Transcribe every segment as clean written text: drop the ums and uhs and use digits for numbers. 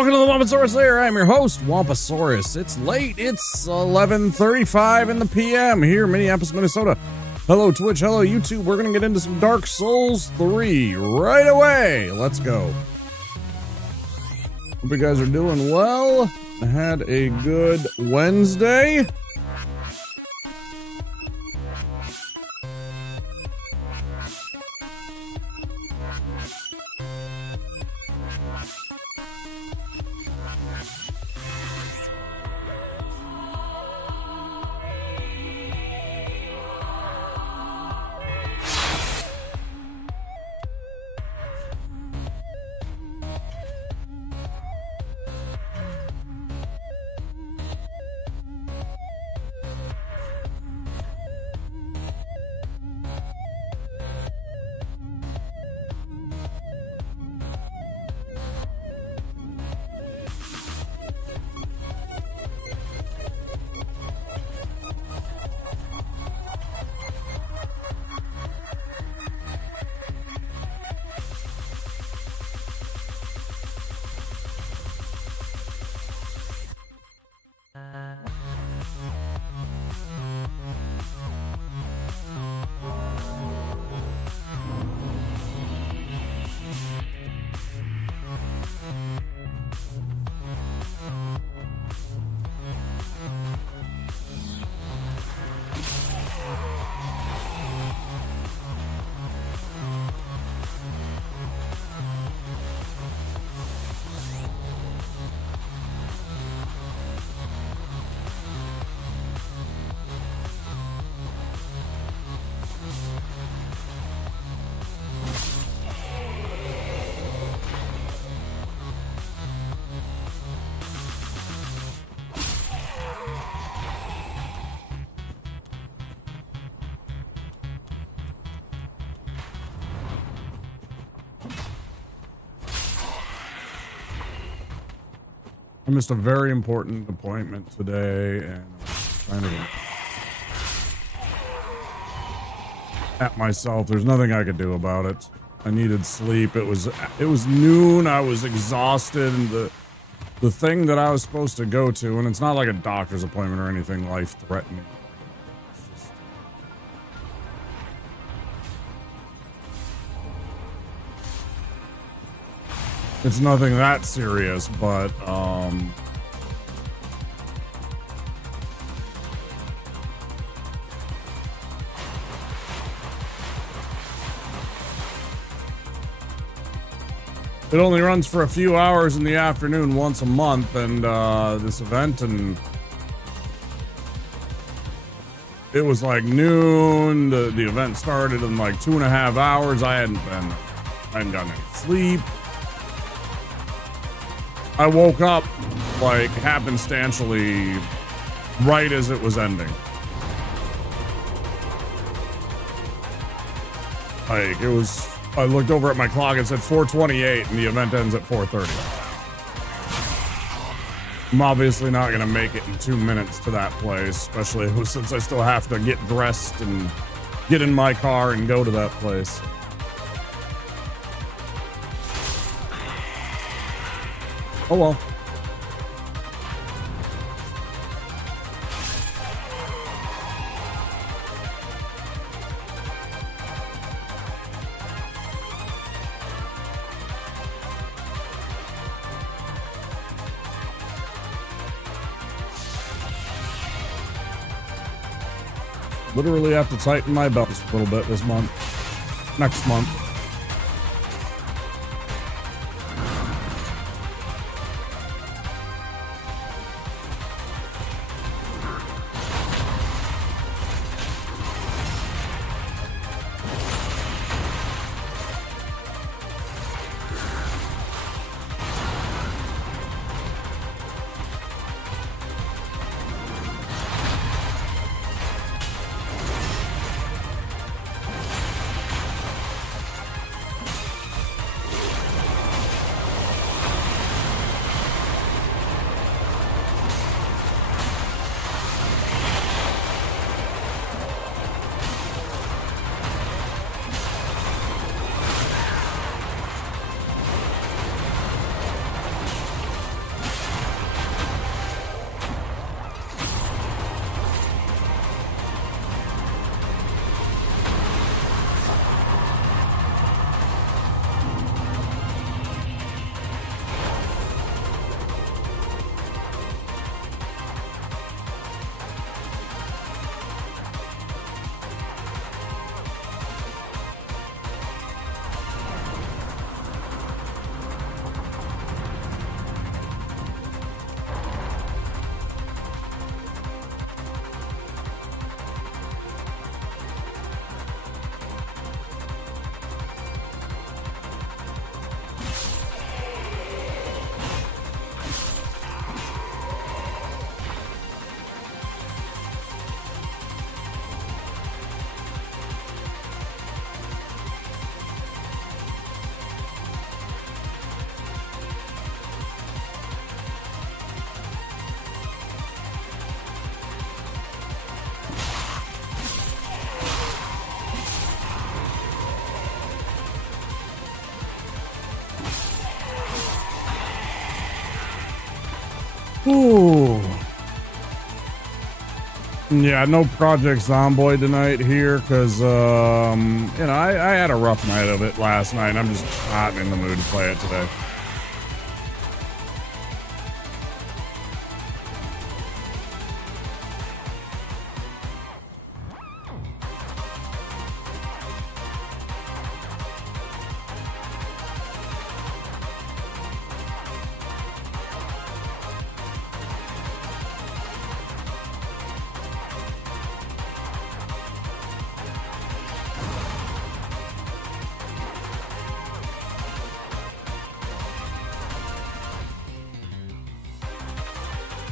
welcome to the Wamposaurus Lair. I'm your host, Wamposaurus. It's late. It's 11:35 in the PM here in Minneapolis, Minnesota. Hello, Twitch. Hello, YouTube. We're going to get into some Dark Souls 3 right away. Let's go. Hope you guys are doing well. Had a good Wednesday. I missed a very important appointment today, and I'm trying to at myself. There's nothing I could do about it. I needed sleep. It was noon. I was exhausted, and the thing that I was supposed to go to, and it's not like a doctor's appointment or anything life-threatening. It's nothing that serious, but, it only runs for a few hours in the afternoon once a month, and, this event, and it was like noon, the event started in like 2.5 hours. I hadn't gotten any sleep. I woke up, like, happenstantially right as it was ending. Like, I looked over at my clock and said 4:28, and the event ends at 4:30. I'm obviously not going to make it in 2 minutes to that place, especially since I still have to get dressed and get in my car and go to that place. Oh well. Literally have to tighten my belt just a little bit this month. Next month. Ooh. Yeah, no Project Zomboid tonight here because, you know, I had a rough night of it last night. I'm just not in the mood to play it today.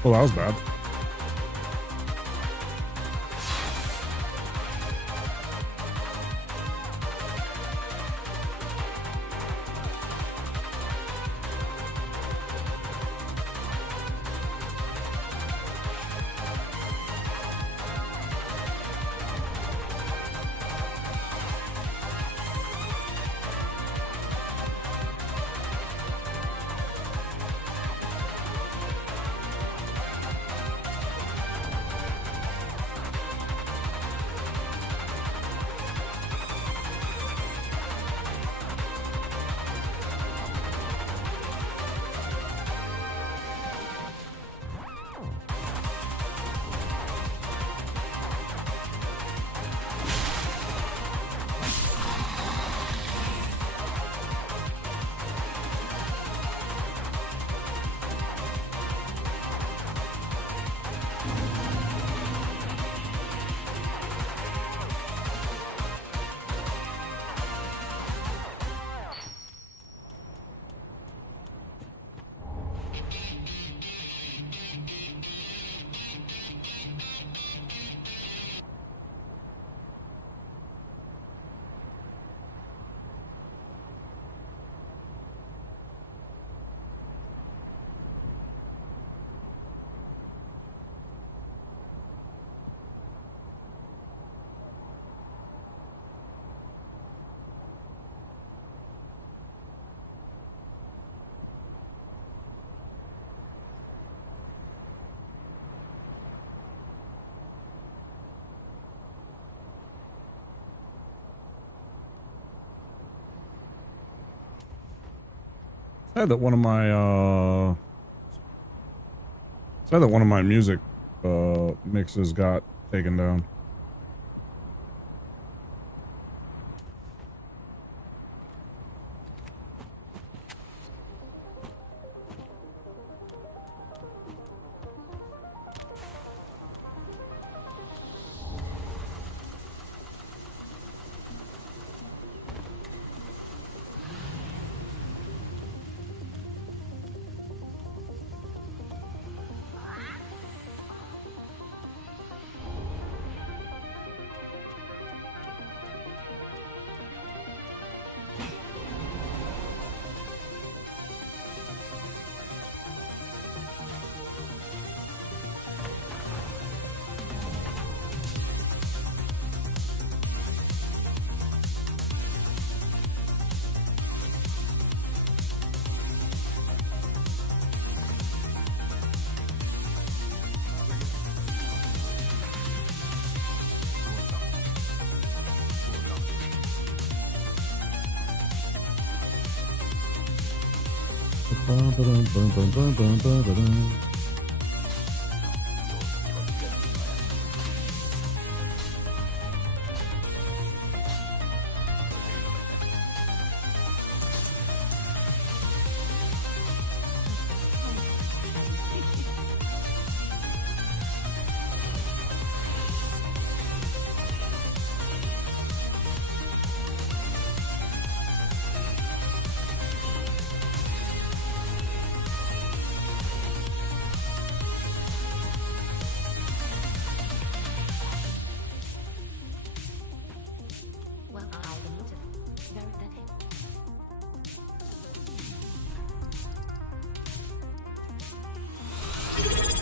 Well, that was bad. Said that one of my music mixes got taken down.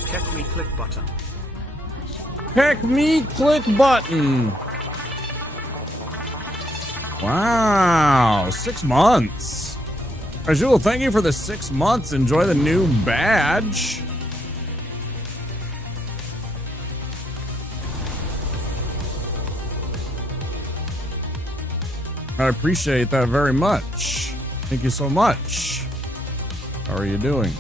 Heck me click button. Heck me click button. Wow, 6 months. Azul, thank you for the 6 months. Enjoy the new badge. I appreciate that very much. Thank you so much. How are you doing?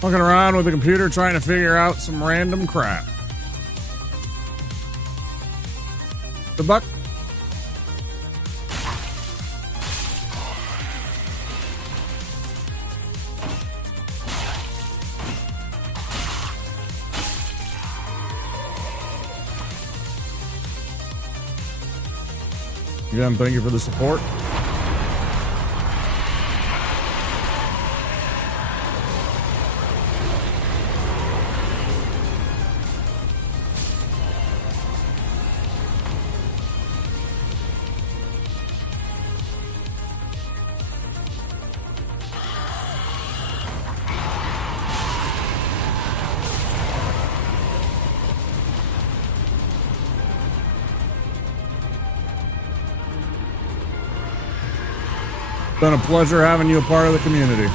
Fucking around with the computer trying to figure out some random crap. The buck. Again, thank you for the support. Been a pleasure having you a part of the community.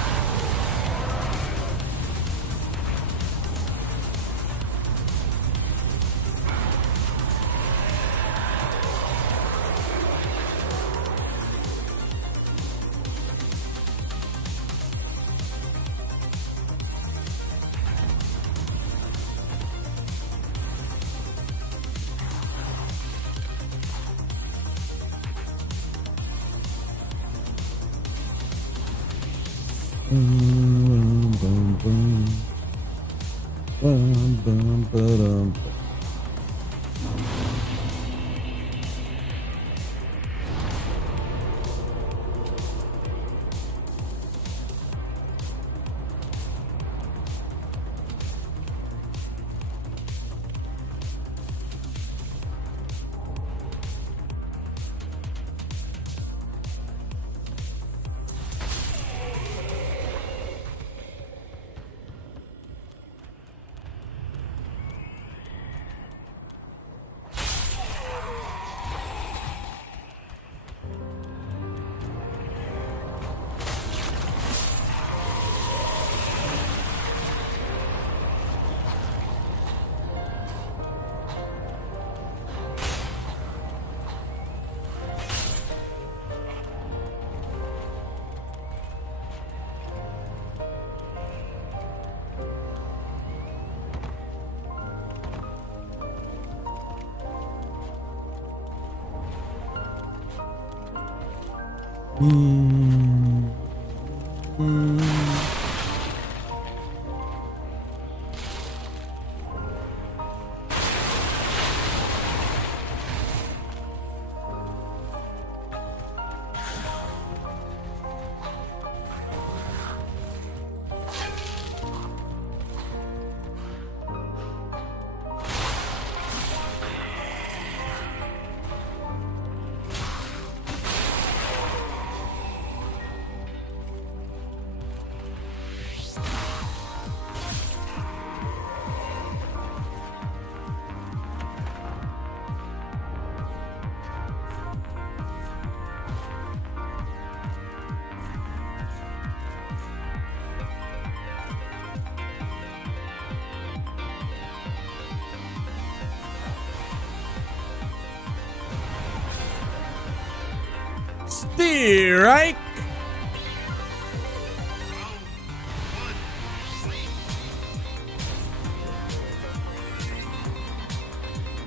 Strike.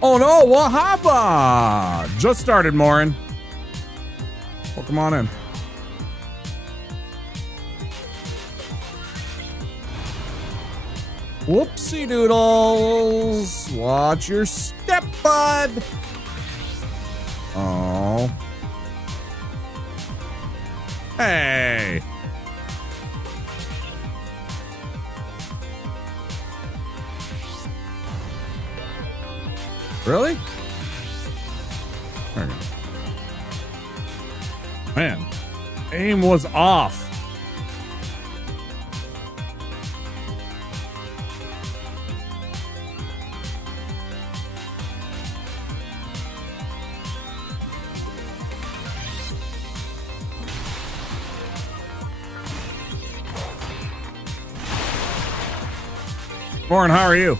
Oh no, what happened? Just started, Morin. Well, come on in. Whoopsie doodles. Watch your step, bud. Oh. Hey. Really? Okay. Man, aim was off. Warren, how are you?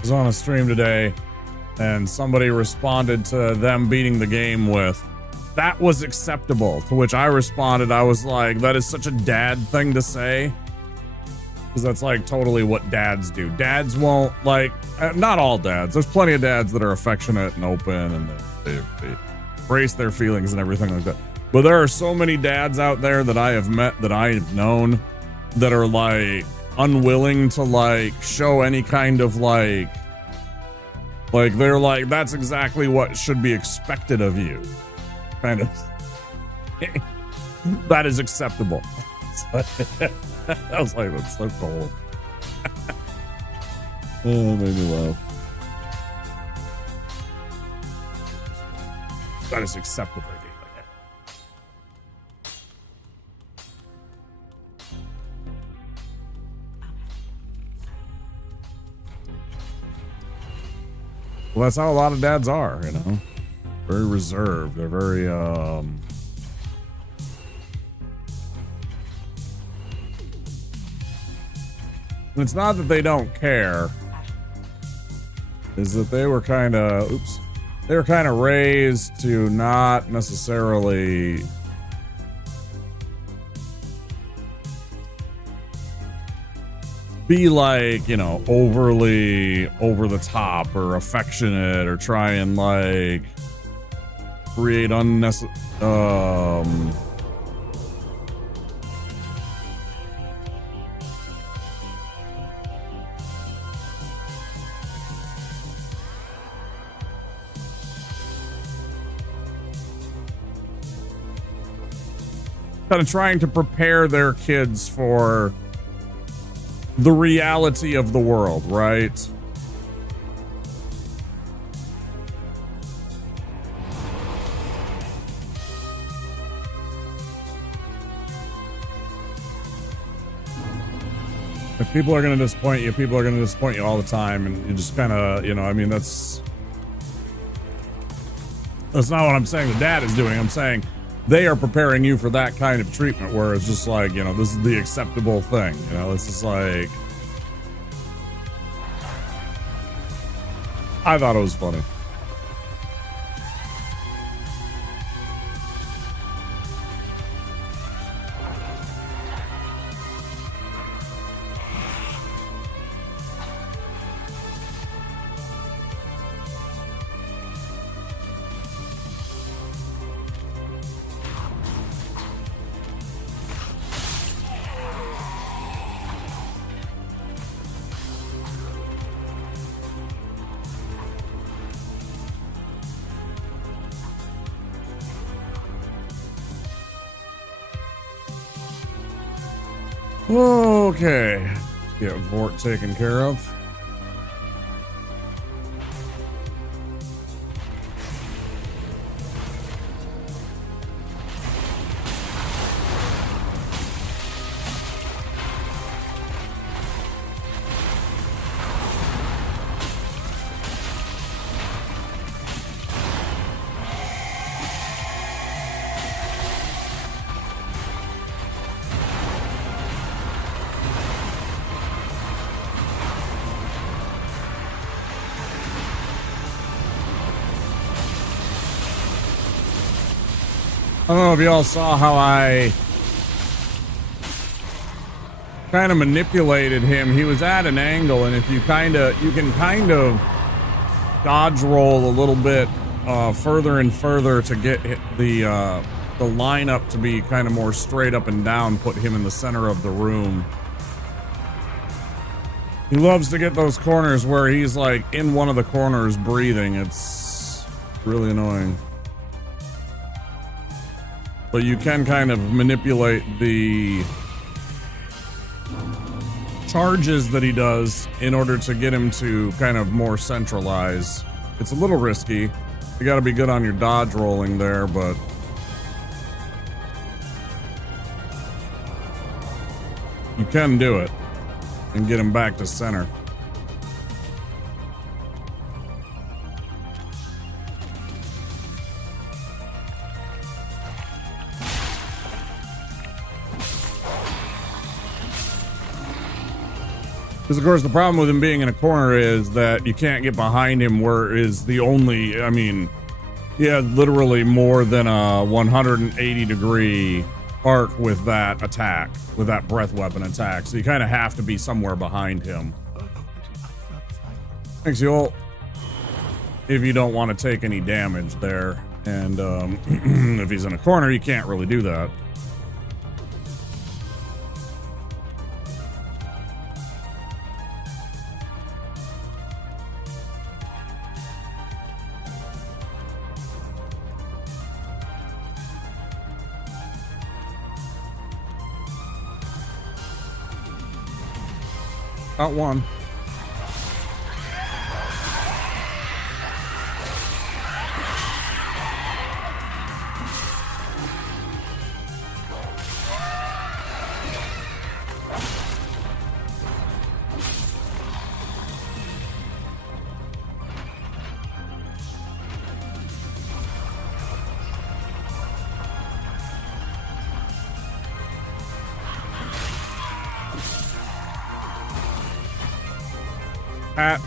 Was on a stream today and somebody responded to them beating the game with, "That was acceptable," to which I responded, I was like, that is such a dad thing to say. Because that's like totally what dads do. Dads won't like, not all dads. There's plenty of dads that are affectionate and open and they embrace their feelings and everything like that. But there are so many dads out there that I have met, that I have known, that are like unwilling to like show any kind of like they're like, that's exactly what should be expected of you. Kind of. That is acceptable. I was like, that's so cold. Oh, made me laugh. That is acceptable. Well, that's how a lot of dads are, you know. Very reserved. They're very it's not that they don't care, is that they were kind of, they were kind of raised to not necessarily be like, you know, overly over the top or affectionate or try and like create unnecessary, kind of trying to prepare their kids for the reality of the world, right? If people are going to disappoint you, people are going to disappoint you all the time, and you just kind of, you know, I mean, that's not what I'm saying the dad is doing. I'm saying they are preparing you for that kind of treatment where it's just like, you know, this is the acceptable thing. You know, it's just like, I thought it was funny. Okay, get Vort taken care of. I don't know if y'all saw how I kind of manipulated him. He was at an angle, and if you can kind of dodge roll a little bit further and further to get the lineup to be kind of more straight up and down, put him in the center of the room. He loves to get those corners where he's like in one of the corners breathing. It's really annoying. But you can kind of manipulate the charges that he does in order to get him to kind of more centralize. It's a little risky. You got to be good on your dodge rolling there, but you can do it and get him back to center. Because, of course, the problem with him being in a corner is that you can't get behind him where is the only, I mean, he had literally more than a 180 degree arc with that attack, with that breath weapon attack. So you kind of have to be somewhere behind him. Thanks, Yul. If you don't want to take any damage there. And if he's in a corner, you can't really do that. Got one. At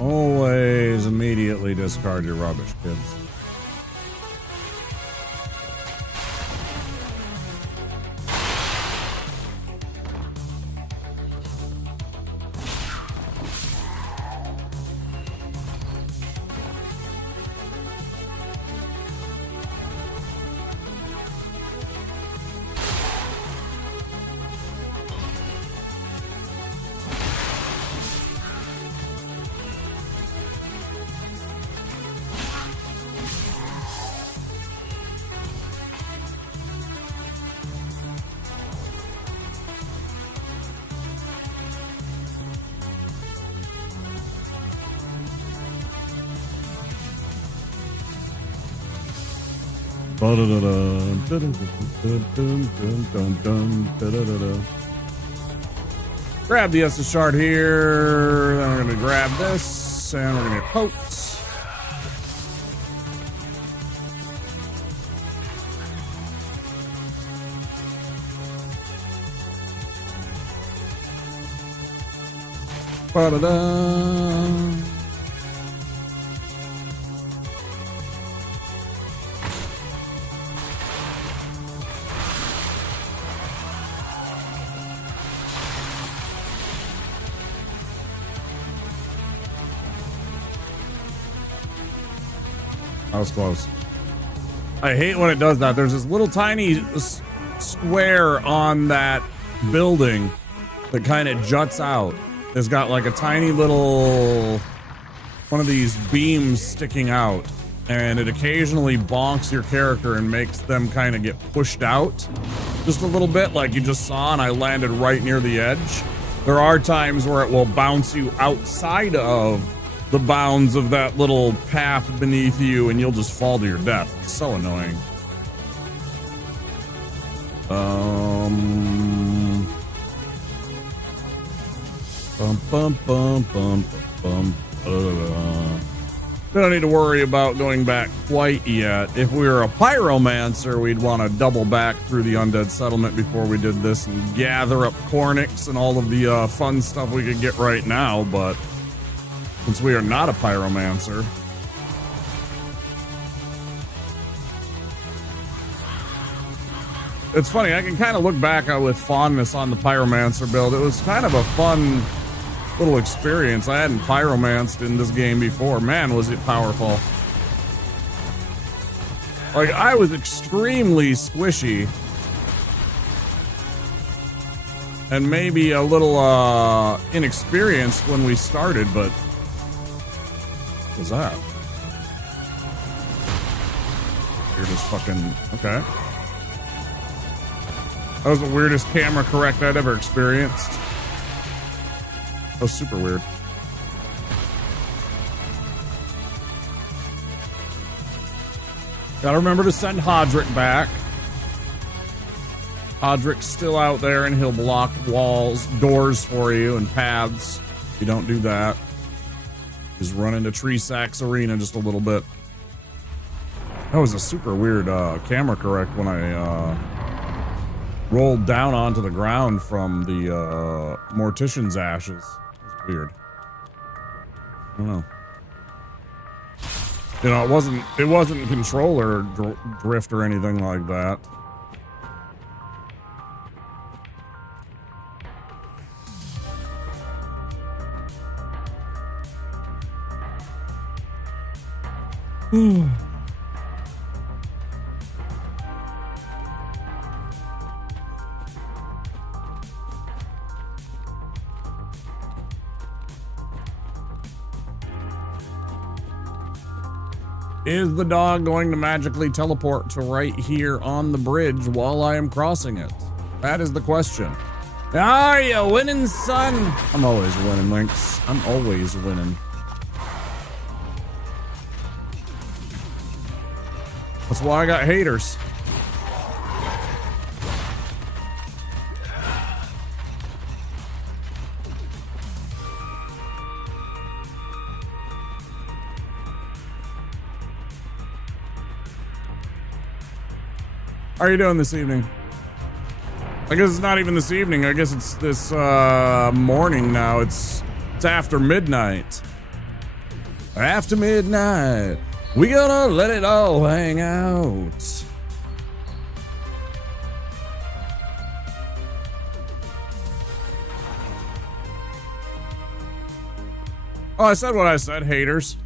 always immediately discard your rubbish, kids. Grab the Estus shard here. Then we're going to grab this, and we're going to get poked. Ba-da-da. That was close. I hate when it does that. There's this little tiny square on that building that kind of juts out. It's got like a tiny little one of these beams sticking out, and it occasionally bonks your character and makes them kind of get pushed out just a little bit, like you just saw, and I landed right near the edge. There are times where it will bounce you outside of the bounds of that little path beneath you, and you'll just fall to your death. It's so annoying. We don't need to worry about going back quite yet. If we were a pyromancer, we'd want to double back through the undead settlement before we did this and gather up cornix and all of the fun stuff we could get right now, but since we are not a pyromancer, it's funny, I can kind of look back with fondness on the pyromancer build. It was kind of a fun little experience. I hadn't pyromanced in this game before. Man, was it powerful. Like, I was extremely squishy and maybe a little inexperienced when we started, but what was that? You're just fucking okay. That was the weirdest camera correct I'd ever experienced. That was super weird. Gotta remember to send Hodrick back. Podrick's still out there, and he'll block walls, doors for you, and paths. If you don't do that, just run into Tree Sacks Arena just a little bit. That was a super weird camera correct when I rolled down onto the ground from the Mortician's ashes. It was weird. I don't know. You know, it wasn't controller drift or anything like that. Is the dog going to magically teleport to right here on the bridge while I am crossing it? That is the question. Are you winning, son? I'm always winning, Lynx. I'm always winning. That's why I got haters. How are you doing this evening? I guess it's not even this evening. I guess it's this morning now. It's after midnight. After midnight, we gonna let it all hang out. Oh, I said what I said, haters.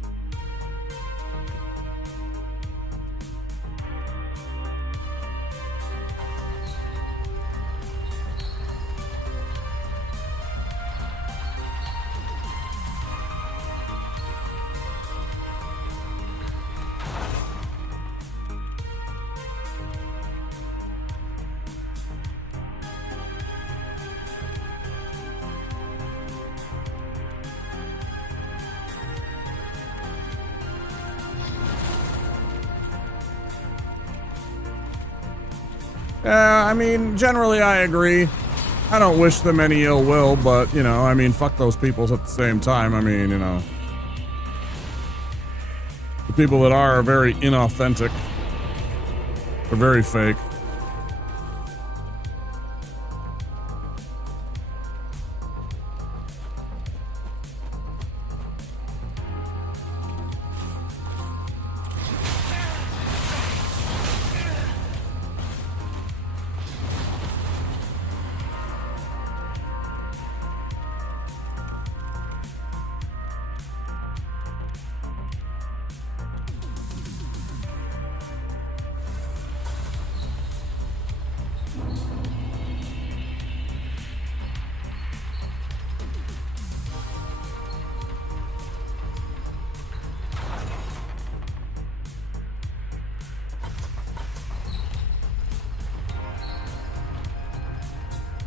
I mean, generally I agree. I don't wish them any ill will, but, you know, I mean, fuck those people at the same time. I mean, you know, the people that are very inauthentic. They're very fake.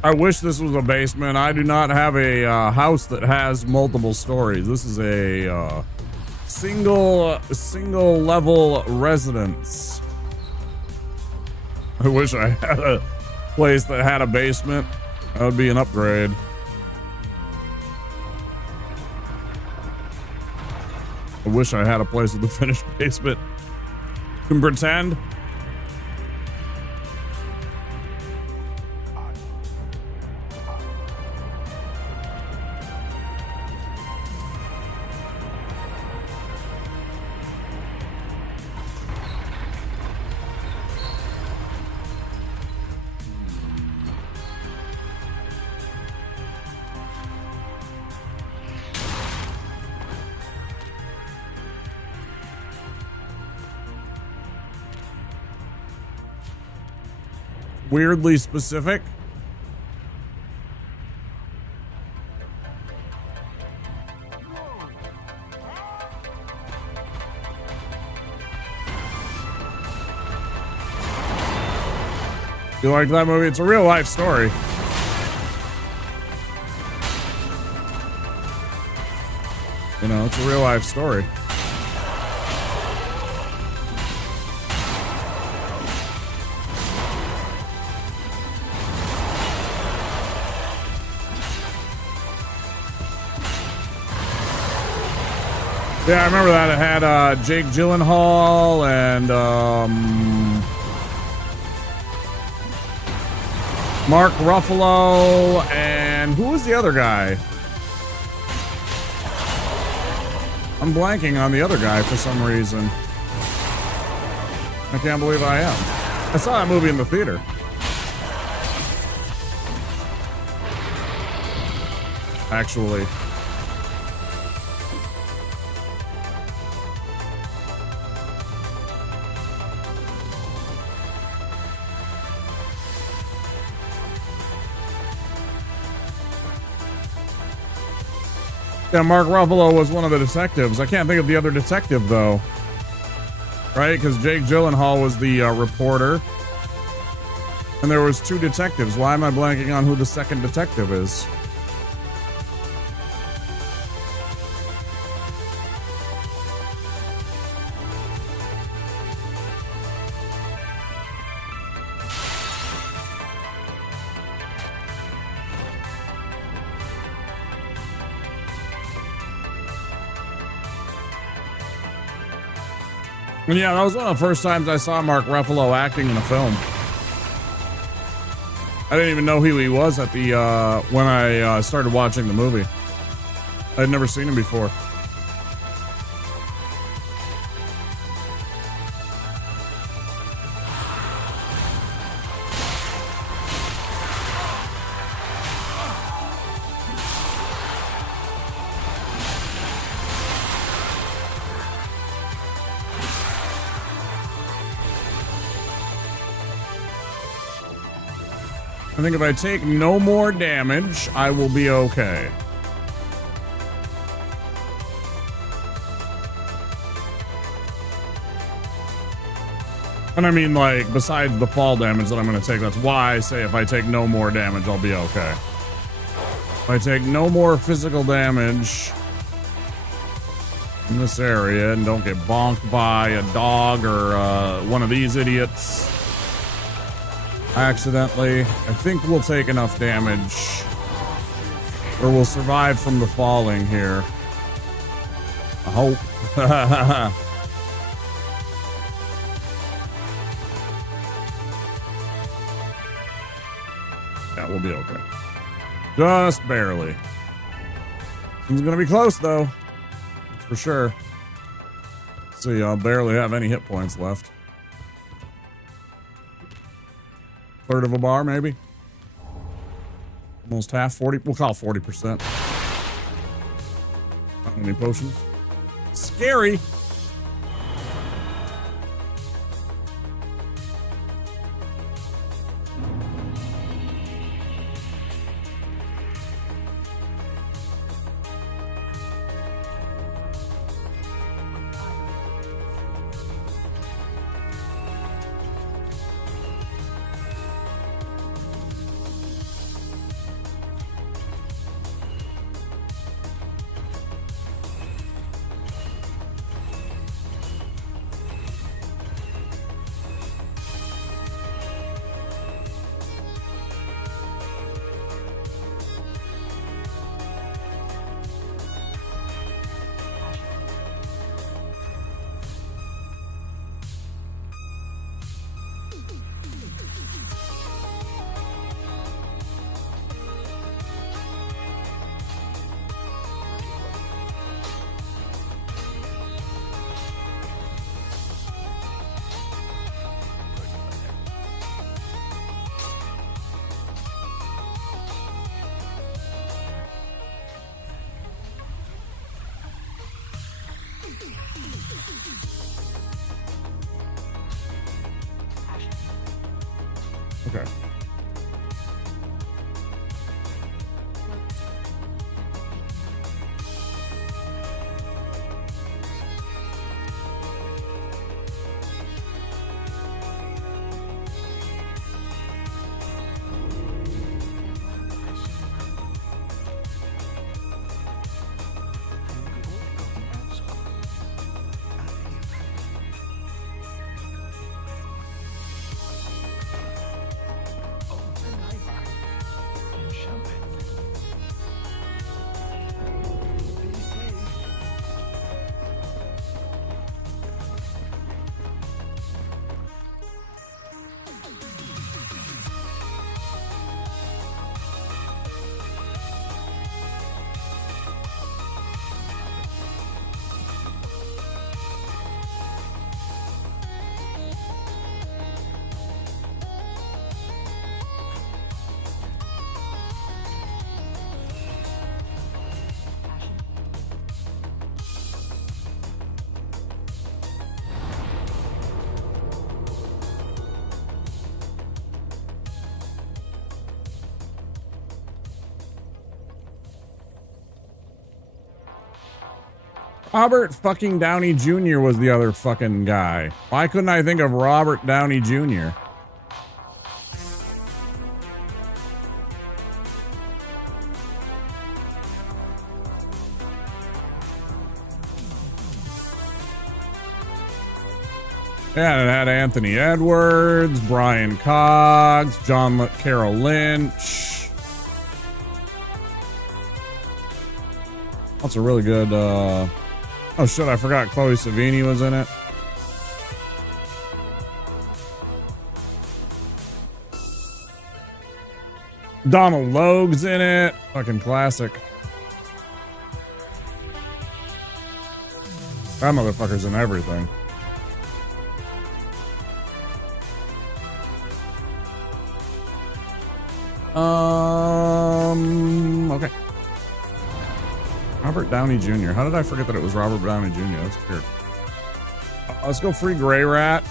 I wish this was a basement. I do not have a house that has multiple stories. This is a single level residence. I wish I had a place that had a basement. That would be an upgrade. I wish I had a place with a finished basement. Can pretend. Weirdly specific. You like that movie? It's a real life story. You know, it's a real life story. Yeah, I remember that. It had Jake Gyllenhaal and Mark Ruffalo, and who was the other guy? I'm blanking on the other guy for some reason. I can't believe I am. I saw that movie in the theater. Actually. Yeah, Mark Ruffalo was one of the detectives. I can't think of the other detective, though. Right? Because Jake Gyllenhaal was the reporter. And there was 2 detectives. Why am I blanking on who the second detective is? And yeah, that was one of the first times I saw Mark Ruffalo acting in a film. I didn't even know who he was at the when I started watching the movie. I'd never seen him before. I think if I take no more damage, I will be okay. And I mean, like, besides the fall damage that I'm going to take, that's why I say if I take no more damage, I'll be okay. If I take no more physical damage in this area and don't get bonked by a dog or one of these idiots accidentally, I think we'll take enough damage, or we'll survive from the falling here. I hope. Yeah, we'll be okay. Just barely. It's gonna be close though. That's for sure. See, I'll barely have any hit points left. Third of a bar, maybe. Almost half, 40. We'll call 40%. Not many potions. Scary. Okay. Robert fucking Downey Jr. was the other fucking guy. Why couldn't I think of Robert Downey Jr.? Yeah, and it had Anthony Edwards, Brian Cox, Carol Lynch. That's a really good, oh shit, I forgot Chloe Savini was in it. Donald Logue's in it. Fucking classic. That motherfucker's in everything. Okay. Robert Downey Jr. How did I forget that it was Robert Downey Jr.? That's weird. Let's go free Gray Rat.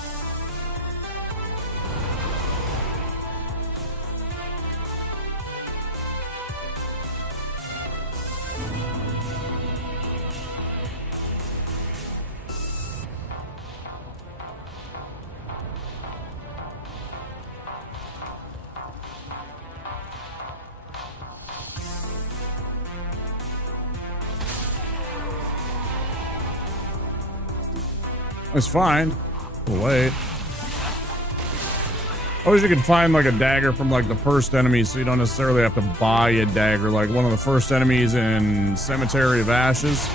It's fine. We'll wait. I wish you could find like a dagger from like the first enemy so you don't necessarily have to buy a dagger, like one of the first enemies in Cemetery of Ashes.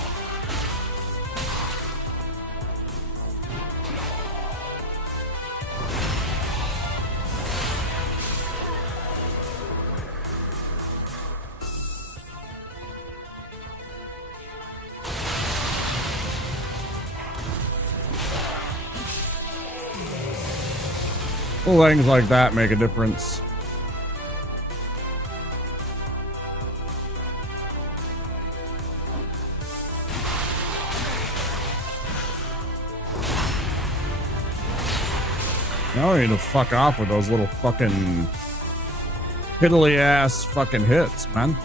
Little things like that make a difference. Now I need to fuck off with those little fucking piddly ass fucking hits, man.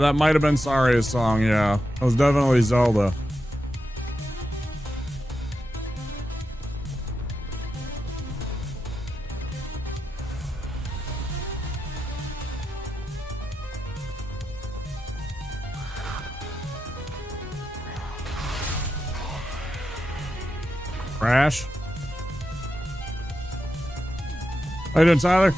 That might have been Saria's song, yeah. That was definitely Zelda. Crash. How you doing, Tyler?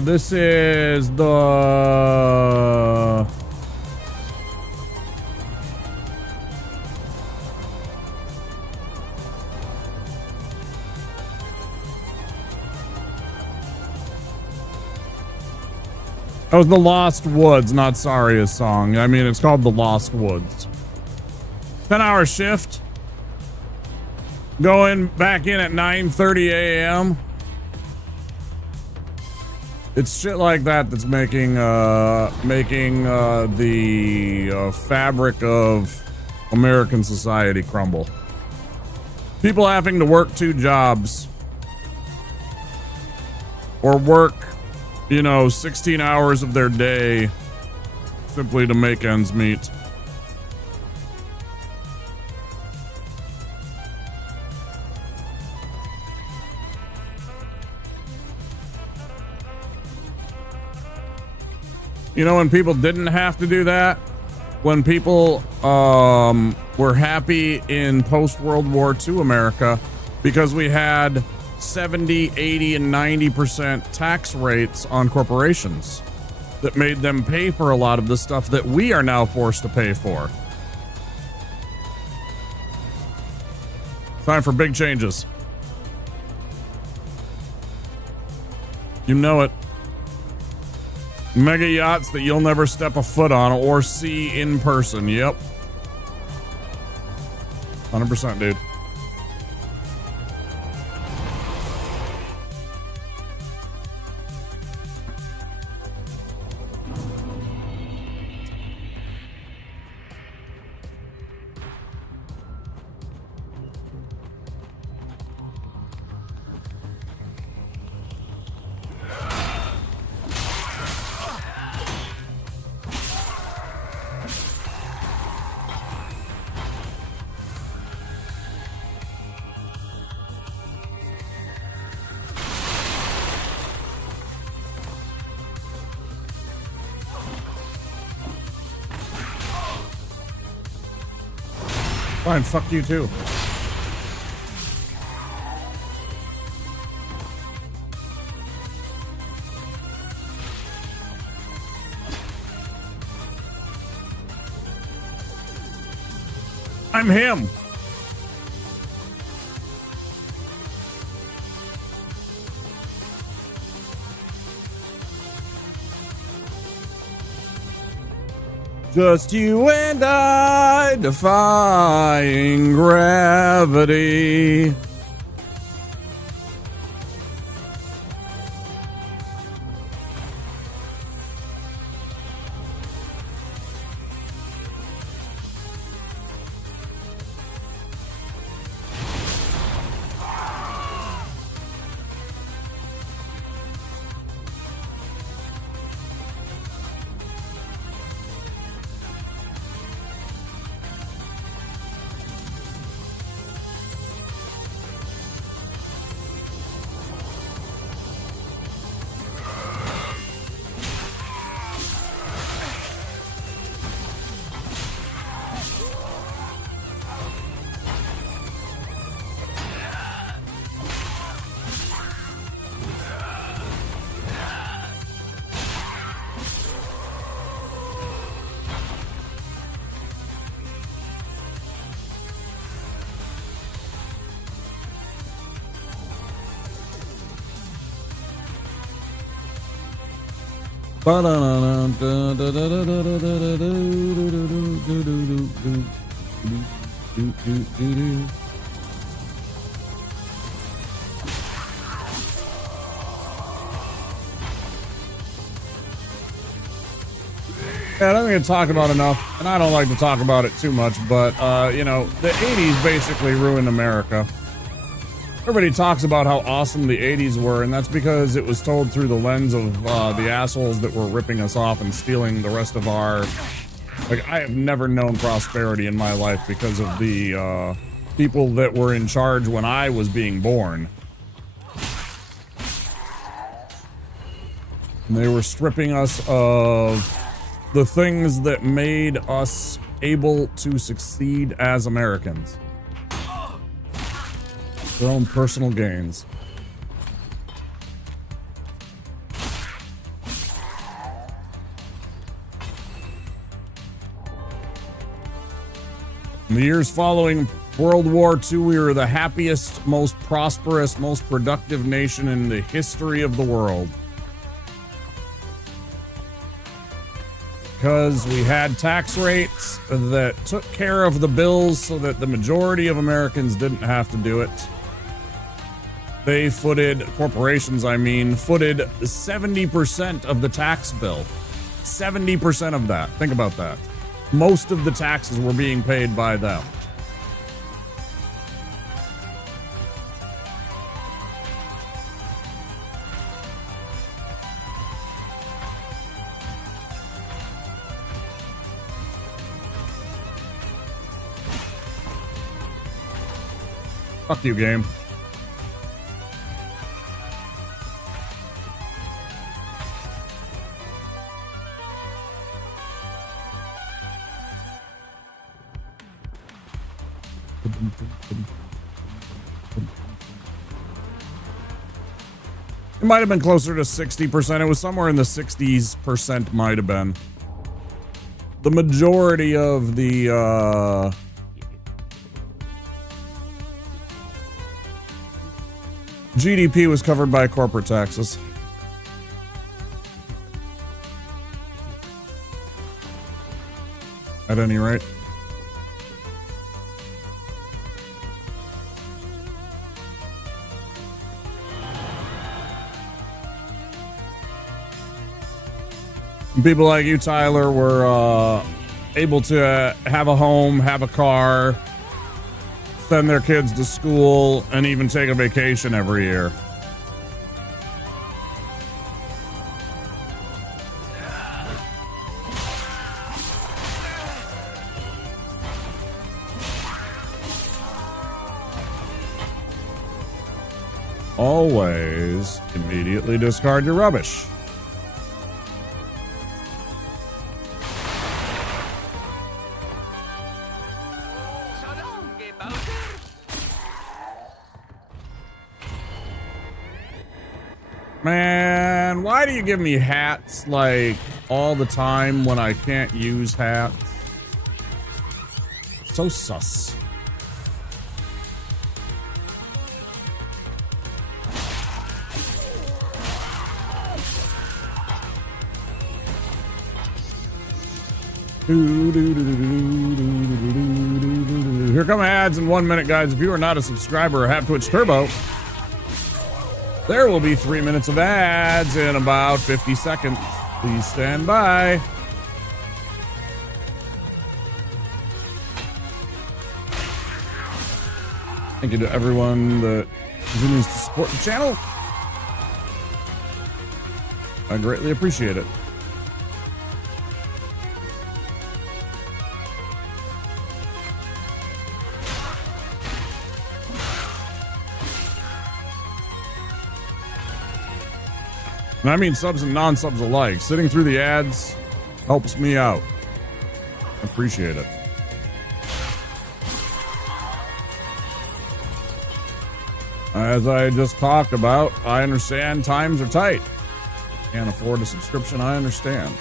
This is the... That was the Lost Woods, not Saria's song. I mean, it's called the Lost Woods. 10-hour shift. Going back in at 9:30 a.m. It's shit like that that's making the fabric of American society crumble. People having to work 2 jobs or work, 16 hours of their day simply to make ends meet. When people didn't have to do that, when people were happy in post-World War II America because we had 70, 80, and 90% tax rates on corporations. that made them pay for a lot of the stuff that we are now forced to pay for. Time for big changes. You know it. Mega yachts that you'll never step a foot on or see in person. Yep. 100%, dude. Fine, fuck you too. I'm him. Just you and I defying gravity. Yeah, I don't think it's talked about enough, and I don't like to talk about it too much, but, you know, the 80s basically ruined America. Everybody talks about how awesome the 80s were, and that's because it was told through the lens of the assholes that were ripping us off and stealing the rest of our... Like, I have never known prosperity in my life because of the people that were in charge when I was being born. And they were stripping us of the things that made us able to succeed as Americans. Their own personal gains. In the years following World War II, we were the happiest, most prosperous, most productive nation in the history of the world. Because we had tax rates that took care of the bills so that the majority of Americans didn't have to do it. They footed, corporations I mean, footed 70% of the tax bill. 70% of that. Think about that. Most of the taxes were being paid by them. Fuck you, game. It might have been closer to 60%. It was somewhere in the 60s%, might have been. The majority of the GDP was covered by corporate taxes. At any rate. People like you, Tyler, were able to have a home, have a car, send their kids to school, and even take a vacation every year. Always immediately discard your rubbish. Man, why do you give me hats like all the time when I can't use hats? So sus. Here come ads in 1 minute, guys. If you are not a subscriber or have Twitch Turbo, there will be 3 minutes of ads in about 50 seconds. Please stand by. Thank you to everyone that continues to support the channel. I greatly appreciate it. And I mean subs and non-subs alike. Sitting through the ads helps me out. Appreciate it. As I just talked about, I understand times are tight. Can't afford a subscription, I understand.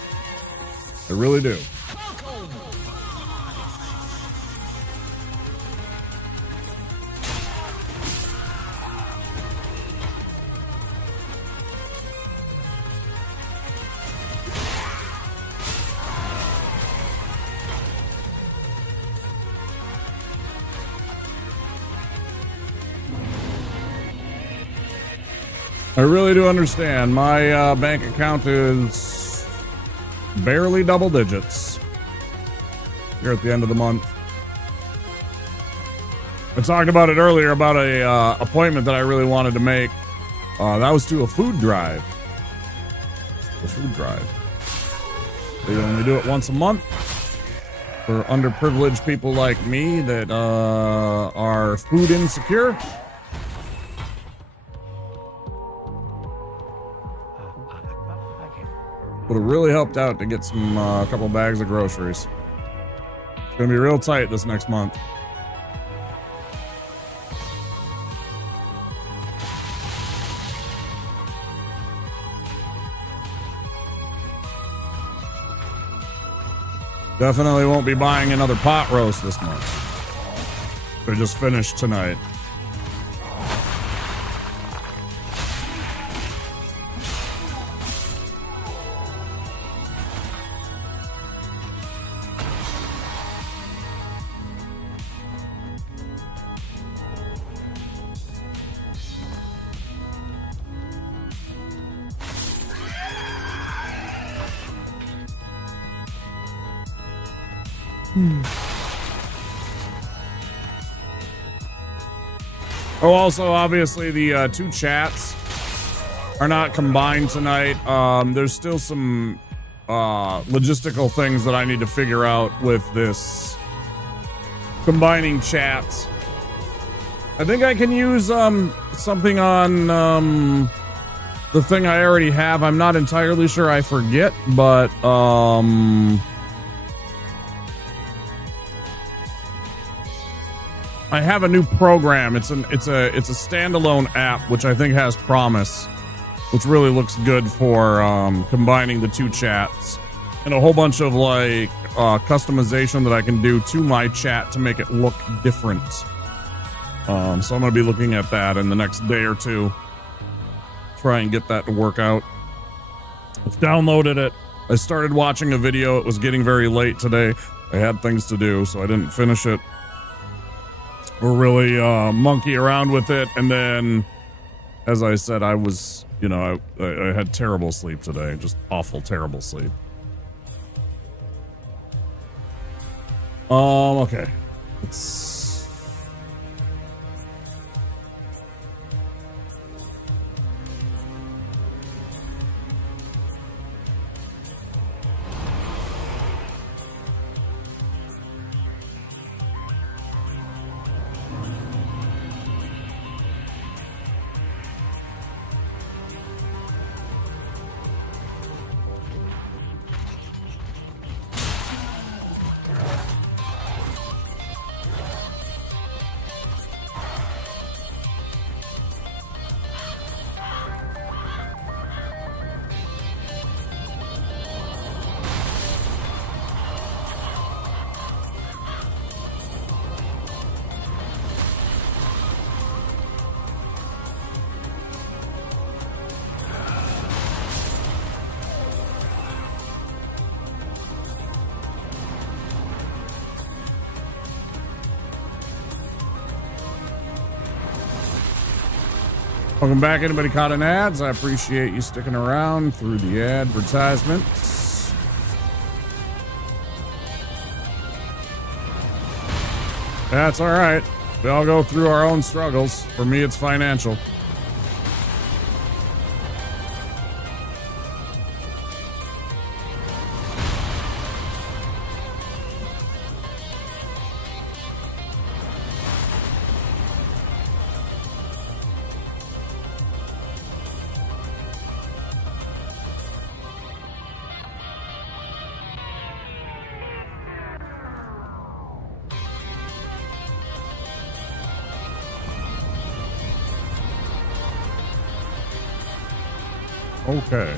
I really do. I really do understand. My bank account is barely double digits here at the end of the month. I talked about it earlier about a appointment that I really wanted to make. That was to a food drive. A food drive. They only do it once a month for underprivileged people like me that are food insecure. Would have really helped out to get some a couple bags of groceries. It's gonna be real tight this next month. Definitely won't be buying another pot roast this month. They just finished tonight. Oh, also, obviously, the two chats are not combined tonight. There's still some logistical things that I need to figure out with this combining chats. I think I can use something on the thing I already have. I'm not entirely sure. I forget, but I have a new program. It's a standalone app which I think has promise. which really looks good for combining the two chats, and a whole bunch of like customization that I can do to my chat to make it look different. So I'm going to be looking at that in the next day or two. Try and get that to work out. I've downloaded it. I started watching a video. It was getting very late today. I had things to do, so I didn't finish it. Or really monkey around with it. And then, as I said, I was, you know, I had terrible sleep today. Just awful, terrible sleep. Okay. It's... Welcome back. Anybody caught in ads? I appreciate you sticking around through the advertisements. That's all right. We all go through our own struggles. For me, it's financial. Okay.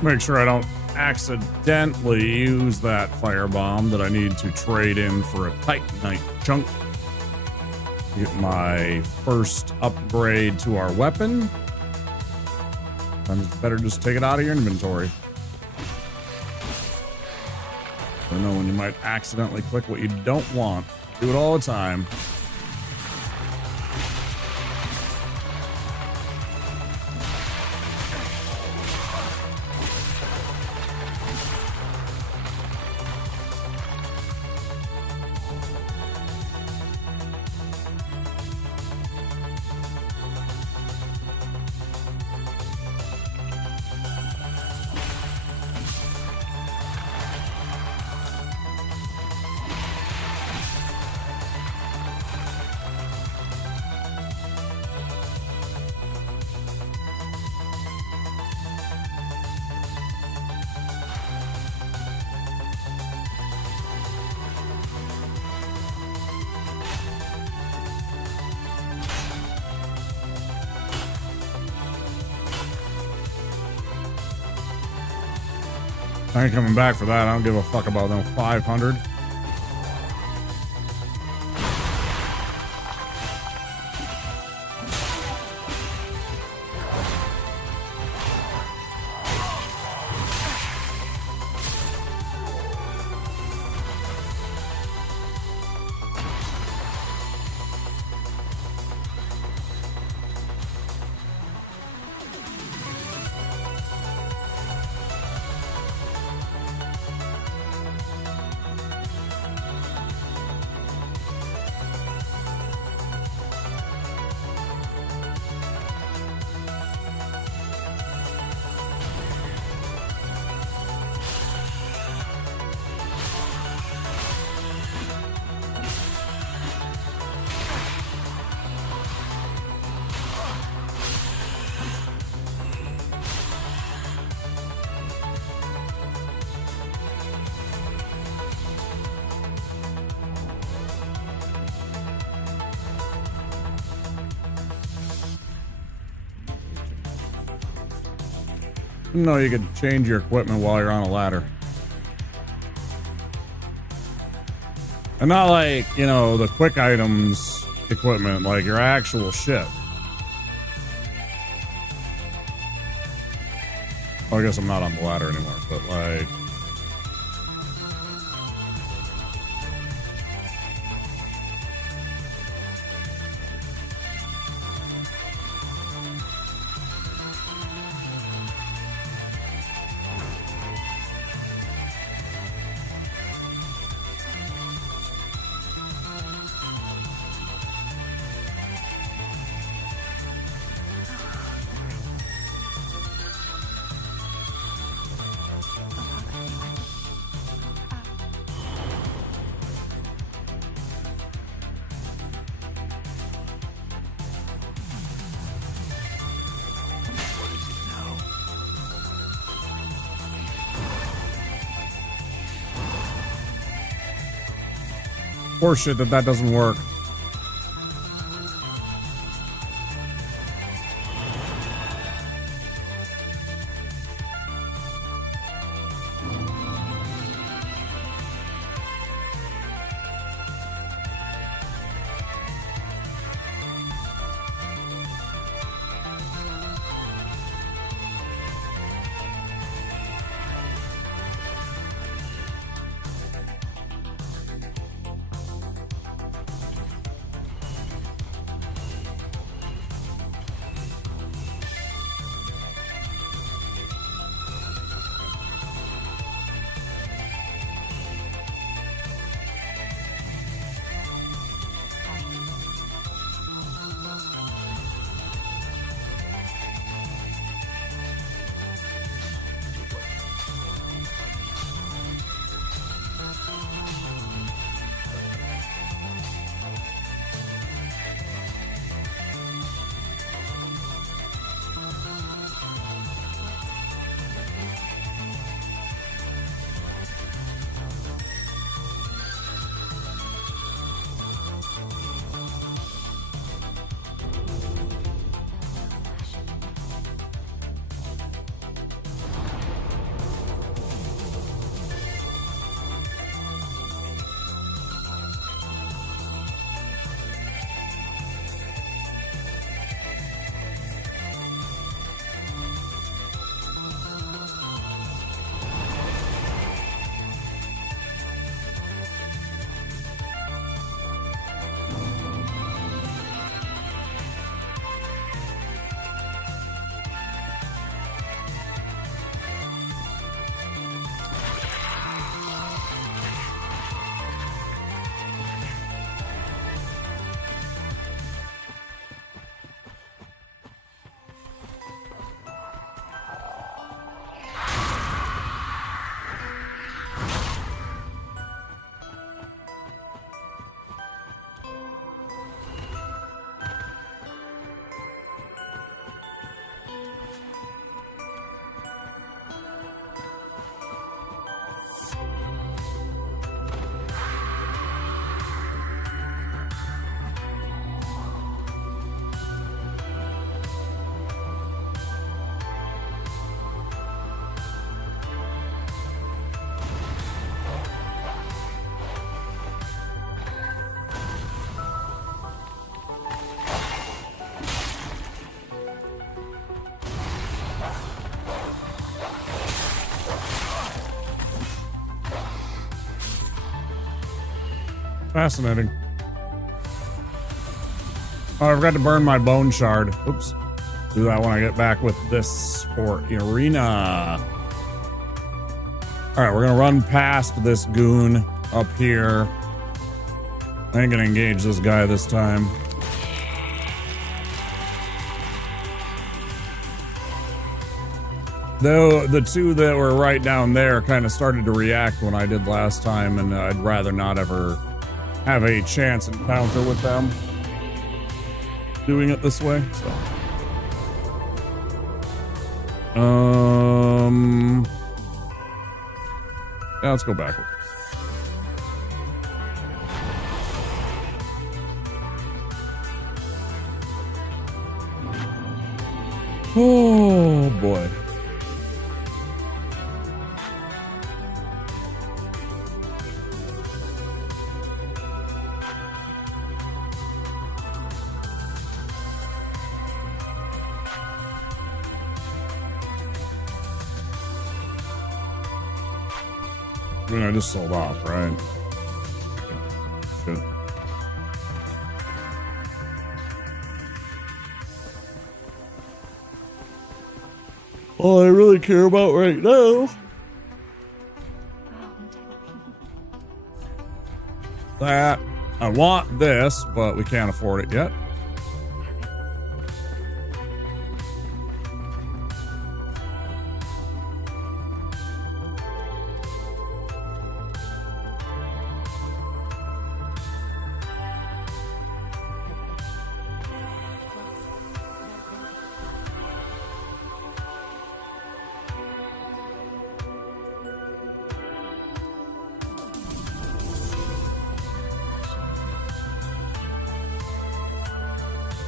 Make sure I don't accidentally use that firebomb that I need to trade in for a Titanite chunk. Get my first upgrade to our weapon. Sometimes it's better just take it out of your inventory. I know when you might accidentally click what you don't want. Do it all the time. I ain't coming back for that. I don't give a fuck about them 500. No, you could change your equipment while you're on a ladder. And not like, you know, the quick items equipment, like your actual shit. Well, I guess I'm not on the ladder anymore, but like... Horseshit that doesn't work. Fascinating. Oh, I forgot to burn my bone shard. Oops. Do that when I get back with this for arena. All right, we're gonna run past this goon up here. I ain't gonna engage this guy this time. Though the two that were right down there kind of started to react when I did last time, and I'd rather not ever have a chance encounter with them doing it this way, so. Yeah, let's go backwards. Oh boy. I mean, I just sold off, right? Shit. All I really care about right now, that I want this, but we can't afford it yet.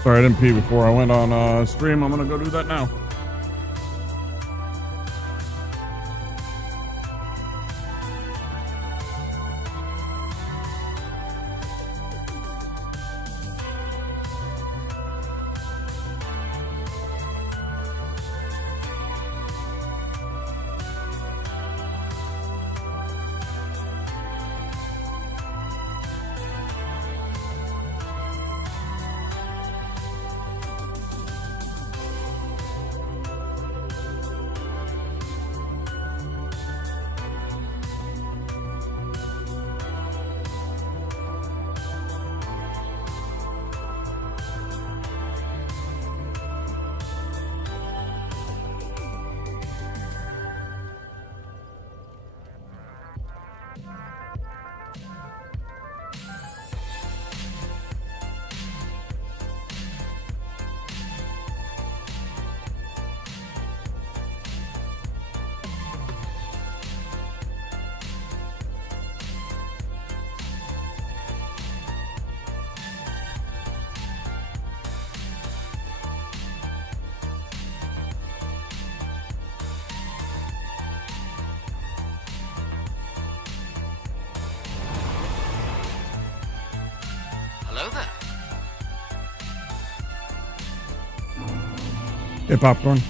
Sorry, I didn't pee before I went on stream. I'm gonna go do that now. Hey, popcorn.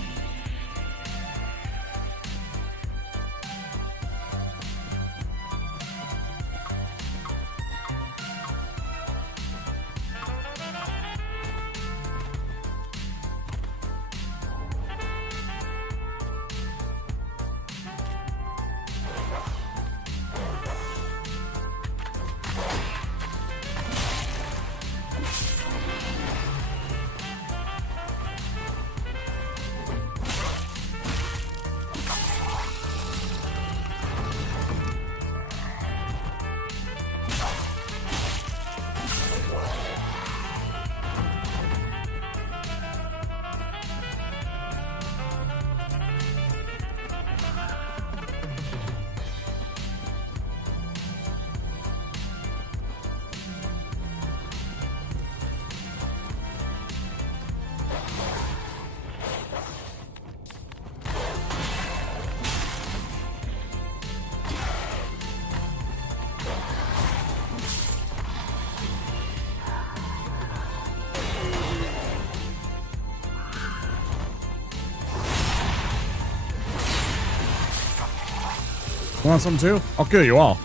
Want some too? I'll kill you all.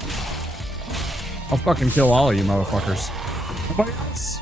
I'll fucking kill all of you motherfuckers. Nobody else?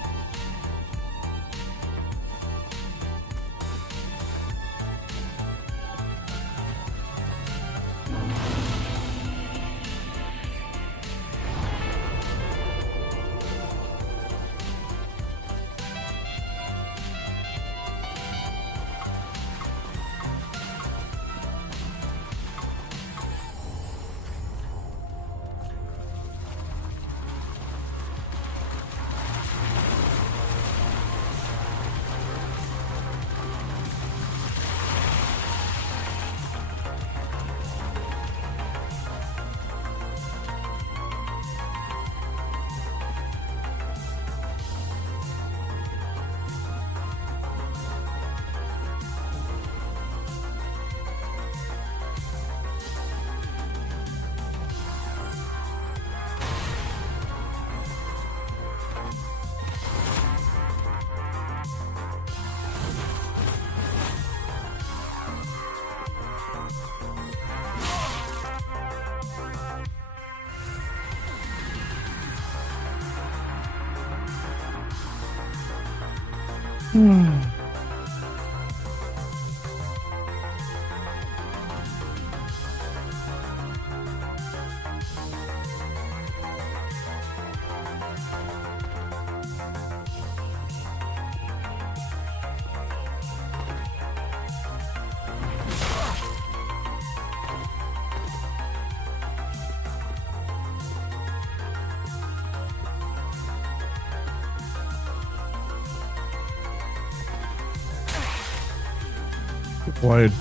Played.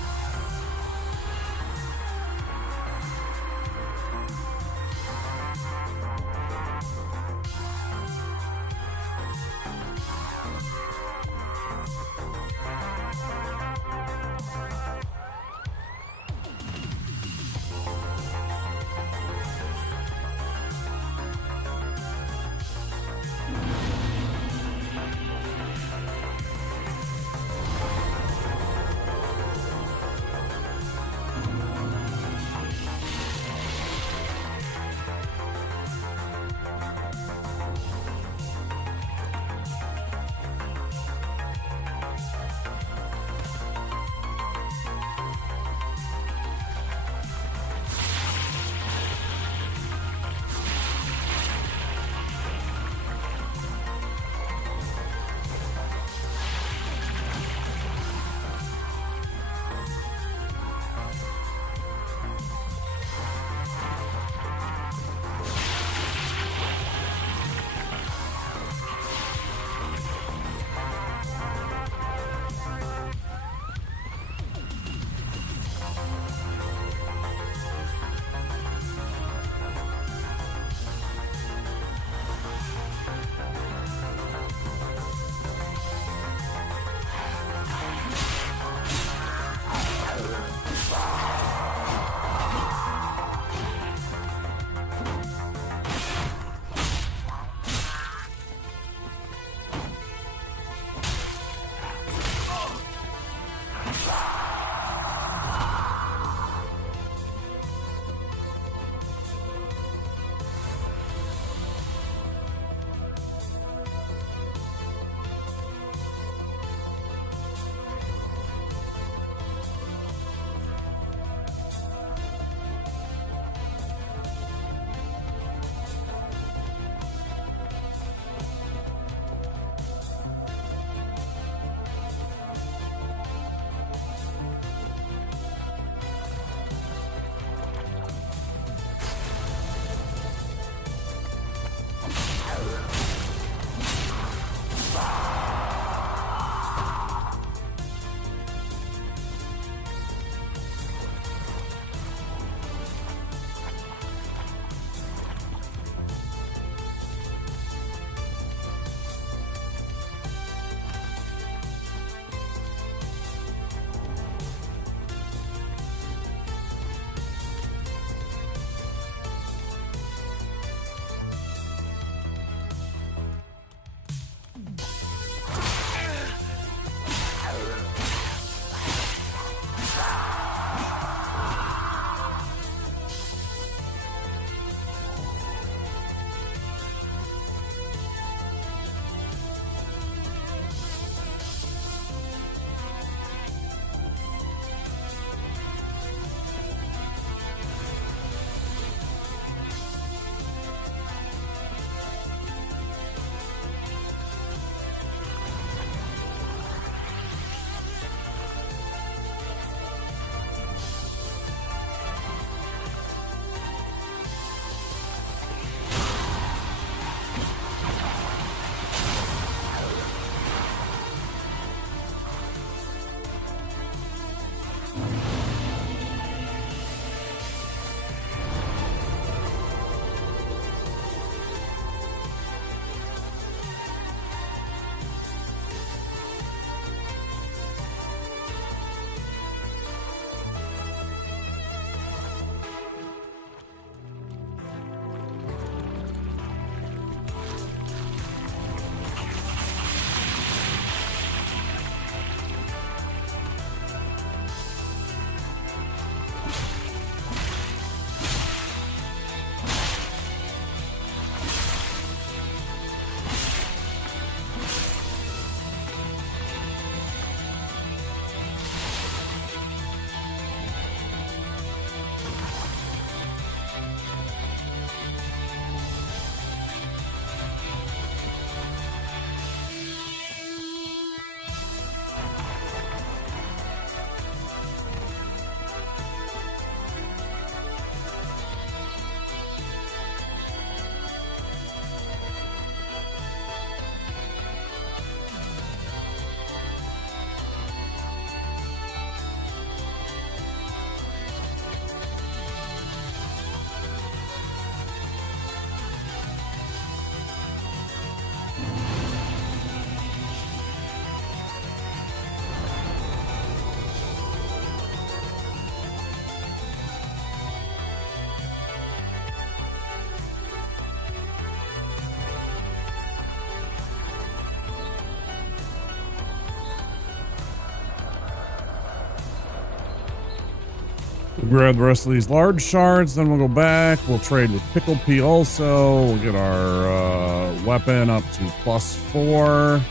Grab the rest of these large shards, then we'll go back. We'll trade with Pickle P also. We'll get our weapon up to +4.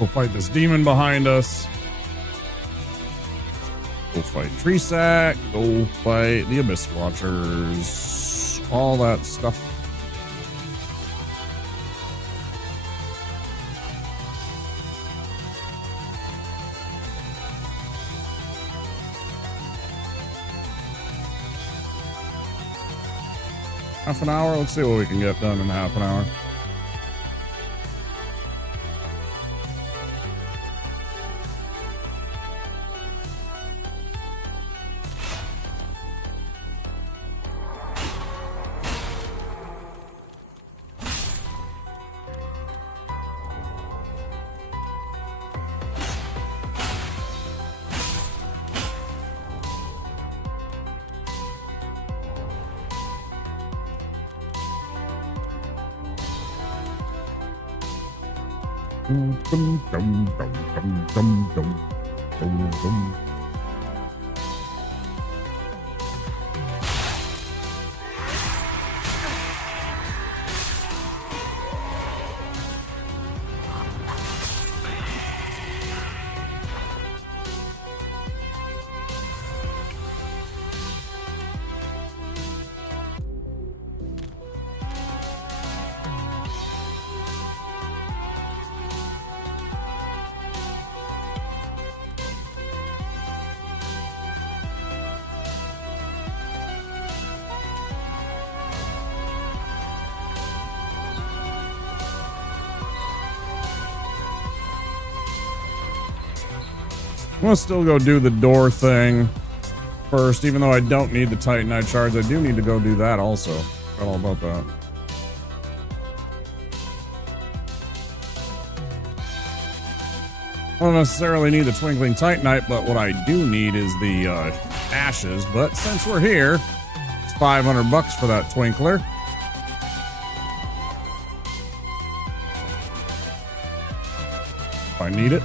We'll fight this demon behind us. Go fight Tree Sack. Go fight the Abyss Watchers. All that stuff. Half an hour? Let's see what we can get done in half an hour. Dum, dum, dum, dum, dum, dum, dum, dum. I'm gonna still go do the door thing first, even though I don't need the Titanite shards. I do need to go do that also. Forgot all about that. I don't necessarily need the Twinkling Titanite, but what I do need is the ashes. But since we're here, it's $500 for that Twinkler. If I need it.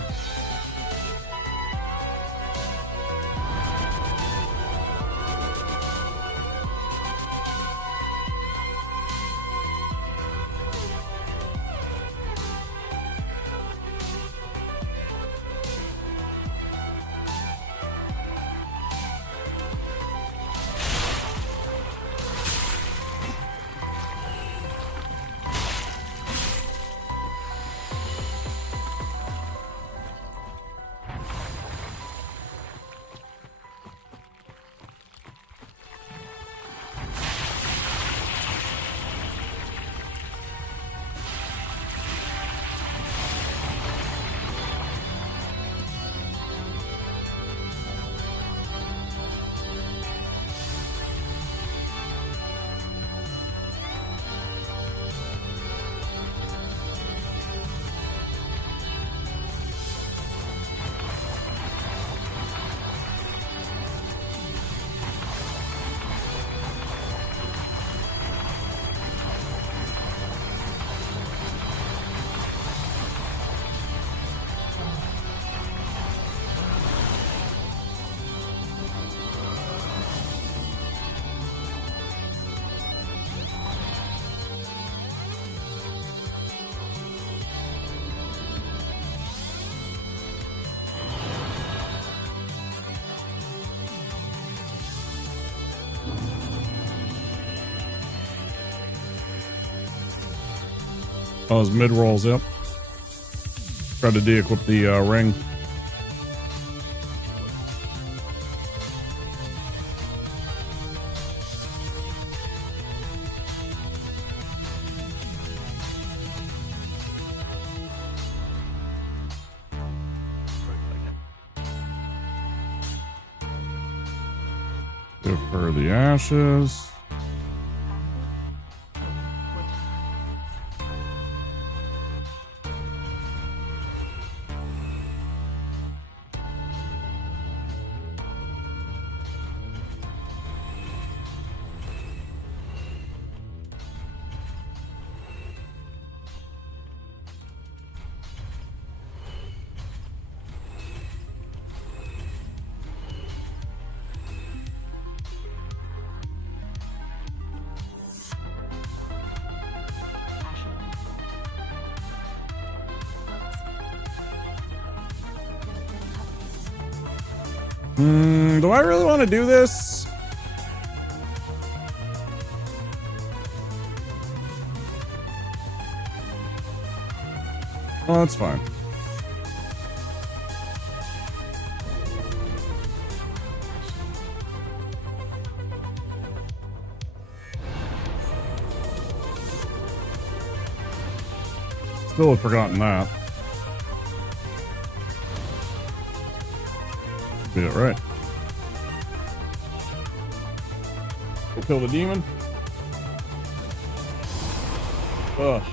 Oh, his mid rolls, yep. Tried to de-equip the ring. Give her the ashes. Do I really want to do this? Oh, that's fine. Still have forgotten that. Be it right. Go kill the demon. Ugh.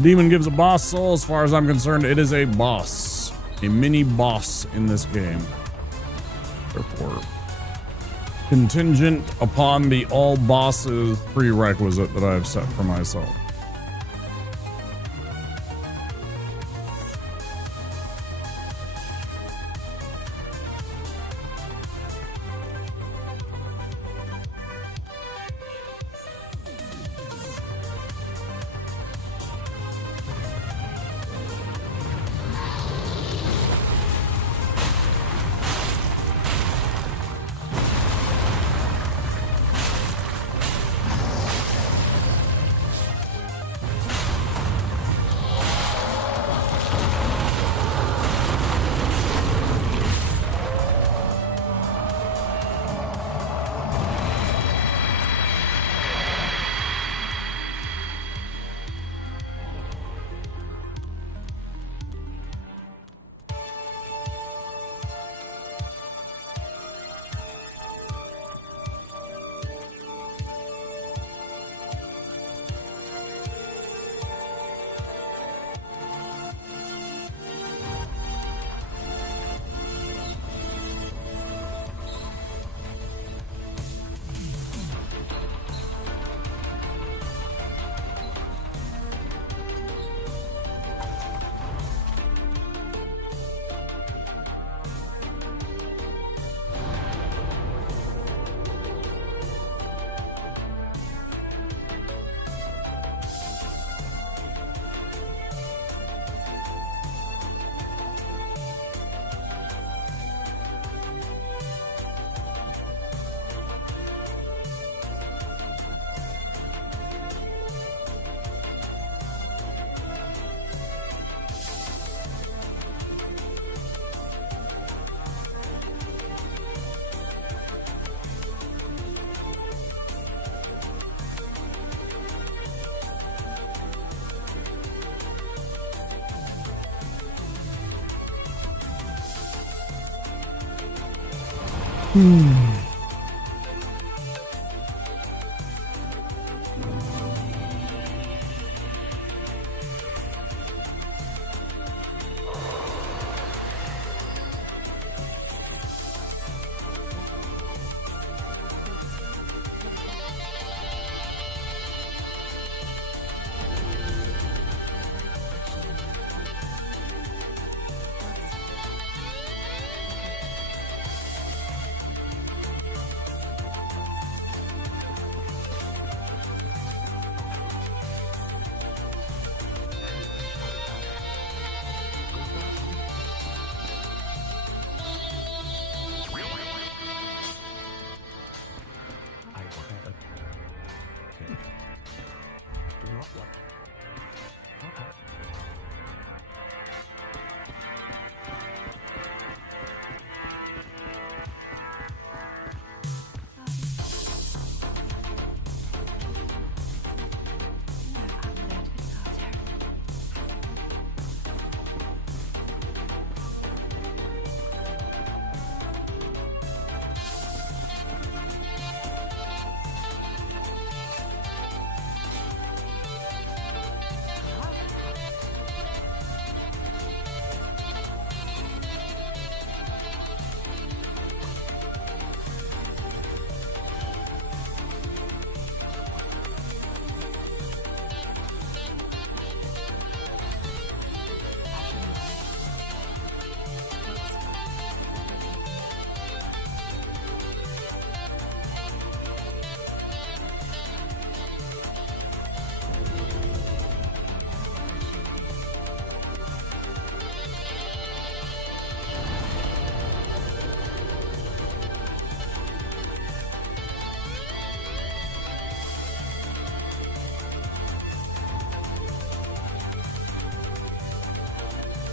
Demon gives a boss soul. As far as I'm concerned, it is a boss. A mini boss in this game. Therefore, contingent upon the all bosses prerequisite that I've set for myself.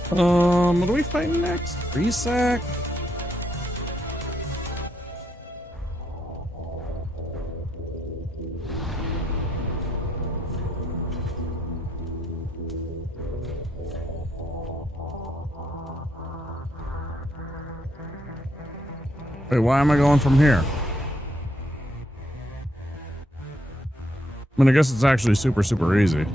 What are we fighting next? Resac? Wait, why am I going from here? I mean, I guess it's actually super, super easy.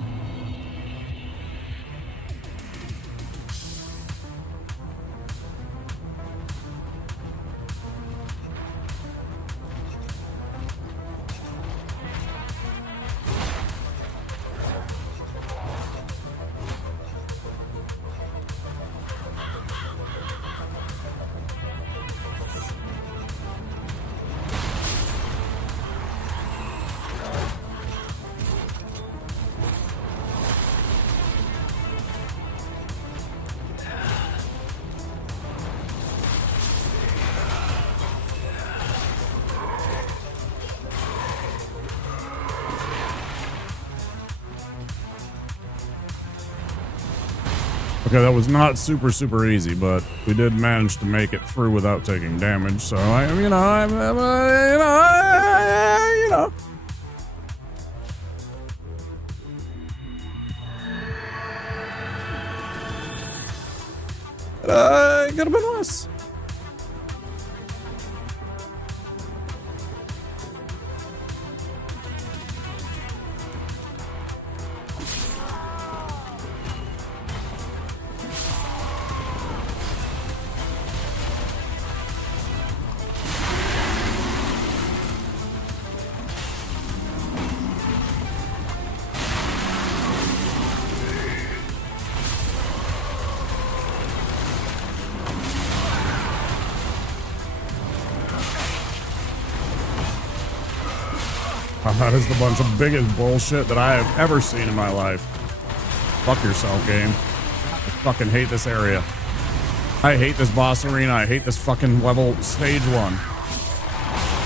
Okay, that was not super, super easy, but we did manage to make it through without taking damage. So I'm you know. It could have been worse. That is the bunch of biggest bullshit that I have ever seen in my life. Fuck yourself, game. I fucking hate this area. I hate this boss arena. I hate this fucking level stage 1.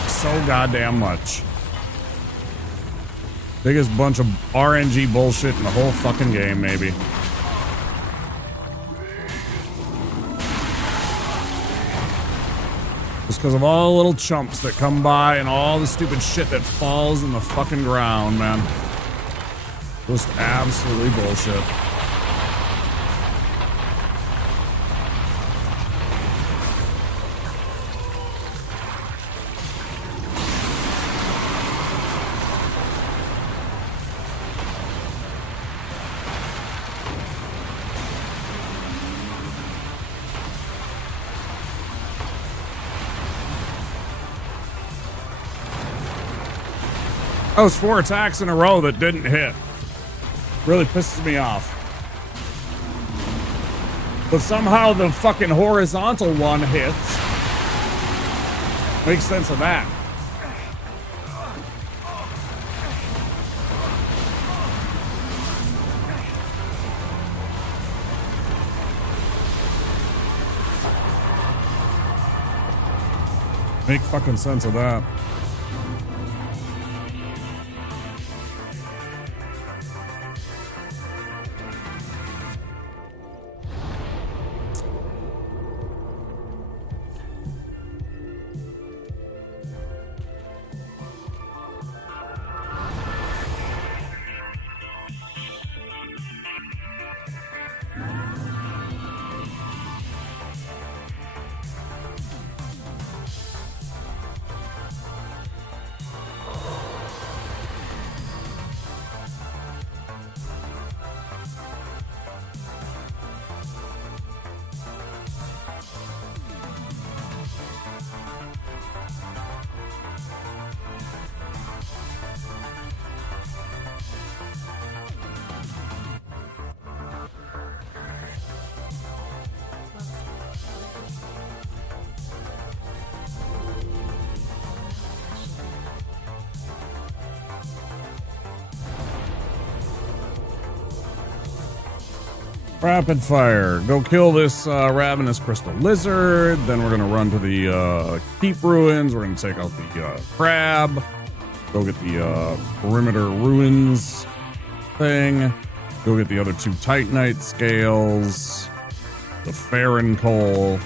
So goddamn much. Biggest bunch of RNG bullshit in the whole fucking game, maybe. Just because of all the little chumps that come by and all the stupid shit that falls in the fucking ground, man. Just absolutely bullshit. That was 4 attacks in a row that didn't hit. Really pisses me off. But somehow the fucking horizontal one hits. Makes sense of that. Make fucking sense of that. Rapid fire. Go kill this ravenous crystal lizard. Then we're gonna run to the keep ruins. We're gonna take out the crab. Go get the perimeter ruins thing. Go get the other 2 titanite scales. The Farron coal.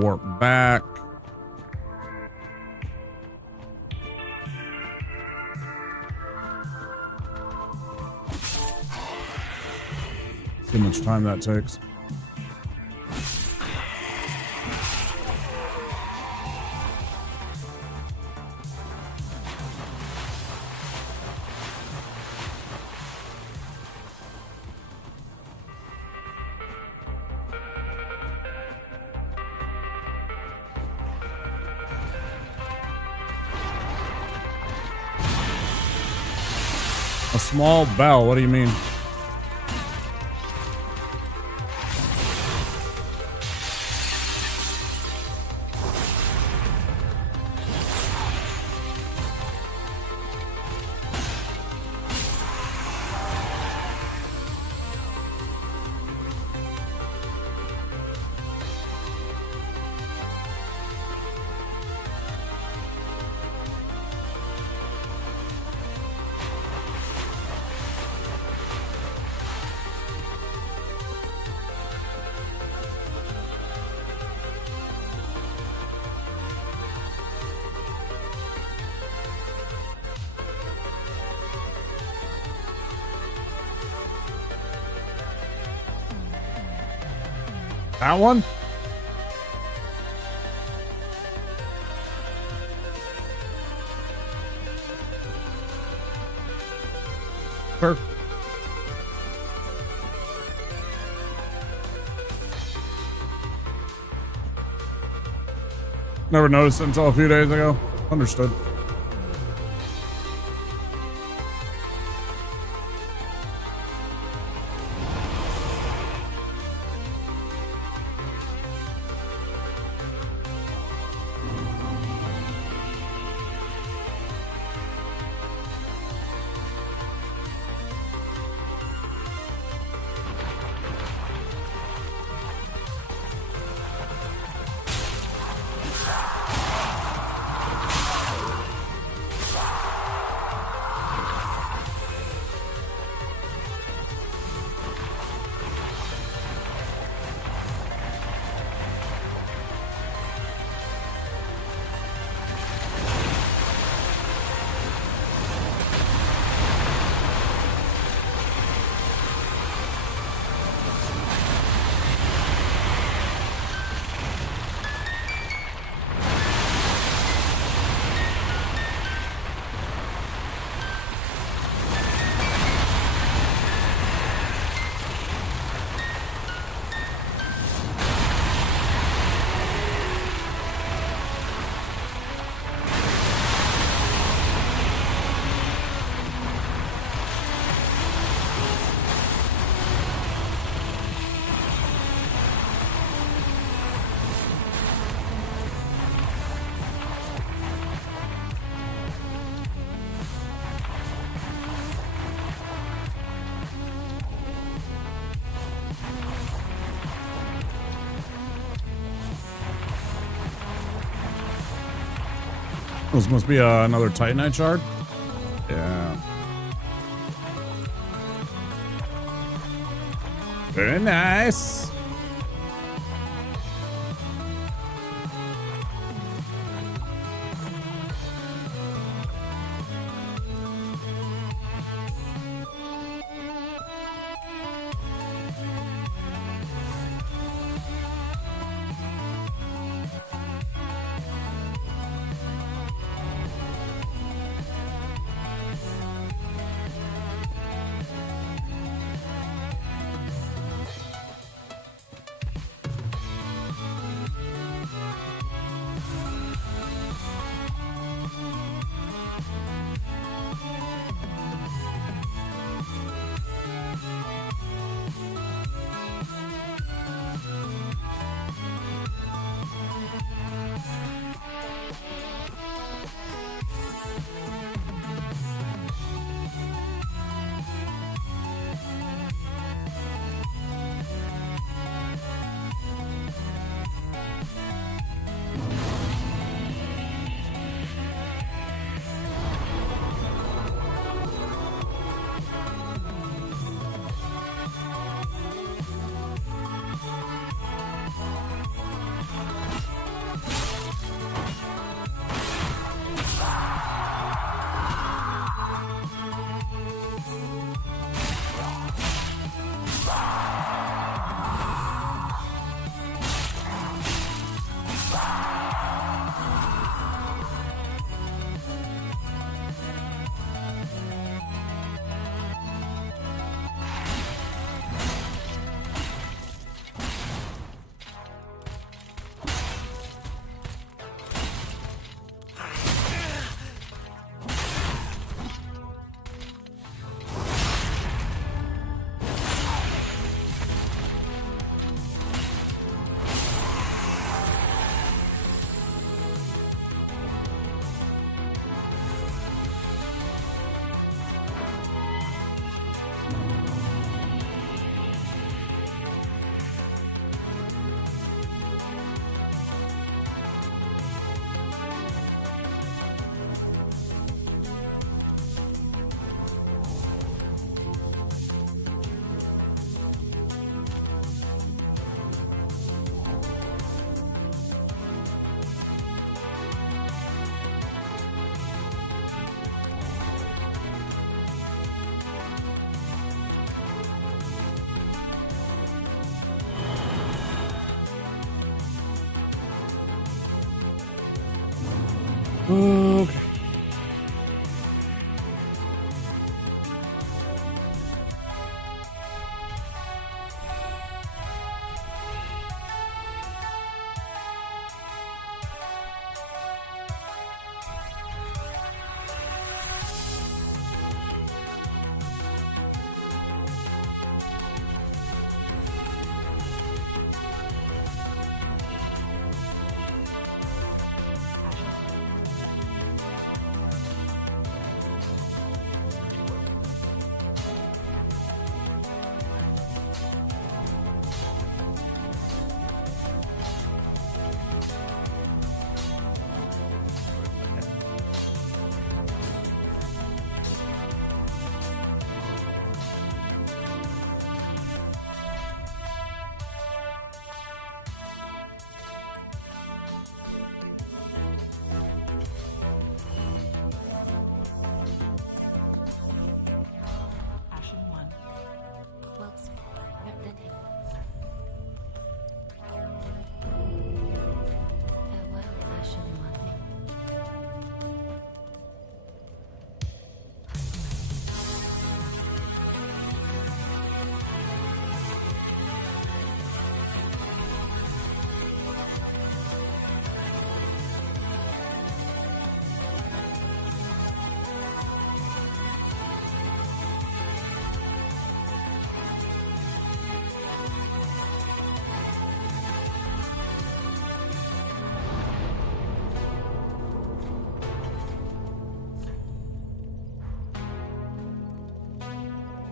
Warp back. See how much time that takes. A small bell, what do you mean? That one? Sure. Never noticed it until a few days ago. Understood. This must be another Titanite shard. Yeah. Very nice.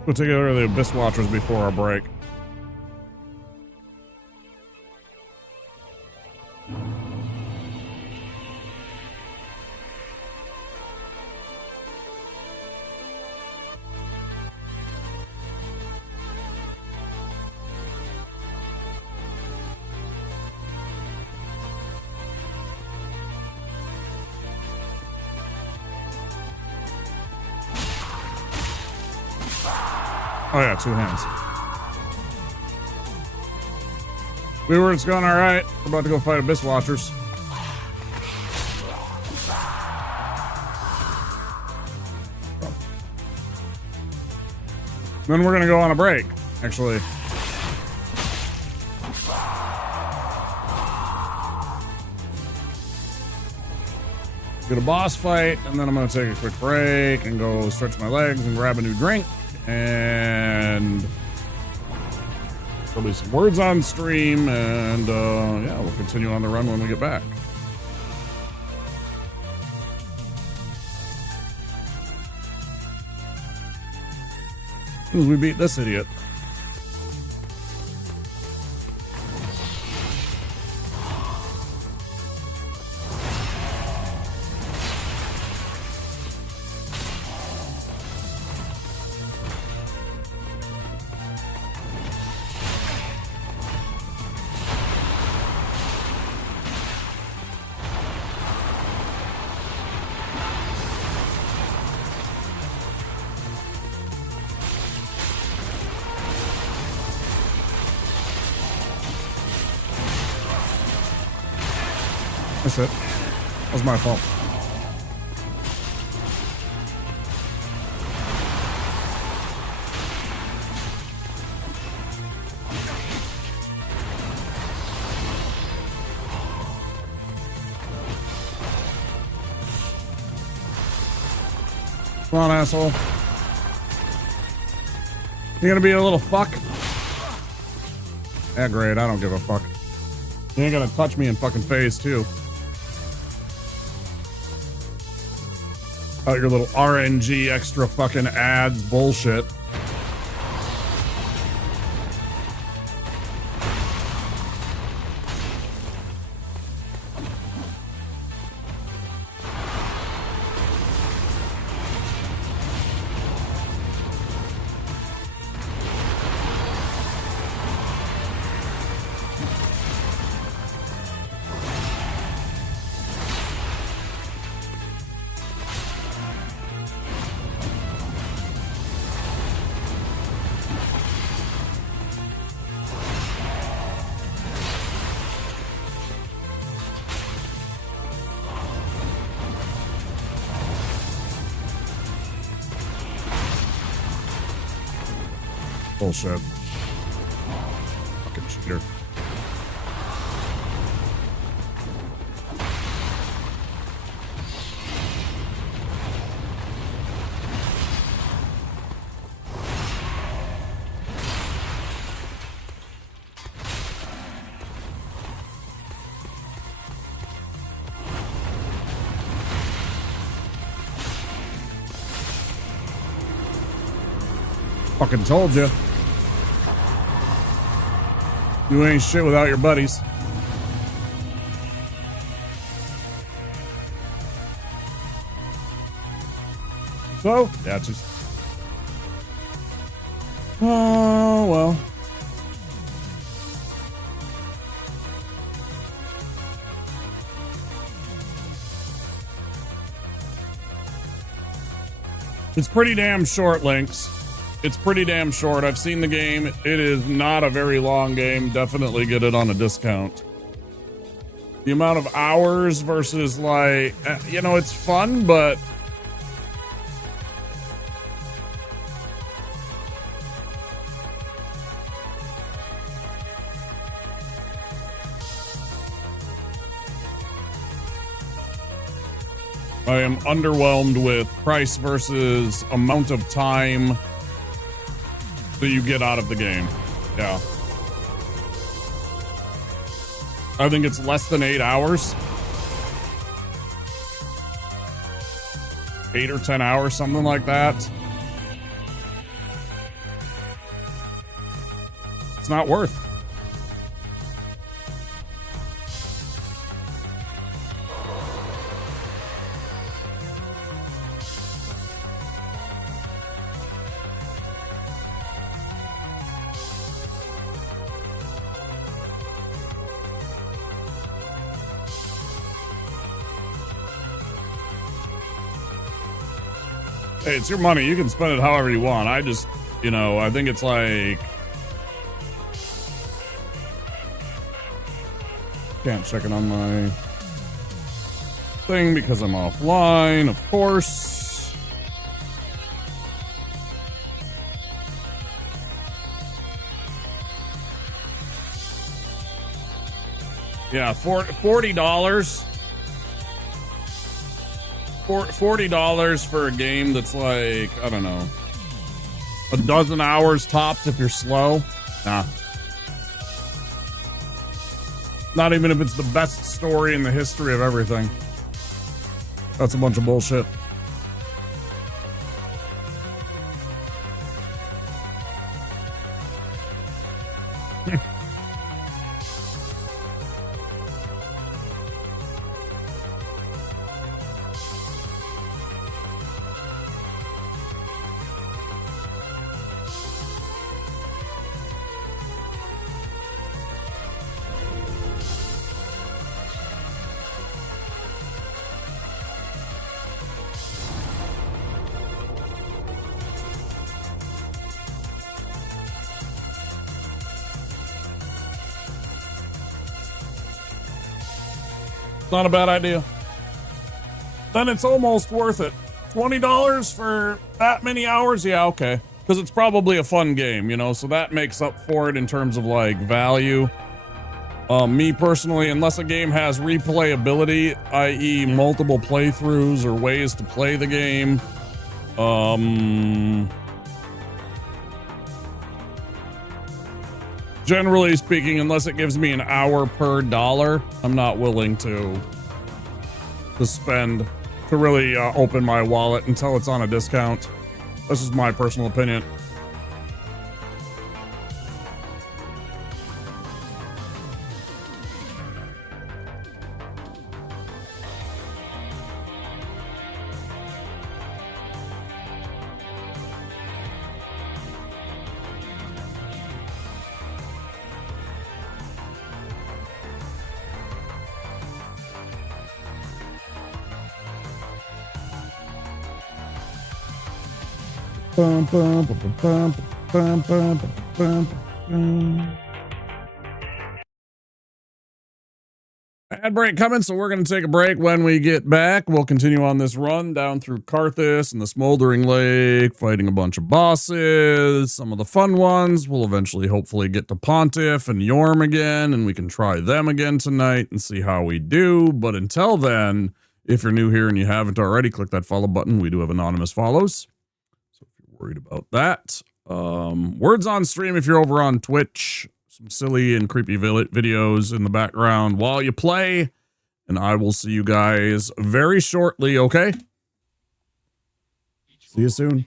We'll take care of the Abyss Watchers before our break. Oh yeah, 2 hands. Viewers, it's going all right. We're about to go fight Abyss Watchers. Then we're gonna go on a break, actually. Get a boss fight, and then I'm gonna take a quick break and go stretch my legs and grab a new drink. And there'll be some words on stream, and yeah, we'll continue on the run when we get back. As soon as we beat this idiot. That's it. That was my fault. Come on, asshole. You gonna be a little fuck? Yeah, great. I don't give a fuck. You ain't gonna touch me in fucking phase too. Oh, your little RNG extra fucking ads bullshit. Bullshit. Fucking cheater. Fucking told you. You ain't shit without your buddies. So, yeah, it's just... Oh, well. It's pretty damn short, Lynx. It's pretty damn short. I've seen the game. It is not a very long game. Definitely get it on a discount. The amount of hours versus, like, you know, it's fun, but I am underwhelmed with price versus amount of time that you get out of the game. Yeah. I think it's less than 8 hours. 8 or 10 hours, something like that. It's not worth. Hey, it's your money. You can spend it however you want. I just, you know, I think it's like... Can't check it on my thing because I'm offline, of course. Yeah, $40. $40 for a game that's like, I don't know, a dozen hours tops if you're slow. Nah. Not even if it's the best story in the history of everything. That's a bunch of bullshit. Not a bad idea. Then it's almost worth it. $20 for that many hours? Yeah, okay. Because it's probably a fun game, you know, so that makes up for it in terms of like value. Me personally, unless a game has replayability, i.e. multiple playthroughs or ways to play the game, generally speaking, unless it gives me an hour per dollar, I'm not willing to spend to really open my wallet until it's on a discount. This is my personal opinion. Ad break coming, so we're going to take a break. When we get back, we'll continue on this run down through Karthus and the Smoldering Lake, fighting a bunch of bosses, some of the fun ones. We'll eventually, hopefully, get to Pontiff and Yorm again, and we can try them again tonight and see how we do. But until then, if you're new here and you haven't already, click that follow button. We do have anonymous follows, so if you're worried about that. Words on stream if you're over on Twitch. Some silly and creepy videos in the background while you play, and I will see you guys very shortly, okay? See you soon.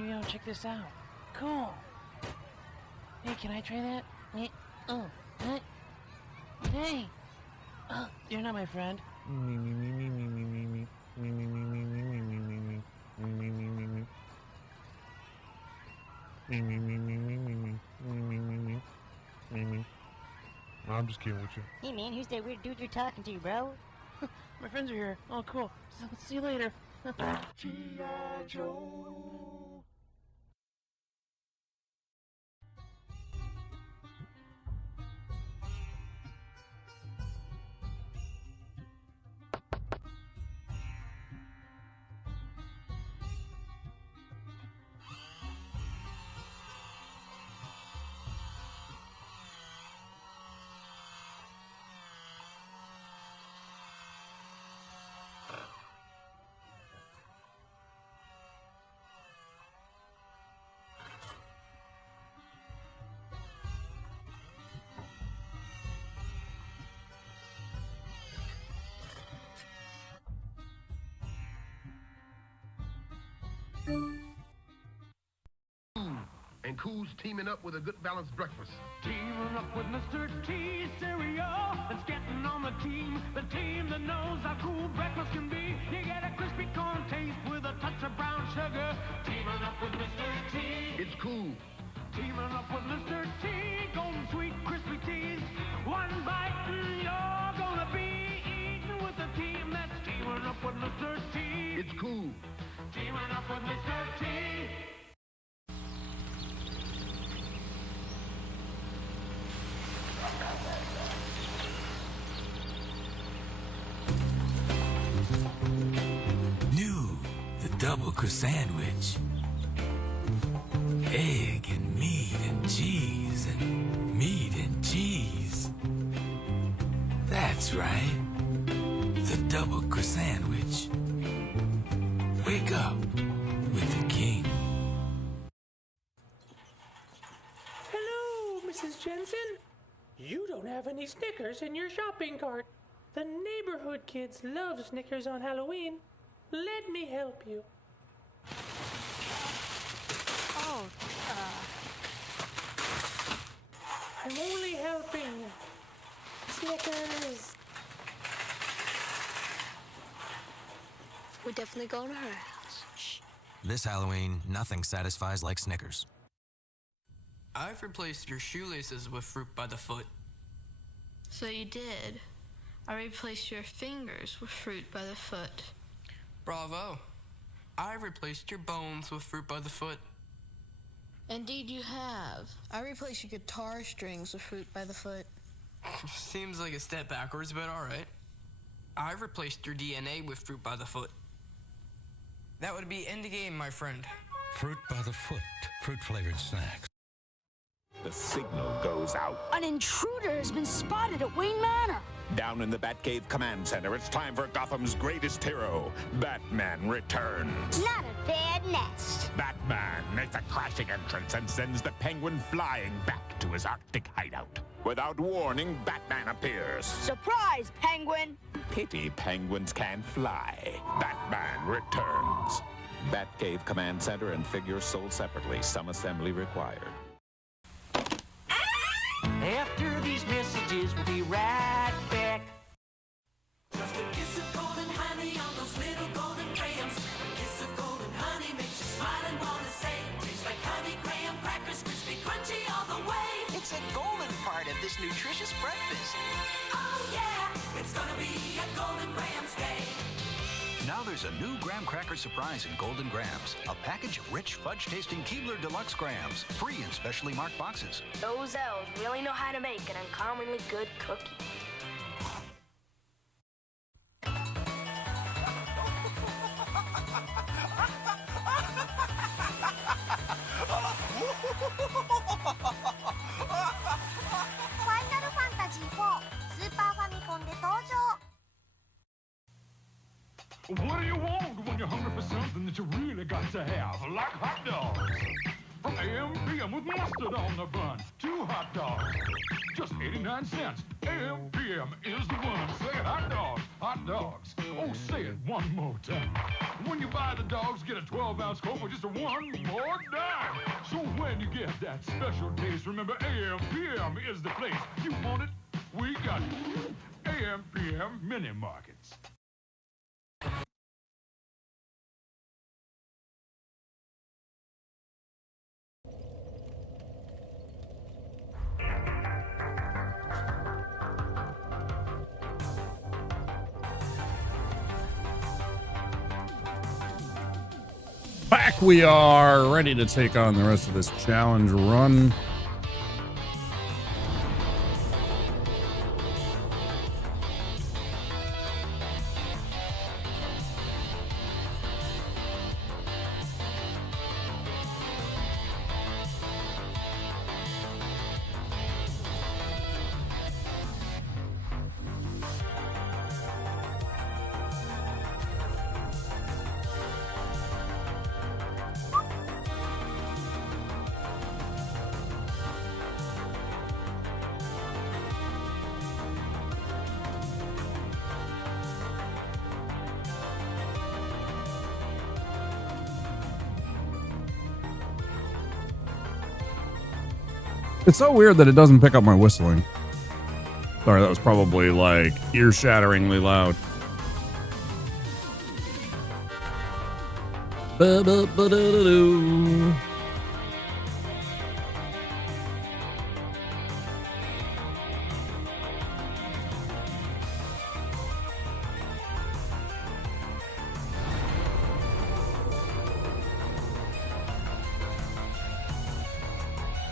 wanna, check this out. Cool. Hey, can I try that? Hey. You're not my friend. I'm just kidding with you. Hey man, who's that weird dude you're talking to, bro? My friends are here. Oh, cool. So, see you later. G.I. Joe. And Cool's teaming up with a good balanced breakfast. Teaming up with Mr. T cereal. It's getting on the team that knows how cool breakfast can be. You get a crispy corn taste with a touch of brown sugar. Teaming up with Mr. T. It's Cool. Teaming up with Mr. T. Golden sweet crispy teas. One bite and you're gonna be eating with a team that's teaming up with Mr. T. It's Cool. Teaming up with Mr. T. New, the double croissant-wich. Egg and meat and cheese and meat and cheese. That's right. The double croissant-wich. Wake up with the king. Hello, Mrs. Jensen. You don't have any Snickers in your shopping cart. The neighborhood kids love Snickers on Halloween. Let me help you. Oh, I'm only helping. Snickers. We're definitely going to her house. Shh. This Halloween, nothing satisfies like Snickers. I've replaced your shoelaces with fruit by the foot. So you did. I replaced your fingers with fruit by the foot. Bravo. I replaced your bones with fruit by the foot. Indeed you have. I replaced your guitar strings with fruit by the foot. Seems like a step backwards, but alright. I replaced your DNA with fruit by the foot. That would be end game, my friend. Fruit by the foot. Fruit-flavored snacks. The signal goes out. an intruder has been spotted at Wayne Manor. Down in the Batcave Command Center, it's time for Gotham's greatest hero. Batman returns. Not a bad nest. Batman makes a crashing entrance and sends the Penguin flying back to his Arctic hideout. Without warning, Batman appears. Surprise, Penguin! Pity penguins can't fly. Batman returns. Batcave Command Center and figures sold separately. Some assembly required. After these messages, we'll be right back. Just a kiss of golden honey on those little golden grahams. A kiss of golden honey makes you smile and want to say, tastes like honey graham crackers, crispy, crunchy all the way. It's a golden part of this nutritious breakfast. Oh yeah, it's gonna be a golden grahams day. Now there's a new graham cracker surprise in Golden Grams. A package of rich, fudge-tasting Keebler Deluxe Grahams. Free in specially marked boxes. Those elves really know how to make an uncommonly good cookie. Final Fantasy 4 スーパーファミコンで登場。 What do you want when you're hungry for something that you really got to have? Like hot dogs. From AM PM with mustard on the bun. 2 hot dogs. Just 89 cents. AM PM is the one. Say hot dogs. Hot dogs. Oh, say it one more time. When you buy the dogs, get a 12-ounce Coke for just one more dime. So when you get that special taste, remember AM, PM is the place. You want it? We got it. AM, PM Mini Markets. Back we are, ready to take on the rest of this challenge run. It's so weird that it doesn't pick up my whistling. Sorry, that was probably like ear-shatteringly loud. Ba-ba-ba-da-da-doo.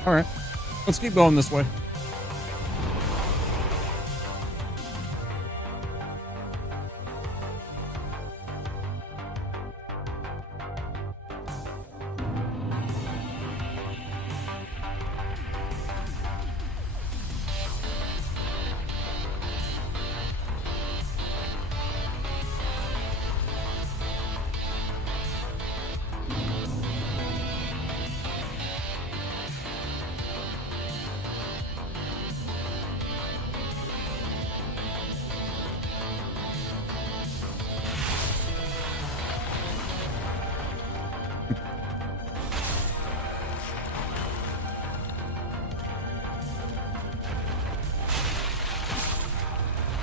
All right. Let's keep going this way.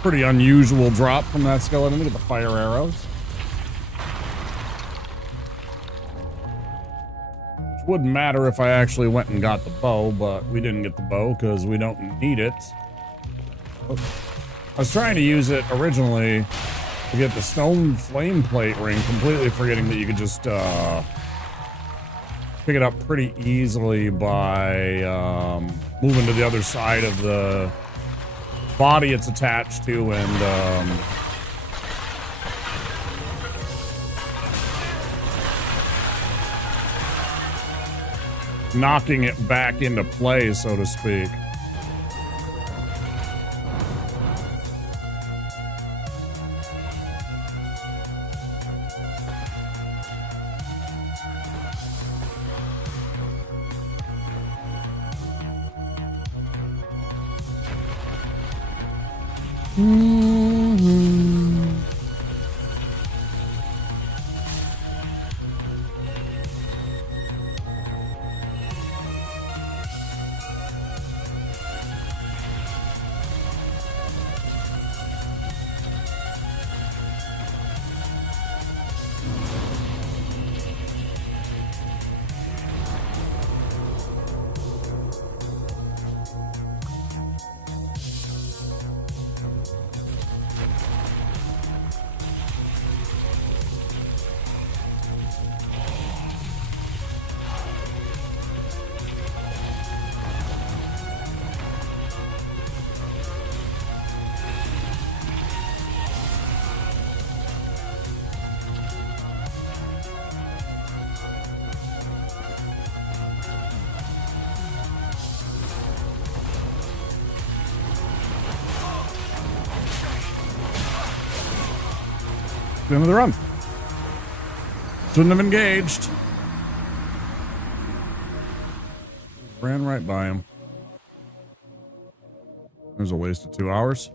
Pretty unusual drop from that skeleton. Look at the fire arrows. Which wouldn't matter if I actually went and got the bow, but we didn't get the bow because we don't need it. I was trying to use it originally to get the stone flame plate ring, completely forgetting that you could just pick it up pretty easily by moving to the other side of the body it's attached to and knocking it back into play, so to speak. End of the run. Shouldn't have engaged. Ran right by him. There's a waste of 2 hours.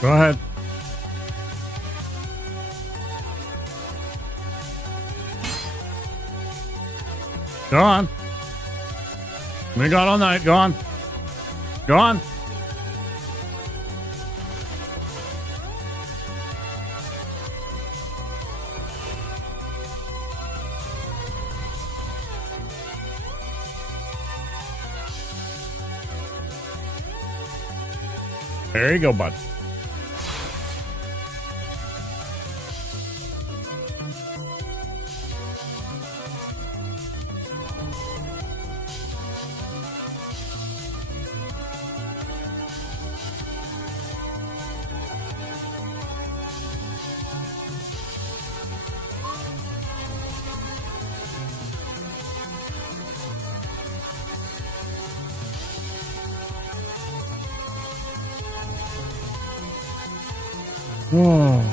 Go ahead. Go on. We got all night. Go on. Go on. There you go, bud. Oh.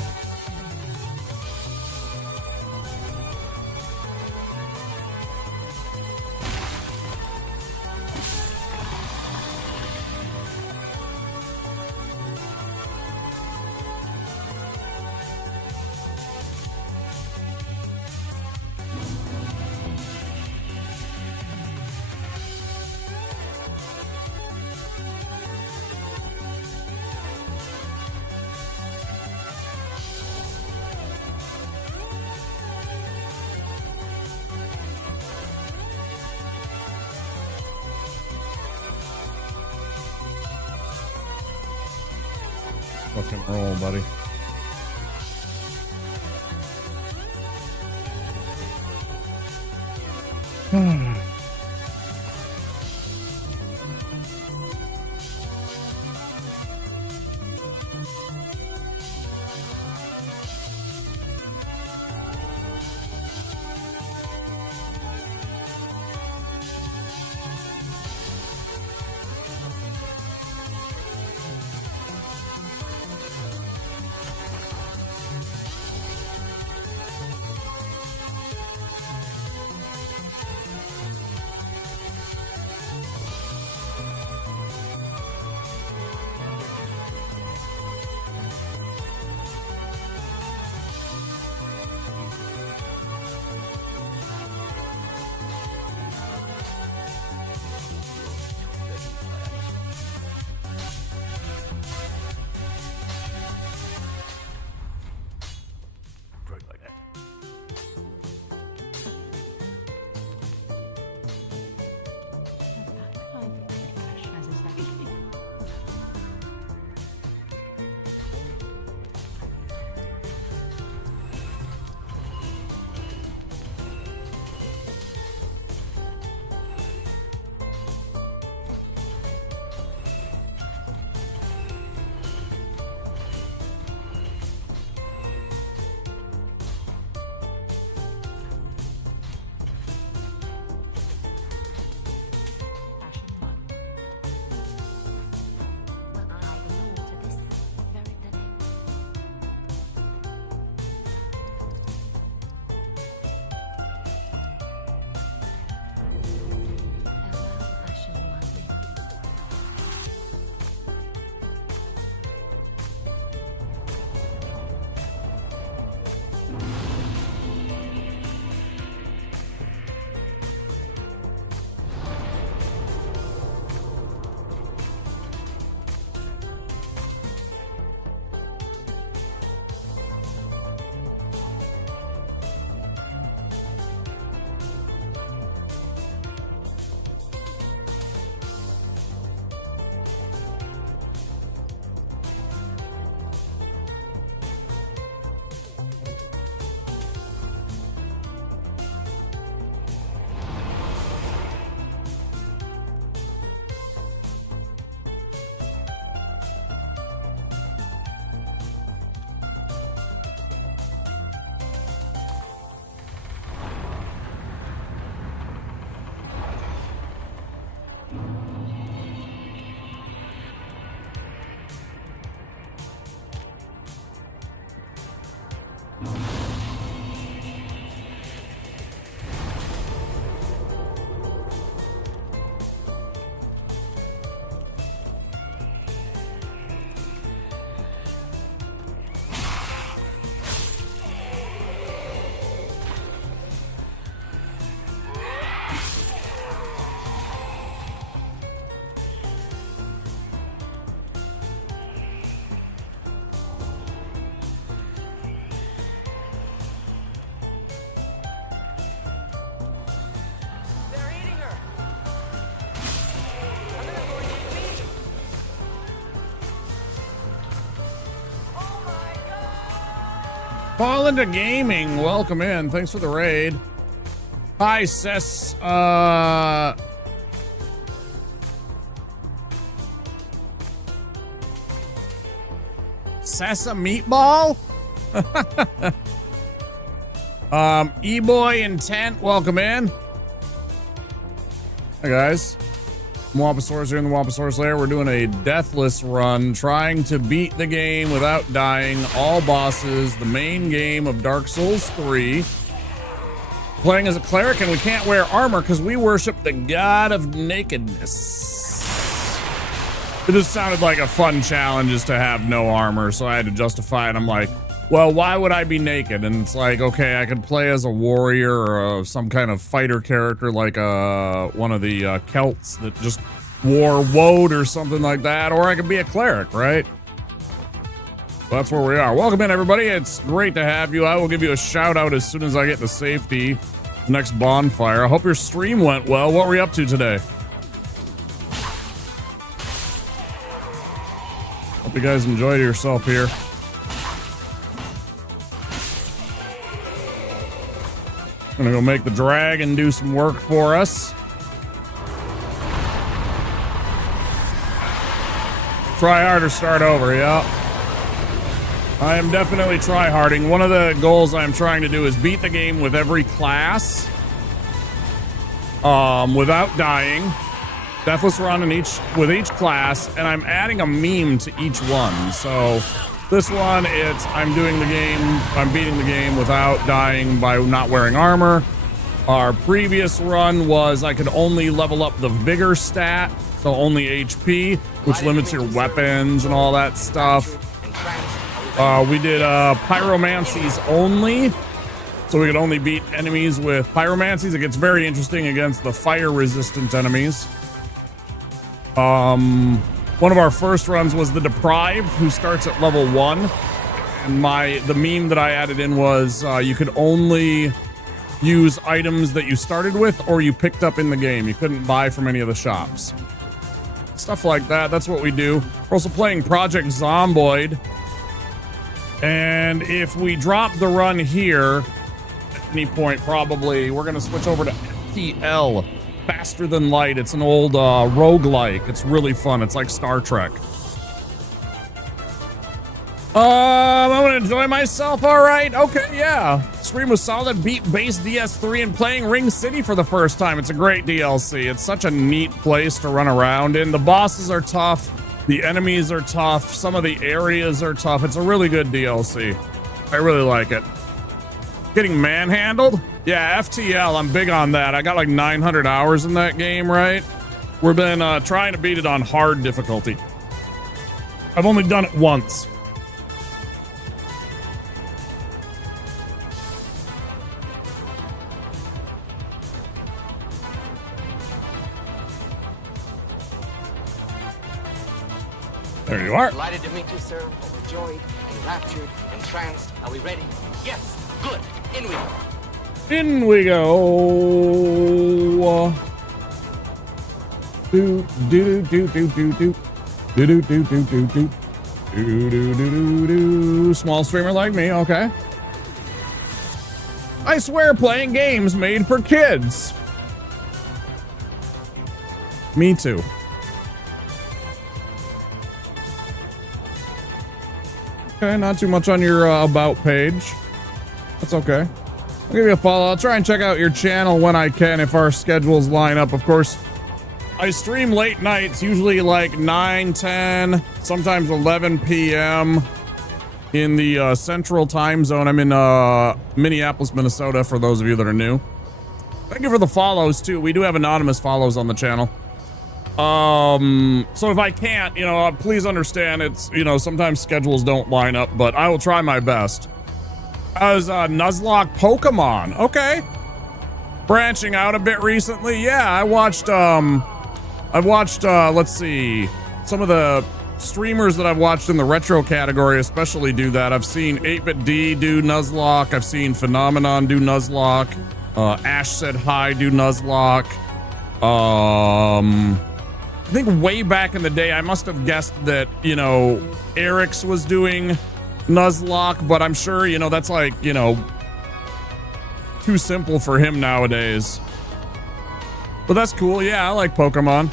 Fucking roll, buddy. Fall into gaming. Welcome in. Thanks for the raid. Hi, Sis. Sessa Meatball? E-Boy Intent, welcome in. Hey guys. Wampasaurus here in the Wampasaurus lair. We're doing a Deathless run, trying to beat the game without dying, all bosses, the main game of Dark Souls 3. Playing as a cleric, and we can't wear armor because we worship the god of nakedness. It just sounded like a fun challenge just to have no armor, so I had to justify it. I'm like, well, why would I be naked? And it's like, okay, I could play as a warrior or some kind of fighter character like one of the Celts that just wore woad or something like that, or I could be a cleric, right? So that's where we are. Welcome in, everybody. It's great to have you. I will give you a shout out as soon as I get to safety. Next bonfire. I hope your stream went well. What were you up to today? Hope you guys enjoyed yourself here. Gonna go make the dragon do some work for us. Try hard or start over, yeah. I am definitely tryharding. One of the goals I'm trying to do is beat the game with every class, without dying. Deathless run with each class, and I'm adding a meme to each one. So this one, I'm beating the game without dying by not wearing armor. Our previous run was I could only level up the vigor stat, so only HP, which limits your weapons and all that stuff. We did pyromancies only, so we could only beat enemies with pyromancies. It gets very interesting against the fire resistant enemies. One of our first runs was the Deprived, who starts at level 1, and the meme that I added in was you could only use items that you started with or you picked up in the game. You couldn't buy from any of the shops. Stuff like that. That's what we do. We're also playing Project Zomboid. And if we drop the run here, at any point probably, we're going to switch over to FTL, Faster Than Light. It's an old roguelike. It's really fun. It's like Star Trek. I'm going to enjoy myself. All right. Okay, yeah. Stream was solid. Beat base DS3 and playing Ring City for the first time. It's a great DLC. It's such a neat place to run around in. The bosses are tough. The enemies are tough. Some of the areas are tough. It's a really good DLC. I really like it. Getting manhandled? Yeah, FTL. I'm big on that. I got like 900 hours in that game, right? We've been trying to beat it on hard difficulty. I've only done it once. There you are. Delighted to meet you, sir. Overjoyed, enraptured, entranced. Are we ready? Yes. Good. In we go. In we go. Do do do do do do do do do do do do do do do do do. Small streamer like me, okay. I swear, playing games made for kids. Me too. Okay, not too much on your about page. That's okay. I'll give you a follow. I'll try and check out your channel when I can if our schedules line up. Of course, I stream late nights, usually like 9, 10, sometimes 11 p.m. in the central time zone. I'm in Minneapolis, Minnesota, for those of you that are new. Thank you for the follows, too. We do have anonymous follows on the channel. So if I can't, please understand it's, sometimes schedules don't line up, but I will try my best. As Nuzlocke Pokemon. Okay. Branching out a bit recently. Yeah, I watched, let's see, some of the streamers that I've watched in the retro category especially do that. I've seen 8BitD do Nuzlocke. I've seen Phenomenon do Nuzlocke. Ash Said Hi do Nuzlocke. I think way back in the day, I must have guessed that, Eric's was doing Nuzlocke, but I'm sure, you know, that's like, you know, too simple for him nowadays. But that's cool. Yeah, I like Pokemon.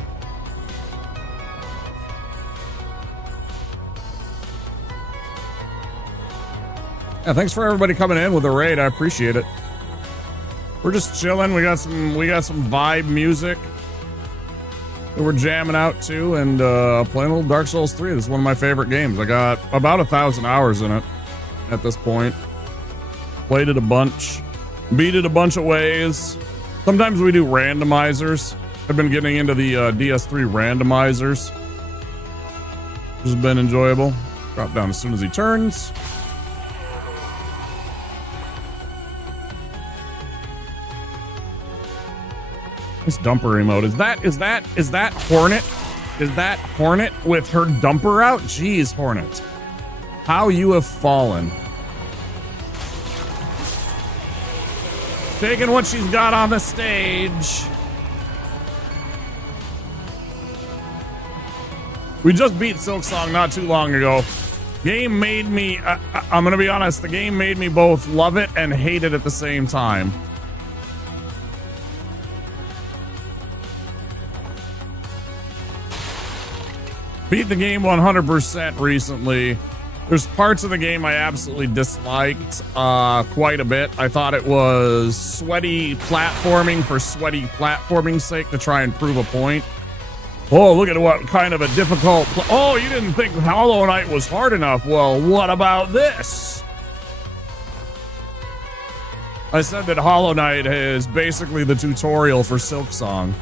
Yeah, thanks for everybody coming in with a raid. I appreciate it. We're just chilling. We got some vibe music that we're jamming out to, and playing a little Dark Souls 3. This is one of my favorite games. I got about 1,000 hours in it at this point. Played it a bunch, beat it a bunch of ways. Sometimes we do randomizers. I've been getting into the DS3 randomizers, which has been enjoyable. Drop down as soon as he turns. This dumper emote. Is that Hornet? Is that Hornet with her dumper out? Jeez, Hornet. How you have fallen. Taking what she's got on the stage. We just beat Silksong not too long ago. Game made me, I'm gonna be honest, the game made me both love it and hate it at the same time. Beat the game 100% recently. There's parts of the game I absolutely disliked quite a bit. I thought it was sweaty platforming for sweaty platforming's sake to try and prove a point. Oh, look at what kind of a difficult... Oh, you didn't think Hollow Knight was hard enough. Well, what about this? I said that Hollow Knight is basically the tutorial for Silksong.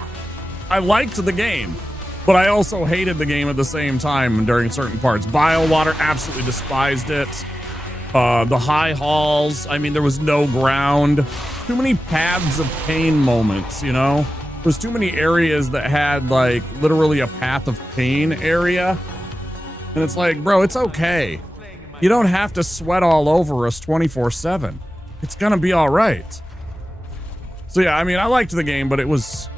I liked the game, but I also hated the game at the same time during certain parts. Biowater, absolutely despised it. The high halls, I mean, there was no ground. Too many paths of pain moments, you know? There's too many areas that had, like, literally a path of pain area. And it's like, bro, it's okay. You don't have to sweat all over us 24/7. It's gonna be all right. So yeah, I mean, I liked the game, but it was...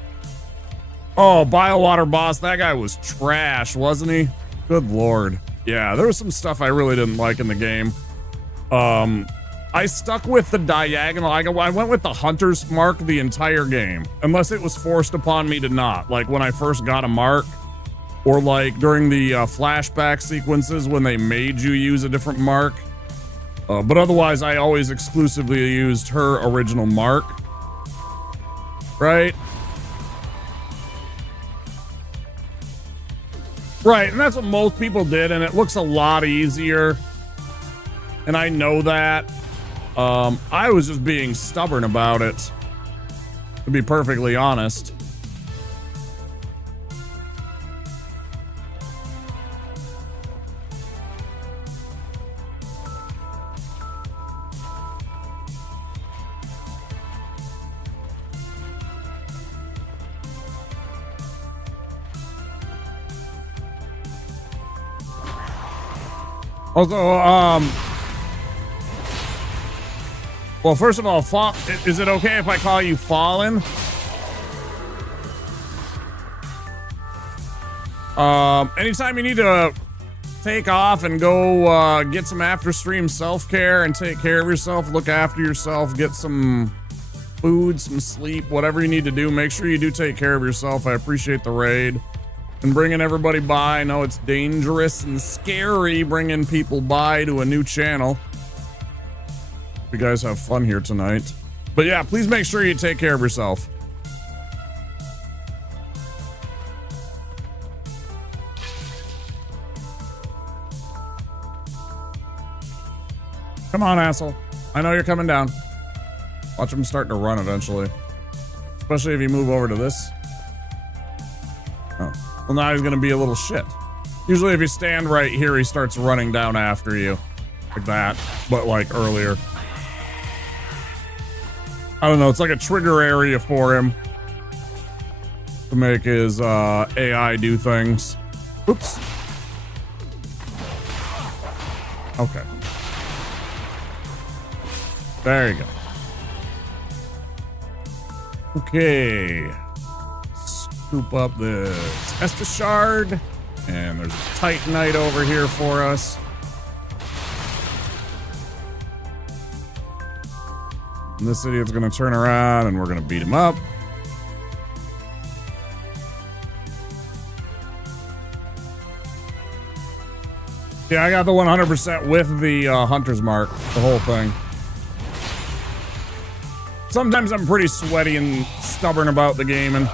Oh, Biowater boss, that guy was trash, wasn't he? Good lord. Yeah, there was some stuff I really didn't like in the game. I stuck with the diagonal. I went with the hunter's mark the entire game, unless it was forced upon me to not. Like when I first got a mark, or like during the flashback sequences when they made you use a different mark. But otherwise, I always exclusively used her original mark. Right? Right, and that's what most people did, and it looks a lot easier. And I know that. I was just being stubborn about it, to be perfectly honest. Also, well, first of all, is it okay if I call you Fallen? Anytime you need to take off and go get some after-stream self-care and take care of yourself, look after yourself, get some food, some sleep, whatever you need to do, make sure you do take care of yourself. I appreciate the raid and bringing everybody by. I know it's dangerous and scary bringing people by to a new channel. You guys have fun here tonight. But yeah, please make sure you take care of yourself. Come on, asshole. I know you're coming down. Watch him start to run eventually. Especially if you move over to this. Oh. Well, now he's gonna be a little shit. Usually if you stand right here, he starts running down after you. Like that, but like earlier. I don't know, it's like a trigger area for him to make his AI do things. Oops. Okay. There you go. Okay. Scoop up this Estus Shard. And there's a Titanite over here for us. And this idiot's gonna turn around and we're gonna beat him up. Yeah, I got the 100% with the hunter's mark, the whole thing. Sometimes I'm pretty sweaty and stubborn about the game, and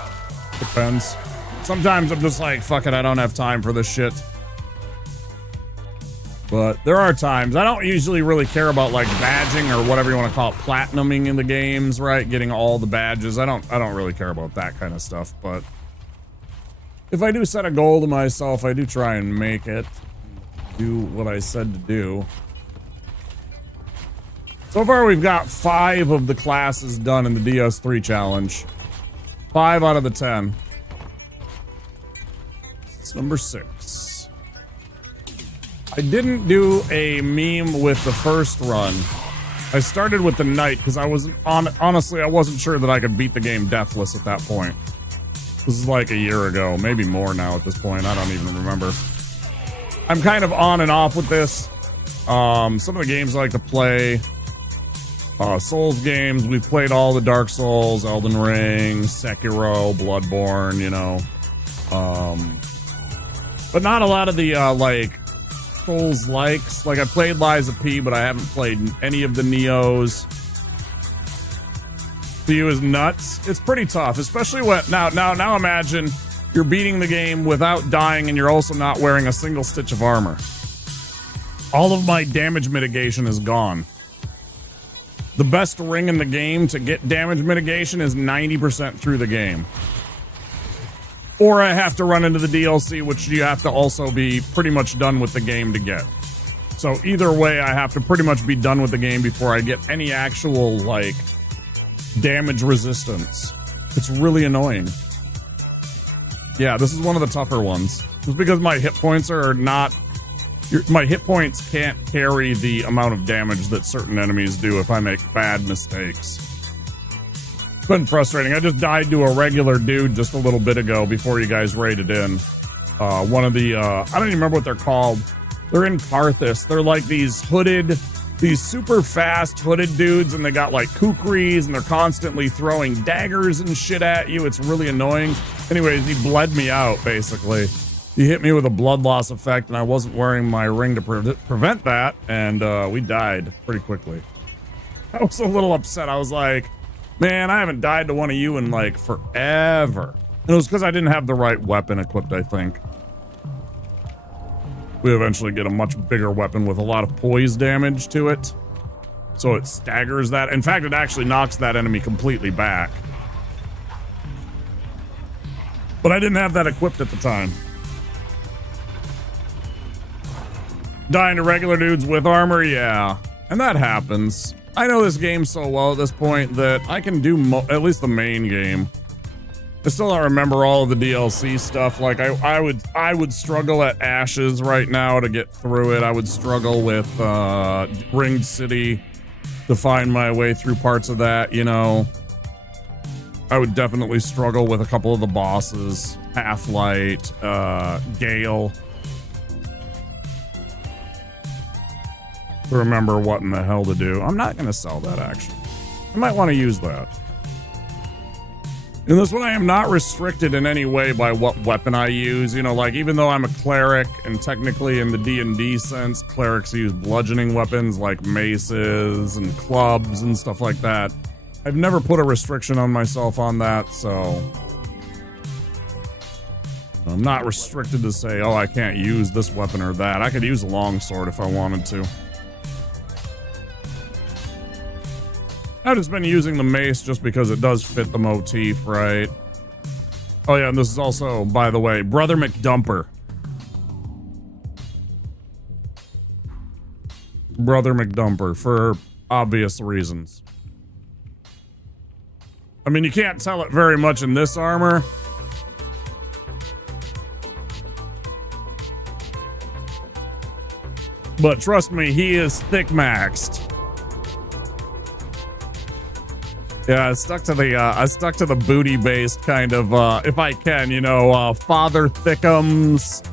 depends. Sometimes I'm just like, fuck it, I don't have time for this shit. But there are times. I don't usually really care about like badging or whatever you want to call it, platinuming in the games, right? Getting all the badges. I don't really care about that kind of stuff, but if I do set a goal to myself, I do try and make it. Do what I said to do. So far, we've got 5 of the classes done in the DS3 challenge. 5 out of the 10. It's number 6. I didn't do a meme with the first run. I started with the knight because I wasn't honestly, I wasn't sure that I could beat the game Deathless at that point. This is like a year ago, maybe more now at this point. I don't even remember. I'm kind of on and off with this. Some of the games I like to play, Souls games. We've played all the Dark Souls, Elden Ring, Sekiro, Bloodborne, you know. But not a lot of the, like, Souls likes. Like, I played Lies of P, but I haven't played any of the Neos. To you is nuts. It's pretty tough, especially when, now imagine you're beating the game without dying and you're also not wearing a single stitch of armor. All of my damage mitigation is gone. The best ring in the game to get damage mitigation is 90% through the game. Or I have to run into the DLC, which you have to also be pretty much done with the game to get. So either way, I have to pretty much be done with the game before I get any actual, like, damage resistance. It's really annoying. Yeah, this is one of the tougher ones. Just because my hit points are not... my hit points can't carry the amount of damage that certain enemies do if I make bad mistakes. It's been frustrating. I just died to a regular dude just a little bit ago before you guys raided in. One of the... I don't even remember what they're called. They're in Karthus. They're like these hooded... These super fast hooded dudes, and they got like kukris, and they're constantly throwing daggers and shit at you. It's really annoying. Anyways, he bled me out, basically. He hit me with a blood loss effect, and I wasn't wearing my ring to prevent that, and we died pretty quickly. I was a little upset. I was like, man, I haven't died to one of you in like forever. And it was because I didn't have the right weapon equipped, I think. We eventually get a much bigger weapon with a lot of poise damage to it. So it staggers that. In fact, it actually knocks that enemy completely back. But I didn't have that equipped at the time. Dying to regular dudes with armor, yeah. And that happens. I know this game so well at this point that I can do at least the main game. I still don't remember all of the DLC stuff. Like I would struggle at Ashes right now to get through it. I would struggle with Ringed City to find my way through parts of that, you know. I would definitely struggle with a couple of the bosses. Half-Light, Gale. To remember what in the hell to do. I'm not gonna sell that actually. I might want to use that. In this one, I am not restricted in any way by what weapon I use. You know, like, even though I'm a cleric, and technically in the D&D sense, clerics use bludgeoning weapons like maces and clubs and stuff like that. I've never put a restriction on myself on that, so... I'm not restricted to say, oh, I can't use this weapon or that. I could use a longsword if I wanted to. I've just been using the mace just because it does fit the motif, right? Oh yeah, and this is also, by the way, Brother McDumper. Brother McDumper, for obvious reasons. I mean, you can't tell it very much in this armor. But trust me, he is thick-maxed. Yeah, I stuck to the booty-based kind of, if I can, you know, Father Thickums,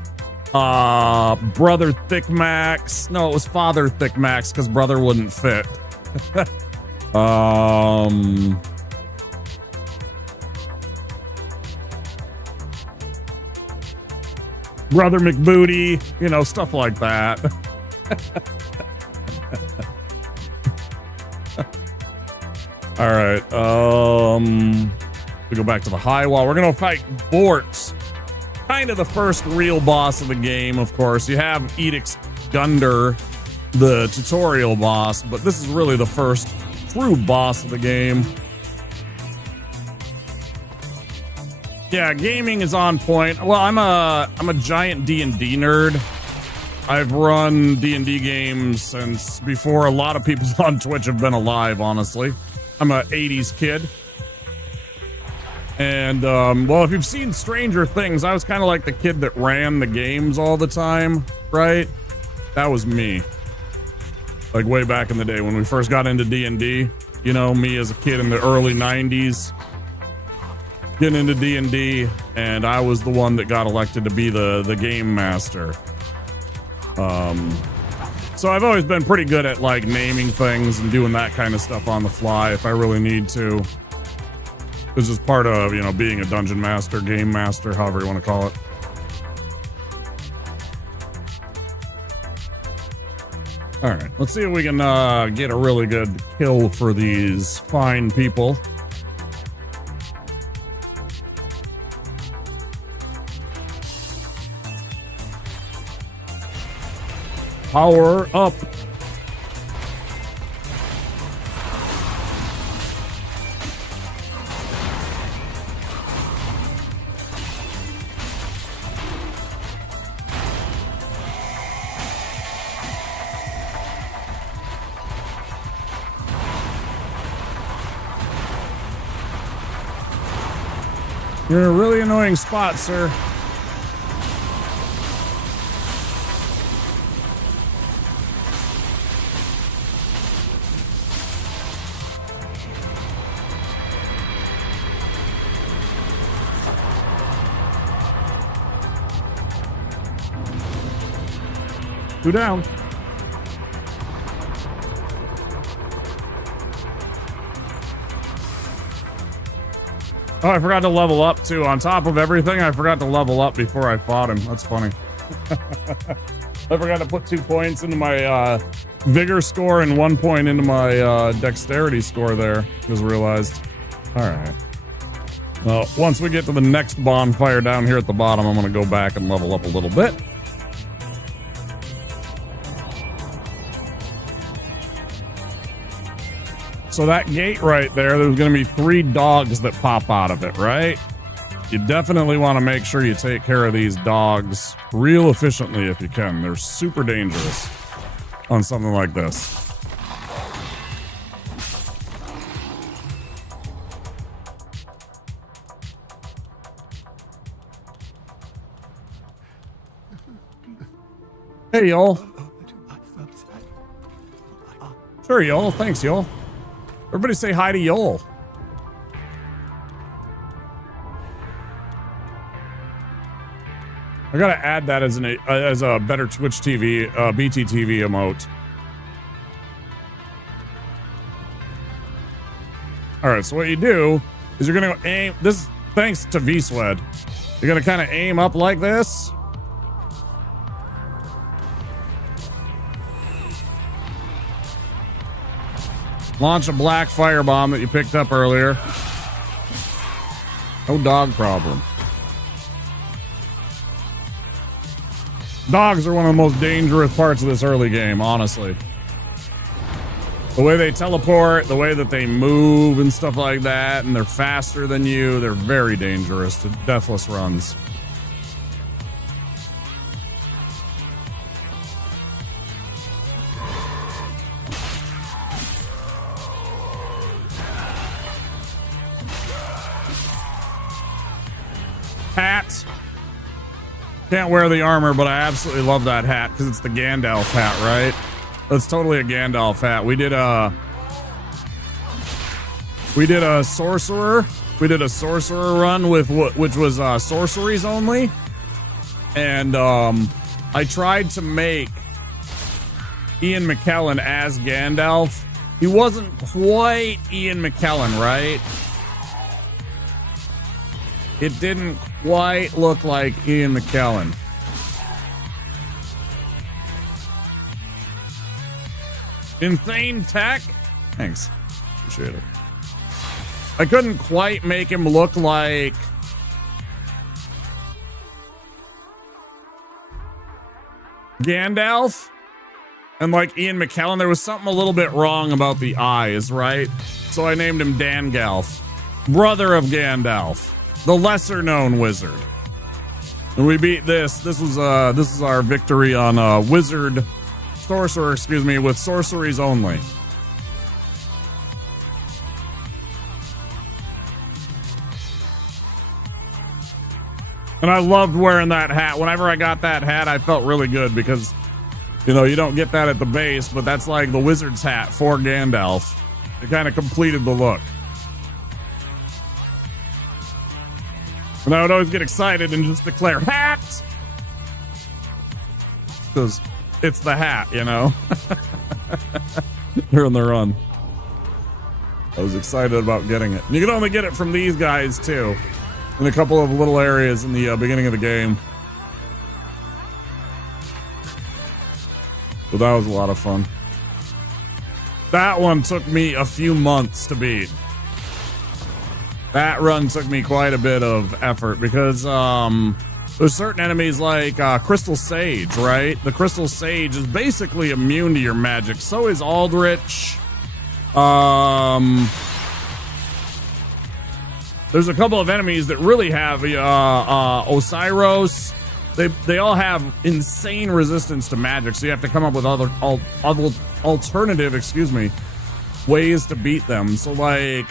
Brother Thickmax. No, it was Father Thickmax because Brother wouldn't fit. Brother McBooty, you know, stuff like that. All right. We go back to the high wall. We're gonna fight Bortz. Kind of the first real boss of the game, of course. You have Edict's Gunder, the tutorial boss, but this is really the first true boss of the game. Yeah, gaming is on point. Well, I'm a giant D&D nerd. I've run D&D games since before a lot of people on Twitch have been alive, honestly. I'm a 80s kid. And, well, if you've seen Stranger Things, I was kind of like the kid that ran the games all the time, right? That was me. Like way back in the day when we first got into D&D, you know, me as a kid in the early 90s, getting into D&D, and I was the one that got elected to be the game master. So I've always been pretty good at like naming things and doing that kind of stuff on the fly if I really need to. This is part of, you know, being a dungeon master, game master, however you want to call it. All right, let's see if we can get a really good kill for these fine people. Power up. You're in a really annoying spot, sir. Two down. Oh, I forgot to level up too. On top of everything, I forgot to level up before I fought him. That's funny. I forgot to put 2 points into my vigor score and 1 point into my dexterity score there. Just realized. All right. Well, once we get to the next bonfire down here at the bottom, I'm going to go back and level up a little bit. So that gate right there, there's going to be 3 dogs that pop out of it, right? You definitely want to make sure you take care of these dogs real efficiently if you can. They're super dangerous on something like this. Hey, y'all. Sure, y'all. Thanks, y'all. Everybody say hi to y'all. I gotta add that as a better Twitch TV, BTTV emote. All right, so what you do is you're gonna go aim. This is thanks to VSWED. You're gonna kind of aim up like this. Launch a black firebomb that you picked up earlier. No dog problem. Dogs are one of the most dangerous parts of this early game, honestly. The way they teleport, the way that they move and stuff like that, and they're faster than you, they're very dangerous to Deathless runs. Hat. Can't wear the armor, but I absolutely love that hat because it's the Gandalf hat, right? That's totally a Gandalf hat. We did a sorcerer. We did a sorcerer run with which was sorceries only, and I tried to make Ian McKellen as Gandalf He wasn't quite Ian McKellen, right? It didn't quite look like Ian McKellen. Insane tech? Thanks. Appreciate it. I couldn't quite make him look like Gandalf and like Ian McKellen. There was something a little bit wrong about the eyes, right? So I named him Dangalf, brother of Gandalf, the lesser known wizard. And we beat this. This is our victory on sorcerer, excuse me, with sorceries only. And I loved wearing that hat. Whenever I got that hat, I felt really good because, you know, you don't get that at the base, but that's like the wizard's hat for Gandalf. It kind of completed the look. And I would always get excited and just declare, hat! Because it's the hat, you know? They're on the run. I was excited about getting it. You can only get it from these guys, too. In a couple of little areas in the beginning of the game. But that was a lot of fun. That one took me a few months to beat. That run took me quite a bit of effort because there's certain enemies like Crystal Sage, right? The Crystal Sage is basically immune to your magic. So is Aldrich. There's a couple of enemies that really have Osiros. They all have insane resistance to magic, so you have to come up with other alternative, excuse me, ways to beat them. So like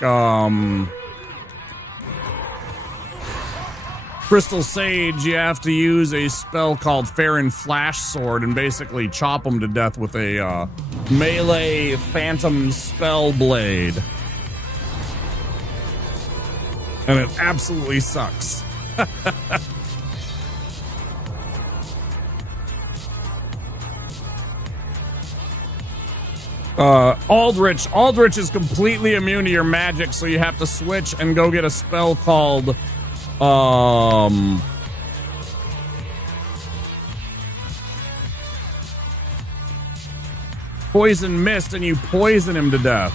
Crystal Sage, you have to use a spell called Farron Flash Sword and basically chop them to death with a melee phantom spell blade. And it absolutely sucks. Aldrich is completely immune to your magic, so you have to switch and go get a spell called Poison Mist, and you poison him to death.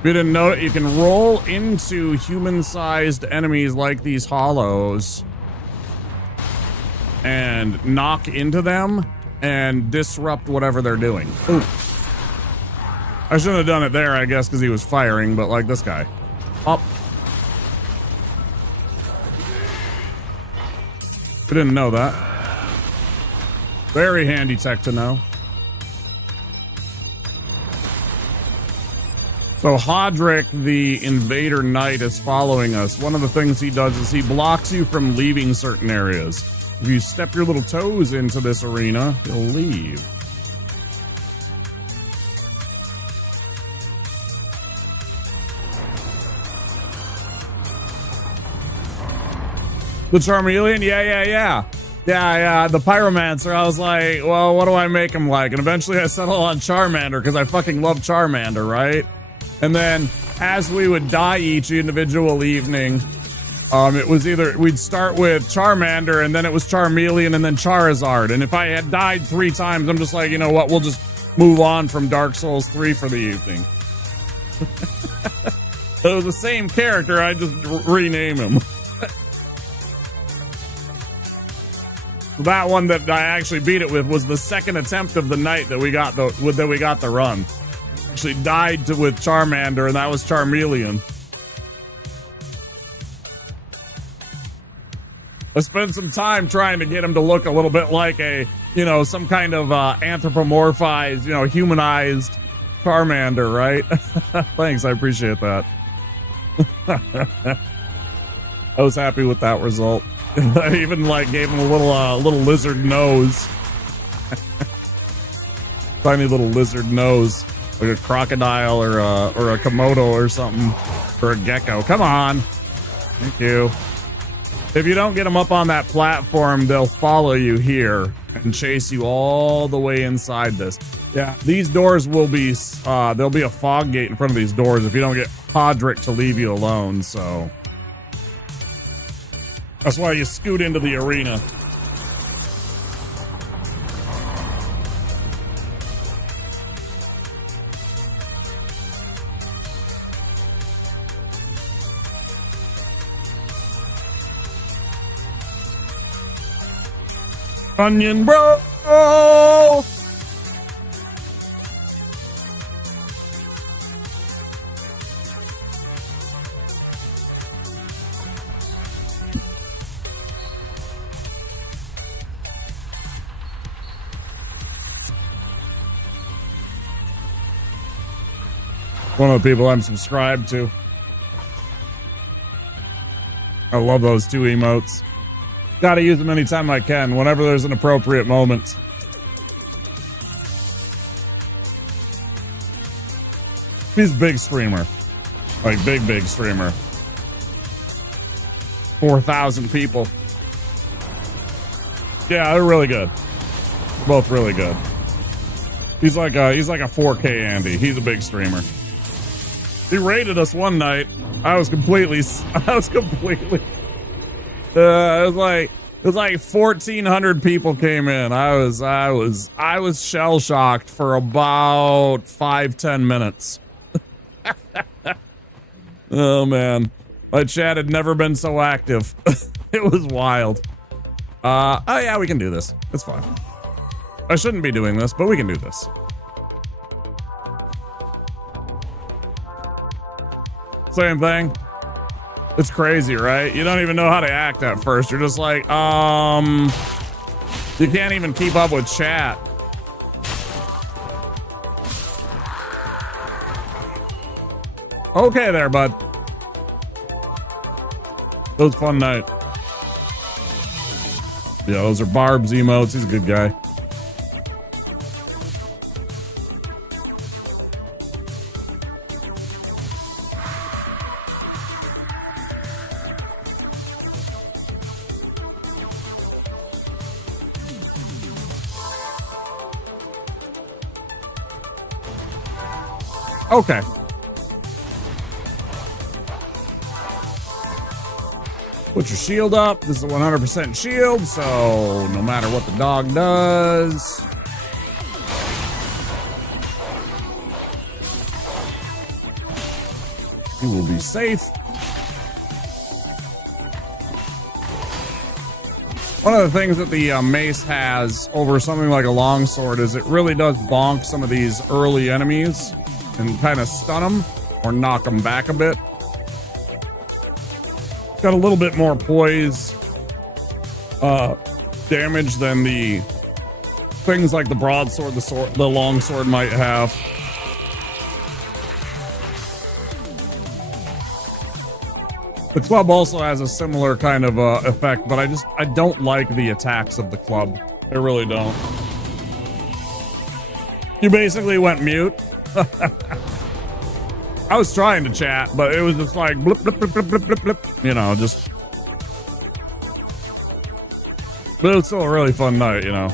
If you didn't know it, you can roll into human-sized enemies like these hollows and knock into them and disrupt whatever they're doing. Ooh. I shouldn't have done it there, I guess, because he was firing, but like this guy. Up. I didn't know that. Very handy tech to know. So Hodrick, the Invader Knight, is following us. One of the things he does is he blocks you from leaving certain areas. If you step your little toes into this arena, he'll leave. The Charmeleon? Yeah, the Pyromancer. I was like, well, what do I make him like? And eventually I settled on Charmander because I fucking love Charmander, right? And then as we would die each individual evening, it was either we'd start with Charmander and then it was Charmeleon and then Charizard. And if I had died 3 times, I'm just like, you know what? We'll just move on from Dark Souls 3 for the evening. It was the same character. I just rename him. That one that I actually beat it with was the second attempt of the night that we got the run. Actually died with Charmander, and that was Charmeleon. I spent some time trying to get him to look a little bit like a, you know, some kind of anthropomorphized, you know, humanized Charmander, right? Thanks, I appreciate that. I was happy with that result. I even like gave him a little lizard nose. Tiny little lizard nose. Like a crocodile or a Komodo or something. Or a gecko. Come on. Thank you. If you don't get them up on that platform, they'll follow you here and chase you all the way inside this. Yeah, these doors will be, there'll be a fog gate in front of these doors if you don't get Podrick to leave you alone, so. That's why you scoot into the arena. Onion bro. One of the people I'm subscribed to. I love those two emotes. Gotta use them anytime I can, whenever there's an appropriate moment. He's a big streamer. Like, big streamer. 4,000 people. Yeah, they're really good. Both really good. He's like a 4K Andy. He's a big streamer. He raided us one night. It was like 1,400 people came in. I was shell shocked for about 5-10 minutes. Oh man, my chat had never been so active. It was wild. Oh yeah, we can do this. It's fine. I shouldn't be doing this, but we can do this. Same thing. It's crazy, right? You don't even know how to act at first. You're just like, you can't even keep up with chat. Okay there, bud. That was a fun night. Yeah, those are Barb's emotes. He's a good guy. Okay. Put your shield up. This is a 100% shield, so no matter what the dog does. You will be safe. One of the things that the mace has over something like a longsword is it really does bonk some of these early enemies and kind of stun them or knock them back a bit. It's got a little bit more poise damage than the things like the broadsword, the longsword might have. The club also has a similar kind of effect, but I don't like the attacks of the club. I really don't. You basically went mute. I was trying to chat, but it was just like blip, blip, blip, blip, blip, blip, blip. You know, just. But it was still a really fun night, you know.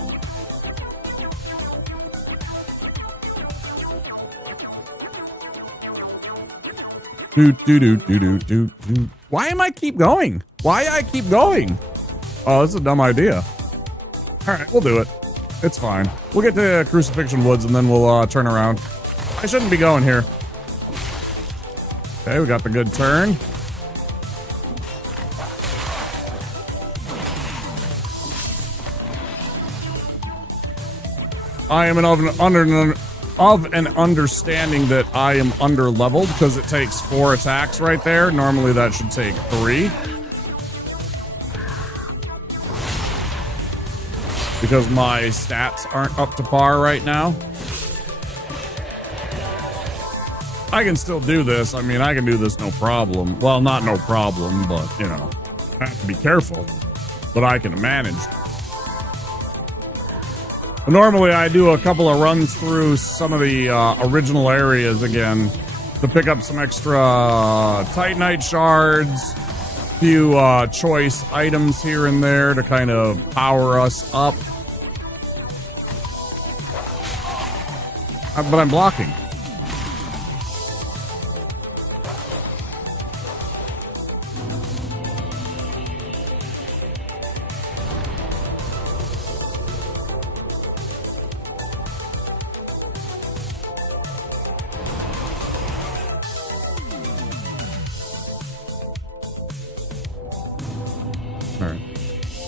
Why am I keep going? Why I keep going? Oh, that's a dumb idea. All right, we'll do it. It's fine. We'll get to Crucifixion Woods and then we'll turn around. I shouldn't be going here. Okay, we got the good turn. I am of an understanding that I am under leveled because it takes 4 attacks right there. Normally that should take 3. Because my stats aren't up to par right now. I can still do this. I mean, I can do this no problem. Well, not no problem, but, you know, I have to be careful. But I can manage. Normally, I do a couple of runs through some of the original areas again to pick up some extra Titanite shards, a few choice items here and there to kind of power us up. But I'm blocking. All right.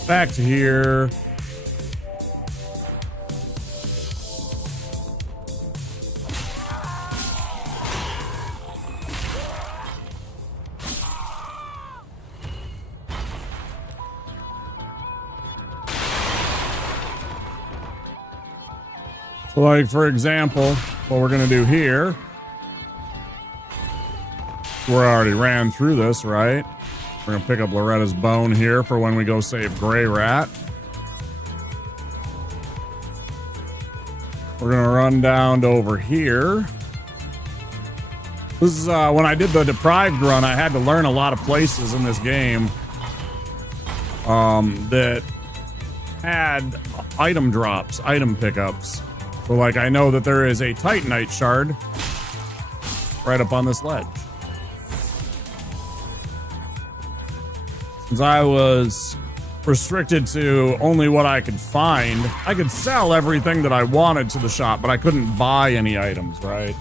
Back to here. So, like, for example, what we're going to do here, we already ran through this, right? We're going to pick up Loretta's bone here for when we go save Gray Rat. We're going to run down to over here. This is when I did the Deprived run, I had to learn a lot of places in this game that had item drops, item pickups. So, like, I know that there is a Titanite shard right up on this ledge. Since I was restricted to only what I could find, I could sell everything that I wanted to the shop, but I couldn't buy any items, right?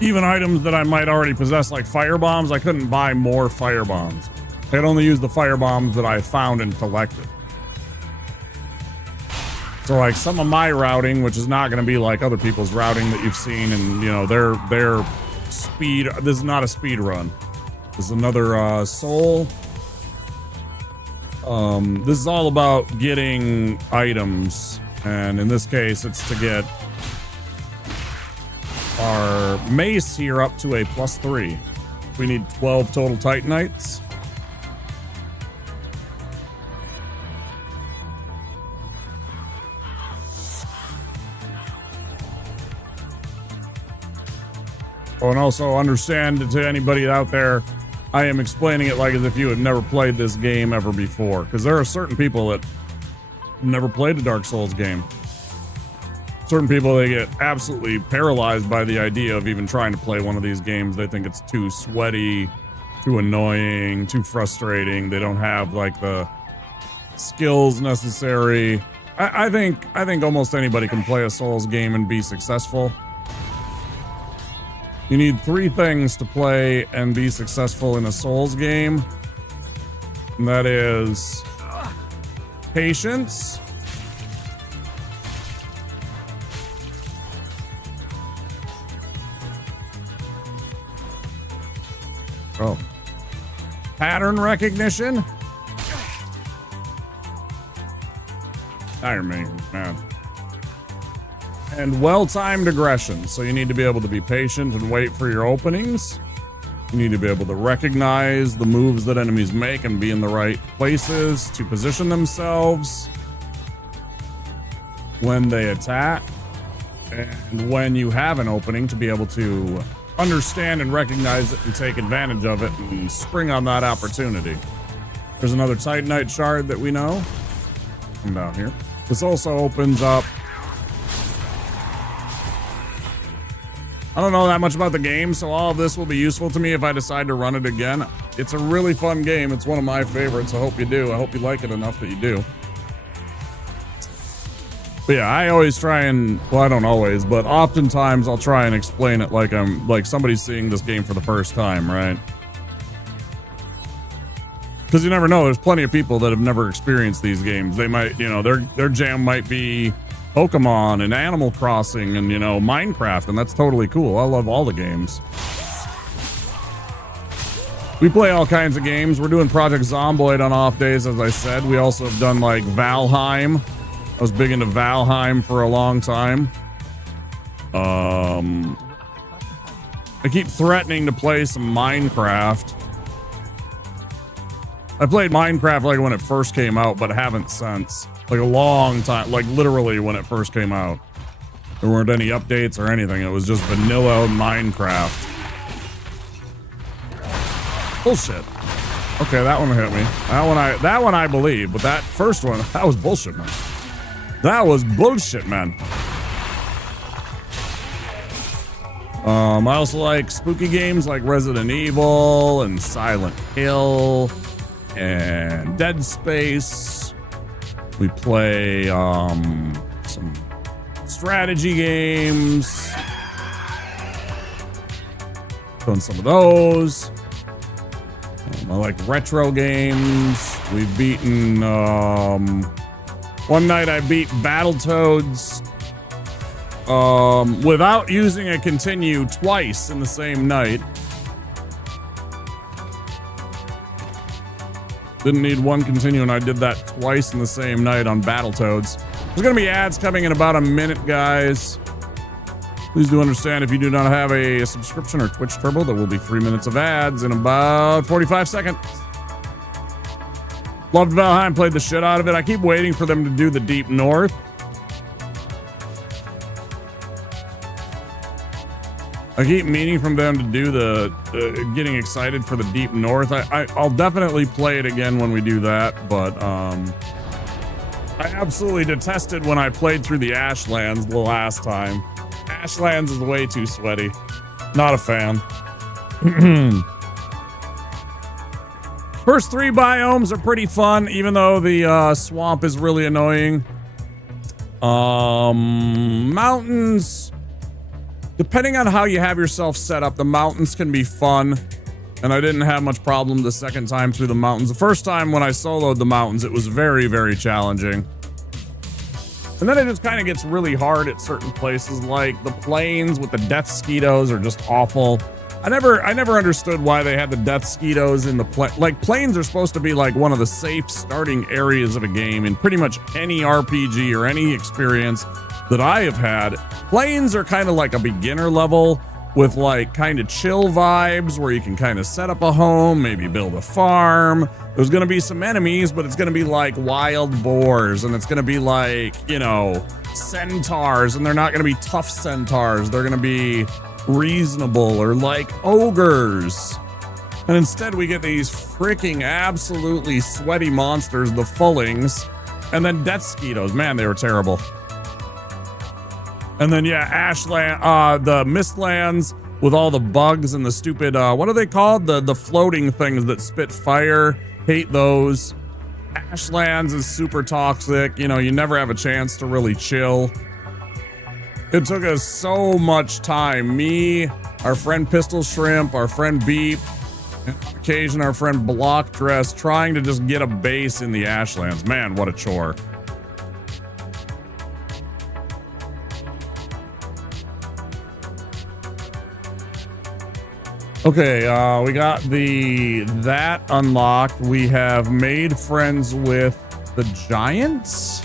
Even items that I might already possess, like fire bombs, I couldn't buy more fire bombs. I could only use the fire bombs that I found and collected. So, like, some of my routing, which is not going to be like other people's routing that you've seen, and, you know, their speed. This is not a speed run. This is another soul. This is all about getting items, and in this case, it's to get our mace here up to a +3. We need 12 total Titanites. Oh, and also understand to anybody out there, I am explaining it like as if you had never played this game ever before, because there are certain people that never played a Dark Souls game. Certain people, they get absolutely paralyzed by the idea of even trying to play one of these games. They think it's too sweaty, too annoying, too frustrating. They don't have like the skills necessary. I think almost anybody can play a Souls game and be successful. You need 3 things to play and be successful in a Souls game. And that is patience, pattern recognition. Iron Man. And well-timed aggression. So you need to be able to be patient and wait for your openings. You need to be able to recognize the moves that enemies make and be in the right places to position themselves when they attack. And when you have an opening, to be able to understand and recognize it and take advantage of it and spring on that opportunity. There's another Titanite shard that we know. Come down here. This also opens up. I don't know that much about the game, so all of this will be useful to me if I decide to run it again. It's a really fun game. It's one of my favorites. I hope you do. I hope you like it enough that you do. But yeah, I always try and, well, I don't always, but oftentimes I'll try and explain it like I'm like somebody's seeing this game for the first time, right? Because you never know. There's plenty of people that have never experienced these games. They might, you know, their jam might be Pokemon and Animal Crossing and, you know, Minecraft, and that's totally cool. I love all the games. We play all kinds of games. We're doing Project Zomboid on off days, as I said. We also have done like Valheim. I was big into Valheim for a long time. I keep threatening to play some Minecraft. I played Minecraft like when it first came out, but haven't since. Like a long time, like literally when it first came out. There weren't any updates or anything. It was just vanilla Minecraft. Bullshit. Okay, that one hit me. That one I believe, but that first one, that was bullshit, man. That was bullshit, man. I also like spooky games like Resident Evil and Silent Hill and Dead Space. We play some strategy games. Done some of those. I like retro games. We've beaten one night I beat Battletoads without using a continue twice in the same night. Didn't need one continue, and I did that twice in the same night on Battletoads. There's gonna be ads coming in about a minute, guys. Please do understand if you do not have a subscription or Twitch Turbo, there will be 3 minutes of ads in about 45 seconds. Loved Valheim, played the shit out of it. I keep waiting for them to do the Deep North. I keep meaning from them to do the getting excited for the Deep North. I'll definitely play it again when we do that, but I absolutely detested when I played through the Ashlands the last time. Ashlands is way too sweaty. Not a fan. First 3 biomes are pretty fun, even though the swamp is really annoying. Mountains, depending on how you have yourself set up, the mountains can be fun. And I didn't have much problem the second time through the mountains. The first time when I soloed the mountains, it was very, very challenging. And then it just kind of gets really hard at certain places, like the plains with the death skeetos are just awful. I never understood why they had the death skeetos in the plains are supposed to be like one of the safe starting areas of a game in pretty much any RPG or any experience that I have had. Plains are kind of like a beginner level with like kind of chill vibes where you can kind of set up a home, maybe build a farm. There's going to be some enemies, but it's going to be like wild boars, and it's going to be like, you know, centaurs, and they're not going to be tough centaurs. They're going to be reasonable or like ogres. And instead we get these freaking absolutely sweaty monsters, the Fullings, and then death skeetos. Man, they were terrible. And then, yeah, Ashland, the Mistlands with all the bugs and the stupid, what are they called? The floating things that spit fire. Hate those. Ashlands is super toxic. You know, you never have a chance to really chill. It took us so much time. Me, our friend Pistol Shrimp, our friend Beep, and on occasion our friend Block Dress, trying to just get a base in the Ashlands. Man, what a chore. Okay, we got that unlocked. We have made friends with the giants.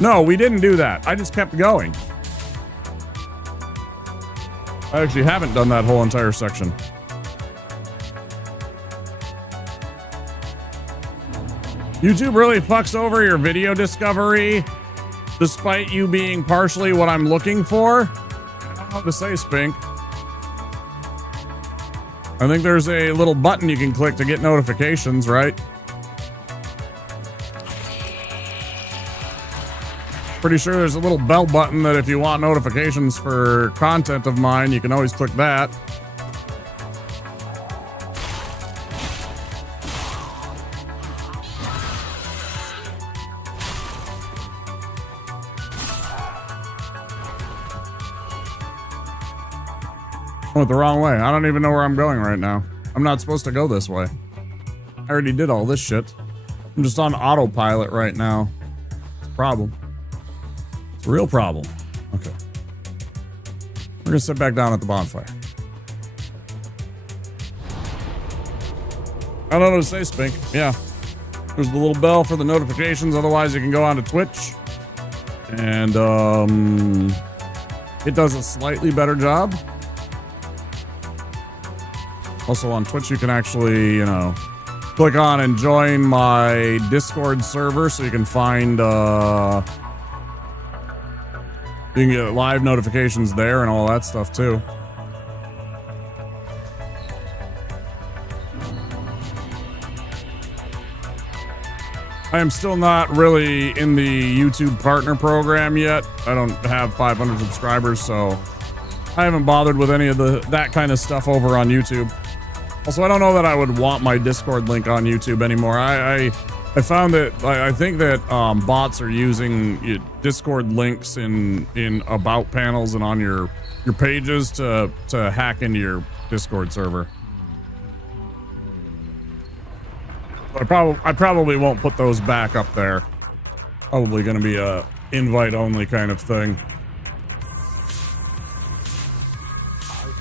No, we didn't do that. I just kept going. I actually haven't done that whole entire section. YouTube really fucks over your video discovery, despite you being partially what I'm looking for. I don't know what to say, Spink. I think there's a little button you can click to get notifications, right? Pretty sure there's a little bell button that if you want notifications for content of mine, you can always click that. I went the wrong way. I don't even know where I'm going right now. I'm not supposed to go this way. I already did all this shit. I'm just on autopilot right now. It's a problem. It's a real problem. Okay. We're gonna sit back down at the bonfire. I don't know what to say, Spink. Yeah. There's the little bell for the notifications. Otherwise, you can go on to Twitch. And it does a slightly better job. Also on Twitch, you can actually, you know, click on and join my Discord server so you can find, you can get live notifications there and all that stuff too. I am still not really in the YouTube partner program yet. I don't have 500 subscribers, so I haven't bothered with any of that kind of stuff over on YouTube. Also, I don't know that I would want my Discord link on YouTube anymore. I found that I think that bots are using Discord links in about panels and on your pages to hack into your Discord server. I probably won't put those back up there. Probably going to be a invite only kind of thing.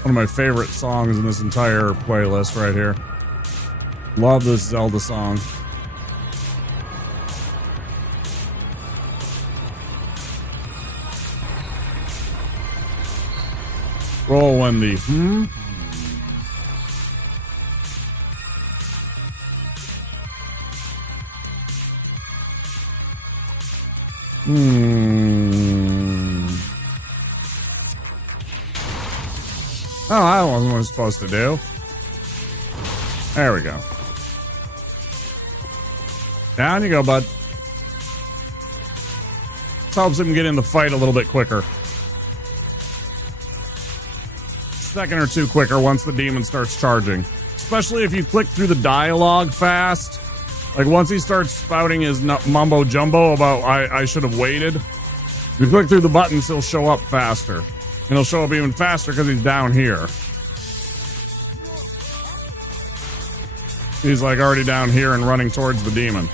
One of my favorite songs in this entire playlist right here. Love this Zelda song. Roll Wendy. Oh, that wasn't what I was supposed to do. There we go. Down you go, bud. This helps him get in the fight a little bit quicker. Second or two quicker once the demon starts charging. Especially if you click through the dialogue fast. Like once he starts spouting his mumbo jumbo about I should have waited. If you click through the buttons, he'll show up faster. And he'll show up even faster because he's down here. He's like already down here and running towards the demon.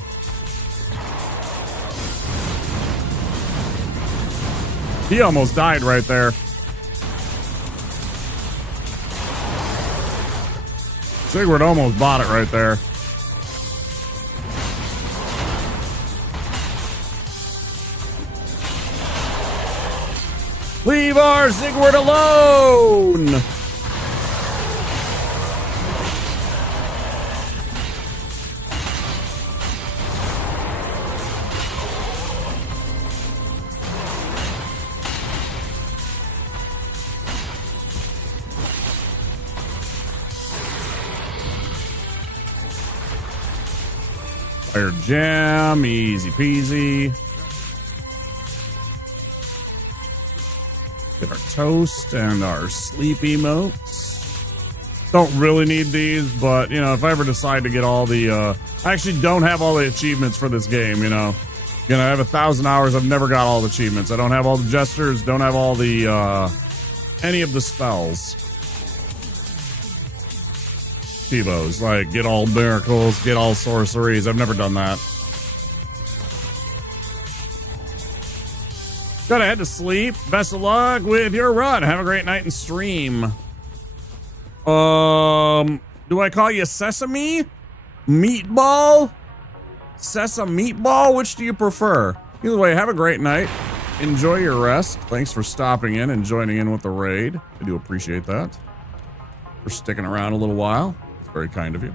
He almost died right there. Sigurd almost bought it right there. Leave our Sigurd alone! Fire jam, easy peasy. Get our toast and our sleep emotes. Don't really need these, but you know, if I ever decide to get all the I actually don't have all the achievements for this game, you know. I have 1,000 hours, I've never got all the achievements. I don't have all the gestures, don't have all the any of the spells. Chivos, like get all miracles, get all sorceries. I've never done that. Gotta head to sleep. Best of luck with your run. Have a great night and stream. Do I call you Sesame? Meatball? Sesame Meatball? Which do you prefer? Either way, have a great night. Enjoy your rest. Thanks for stopping in and joining in with the raid. I do appreciate that. For sticking around a little while. It's very kind of you.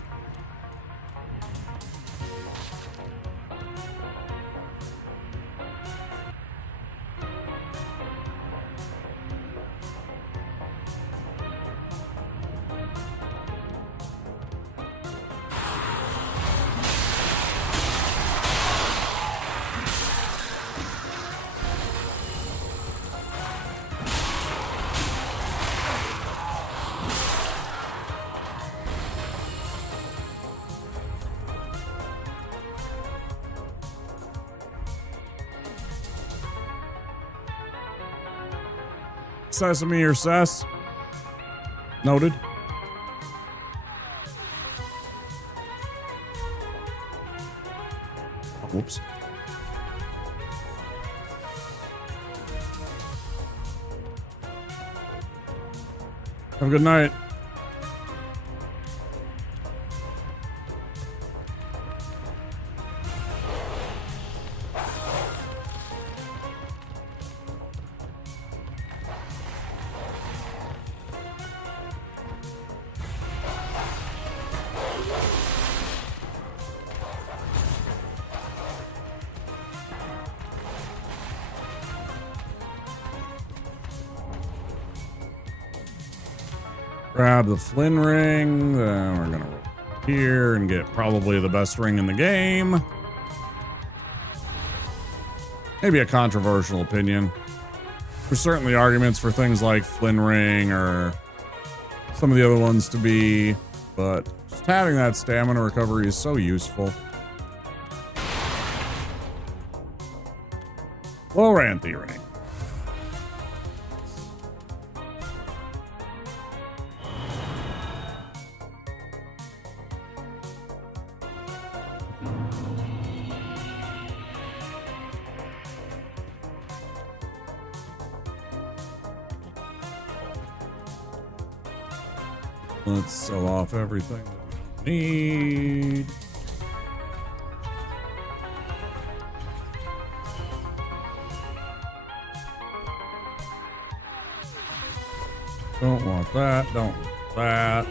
Sesame or Sess. Noted. Oh, whoops. Have a good night. Grab the Flynn ring. Then we're gonna roll here and get probably the best ring in the game. Maybe a controversial opinion. There's certainly arguments for things like Flynn ring or some of the other ones to be, but just having that stamina recovery is so useful. Loranthe ring. Let's sell off everything that we need. Don't want that. Don't want that.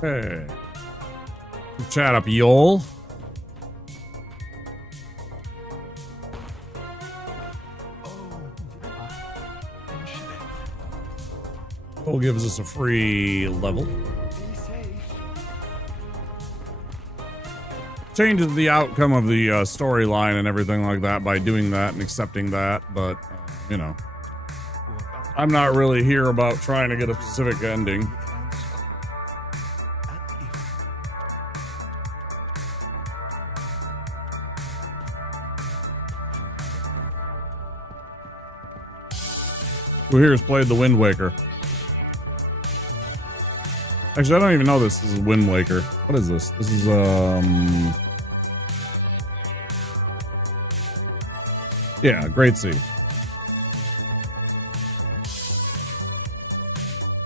Hey. Chat up, Yol. Yol gives us a free level. Changes the outcome of the storyline and everything like that by doing that and accepting that, but, you know. I'm not really here about trying to get a specific ending. Who here has played the Wind Waker? Actually, I don't even know this. This is Wind Waker. What is this? This is, yeah, Great Sea.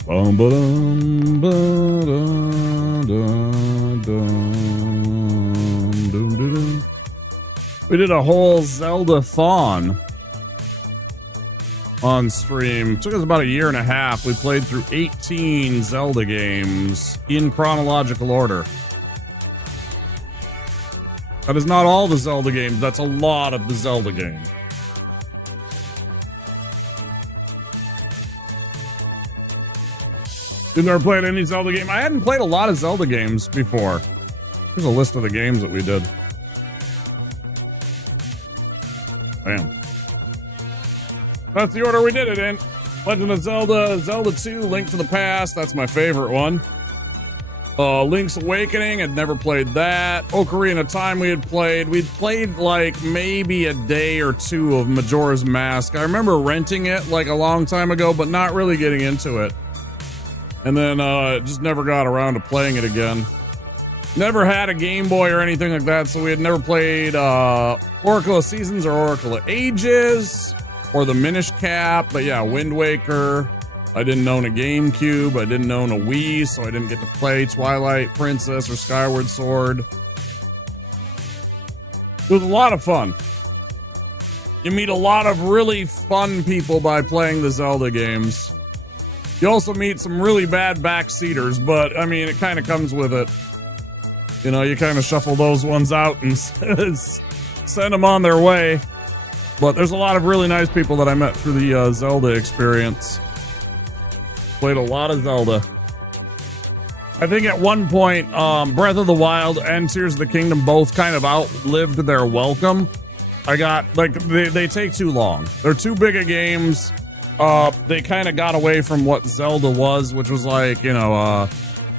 Bum, ba-dum, ba-dum, dum, dum, dum, dum. We did a whole Zelda-thon on stream. It took us about a year and a half. We played through 18 Zelda games in chronological order. That is not all the Zelda games. That's a lot of the Zelda games. You've never played any Zelda game? I hadn't played a lot of Zelda games before. Here's a list of the games that we did. Bam. That's the order we did it in. Legend of Zelda, Zelda 2, Link to the Past. That's my favorite one. Link's Awakening. I'd never played that. Ocarina of Time we had played. We'd played like maybe a day or two of Majora's Mask. I remember renting it like a long time ago, but not really getting into it. And then just never got around to playing it again. Never had a Game Boy or anything like that, so we had never played Oracle of Seasons or Oracle of Ages. Or the Minish Cap, but yeah, Wind Waker. I didn't own a GameCube. I didn't own a Wii, so I didn't get to play Twilight Princess or Skyward Sword. It was a lot of fun. You meet a lot of really fun people by playing the Zelda games. You also meet some really bad backseaters, but I mean, it kind of comes with it. You know, you kind of shuffle those ones out and send them on their way. But there's a lot of really nice people that I met through the Zelda experience. Played a lot of Zelda. I think at one point, Breath of the Wild and Tears of the Kingdom both kind of outlived their welcome. I got, like, they take too long. They're too big of games. They kind of got away from what Zelda was, which was like, you know,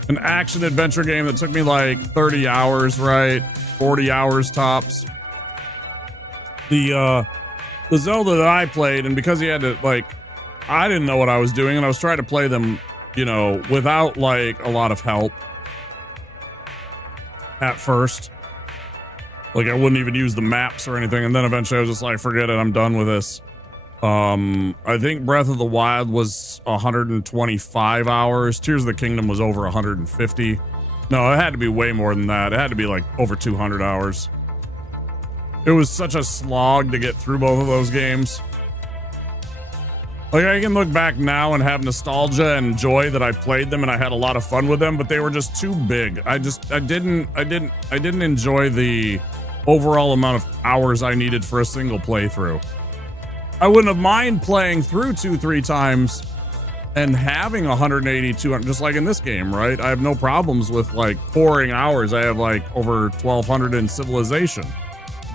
an action adventure game that took me like 30 hours, right? 40 hours tops. The Zelda that I played, and because he had to, like, I didn't know what I was doing, and I was trying to play them, you know, without like a lot of help at first. Like, I wouldn't even use the maps or anything, and then eventually I was just like, forget it, I'm done with this. I think Breath of the Wild was 125 hours. Tears of the Kingdom was over 150. No, it had to be way more than that. It had to be like over 200 hours. It was such a slog to get through both of those games. Like, I can look back now and have nostalgia and joy that I played them and I had a lot of fun with them, but they were just too big. I didn't enjoy the overall amount of hours I needed for a single playthrough. I wouldn't have mind playing through 2-3 times and having 180, 200, just like in this game, right? I have no problems with like pouring hours. I have like over 1,200 in Civilization,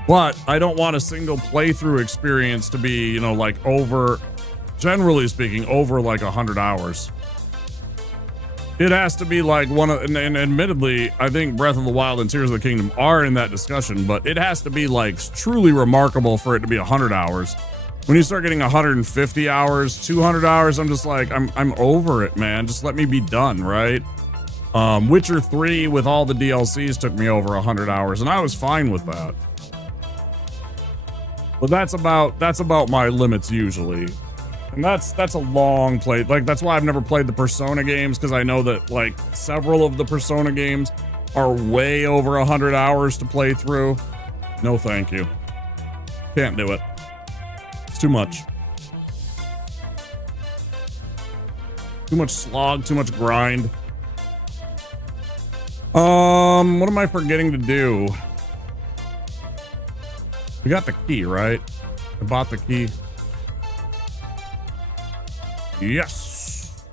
but I don't want a single playthrough experience to be, you know, like over, generally speaking, over like 100 hours. It has to be like one of, and admittedly, I think Breath of the Wild and Tears of the Kingdom are in that discussion, but it has to be like truly remarkable for it to be 100 hours. When you start getting 150 hours, 200 hours, I'm just like, I'm over it, man. Just let me be done, right? Witcher 3 with all the DLCs took me over 100 hours, and I was fine with that. But that's about my limits usually. And that's a long play. Like, that's why I've never played the Persona games, because I know that like several of the Persona games are way over 100 hours to play through. No, thank you. Can't do it. It's too much. Too much slog, too much grind. What am I forgetting to do? We got the key, right? I bought the key. Yes.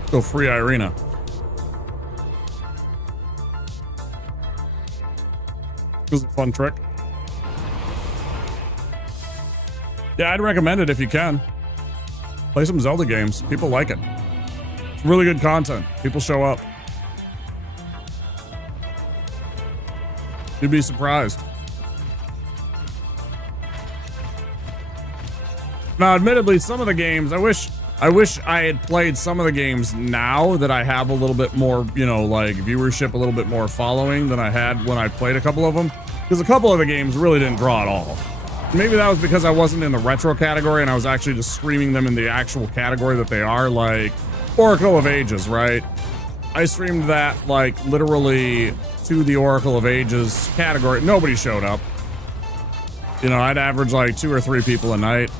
Let's go free Irina. This was a fun trick. Yeah, I'd recommend it if you can. Play some Zelda games. People like it. It's really good content. People show up. You'd be surprised. Now, admittedly, some of the games, I wish I had played some of the games now that I have a little bit more, you know, like viewership, a little bit more following than I had when I played a couple of them. Because a couple of the games really didn't draw at all. Maybe that was because I wasn't in the retro category and I was actually just streaming them in the actual category that they are, like Oracle of Ages, right? I streamed that like literally to the Oracle of Ages category. Nobody showed up. You know, I'd average like 2 or 3 people a night.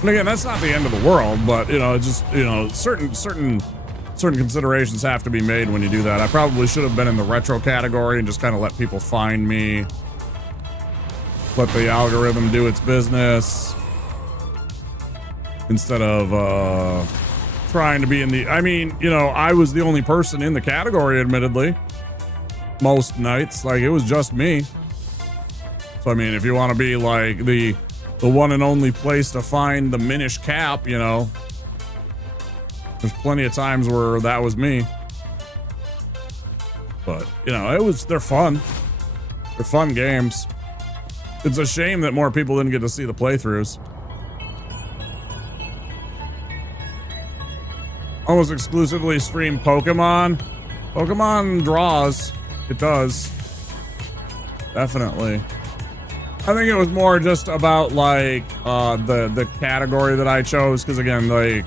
And again, that's not the end of the world, but you know, just, you know, certain considerations have to be made when you do that. I probably should have been in the retro category and just kind of let people find me. Let the algorithm do its business. Instead of trying to be in the, I mean, you know, I was the only person in the category, admittedly. Most nights, like it was just me. So I mean, if you want to be like the one and only place to find the Minish Cap, you know, there's plenty of times where that was me. But, you know, they're fun. They're fun games. It's a shame that more people didn't get to see the playthroughs. Almost exclusively stream Pokemon. Pokemon draws. It does. Definitely. I think it was more just about like the category that I chose, because again, like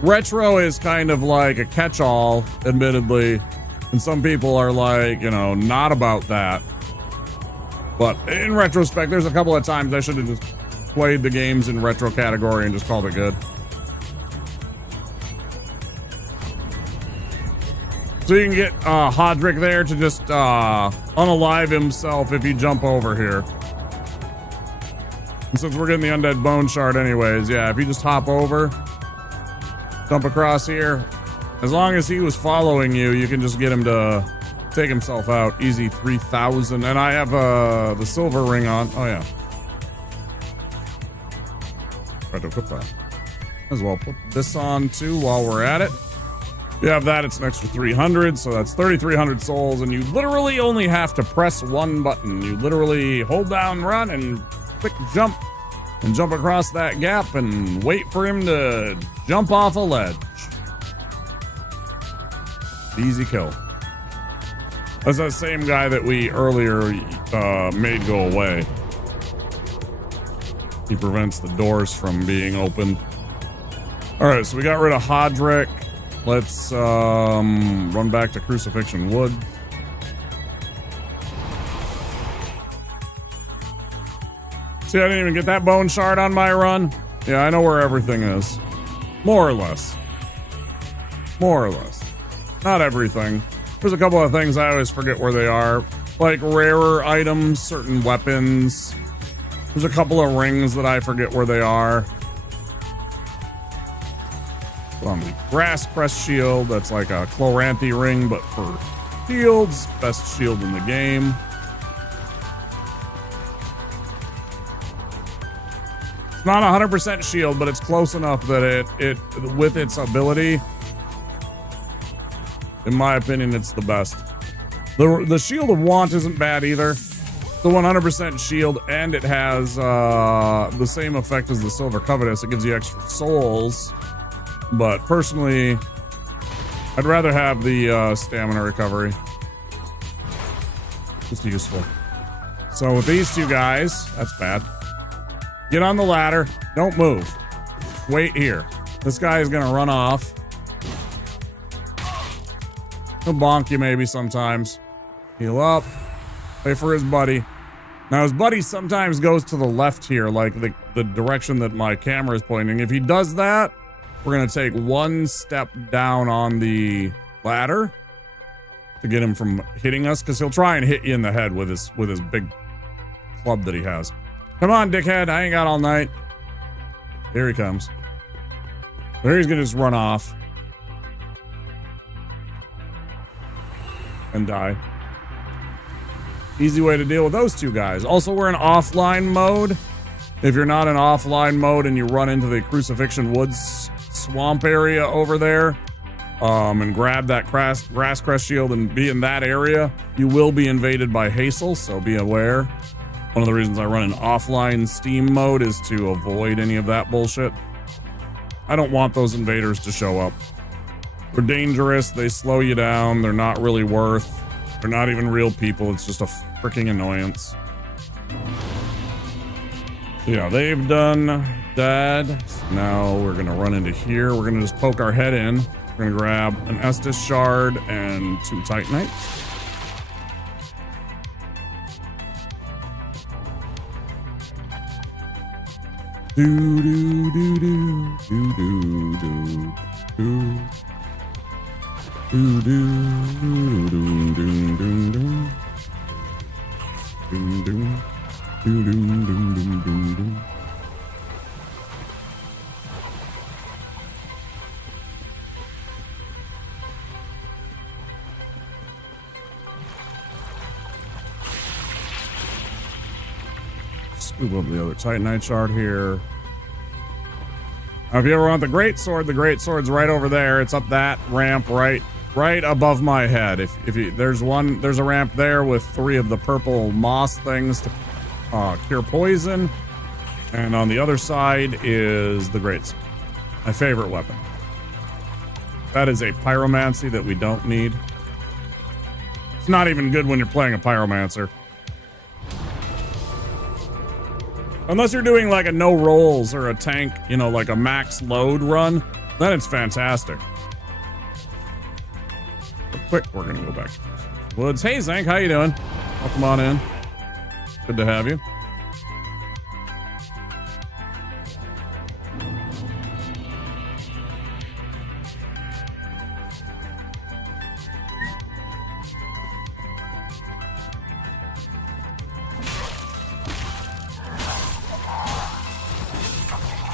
retro is kind of like a catch-all, admittedly, and some people are like, you know, not about that. But in retrospect, there's a couple of times I should have just played the games in retro category and just called it good. So you can get Hodrick there to just unalive himself if you jump over here. And since we're getting the Undead Bone Shard anyways, yeah, if you just hop over, jump across here, As long as he was following you, you can just get him to take himself out. Easy 3,000. And I have the silver ring on. Oh, yeah. Try to equip that. As well put this on, too, while we're at it. You have that, it's an extra 300, so that's 3,300 souls, and you literally only have to press one button. You literally hold down run and quick jump, and jump across that gap and wait for him to jump off a ledge. Easy kill. That's that same guy that we earlier made go away. He prevents the doors from being opened. Alright, so we got rid of Hodrick. Let's run back to Crucifixion Wood. See, I didn't even get that bone shard on my run. Yeah, I know where everything is. More or less. More or less. Not everything. There's a couple of things I always forget where they are. Like rarer items, certain weapons. There's a couple of rings that I forget where they are. On the Grass Crest shield, that's like a Chloranthy ring, but for shields. Best shield in the game. It's not 100% shield, but it's close enough that it with its ability, in my opinion, it's the best. The Shield of Want isn't bad either. The 100% shield, and it has the same effect as the Silver Covetous. It gives you extra souls. But personally, I'd rather have the stamina recovery. Just useful. So with these two guys, that's bad. Get on the ladder. Don't move. Wait here. This guy is going to run off. He'll bonk you maybe sometimes. Heal up. Wait for his buddy. Now his buddy sometimes goes to the left here, like the direction that my camera is pointing. If he does that, we're going to take one step down on the ladder to get him from hitting us, because he'll try and hit you in the head with his big club that he has. Come on, dickhead. I ain't got all night. Here he comes. There he's going to just run off and die. Easy way to deal with those two guys. Also, we're in offline mode. If you're not in offline mode and you run into the Crucifixion Woods swamp area over there, and grab that grass crest shield and be in that area, you will be invaded by Hazel, so be aware. One of the reasons I run in offline Steam mode is to avoid any of that bullshit. I don't want those invaders to show up. They're dangerous, they slow you down, they're not really worth. They're not even real people, it's just a freaking annoyance. Yeah, they've done that. So now we're gonna run into here. We're gonna just poke our head in. We're gonna grab an Estus shard and 2 Titanites. Do do do do do do do do do do do do do do do. Scoop up the other Titanite shard here. Now, if you ever want the great sword's right over there. It's up that ramp right above my head. If you, there's a ramp there with 3 of the purple moss things to cure poison, and on the other side is the great sword, my favorite weapon. That is a pyromancy that we don't need. It's not even good when you're playing a pyromancer. Unless you're doing like a no rolls or a tank, you know, like a max load run, then it's fantastic. But quick, we're gonna go back to Woods. Hey Zank, how you doing? Welcome on in. Good to have you.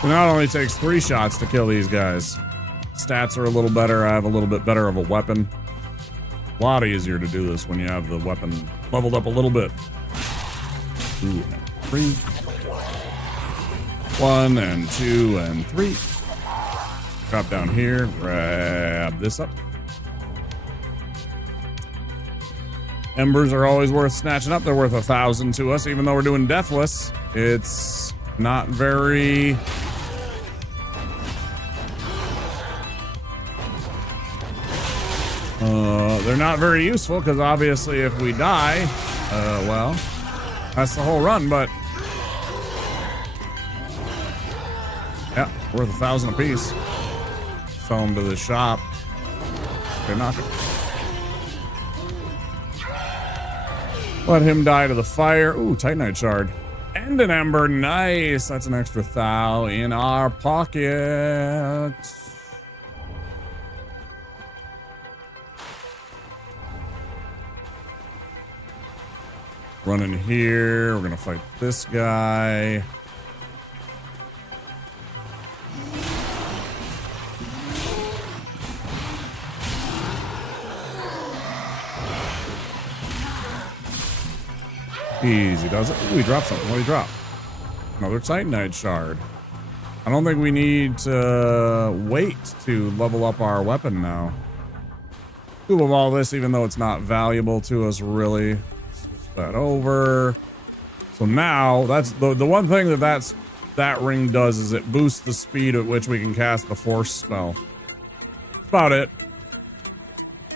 So now it only takes 3 shots to kill these guys. stats are a little better. I have a little bit better of a weapon. A lot easier to do this when you have the weapon leveled up a little bit. Ooh, 3. 1 and 2 and 3. Drop down here, grab this up. Embers are always worth snatching up. They're worth 1,000 to us, even though we're doing Deathless. It's not very... they're not very useful, because obviously if we die, well, that's the whole run, but... yeah, worth 1,000 apiece. Sell them to the shop. They're not gonna... let him die to the fire. Ooh, Titanite shard. And an ember. Nice. That's an extra 1,000 in our pocket. Running here. We're going to fight this guy. Easy does it. Ooh, he dropped something. What did he drop? Another Titanite shard. I don't think we need to wait to level up our weapon now. Do all this, even though it's not valuable to us, really. Switch that over. So now, that's the one thing that ring does is it boosts the speed at which we can cast the force spell. That's about it.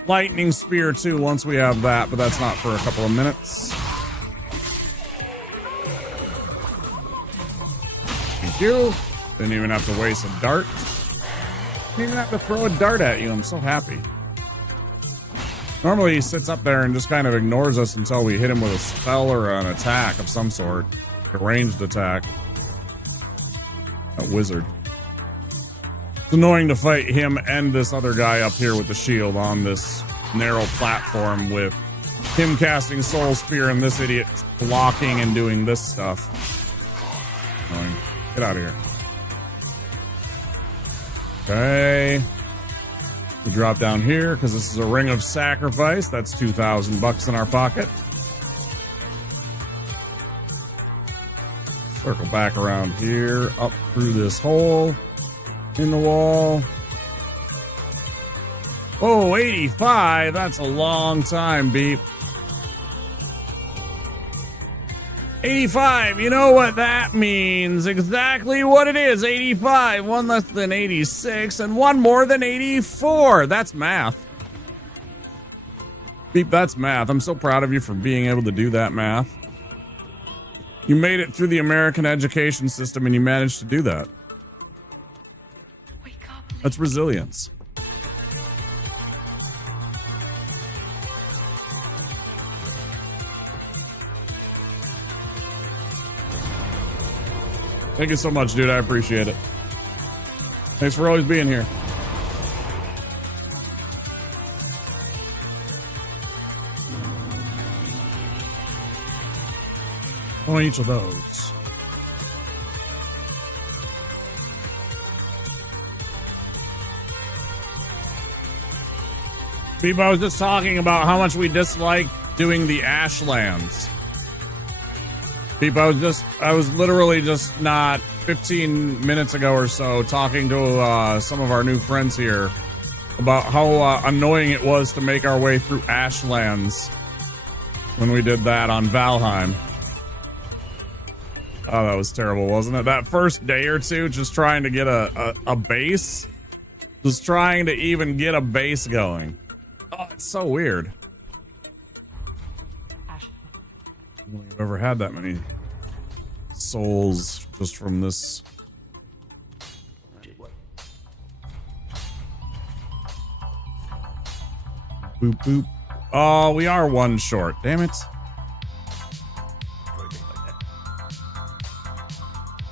Lightning spear too, once we have that, but that's not for a couple of minutes. Thank you. Didn't even have to waste a dart. Didn't even have to throw a dart at you. I'm so happy. Normally he sits up there and just kind of ignores us until we hit him with a spell or an attack of some sort. A ranged attack. That wizard. It's annoying to fight him and this other guy up here with the shield on this narrow platform with him casting Soul Spear and this idiot blocking and doing this stuff. Annoying. Get out of here. Okay. We drop down here because this is a ring of sacrifice. That's 2,000 bucks in our pocket. Circle back around here, up through this hole in the wall. Oh, 85. That's a long time, Beep. 85, you know what that means. Exactly what it is. 85, one less than 86, and one more than 84. That's math. Beep, that's math. I'm so proud of you for being able to do that math. You made it through the American education system and you managed to do that. That's resilience. Thank you so much, dude. I appreciate it. Thanks for always being here. I want each of those. Beep, I was just talking about how much we dislike doing the Ashlands. Beep, I was literally just not 15 minutes ago or so talking to some of our new friends here about how annoying it was to make our way through Ashlands when we did that on Valheim. Oh, that was terrible, wasn't it? That first day or two, just trying to get a base. Just trying to even get a base going. Oh, it's so weird. I don't think I've ever had that many souls just from this. Boop, boop. Oh, we are one short. Damn it.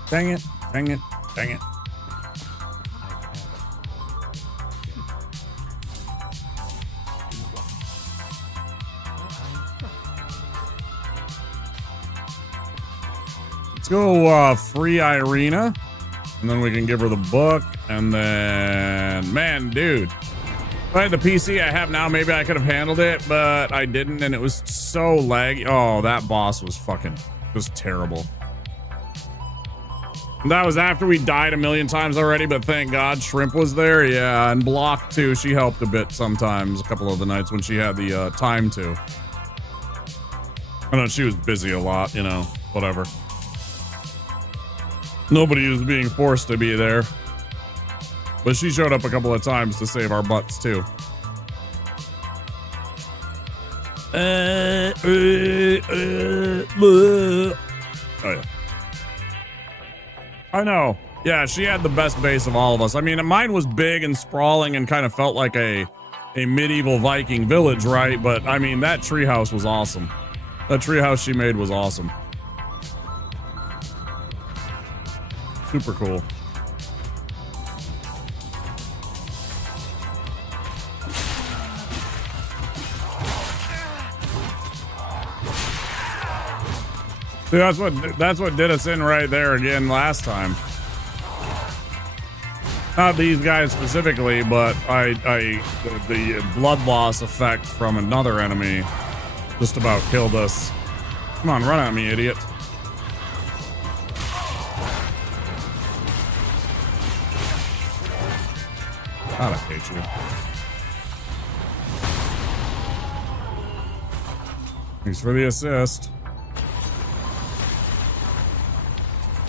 Dang it. Dang it. Dang it. Let's go free Irina. And then we can give her the book. And then, man, dude. If I had the PC I have now, maybe I could have handled it, but I didn't, and it was so laggy. Oh, that boss was fucking just terrible. And that was after we died a million times already, but thank God Shrimp was there. Yeah, and Block too. She helped a bit sometimes, a couple of the nights when she had the time to. I know she was busy a lot, you know, whatever. Nobody was being forced to be there. But she showed up a couple of times to save our butts, too. Oh, yeah. I know. Yeah, she had the best base of all of us. I mean, mine was big and sprawling and kind of felt like a medieval Viking village, right? But, I mean, that treehouse was awesome. That treehouse she made was awesome. Super cool. See, that's what did us in right there again last time. Not these guys specifically, but the blood loss effect from another enemy just about killed us. Come on, run at me, idiot. God, I hate you. Thanks for the assist.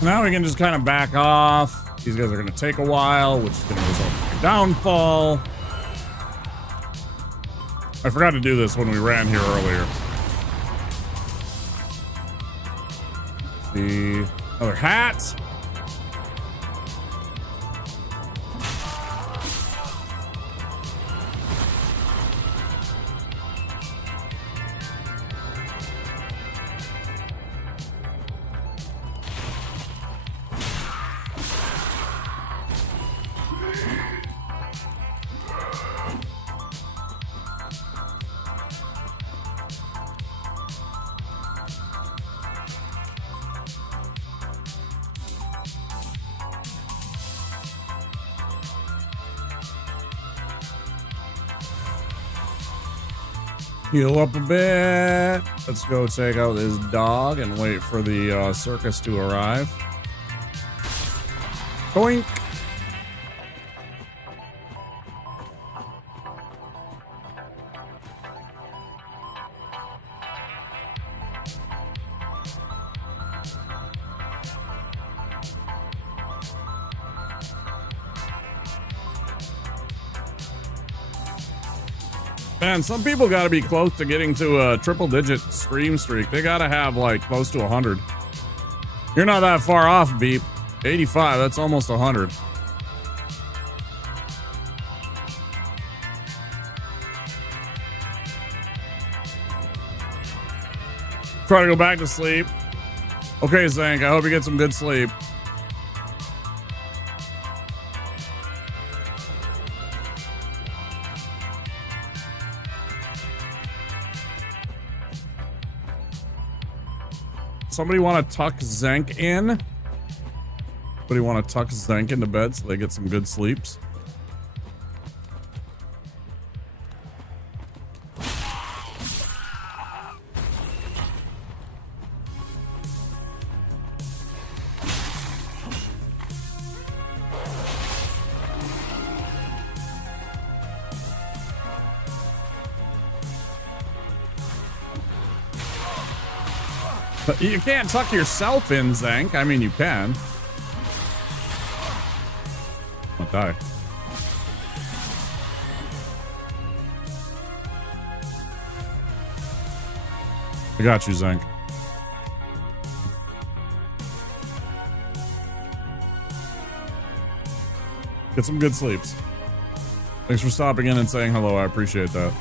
Now we can just kind of back off. These guys are going to take a while, which is going to result in a downfall. I forgot to do this when we ran here earlier. Let's see. Another hat. Heal up a bit. Let's go take out this dog and wait for the circus to arrive. Boink. Man, some people got to be close to getting to a triple-digit stream streak. They got to have, like, close to 100. You're not that far off, Beep. 85, that's almost 100. Try to go back to sleep. Okay, Zank, I hope you get some good sleep. Somebody want to tuck Zank in? Somebody want to tuck Zank into bed so they get some good sleeps? But you can't tuck yourself in, Zank. I mean, you can. I'll die. I got you, Zank. Get some good sleeps. Thanks for stopping in and saying hello. I appreciate that.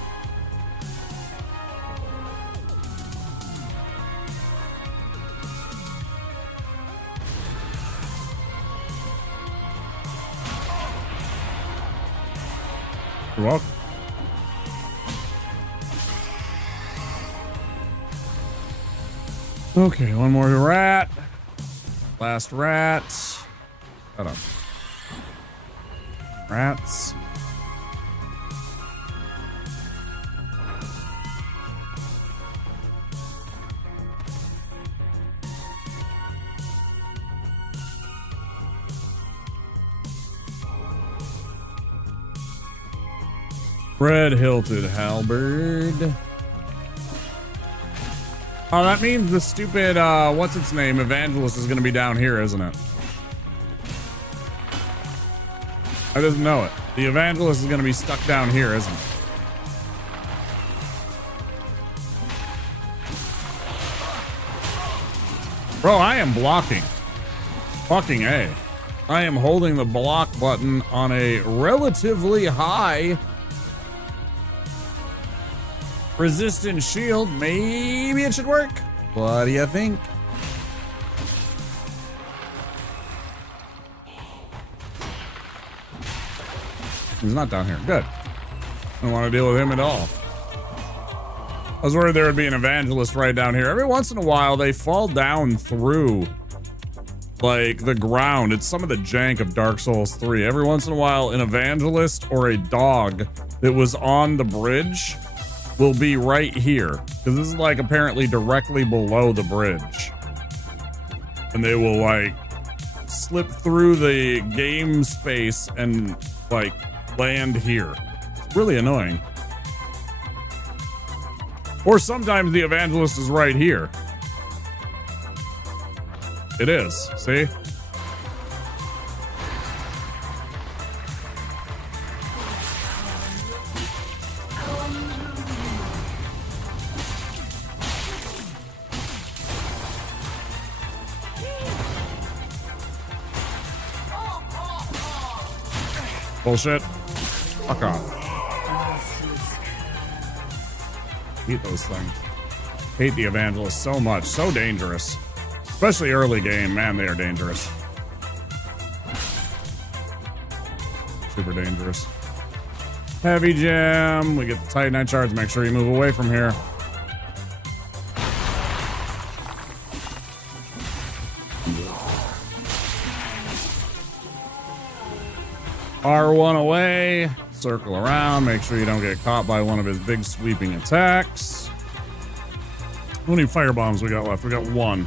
You're welcome. Okay, one more rat. Last rat. Shut up. Rats. Red hilted halberd. Oh, that means the stupid, what's its name? Evangelist is going to be down here, isn't it? I didn't know it. The Evangelist is going to be stuck down here, isn't it? Bro, I am blocking. Fucking A. I am holding the block button on a relatively high resistance shield. Maybe it should work. What do you think? He's not down here. Good. I don't want to deal with him at all. I was worried there would be an Evangelist right down here. Every once in a while, they fall down through, like, the ground. It's some of the jank of Dark Souls 3. Every once in a while, an Evangelist or a dog that was on the bridge will be right here. Because this is, like, apparently directly below the bridge. And they will, like, slip through the game space and, like, land here. It's really annoying. Or sometimes the Evangelist is right here. It is. See? Bullshit. Fuck off. Hate those things. Hate the Evangelist so much. So dangerous. Especially early game. Man, they are dangerous. Super dangerous. Heavy gem. We get the Titanite shards. Make sure you move away from here. R1 away. Circle around. Make sure you don't get caught by one of his big sweeping attacks. How many fire bombs we got left? We got one.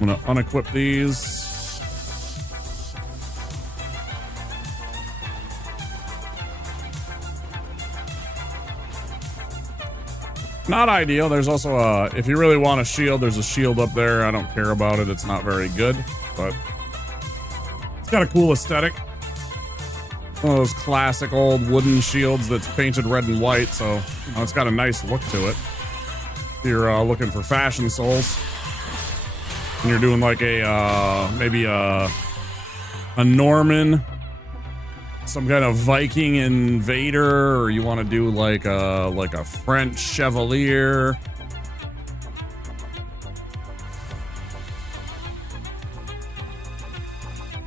I'm gonna unequip these. Not ideal. There's also a, if you really want a shield, there's a shield up there. I don't care about it. It's not very good, but it's got a cool aesthetic. One of those classic old wooden shields that's painted red and white, so you know, it's got a nice look to it. If you're looking for fashion souls, and you're doing like a maybe a Norman, some kind of Viking invader, or you want to do like a French chevalier.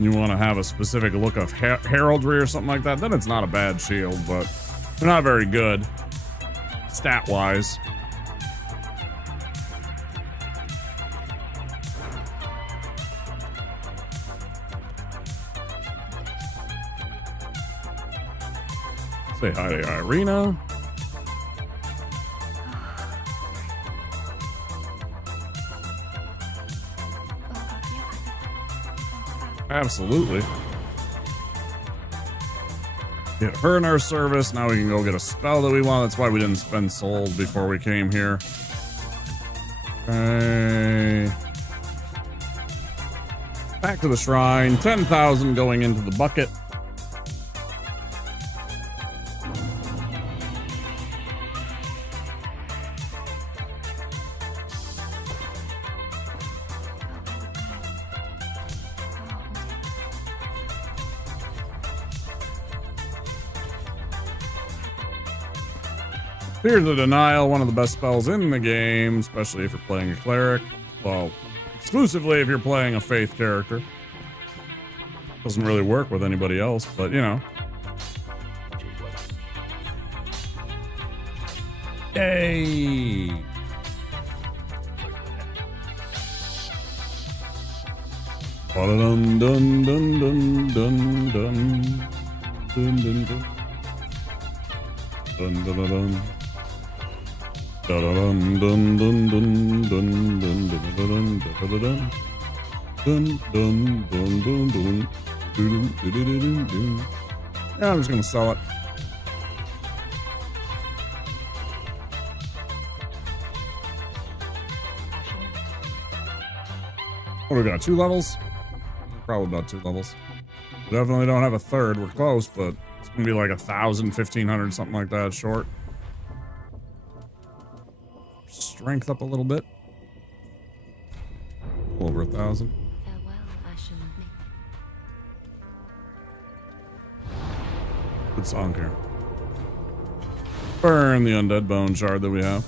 You want to have a specific look of heraldry or something like that, then it's not a bad shield, but they're not very good stat-wise. Say hi to Irina. Absolutely. Get her in our service. Now we can go get a spell that we want. That's why we didn't spend souls before we came here. Okay. Back to the shrine. 10,000 going into the bucket. Here's the Denial, one of the best spells in the game, especially if you're playing a Cleric. Well, exclusively if you're playing a Faith character. Doesn't really work with anybody else, but you know. Yay! Dun dun dun dun dun dun dun dun dun. Dun dun dun. Dun dun dun dun dun dun dun dun dun dun dun dun dun. Yeah, I'm just gonna sell it. What do we got? 2 levels? Probably about 2 levels. We definitely don't have a third. We're close, but it's gonna be like 1,000, 1,500, something like that short. Strength up a little bit. Over 1,000. Good song here. Burn the undead bone shard that we have.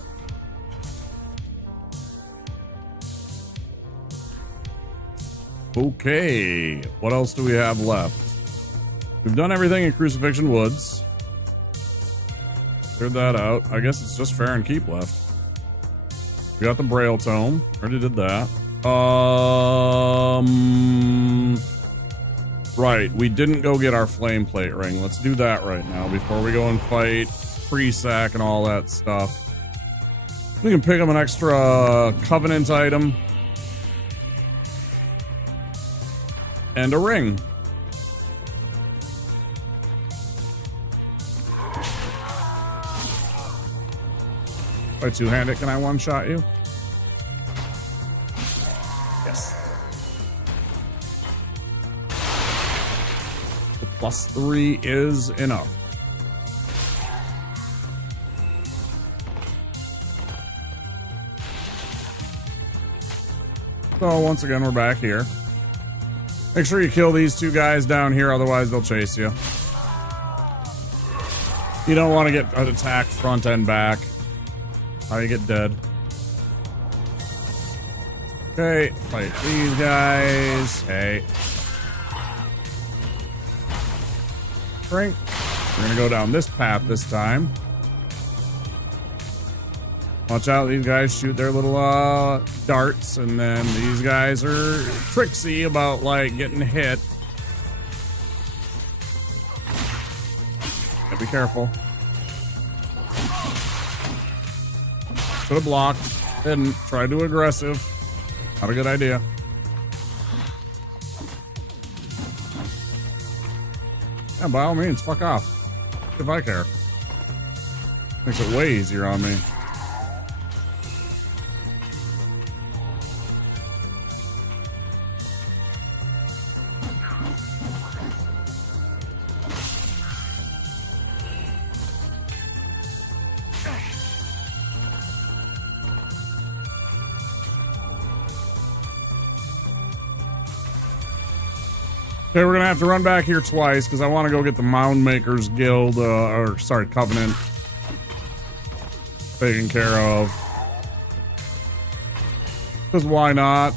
Okay, what else do we have left? We've done everything in Crucifixion Woods. Cleared that out. I guess it's just Fair and Keep left. We got the Braille Tome. Already did that. Right, we didn't go get our Flame Plate Ring. Let's do that right now before we go and fight Pre-Sack and all that stuff. We can pick up an extra Covenant item. And a ring. If I two-hand it, can I one-shot you? Yes. The +3 is enough. So once again, we're back here. Make sure you kill these 2 guys down here, otherwise they'll chase you. You don't want to get attacked front and back. How you get dead. Okay, fight these guys. Hey. Drink. We're gonna go down this path this time. Watch out, these guys shoot their little darts, and then these guys are tricksy about like getting hit. Gotta be careful. Should have blocked. Didn't. Tried to aggressive. Not a good idea. Yeah, by all means, fuck off. If I care. Makes it way easier on me. Okay, we're gonna have to run back here twice because I want to go get the Mound Makers Guild, Covenant taken care of. Because why not?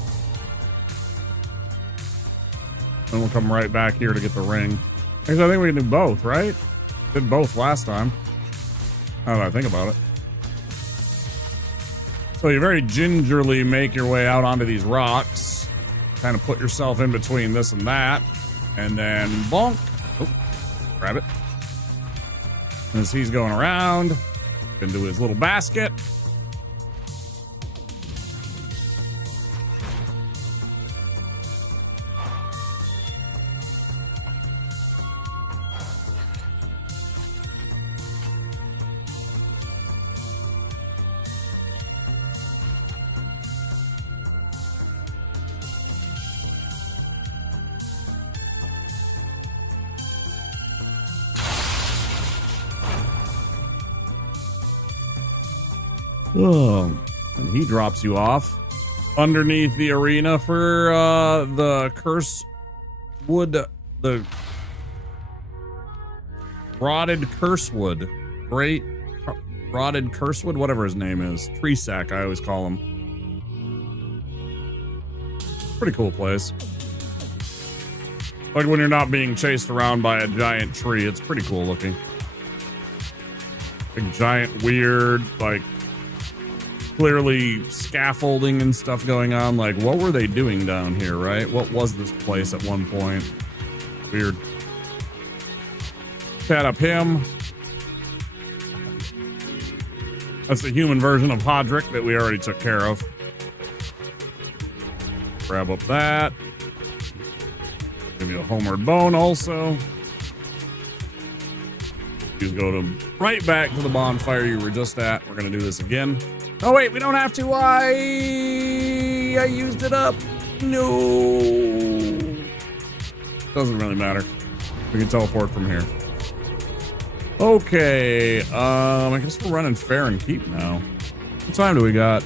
Then we'll come right back here to get the ring. Because I think we can do both, right? Did both last time. Now that I think about it. So you very gingerly make your way out onto these rocks. Kind of put yourself in between this and that. And then bonk. Oh, grab it. As he's going around into his little basket. Oh, and he drops you off underneath the arena for the curse wood, the rotted cursewood, great rotted cursewood, whatever his name is, tree sack. I always call him. Pretty cool place. Like when you're not being chased around by a giant tree, it's pretty cool looking. Like giant, weird, like clearly scaffolding and stuff going on. Like, what were they doing down here, right? What was this place at one point? Weird. Set up him. That's the human version of Hodrick that we already took care of. Grab up that. Give you a homeward bone also. Just go to right back to the bonfire you were just at. We're gonna do this again. Oh wait, we don't have to. I used it up. No. Doesn't really matter. We can teleport from here. Okay, I guess we're running fair and keep now. What time do we got?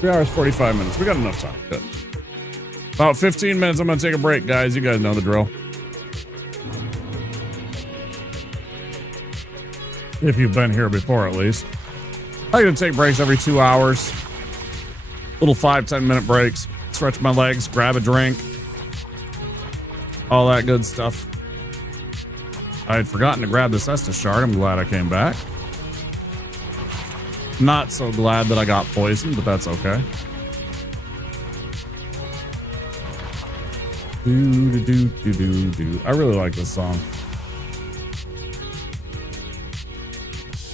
3 hours, 45 minutes. We got enough time. Good. About 15 minutes. I'm gonna take a break, guys. You guys know the drill. If you've been here before, at least. I like to take breaks every 2 hours. Little 5-10 minute breaks. Stretch my legs, grab a drink. All that good stuff. I had forgotten to grab this Estus shard. I'm glad I came back. Not so glad that I got poisoned, but that's okay. Do, do, do, do, do, do. I really like this song.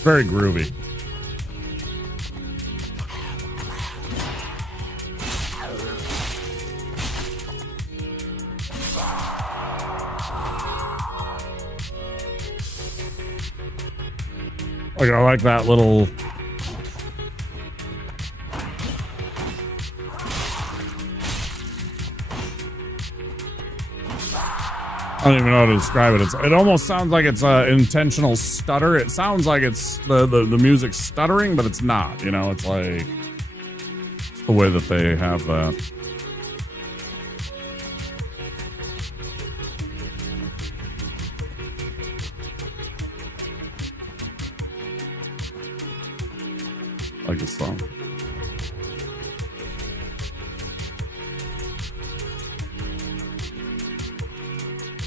Very groovy. Like, I like that little... I don't even know how to describe it. It almost sounds like it's an intentional stutter. It sounds like it's the music stuttering, but it's not. You know, it's like it's the way that they have that. I like this song.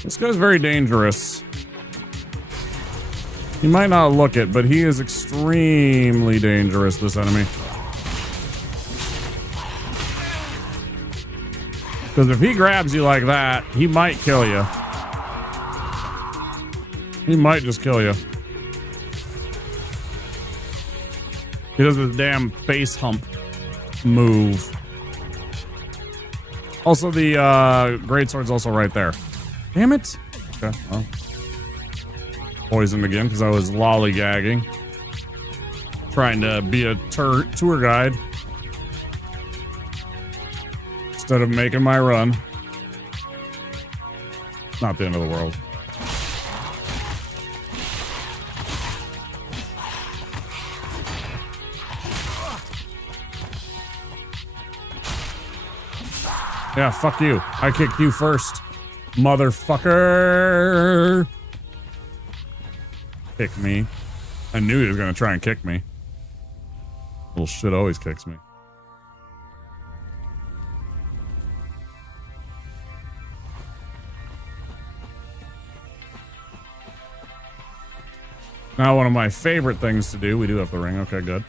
This guy's very dangerous. You might not look it, but he is extremely dangerous, this enemy. Because if he grabs you like that, he might kill you. He might just kill you. He does this damn face hump move. Also, the greatsword's also right there. Damn it. Okay, well. Poisoned again because I was lollygagging. Trying to be a tour guide. Instead of making my run. Not the end of the world. Yeah, fuck you. I kicked you first. Motherfucker. Kick me. I knew he was going to try and kick me. Little shit always kicks me. Now, one of my favorite things to do. We do have the ring. Okay, good.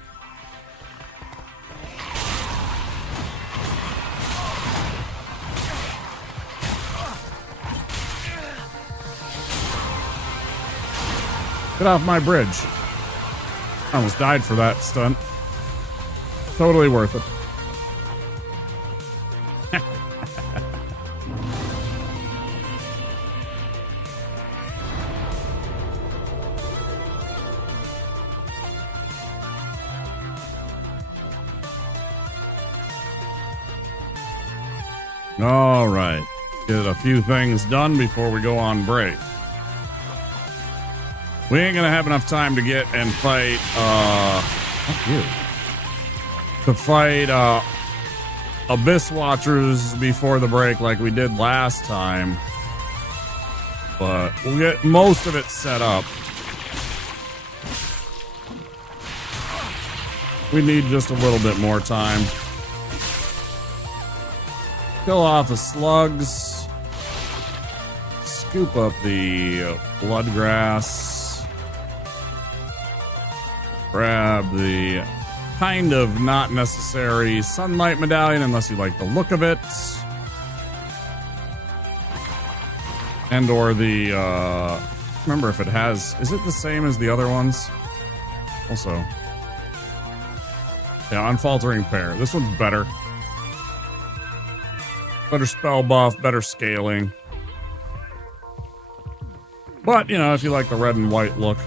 Get off my bridge. I almost died for that stunt. Totally worth it. All right. Get a few things done before we go on break. We ain't gonna have enough time to get and fight, fuck you. To fight, Abyss Watchers before the break like we did last time. But we'll get most of it set up. We need just a little bit more time. Kill off the slugs. Scoop up the bloodgrass. Grab the kind of not necessary sunlight medallion unless you like the look of it. And or the, remember if it has, is it the same as the other ones? Also, yeah, unfaltering pair. This one's better. Better spell buff, better scaling. But, you know, if you like the red and white look.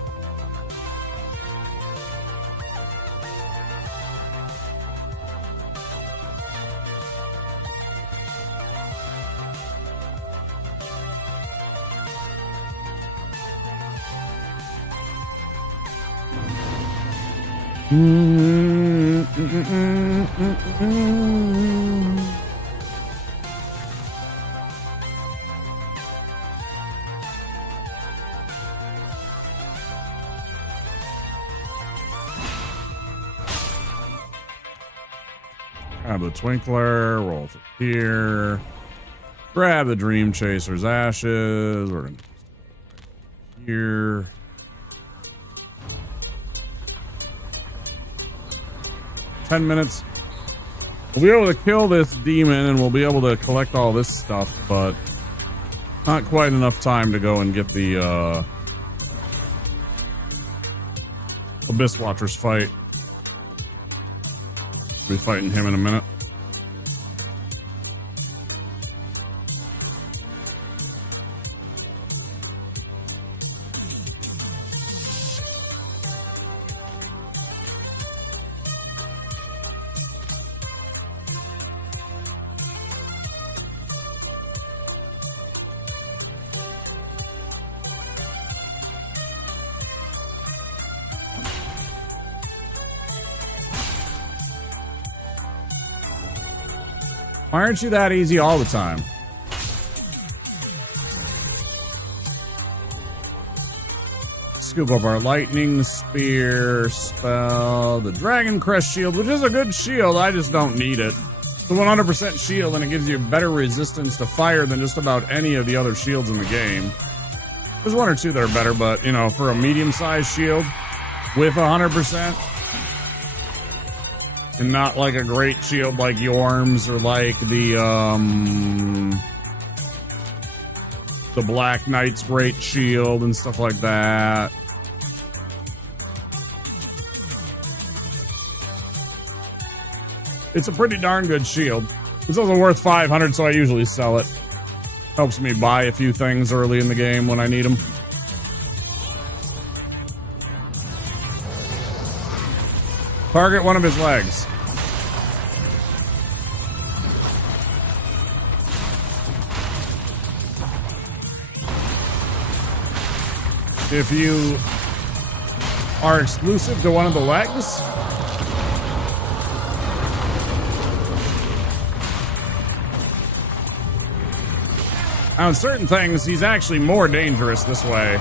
Grab the Twinkler, roll through here. Grab the Dream Chaser's ashes. We're gonna here. $10 minutes. We'll be able to kill this demon and we'll be able to collect all this stuff, but not quite enough time to go and get the Abyss Watchers fight. We'll be fighting him in a minute. Why aren't you that easy all the time? Scoop up our lightning spear spell, the Dragon Crest shield, which is a good shield. I just don't need it. It's a 100% shield, and it gives you better resistance to fire than just about any of the other shields in the game. There's one or two that are better, but you know, for a medium-sized shield with 100%. And not like a great shield like Yorm's or like the Black Knight's great shield and stuff like that. It's a pretty darn good shield. It's also worth 500, so I usually sell it. Helps me buy a few things early in the game when I need them. Target one of his legs. If you are exclusive to one of the legs, on certain things, he's actually more dangerous this way.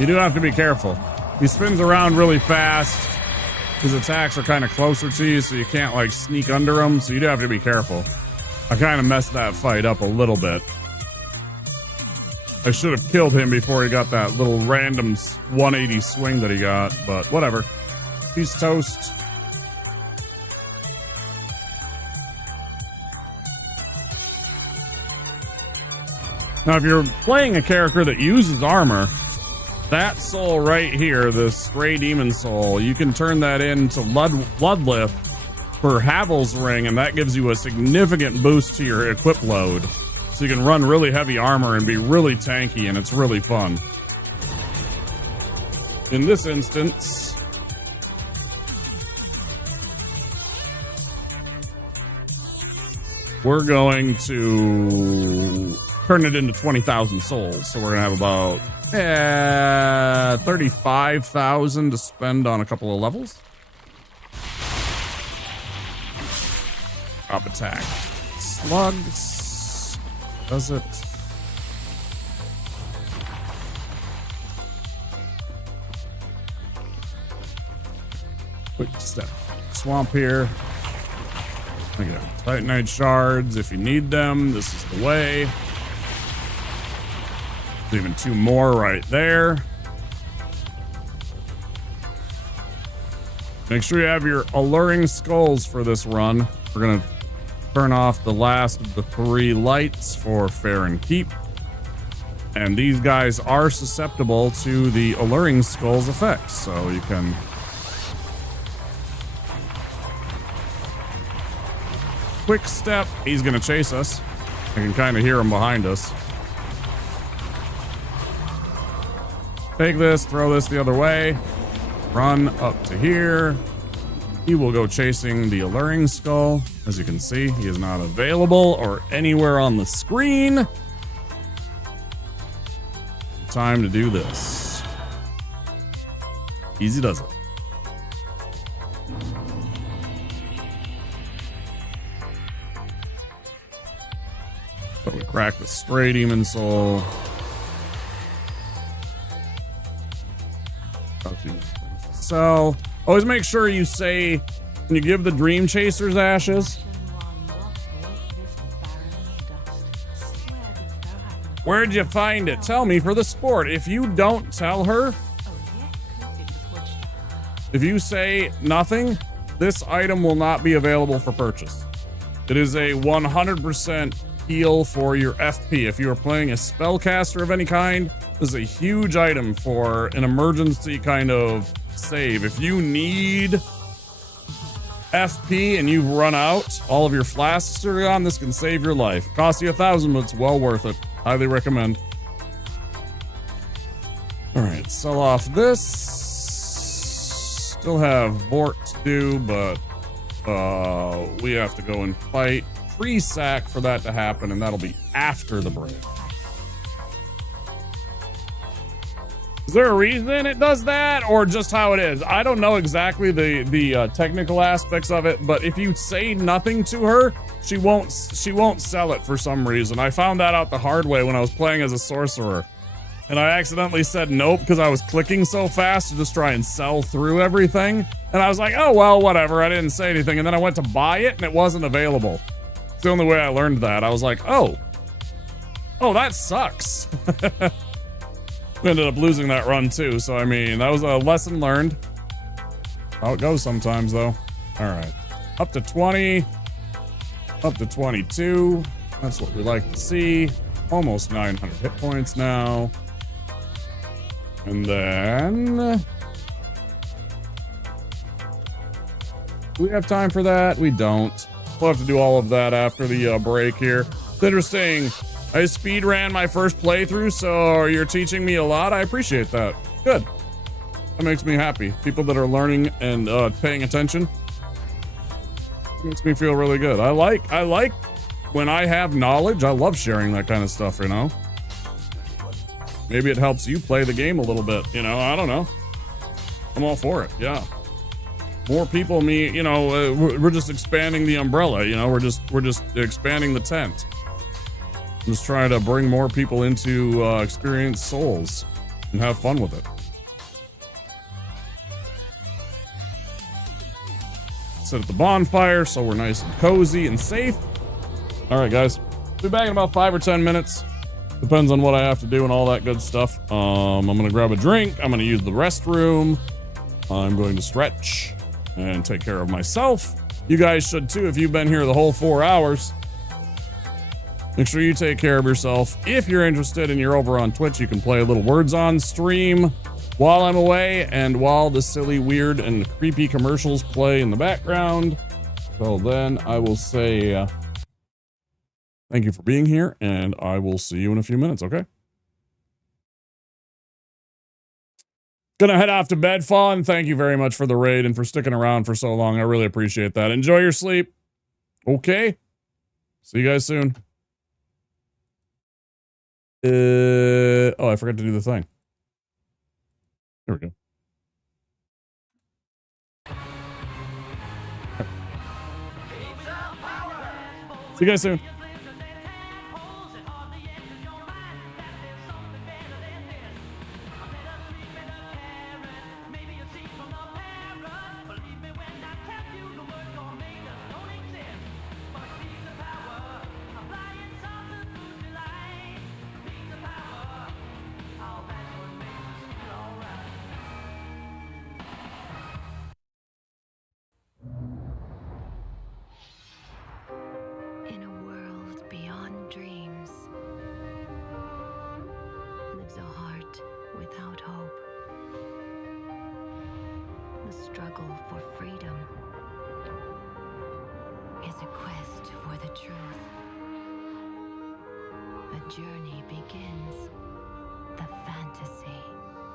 You do have to be careful. He spins around really fast. His attacks are kind of closer to you, so you can't like sneak under him, so you do have to be careful. I kind of messed that fight up a little bit. I should have killed him before he got that little random 180 swing that he got, but whatever. He's toast. Now, if you're playing a character that uses armor, that soul right here, this Stray Demon Soul, you can turn that into Bloodlift for Havel's Ring, and that gives you a significant boost to your equip load. So you can run really heavy armor and be really tanky, and it's really fun. In this instance, we're going to turn it into 20,000 souls. So we're going to have about 35,000 to spend on a couple of levels. Drop attack. Slugs. Does it? Quick step. Swamp here. Look at that. Titanite shards if you need them. This is the way. There's even 2 more right there. Make sure you have your alluring skulls for this run. We're going to turn off the last of the 3 lights for fair and keep. And these guys are susceptible to the alluring skulls effects, so you can... Quick step, he's going to chase us. I can kind of hear him behind us. Take this, throw this the other way. Run up to here. He will go chasing the alluring skull. As you can see, he is not available or anywhere on the screen. Time to do this. Easy does it. So we crack the stray demon soul. So always make sure you say when you give the dream chasers ashes, where'd you find it? Tell me for the sport. If you don't tell her, if you say nothing, this item will not be available for purchase. It is a 100% heal for your FP. If you are playing a spellcaster of any kind, this is a huge item for an emergency kind of save. If you need FP and you've run out, all of your flasks are gone, this can save your life. It costs you 1,000, but it's well worth it. Highly recommend. Alright, sell off this. Still have Vort to do, but we have to go and fight Tree Sack for that to happen, and that'll be after the break. Is there a reason it does that, or just how it is? I don't know exactly the technical aspects of it, but if you say nothing to her, she won't sell it for some reason. I found that out the hard way when I was playing as a sorcerer, and I accidentally said nope because I was clicking so fast to just try and sell through everything, and I was like, oh well, whatever. I didn't say anything, and then I went to buy it and it wasn't available. It's the only way I learned that. I was like, oh, that sucks. We ended up losing that run too, so I mean, that was a lesson learned. How it goes sometimes though. All right, up to 20, up to 22. That's what we like to see. Almost 900 hit points now. And then, do we have time for that? We don't. We'll have to do all of that after the break here. It's interesting. I speed ran my first playthrough, so you're teaching me a lot. I appreciate that. Good. That makes me happy. People that are learning and paying attention makes me feel really good. I like when I have knowledge. I love sharing that kind of stuff, you know. Maybe it helps you play the game a little bit, you know. I don't know. I'm all for it. Yeah. More people, you know, we're just expanding the umbrella, you know. We're just expanding the tent. Just trying to bring more people into experience Souls and have fun with it. Sit at the bonfire so we're nice and cozy and safe. All right, guys. Be back in about 5 or 10 minutes. Depends on what I have to do and all that good stuff. I'm going to grab a drink. I'm going to use the restroom. I'm going to stretch and take care of myself. You guys should too if you've been here the whole 4 hours. Make sure you take care of yourself. If you're interested and you're over on Twitch, you can play a little Words on stream while I'm away and while the silly, weird, and creepy commercials play in the background. So then I will say thank you for being here, and I will see you in a few minutes, okay? Gonna head off to bed, Fawn. Thank you very much for the raid and for sticking around for so long. I really appreciate that. Enjoy your sleep. Okay? See you guys soon. Oh, I forgot to do the thing. Here we go. See you guys soon. struggle for freedom is a quest for the truth. A journey begins. The fantasy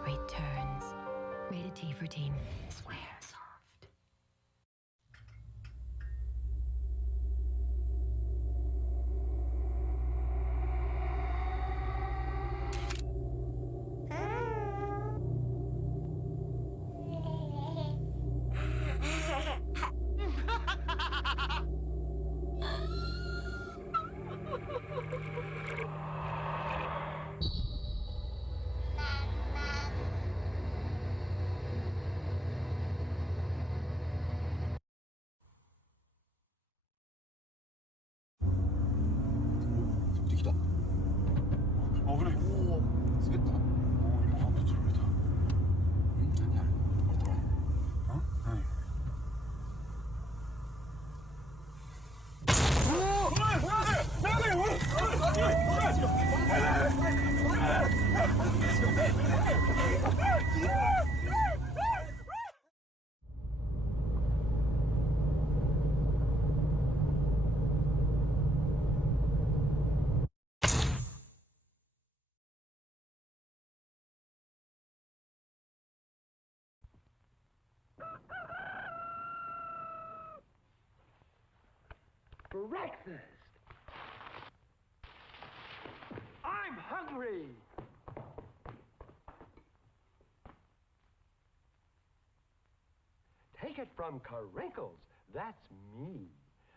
returns. Rated T for teen. Swear soft. 그래. 오, 쓰겠다. 이거 안 붙지, 그래도. 아니야. 어떡해. 어? 아니. Breakfast! I'm hungry! Take it from Carinkles. That's me.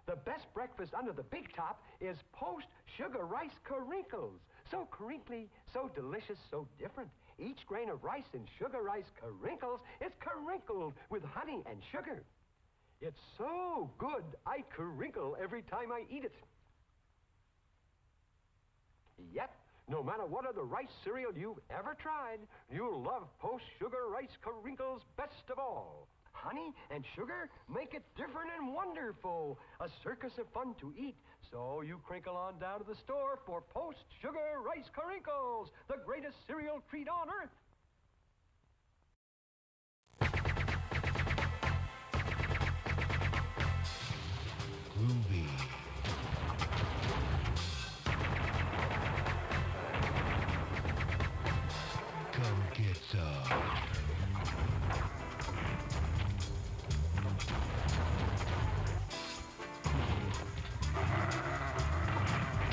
The best breakfast under the big top is post-sugar rice Carinkles. So crinkly, so delicious, so different. Each grain of rice in sugar rice Carinkles is crinkled with honey and sugar. It's so good, I crinkle every time I eat it. Yep, no matter what other rice cereal you've ever tried, you'll love post-sugar rice Carinkles best of all. Honey and sugar make it different and wonderful. A circus of fun to eat. So you crinkle on down to the store for post-sugar rice Carinkles, the greatest cereal treat on earth. Groovy. Come get some.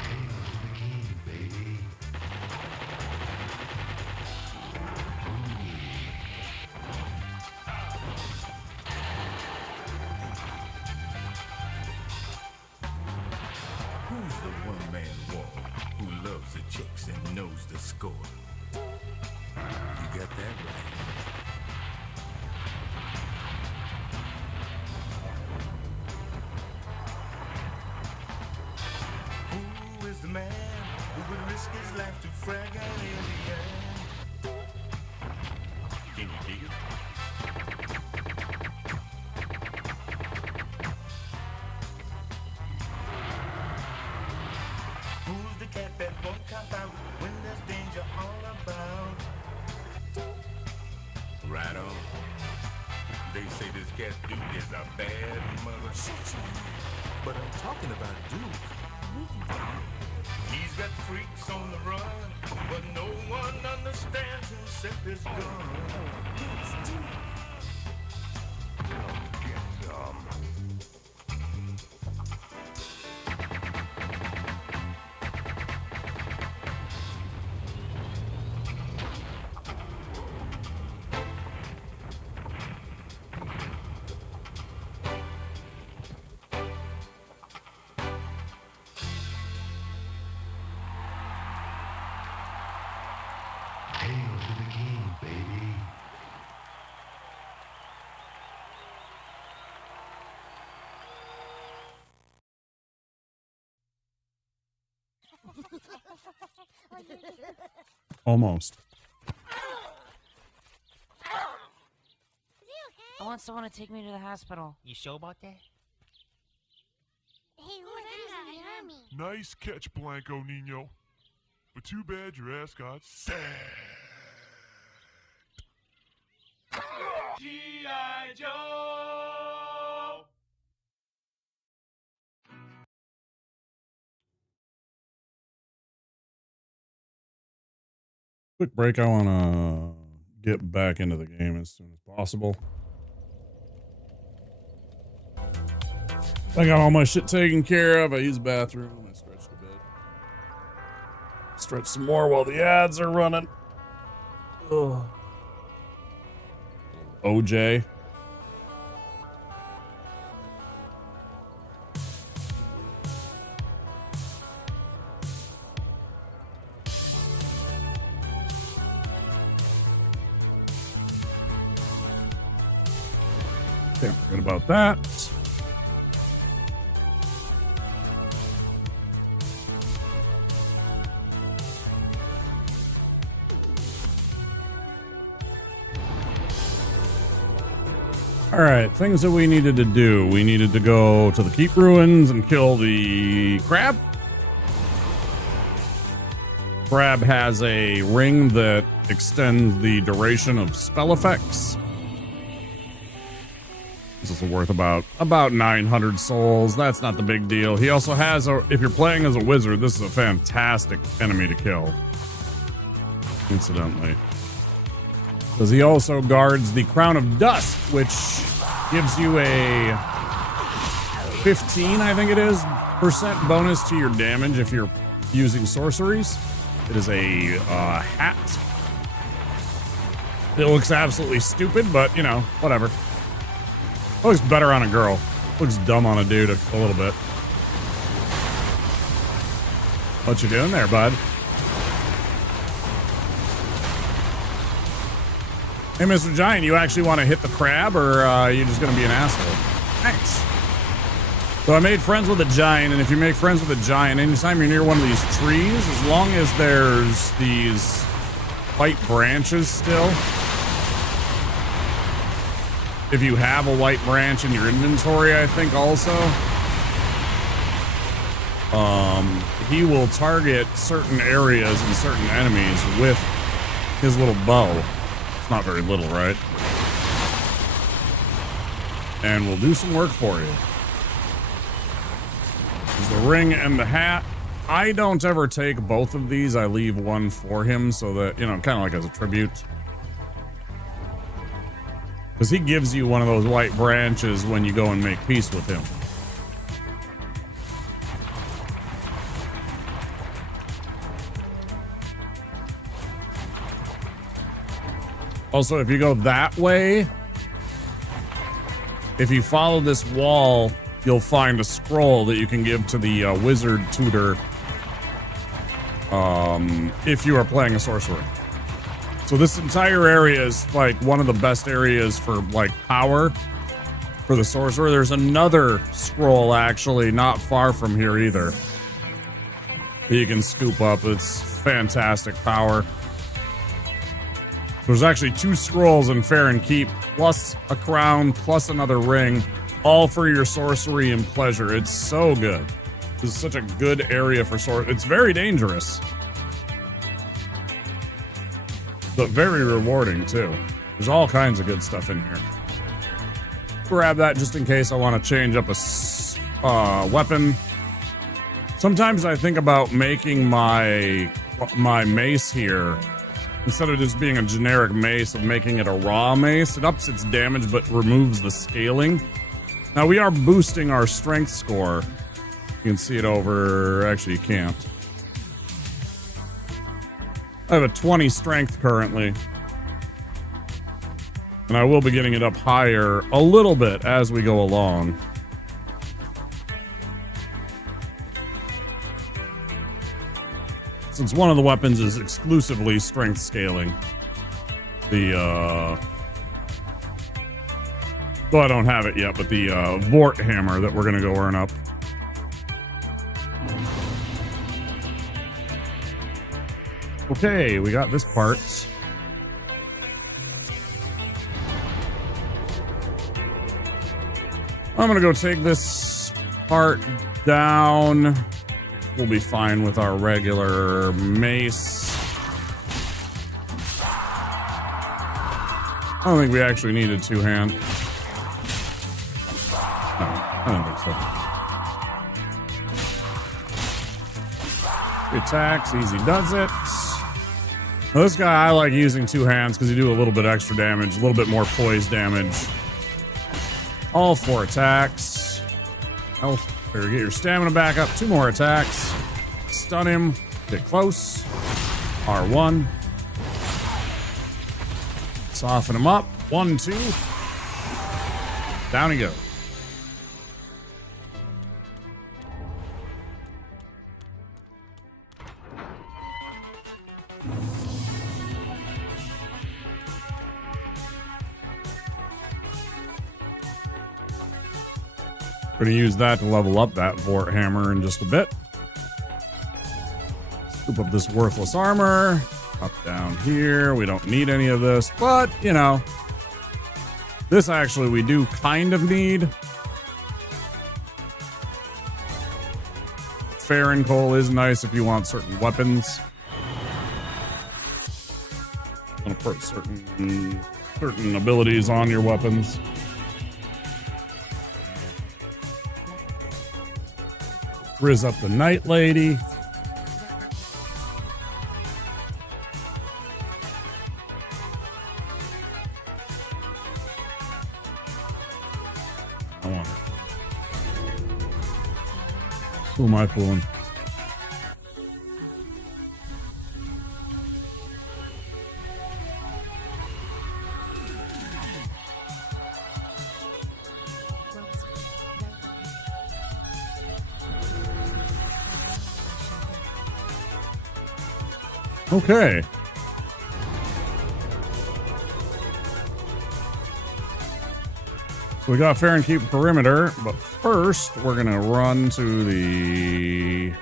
Hail to the king, baby. Who's the one-man war who loves the chicks and knows the score? You got that right. Who is the man who would risk his life to frag an alien? Can you dig it? Who's the cat that won't cop out when there's danger all about? Right on. They say this cat Duke is a bad mother. But I'm talking about Duke. He's got freaks on the run, but no one understands except his gun. Get some. Hail to the king, baby. Almost. I want someone to take me to the hospital. You sure about that? Hey, who's that? Me. Nice catch, Blanco Nino. But too bad your ass got sacked. G.I. Joe! Quick break. I want to get back into the game as soon as possible. I got all my shit taken care of. I used the bathroom. I stretched a bit. Stretch some more while the ads are running. Ugh. OJ. Can't forget about that. All right, things that we needed to do. We needed to go to the Keep Ruins and kill the crab. Crab has a ring that extends the duration of spell effects. This is worth about 900 souls. That's not the big deal. He also has if you're playing as a wizard, this is a fantastic enemy to kill. Incidentally. Because he also guards the Crown of Dust, which gives you a 15, I think it is, % bonus to your damage if you're using sorceries. It is a hat. It looks absolutely stupid, but, you know, whatever. Looks better on a girl. Looks dumb on a dude a little bit. What you doing there, bud? Hey, Mr. Giant, you actually want to hit the crab, or are you just going to be an asshole? Thanks. So I made friends with a giant, and if you make friends with a giant, anytime you're near one of these trees, as long as there's these white branches still, if you have a white branch in your inventory, I think also, he will target certain areas and certain enemies with his little bow. It's not very little, right? And we'll do some work for you. There's the ring and the hat. I don't ever take both of these. I leave one for him so that, you know, kind of like as a tribute. Because he gives you one of those white branches when you go and make peace with him. Also, if you go that way, if you follow this wall, you'll find a scroll that you can give to the wizard tutor if you are playing a sorcerer. So this entire area is like one of the best areas for like power for the sorcerer. There's another scroll actually not far from here either that you can scoop up. It's fantastic power. There's actually 2 scrolls in Fair and Keep, plus a crown, plus another ring, all for your sorcery and pleasure. It's so good. This is such a good area for sorcery. It's very dangerous, but very rewarding too. There's all kinds of good stuff in here. Grab that just in case I want to change up a weapon. Sometimes I think about making my mace here, instead of just being a generic mace, of making it a raw mace. It ups its damage but removes the scaling. Now we are boosting our strength score. You can see it over, actually you can't. I have a 20 strength currently. And I will be getting it up higher a little bit as we go along. Since one of the weapons is exclusively strength scaling. Though I don't have it yet, but the Vort hammer that we're gonna go earn up. Okay, we got this part. I'm gonna go take this part down. We'll be fine with our regular mace. I don't think we actually need a 2-hand. No, I don't think so. 3 attacks, easy does it. Well, this guy, I like using two hands because you do a little bit extra damage, a little bit more poise damage. All 4 attacks. Health, or get your stamina back up. 2 more attacks. Stun him. Get close. R1. Soften him up. 1, 2. Down he goes. Gonna use that to level up that Vort Hammer in just a bit. Scoop up this worthless armor. Up down here. We don't need any of this, but you know, this actually we do kind of need. Farron coal is nice if you want certain weapons. Want to put certain abilities on your weapons. Riz up the Night Lady. I want her. Who am I fooling? Okay. So we got Farron Keep perimeter, but first we're gonna run to the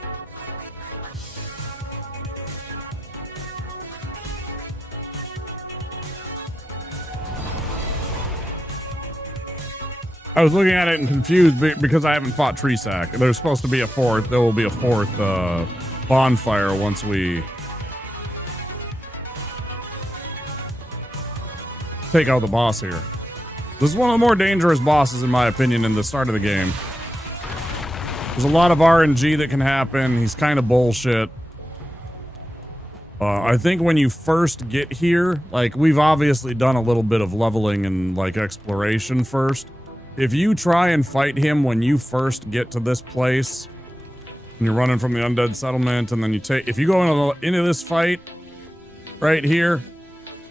I was looking at it and confused because I haven't fought Treesack. There's supposed to be a fourth. There will be a fourth bonfire once we take out the boss here. This is one of the more dangerous bosses, in my opinion, in the start of the game. There's a lot of RNG that can happen. He's kind of bullshit. I think when you first get here, like, we've obviously done a little bit of leveling and, like, exploration first. If you try and fight him when you first get to this place, and you're running from the undead settlement, and then you take... If you go into this fight right here,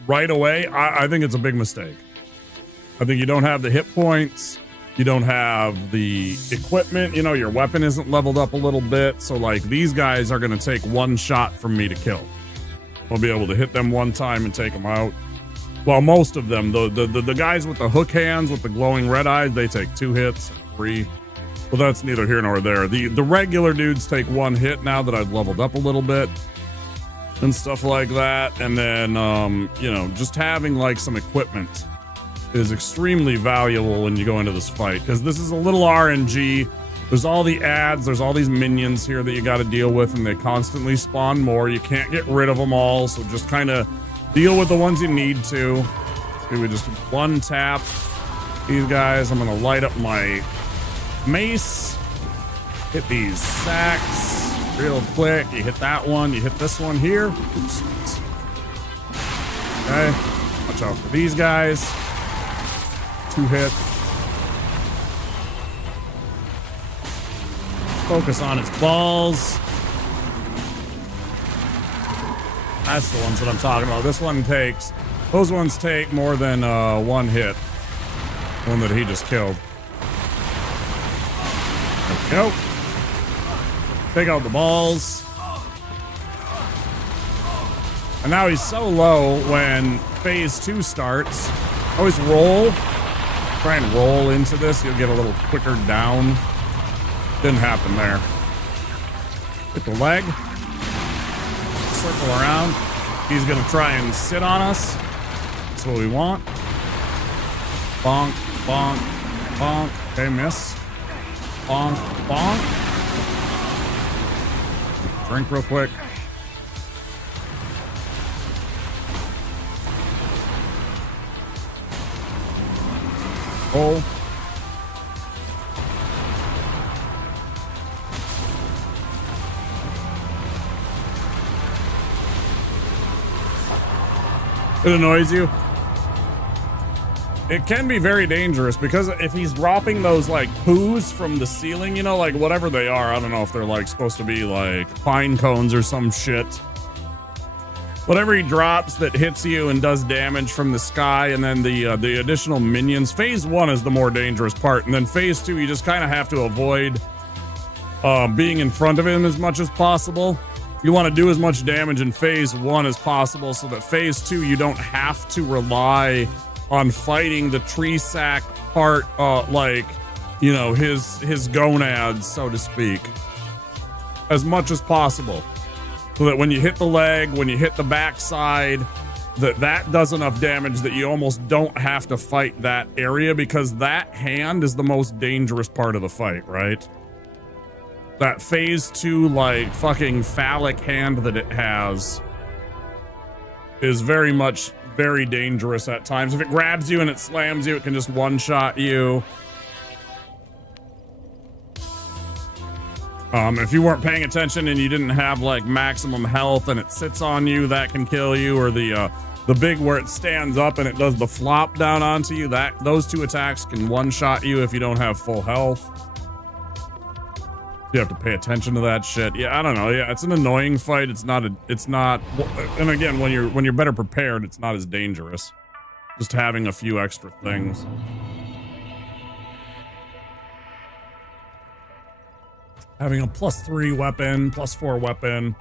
right away, I think it's a big mistake. I think you don't have the hit points. You don't have the equipment. You know, your weapon isn't leveled up a little bit. So, like, these guys are going to take one shot from me to kill. I'll be able to hit them one time and take them out. Well, most of them, the guys with the hook hands, with the glowing red eyes, they take 2 hits, 3. Well, that's neither here nor there. The regular dudes take 1 hit now that I've leveled up a little bit. And stuff like that. And then, you know, just having, like, some equipment is extremely valuable when you go into this fight, because this is a little RNG. There's all the ads, there's all these minions here that you got to deal with, and they constantly spawn more. You can't get rid of them all, so just kind of deal with the ones you need to. See, we just one tap these guys. I'm gonna light up my mace, hit these sacks real quick. You hit that one, you hit this one here. Oops. Okay, watch out for these guys. 2 hit. Focus on its balls. That's the ones that I'm talking about. This one takes, those ones take more than 1 hit. One that he just killed. There we go. Take out the balls. And now he's so low when phase 2 starts. Always roll. Try and roll into this. You'll get a little quicker down. Didn't happen there. Hit the leg. Circle around. He's going to try and sit on us. That's what we want. Bonk, bonk, bonk. Okay, miss. Bonk, bonk. Drink real quick. Oh. It annoys you. It can be very dangerous because if he's dropping those like poos from the ceiling, you know, like whatever they are, I don't know if they're like supposed to be like pine cones or some shit. Whatever he drops that hits you and does damage from the sky, and then the additional minions. Phase 1 is the more dangerous part, and then phase 2 you just kind of have to avoid being in front of him as much as possible. You want to do as much damage in phase 1 as possible so that phase 2 you don't have to rely on fighting the tree sack part, like, you know, his gonads, so to speak, as much as possible. So that when you hit the leg, when you hit the backside, that does enough damage that you almost don't have to fight that area, because that hand is the most dangerous part of the fight, right? That phase 2, like, fucking phallic hand that it has is very much very dangerous at times. If it grabs you and it slams you, it can just one-shot you. If you weren't paying attention and you didn't have like maximum health and it sits on you, that can kill you. Or the big where it stands up and it does the flop down onto you, those 2 attacks can one-shot you if you don't have full health. You have to pay attention to that shit. Yeah, I don't know. Yeah, it's an annoying fight. It's not, and again, when you're better prepared, it's not as dangerous. Just having a few extra things. Having a +3 weapon, +4 weapon.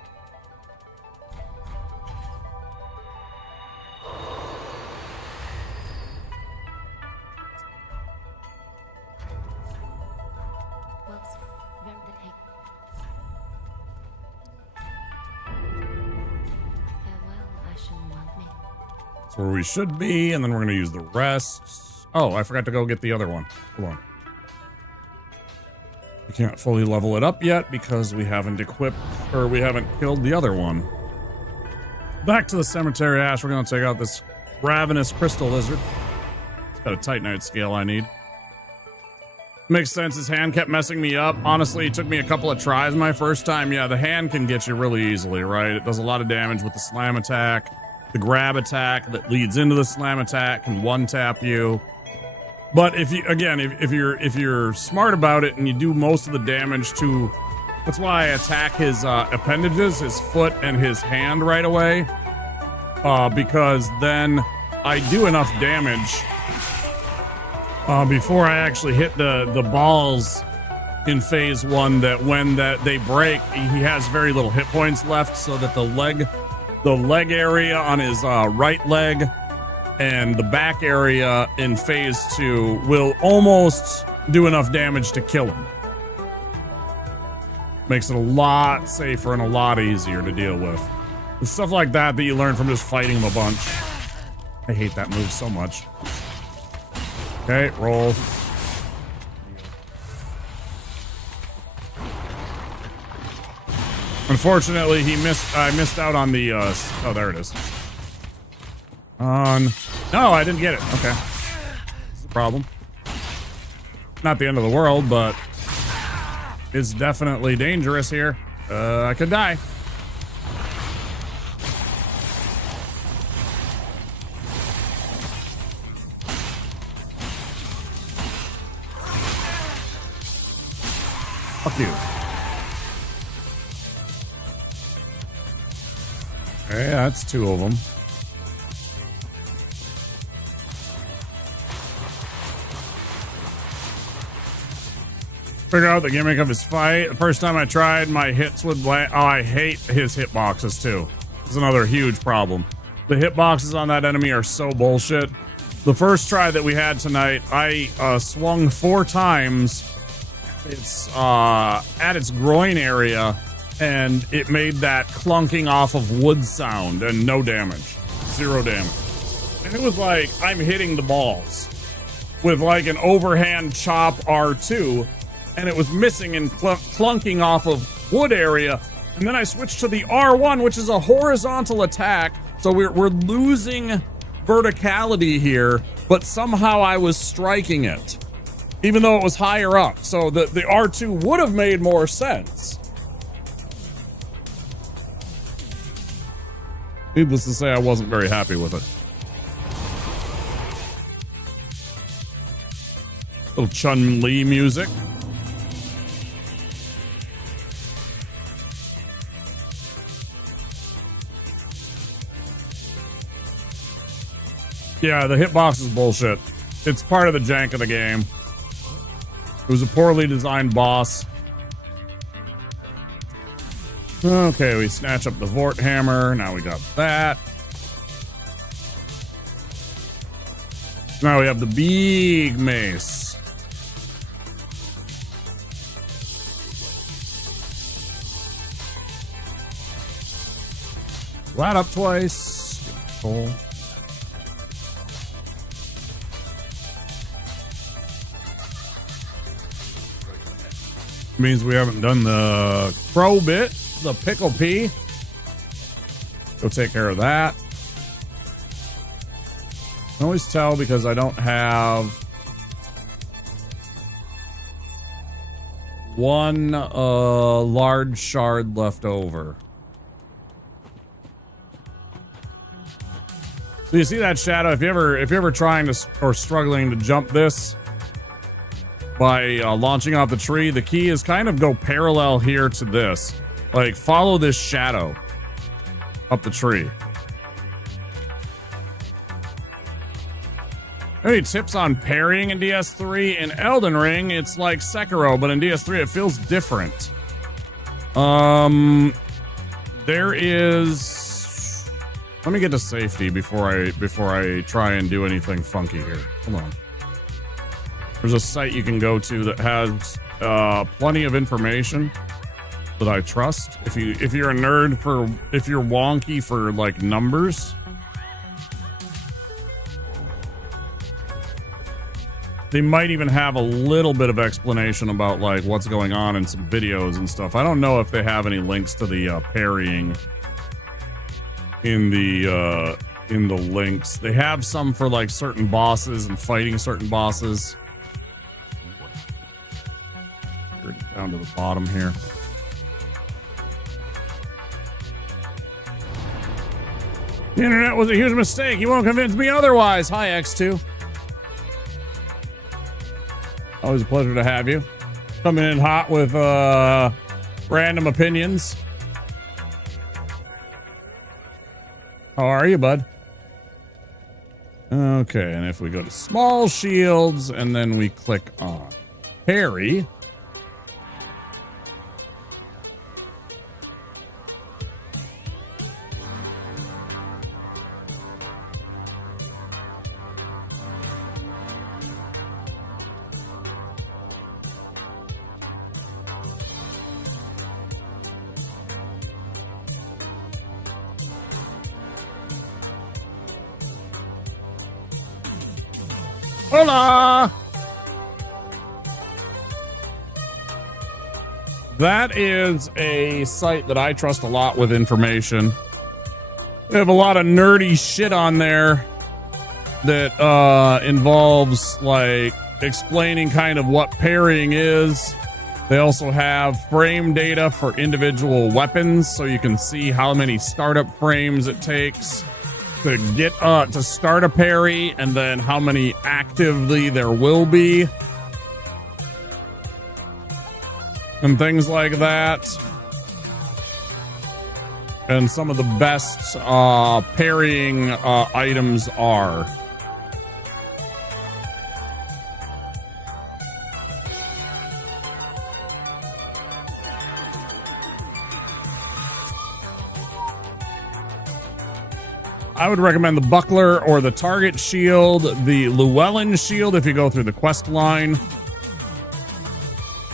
That's where we should be, and then we're gonna use the rest. Oh, I forgot to go get the other one. Hold on. We can't fully level it up yet because we haven't equipped, or we haven't killed the other one. Back to the cemetery ash. We're gonna take out this ravenous crystal lizard. It's got a Titanite scale I need. Makes sense. His hand kept messing me up. Honestly, it took me a couple of tries my first time. Yeah, the hand can get you really easily, right? It does a lot of damage with the slam attack. The grab attack that leads into the slam attack can one-tap you. But if you, again, if you're smart about it and you do most of the damage to, that's why I attack his appendages, his foot and his hand right away, because then I do enough damage before I actually hit the balls in phase 1 that when they break, he has very little hit points left, so that the leg area on his right leg and the back area in phase 2 will almost do enough damage to kill him. Makes it a lot safer and a lot easier to deal with. The stuff like that you learn from just fighting him a bunch. I hate that move so much. Okay, roll. Unfortunately, I missed out on the, oh, there it is. No, I didn't get it. Okay. That's the problem. Not the end of the world, but it's definitely dangerous here. I could die. Fuck you. Okay, that's 2 of them. Figure out the gimmick of his fight. The first time I tried, my hits would land. Oh, I hate his hitboxes too. It's another huge problem. The hitboxes on that enemy are so bullshit. The first try that we had tonight, I swung 4 times. It's at its groin area, and it made that clunking off of wood sound and no damage. 0 damage. And it was like I'm hitting the balls with like an overhand chop R2. And it was missing and clunking off of wood area. And then I switched to the R1, which is a horizontal attack. So we're losing verticality here, but somehow I was striking it, even though it was higher up. So the R2 would have made more sense. Needless to say, I wasn't very happy with it. Little Chun-Li music. Yeah, the hitbox is bullshit. It's part of the jank of the game. It was a poorly designed boss. Okay, we snatch up the Vort Hammer. Now we got that. Now we have the big mace. Flat up twice. Cool. Means we haven't done the crow bit, the pickle pea. Go take care of that. I can always tell because I don't have one large shard left over. So you see that shadow? If you're ever trying to or struggling to jump this by launching off the tree, the key is kind of go parallel here to this. Like follow this shadow up the tree. Any tips on parrying in DS3? In Elden Ring, it's like Sekiro, but in DS3 it feels different. There is. Let me get to safety before I try and do anything funky here. Hold on. There's a site you can go to that has plenty of information that I trust. If you're a nerd if you're wonky for like numbers. They might even have a little bit of explanation about like what's going on in some videos and stuff. I don't know if they have any links to the parrying in the links. They have some for like certain bosses and fighting certain bosses. Down to the bottom here. The internet was a huge mistake. You won't convince me otherwise. Hi, X2. Always a pleasure to have you. Coming in hot with random opinions. How are you, bud? Okay, and if we go to small shields and then we click on parry. Hola! That is a site that I trust a lot with information. They have a lot of nerdy shit on there that involves like explaining kind of what parrying is. They also have frame data for individual weapons, so you can see how many startup frames it takes to get to start a parry, and then how many actively there will be, and things like that. And some of the best parrying items are. I would recommend the buckler or the target shield, the Llewellyn shield if you go through the quest line.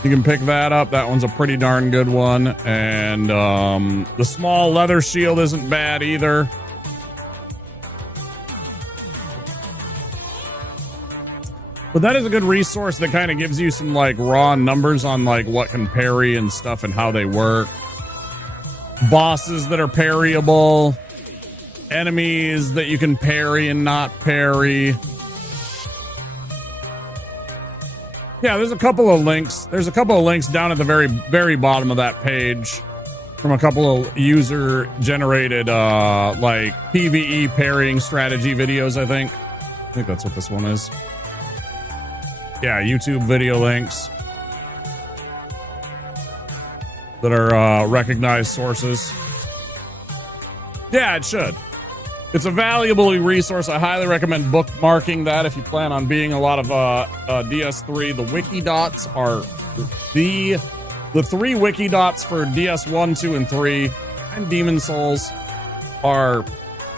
You can pick that up. That one's a pretty darn good one. And the small leather shield isn't bad either. But that is a good resource that kind of gives you some like raw numbers on like what can parry and stuff and how they work. Bosses that are parryable. Enemies that you can parry and not parry. Yeah, there's a couple of links. There's a couple of links down at the very, very bottom of that page from a couple of user generated like PvE parrying strategy videos, I think that's what this one is. Yeah, YouTube video links that are recognized sources. Yeah, it should. It's a valuable resource. I highly recommend bookmarking that if you plan on being a lot of DS3. The wiki dots are the 3 wiki dots for DS1, 2, and 3 and Demon Souls are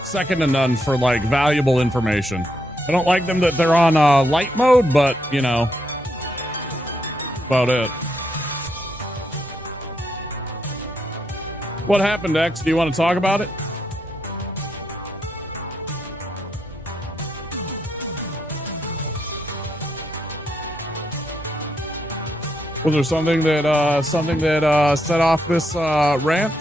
second to none for like valuable information. I don't like them that they're on light mode, but you know, about it. What happened, X? Do you want to talk about it? Was there something that set off this rant?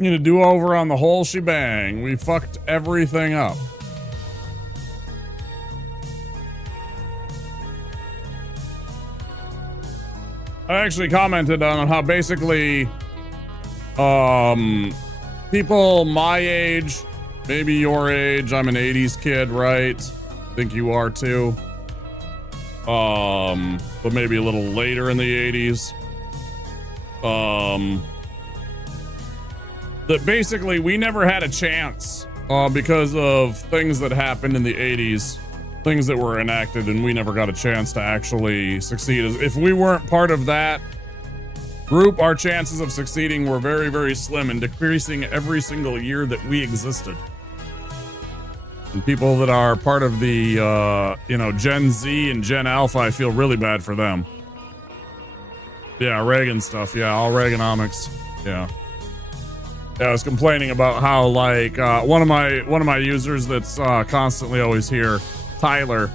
Need a do-over on the whole shebang. We fucked everything up. I actually commented on how basically people my age, maybe your age, I'm an 80s kid, right? I think you are too. But maybe a little later in the 80s. That basically we never had a chance because of things that happened in the 80s. Things that were enacted, and we never got a chance to actually succeed. If we weren't part of that group, our chances of succeeding were very, very slim and decreasing every single year that we existed. And people that are part of the, Gen Z and Gen Alpha, I feel really bad for them. Yeah, Reagan stuff. Yeah, all Reaganomics. Yeah. Yeah, I was complaining about how, like, one of my users that's constantly always here, Tyler,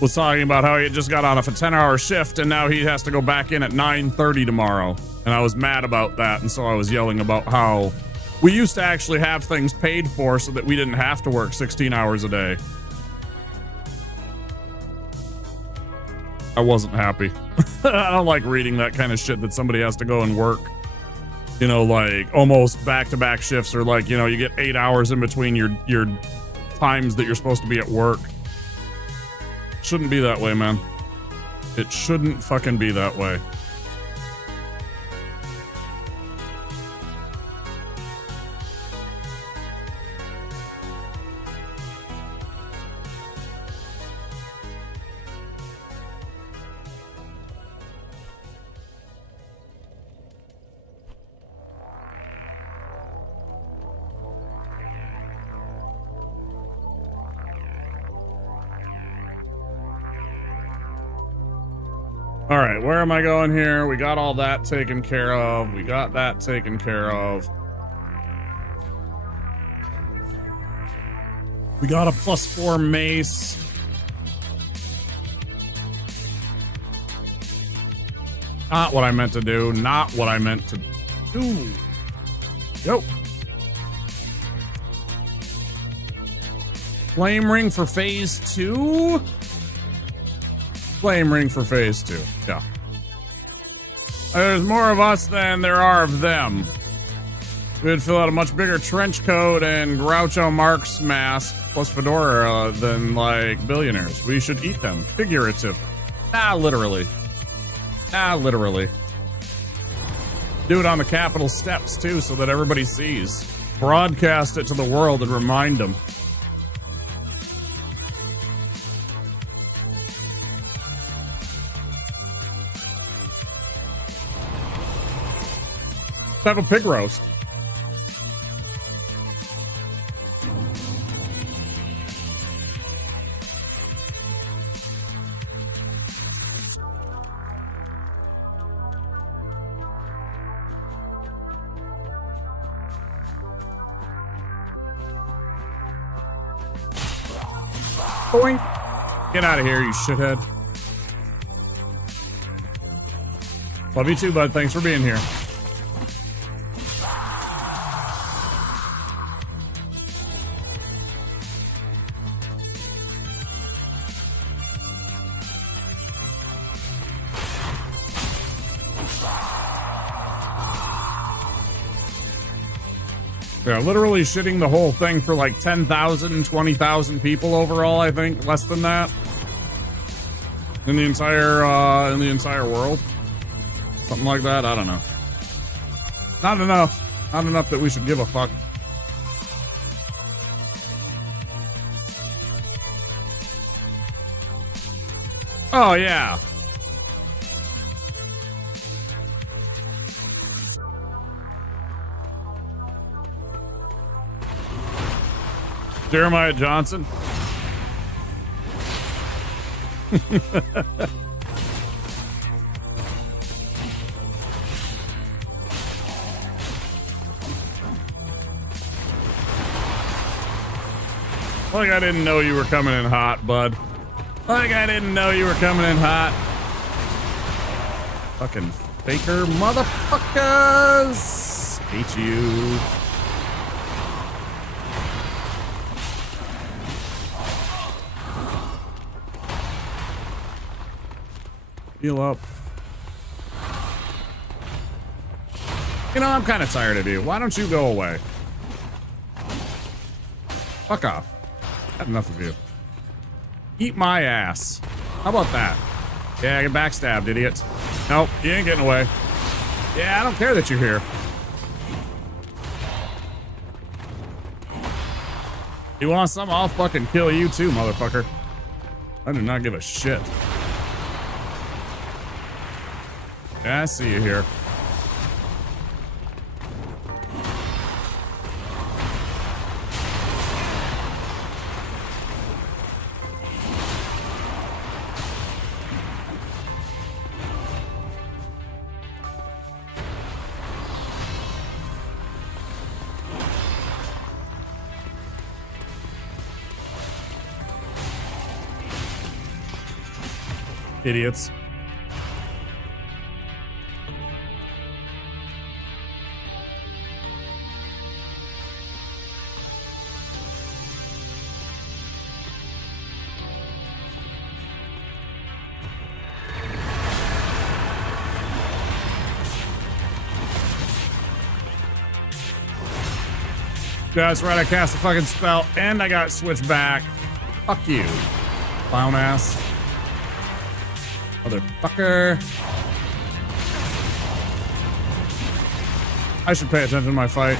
was talking about how he had just got on a 10-hour shift and now he has to go back in at 9:30 tomorrow. And I was mad about that, and so I was yelling about how we used to actually have things paid for so that we didn't have to work 16 hours a day. I wasn't happy. I don't like reading that kind of shit that somebody has to go and work, you know, like almost back-to-back shifts, or like, you know, you get 8 hours in between your times that you're supposed to be at work. Shouldn't be that way, man. It shouldn't fucking be that way. All right, where am I going here? We got all that taken care of. We got that taken care of. We got a +4 mace. Not what I meant to do. Not what I meant to do. Yo. Flame ring for phase 2? Flame ring for phase 2. Yeah. There's more of us than there are of them. We would fill out a much bigger trench coat and Groucho Marx mask plus fedora than like billionaires. We should eat them. Figurative. Nah, literally. Nah, literally. Do it on the Capitol steps too, so that everybody sees. Broadcast it to the world and remind them. Have a pig roast. Boing. Get out of here, you shithead. Love you too, bud. Thanks for being here. Yeah, literally shitting the whole thing for like 10,000, 20,000 people overall, I think. Less than that. In the entire world. Something like that, I don't know. Not enough. Not enough that we should give a fuck. Oh, yeah. Jeremiah Johnson. Like I didn't know you were coming in hot, bud. Like I didn't know you were coming in hot. Fucking faker motherfuckers. Hate you. Heal up. You know, I'm kind of tired of you. Why don't you go away? Fuck off. Had enough of you. Eat my ass. How about that? Yeah, get backstabbed, idiot. Nope, you ain't getting away. Yeah, I don't care that you're here. You want some? I'll fucking kill you too, motherfucker. I do not give a shit. Yeah, I see you here. Idiots. Yeah, that's right, I cast a fucking spell and I got switched back. Fuck you, clown ass. Motherfucker. I should pay attention to my fight.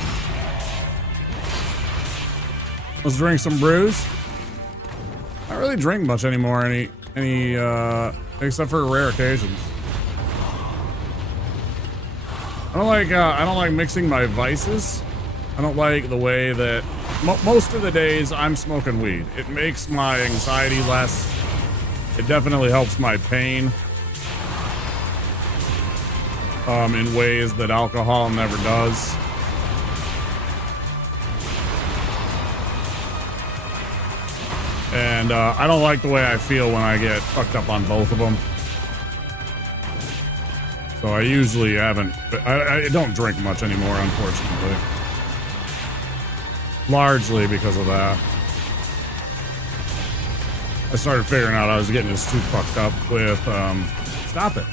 Let's drink some brews. I don't really drink much anymore, except for rare occasions. I don't like mixing my vices. I don't like the way that most of the days I'm smoking weed. It makes my anxiety less. It definitely helps my pain in ways that alcohol never does. And I don't like the way I feel when I get fucked up on both of them. So I usually haven't, I don't drink much anymore, unfortunately. Largely because of that. I started figuring out I was getting just too fucked up with, stop it.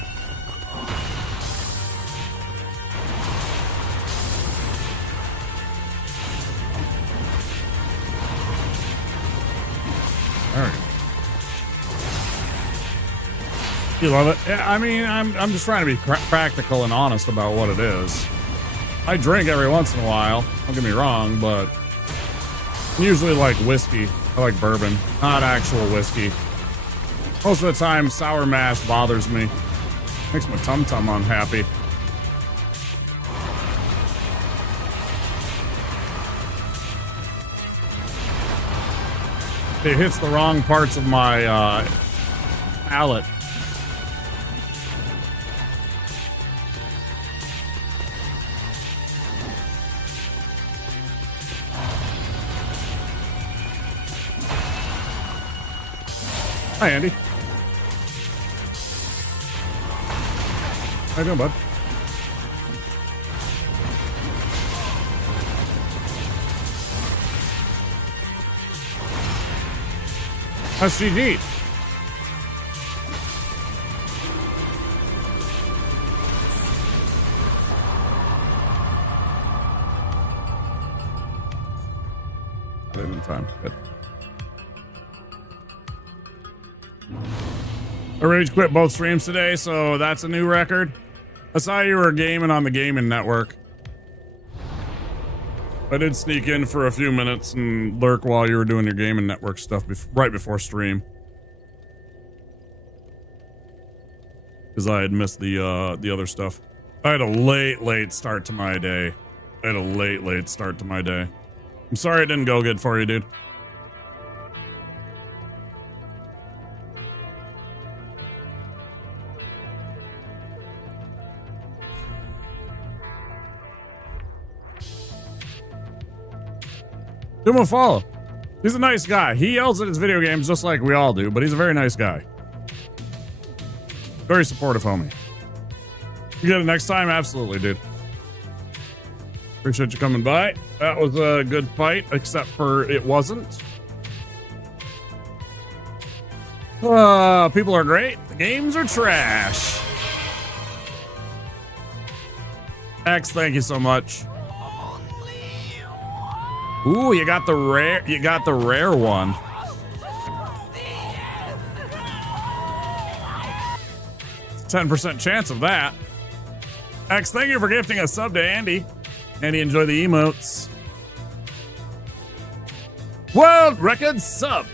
All right. You love it? Yeah, I mean, I'm just trying to be practical and honest about what it is. I drink every once in a while, don't get me wrong, but I usually like whiskey. I like bourbon, not actual whiskey. Most of the time, sour mash bothers me. Makes my tum-tum unhappy. It hits the wrong parts of my palate. Hi, Andy. How you doing, bud? How's she neat? time. Good. I rage quit both streams today, so that's a new record. I saw you were gaming on the gaming network. I did sneak in for a few minutes and lurk while you were doing your gaming network stuff right before stream. Because I had missed the other stuff. I had a late start to my day. I'm sorry it didn't go good for you, dude. Give him a follow. He's a nice guy. He yells at his video games just like we all do, but he's a very nice guy. Very supportive homie. You get it next time? Absolutely, dude. Appreciate you coming by. That was a good fight, except for it wasn't. People are great. The games are trash. X, thank you so much. Ooh, you got the rare one. It's a 10% chance of that. X, thank you for gifting a sub to Andy. Andy, enjoy the emotes. World record sub.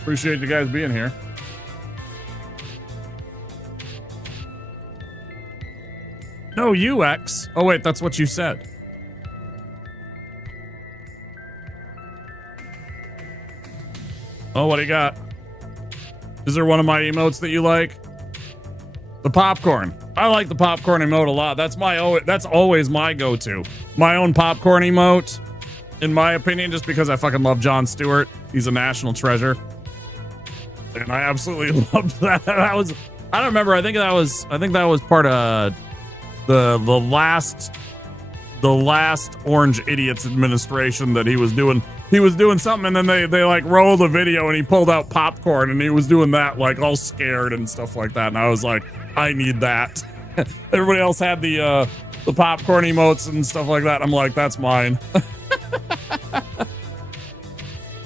Appreciate you guys being here. No, UX. Oh, wait, that's what you said. Oh, what do you got? Is there one of my emotes that you like? The popcorn. I like the popcorn emote a lot. That's always my go-to. My own popcorn emote, in my opinion, just because I fucking love Jon Stewart. He's a national treasure. And I absolutely loved that. I don't remember. I think that was part of the last Orange Idiots administration that he was doing something, and then they like rolled a video and he pulled out popcorn and he was doing that like all scared and stuff like that, and I was like, I need that. Everybody else had the popcorn emotes and stuff like that. I'm like, that's mine.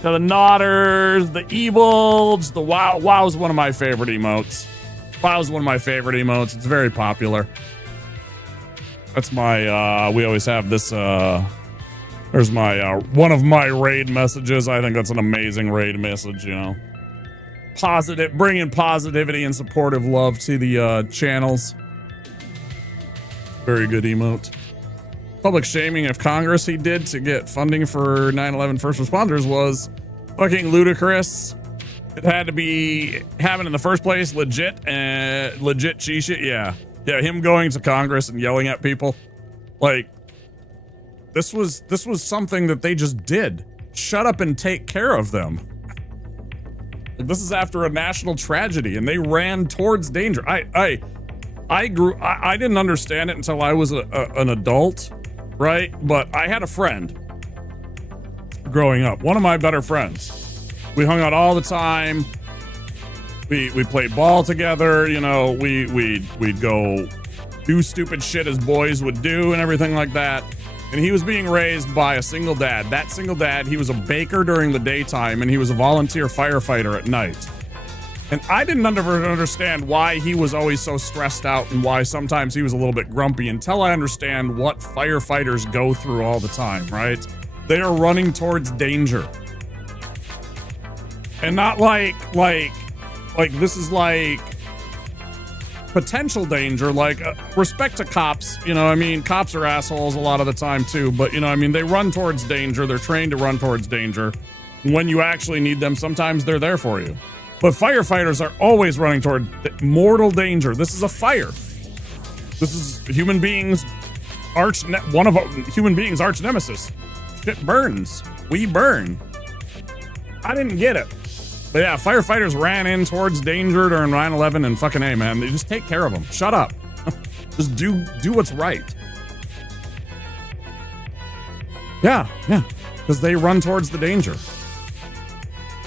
So the Nodders, the Evils, the Wow's one of my favorite emotes. Wow's one of my favorite emotes. It's very popular. That's my, we always have this, there's my, one of my raid messages. I think that's an amazing raid message, you know. Bringing positivity and supportive love to the, channels. Very good emote. Public shaming of Congress he did to get funding for 9/11 first responders was fucking ludicrous. It had to be happened in the first place. Legit cheat shit. Yeah, him going to Congress and yelling at people, like, this was something that they just did. Shut up and take care of them. This is after a national tragedy, and they ran towards danger. I didn't understand it until I was an adult, right? But I had a friend growing up, one of my better friends. We hung out all the time. We played ball together, you know, we'd go do stupid shit as boys would do and everything like that. And he was being raised by a single dad. That single dad, he was a baker during the daytime and he was a volunteer firefighter at night. And I didn't understand why he was always so stressed out and why sometimes he was a little bit grumpy until I understand what firefighters go through all the time, right? They are running towards danger. And not like this is like potential danger, like respect to cops, you know, I mean, cops are assholes a lot of the time too, but you know, I mean, they run towards danger. They're trained to run towards danger. When you actually need them, sometimes they're there for you. But firefighters are always running toward mortal danger. This is a fire. This is human beings' arch nemesis. Shit burns. We burn. I didn't get it. But yeah, firefighters ran in towards danger during 9/11 and fucking A, man. They just take care of them. Shut up. Just do what's right. Yeah. Because they run towards the danger.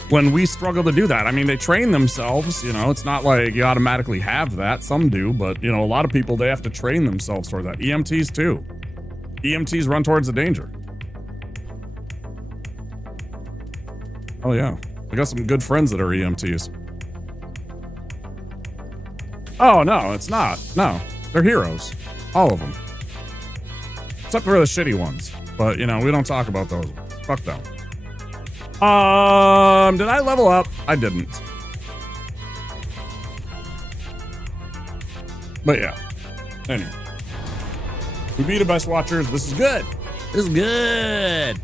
When we struggle to do that, I mean, they train themselves, you know, it's not like you automatically have that. Some do, but, you know, a lot of people, they have to train themselves toward that. EMTs too. EMTs run towards the danger. Oh yeah, I got some good friends that are EMTs. Oh no, it's not. No, they're heroes, all of them, except for the shitty ones. But you know, we don't talk about those ones. Fuck them. Did I level up? I didn't. But yeah. Anyway, we beat the best watchers. This is good. This is good.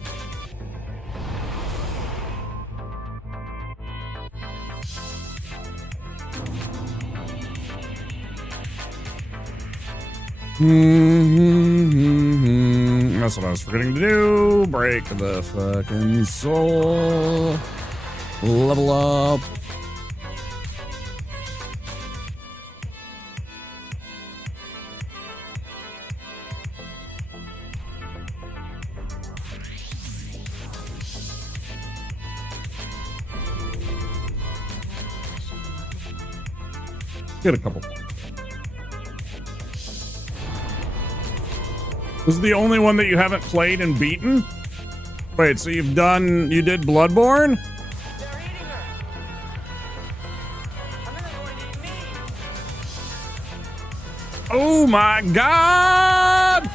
That's what I was forgetting to do. Break the fucking soul. Level up. Get a couple. This is the only one that you haven't played and beaten? Wait, so you did Bloodborne? Oh my God!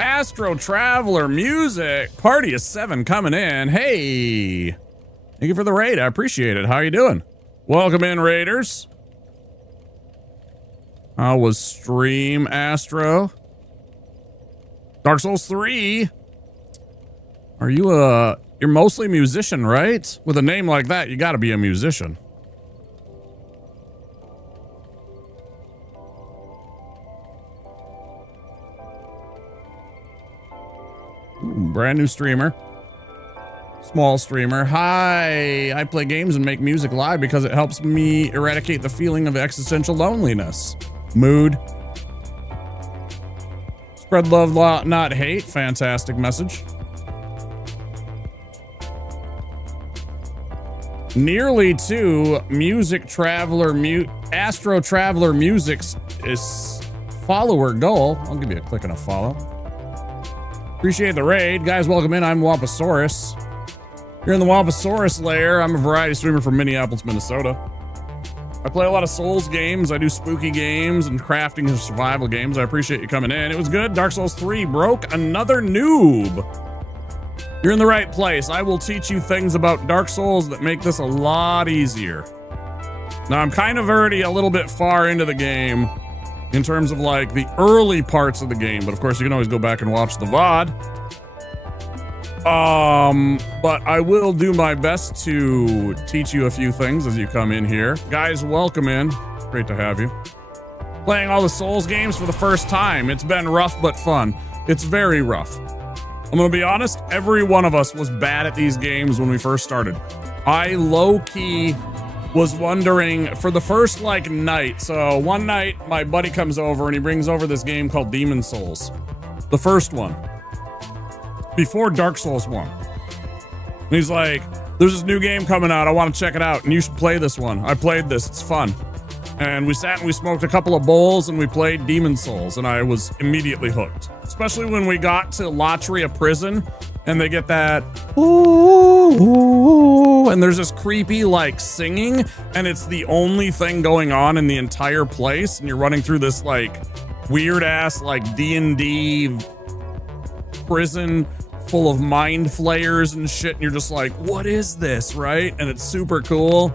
Astro Traveler music. Party of 7 coming in. Hey! Thank you for the raid. I appreciate it. How you doing? Welcome in, raiders. How was stream, Astro? Dark Souls 3. Are you you're mostly a musician, right? With a name like that, you gotta be a musician. Ooh, brand new streamer. Small streamer. Hi, I play games and make music live because it helps me eradicate the feeling of existential loneliness. Mood. Spread love, not hate. Fantastic message. Nearly to Music Traveler, Astro Traveler Music's is follower goal. I'll give you a click and a follow. Appreciate the raid. Guys, welcome in. I'm Wampasaurus. You're in the Wampasaurus lair. I'm a variety streamer from Minneapolis, Minnesota. I play a lot of Souls games. I do spooky games and crafting and survival games. I appreciate you coming in. It was good. Dark Souls 3 broke another noob. You're in the right place. I will teach you things about Dark Souls that make this a lot easier. Now, I'm kind of already a little bit far into the game in terms of like the early parts of the game, but of course you can always go back and watch the VOD. But I will do my best to teach you a few things as you come in here. Guys, welcome in. Great to have you. Playing all the Souls games for the first time. It's been rough but fun. It's very rough. I'm gonna be honest, every one of us was bad at these games when we first started. I low-key was wondering for the first like night. So one night my buddy comes over and he brings over this game called Demon Souls. The first one. Before Dark Souls 1. And he's like, there's this new game coming out. I want to check it out. And you should play this one. I played this. It's fun. And we sat and we smoked a couple of bowls and we played Demon Souls. And I was immediately hooked. Especially when we got to Latria Prison and they get that, ooh, and there's this creepy like singing. And it's the only thing going on in the entire place. And you're running through this like weird ass like D&D prison full of mind flayers and shit, and you're just like, what is this, right? And it's super cool.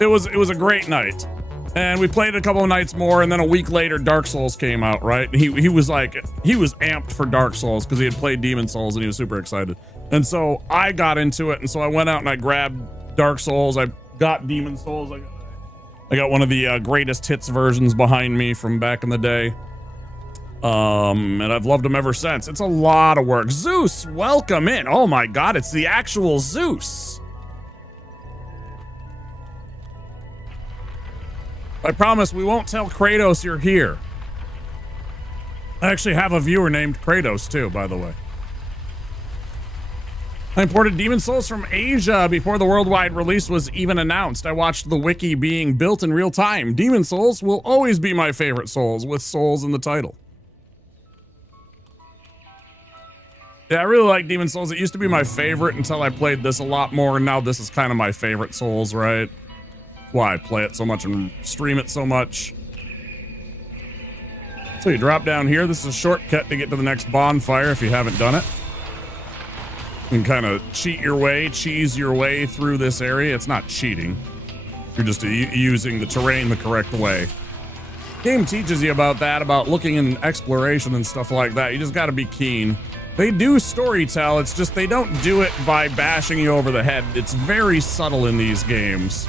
It was a great night, and we played a couple of nights more, and then a week later Dark Souls came out, right? And he was amped for Dark Souls because he had played Demon Souls and he was super excited. And so I got into it, and so I went out and I grabbed Dark Souls. I got Demon Souls. I got one of the greatest hits versions behind me from back in the day. And I've loved them ever since. It's a lot of work. Zeus, welcome in. Oh my God, it's the actual Zeus. I promise we won't tell Kratos you're here. I actually have a viewer named Kratos too, by the way. I imported Demon Souls from Asia before the worldwide release was even announced. I watched the wiki being built in real time. Demon Souls will always be my favorite Souls with Souls in the title. Yeah, I really like Demon Souls. It used to be my favorite until I played this a lot more, and now this is kind of my favorite Souls, right? That's why I play it so much and stream it so much. So you drop down here. This is a shortcut to get to the next bonfire if you haven't done it. You can kind of cheese your way through this area. It's not cheating. You're just using the terrain the correct way. Game teaches you about that, about looking in exploration and stuff like that. You just got to be keen. They do storytell, it's just they don't do it by bashing you over the head. It's very subtle in these games.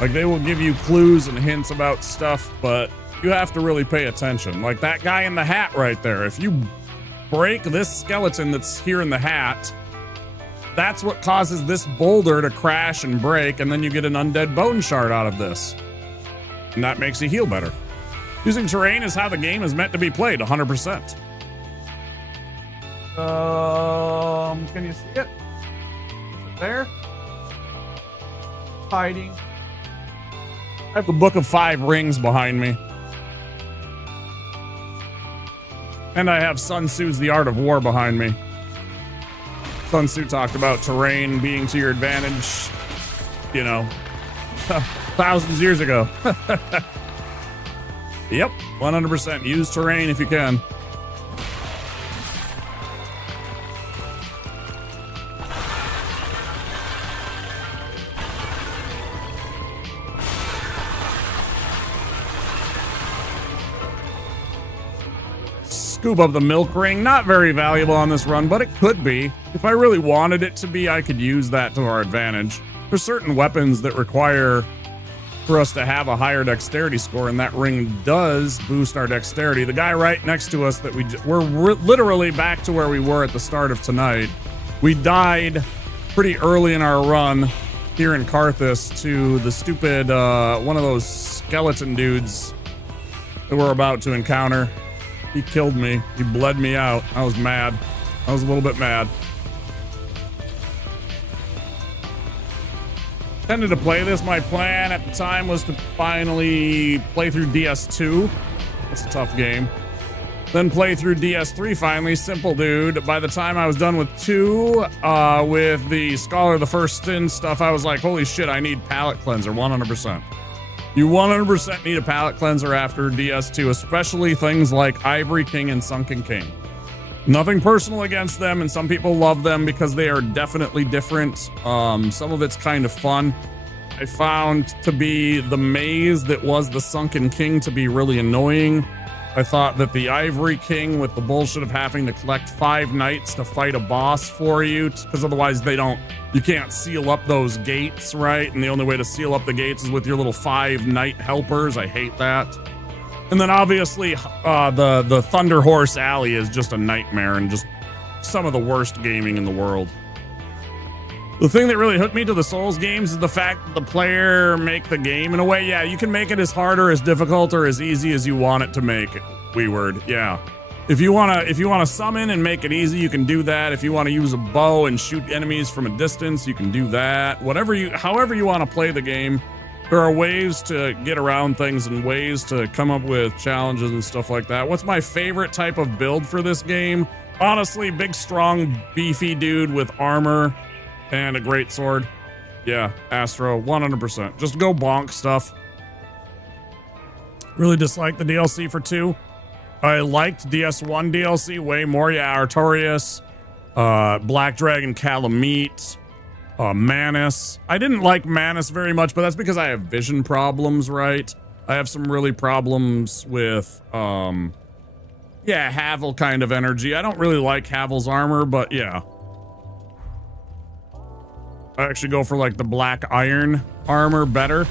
Like, they will give you clues and hints about stuff, but you have to really pay attention. Like that guy in the hat right there. If you break this skeleton that's here in the hat, that's what causes this boulder to crash and break, and then you get an undead bone shard out of this. And that makes you heal better. Using terrain is how the game is meant to be played, 100%. Can you see it? Is it there? Hiding. I have the Book of 5 Rings behind me. And I have Sun Tzu's The Art of War behind me. Sun Tzu talked about terrain being to your advantage, you know, thousands of years ago. Yep, 100%. Use terrain if you can. Scoop up the milk ring. Not very valuable on this run, but it could be. If I really wanted it to be, I could use that to our advantage. There's certain weapons that require for us to have a higher dexterity score, and that ring does boost our dexterity. The guy right next to us that we're literally back to where we were at the start of tonight. We died pretty early in our run here in Karthus to the stupid, one of those skeleton dudes that we're about to encounter. He killed me. He bled me out. I was mad. I was a little bit mad. Tended to play this. My plan at the time was to finally play through DS2. That's a tough game. Then play through DS3 finally. Simple, dude. By the time I was done with 2, with the Scholar of the First Sin stuff, I was like, holy shit, I need palate cleanser, 100%. You 100% need a palate cleanser after DS2, especially things like Ivory King and Sunken King. Nothing personal against them, and some people love them because they are definitely different. Some of it's kind of fun. I found to be the maze that was the Sunken King to be really annoying. I thought that the Ivory King, with the bullshit of having to collect 5 knights to fight a boss for you, because otherwise you can't seal up those gates, right? And the only way to seal up the gates is with your little 5 knight helpers. I hate that. And then obviously the Thunder Horse Alley is just a nightmare and just some of the worst gaming in the world. The thing that really hooked me to the Souls games is the fact that the player make the game in a way. Yeah, you can make it as hard or as difficult or as easy as you want it to make it. Word, yeah. If you wanna summon and make it easy, you can do that. If you want to use a bow and shoot enemies from a distance, you can do that. However you want to play the game, there are ways to get around things and ways to come up with challenges and stuff like that. What's my favorite type of build for this game? Honestly, big, strong, beefy dude with armor and a great sword. Yeah, Astro, 100%. Just go bonk stuff. Really dislike the DLC for 2. I liked DS1 DLC way more. Yeah, Artorias, Black Dragon Calamite, Manus. I didn't like Manus very much, but that's because I have vision problems, right? I have some really problems with, yeah, Havel kind of energy. I don't really like Havel's armor, but yeah. I actually go for like the black iron armor better.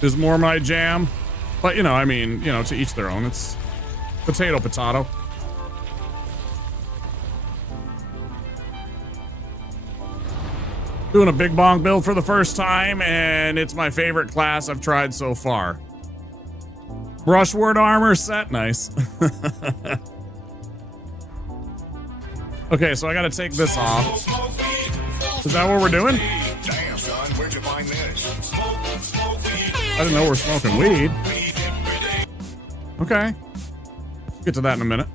Is more my jam. But, you know, I mean, you know, to each their own. It's potato, potato. Doing a big bong build for the first time, and it's my favorite class I've tried so far. Brushwood armor set, nice. Okay, so I gotta take this off. Is that what we're doing? Damn, son, where'd you find this? I didn't know we're smoking weed. Okay. Get to that in a minute.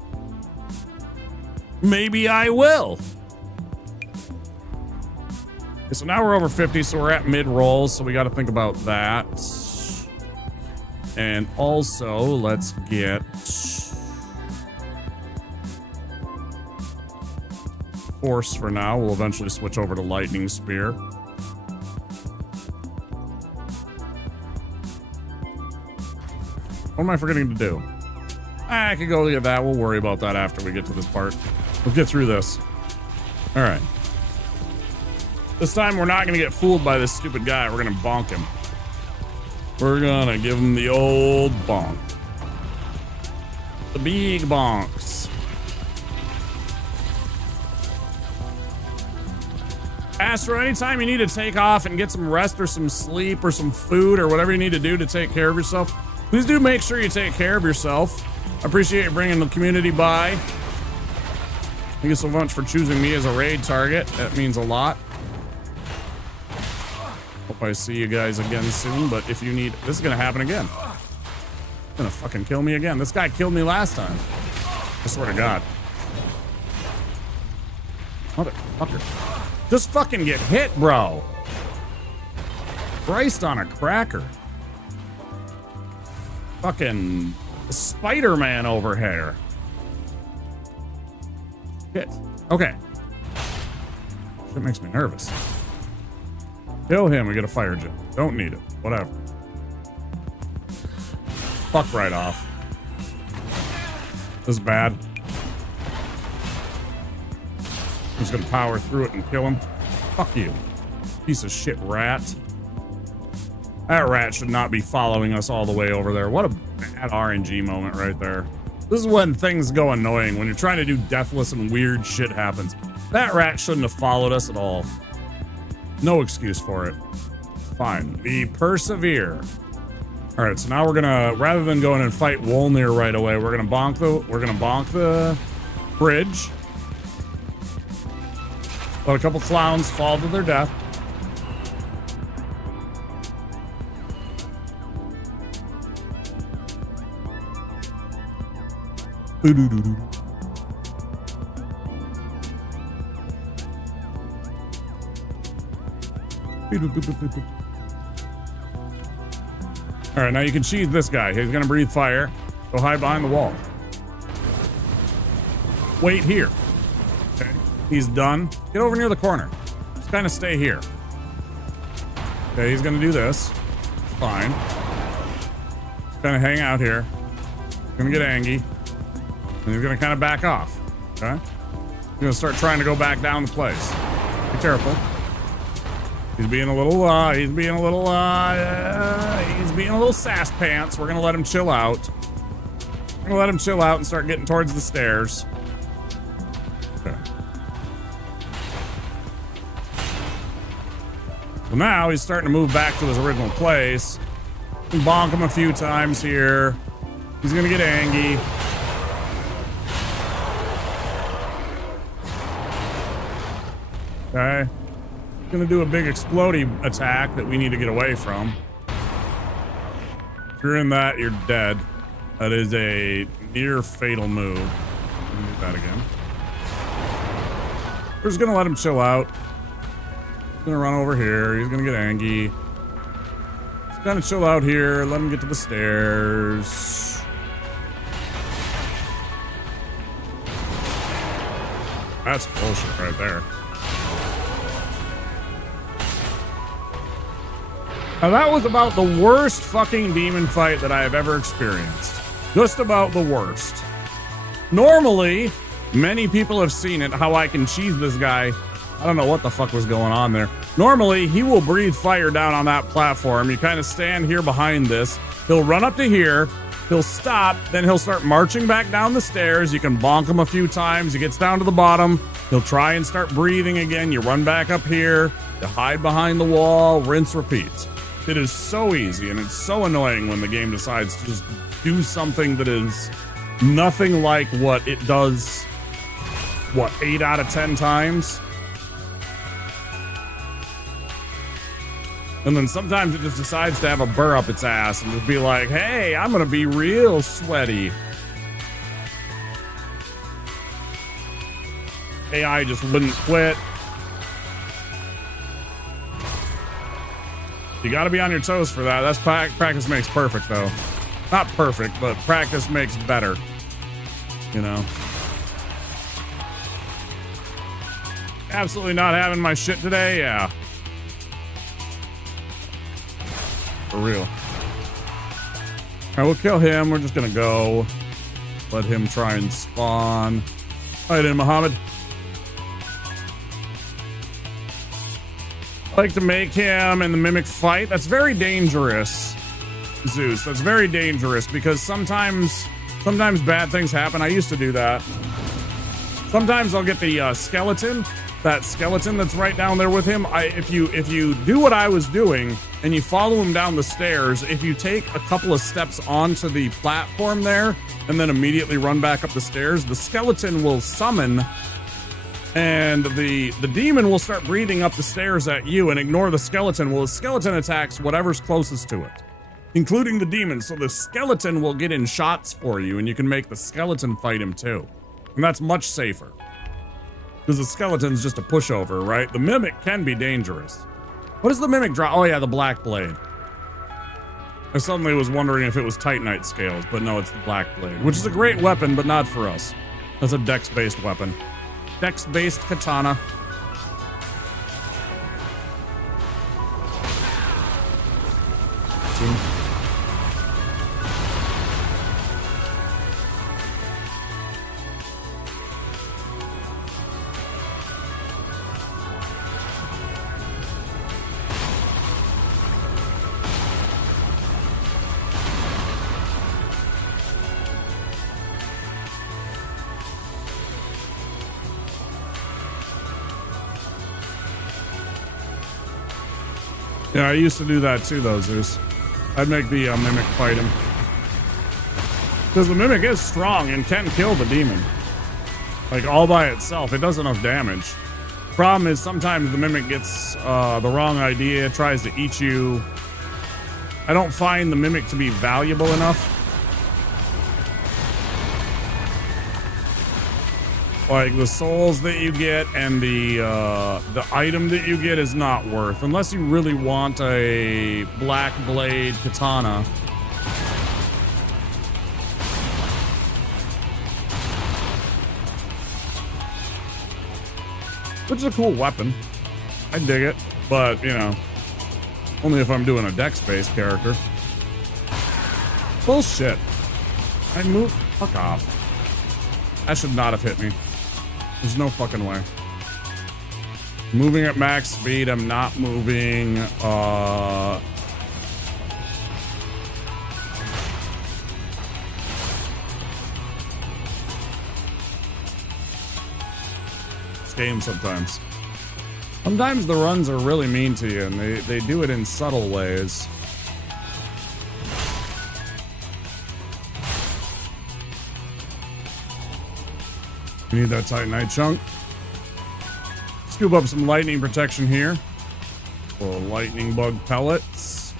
Maybe I will. Okay, so now we're over 50, so we're at mid-roll, so we got to think about that. And also, let's get Force for now. We'll eventually switch over to Lightning Spear. What am I forgetting to do? I could go get that. We'll worry about that after we get to this part. We'll get through this. All right. This time, we're not going to get fooled by this stupid guy. We're going to bonk him. We're going to give him the old bonk. The big bonks. Astro, anytime you need to take off and get some rest or some sleep or some food or whatever you need to do to take care of yourself, please do make sure you take care of yourself. I appreciate you bringing the community by. Thank you so much for choosing me as a raid target. That means a lot. Hope I see you guys again soon, but if you need... This is gonna happen again. It's gonna fucking kill me again. This guy killed me last time. I swear to God. Motherfucker. Just fucking get hit, bro. Christ on a cracker. Fucking Spider-Man over here. Shit. Okay. That makes me nervous. Kill him, we get a fire gem. Don't need it. Whatever. Fuck right off. This is bad. I'm just gonna power through it and kill him. Fuck you. Piece of shit rat. That rat should not be following us all the way over there. What a bad RNG moment right there. This is when things go annoying. When you're trying to do Deathless and weird shit happens. That rat shouldn't have followed us at all. No excuse for it. Fine. We persevere. All right, so now we're gonna, rather than going and fight Wolnir right away, we're gonna bonk the bridge. Let a couple clowns fall to their death. Boo-doo-doo-doo. All right, now you can cheese this guy. He's gonna breathe fire. Go hide behind the wall. Wait here. Okay, he's done. Get over near the corner. Just kind of stay here. Okay, he's gonna do this. It's fine. Just kind of hang out here. He's gonna get angry. And he's gonna kind of back off. Okay? He's gonna start trying to go back down the place. Be careful. He's being a little sass pants. We're gonna let him chill out. We're gonna let him chill out and start getting towards the stairs. Okay. So now he's starting to move back to his original place. Bonk him a few times here. He's gonna get angry. Okay. He's gonna do a big explodey attack that we need to get away from. If you're in that, you're dead. That is a near fatal move. Let me do that again. We're just gonna let him chill out. He's gonna run over here. He's gonna get angry. He's gonna chill out here. Let him get to the stairs. That's bullshit right there. Now that was about the worst fucking demon fight that I have ever experienced. Just about the worst. Normally, many people have seen it, how I can cheese this guy. I don't know what the fuck was going on there. Normally, he will breathe fire down on that platform. You kind of stand here behind this. He'll run up to here. He'll stop. Then he'll start marching back down the stairs. You can bonk him a few times. He gets down to the bottom. He'll try and start breathing again. You run back up here. You hide behind the wall. Rinse, repeat. It is so easy, and it's so annoying when the game decides to just do something that is nothing like what it does, 8 out of 10 times? And then sometimes it just decides to have a burr up its ass and just be like, hey, I'm gonna be real sweaty. AI just wouldn't quit. You got to be on your toes for that. That's practice makes perfect, though. Not perfect, but practice makes better. You know. Absolutely not having my shit today. Yeah. For real. All right, we'll kill him. We're just gonna go. Let him try and spawn. Hi there, Muhammad. I like to make him and the mimic fight. That's very dangerous, Zeus. That's very dangerous because sometimes bad things happen. I used to do that. Sometimes I'll get the skeleton, that skeleton that's right down there with him. If you do what I was doing and you follow him down the stairs, if you take a couple of steps onto the platform there and then immediately run back up the stairs, the skeleton will summon. And the demon will start breathing up the stairs at you and ignore the skeleton. Well, the skeleton attacks whatever's closest to it, including the demon. So the skeleton will get in shots for you, and you can make the skeleton fight him too. And that's much safer. Because the skeleton's just a pushover, right? The mimic can be dangerous. What does the mimic drop? Oh yeah, the black blade. I suddenly was wondering if it was Titanite scales, but no, it's the black blade, which is a great weapon, but not for us. That's a dex-based weapon. Dex-based katana. Yeah, I used to do that too, though, Zeus. I'd make the mimic fight him. Because the mimic is strong and can kill the demon. Like, all by itself. It does enough damage. Problem is, sometimes the mimic gets the wrong idea, tries to eat you. I don't find the mimic to be valuable enough. Like, the souls that you get and the item that you get is not worth. Unless you really want a black blade katana. Which is a cool weapon. I dig it. But, you know, only if I'm doing a dex-based character. Bullshit. I moved. Fuck off. That should not have hit me. There's no fucking way. Moving at max speed, I'm not moving. This game sometimes. Sometimes the runs are really mean to you, and they do it in subtle ways. We need that Titanite chunk. Scoop up some lightning protection here. Little lightning bug pellets.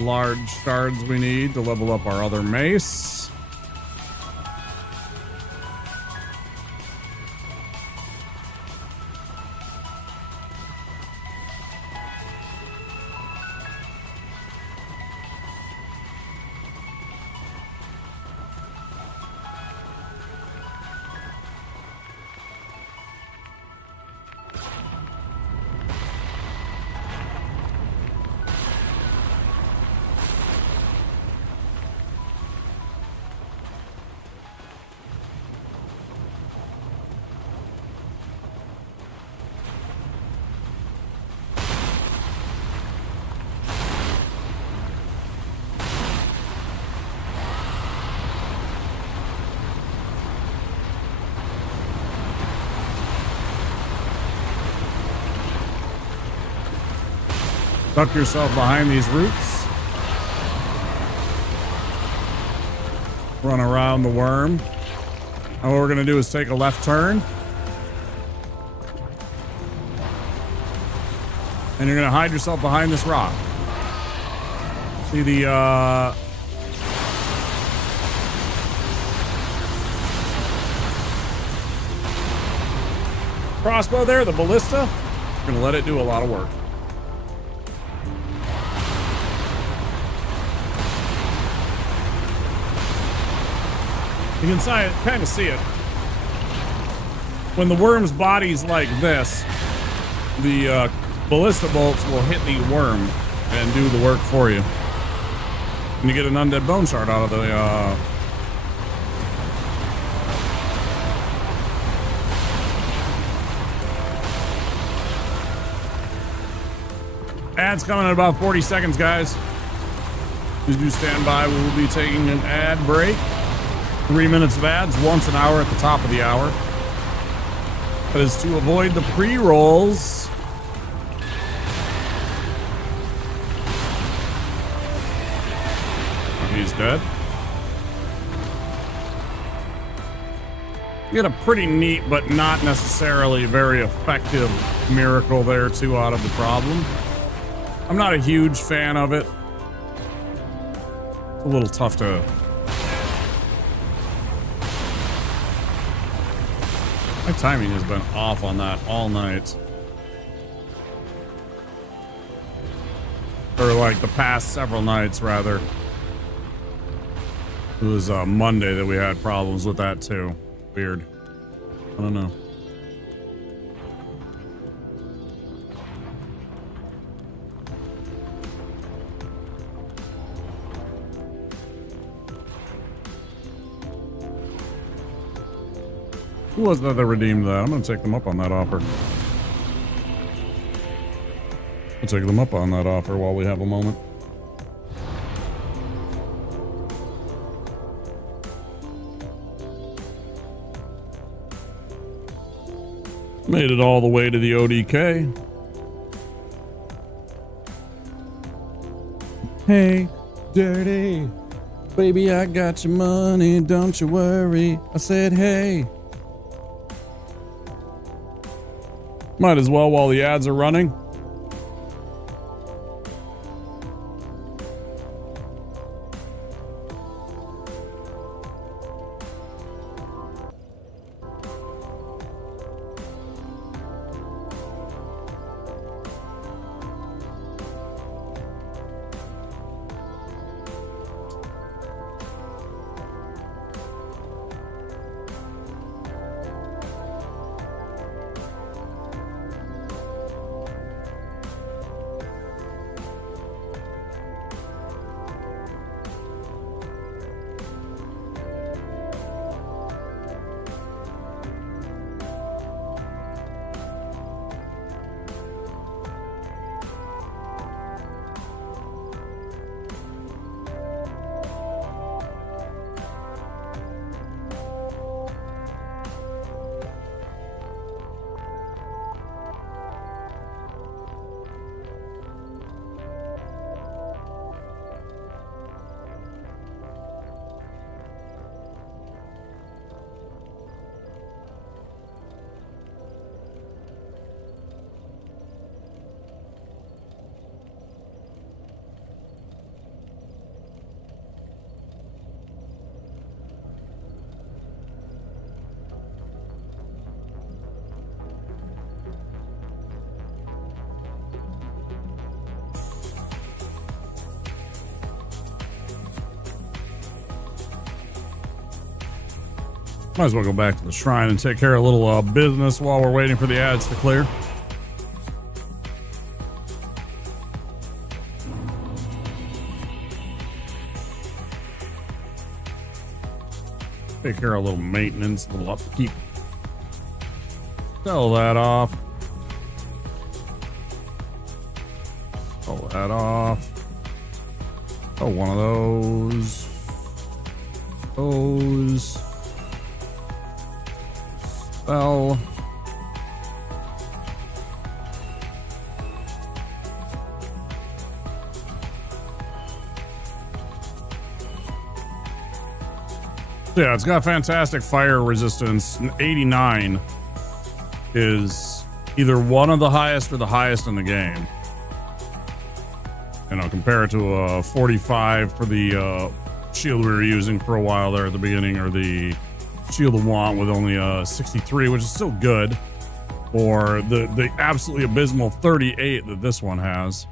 Large shards we need to level up our other mace. Tuck yourself behind these roots. Run around the worm. Now what we're gonna do is take a left turn. And you're gonna hide yourself behind this rock. See the crossbow there, the ballista, we're gonna let it do a lot of work. You can kind of see it. When the worm's body's like this, the ballista bolts will hit the worm and do the work for you. And you get an undead bone shard out of the ads coming in about 40 seconds, guys. Please do stand by. We will be taking an ad break. 3 minutes of ads, once an hour at the top of the hour. That is to avoid the pre-rolls. He's dead. You get a pretty neat, but not necessarily very effective miracle there too out of the problem. I'm not a huge fan of it. It's a little tough to... My timing has been off on that all night. Or like the past several nights, rather. It was Monday that we had problems with that too. Weird. I don't know. Who was that redeemed that? I'm going to take them up on that offer. I'll take them up on that offer while we have a moment. Made it all the way to the ODK. Hey, dirty. Baby, I got your money, don't you worry. I said, hey. Might as well while the ads are running. Might as well go back to the shrine and take care of a little business while we're waiting for the ads to clear. Take care of a little maintenance, a little upkeep. Sell that off. Sell that off. Oh, one of those. Those. Well, yeah, it's got fantastic fire resistance. 89 is either one of the highest or the highest in the game. You know, compare it to a 45 for the shield we were using for a while there at the beginning, or the Shield of Want with only 63, which is still good. or the absolutely abysmal 38 that this one has.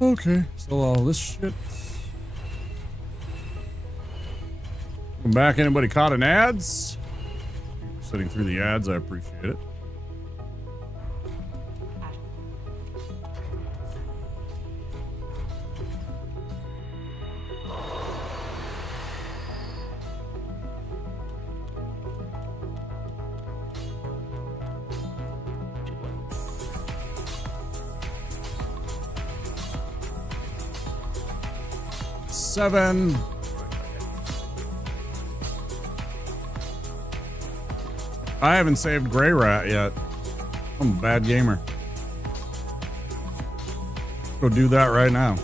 Okay, so all this shit. Welcome back. Anybody caught an ads? Sitting through the ads, I appreciate it. Seven. I haven't saved Gray Rat yet. I'm a bad gamer. Go do that right now.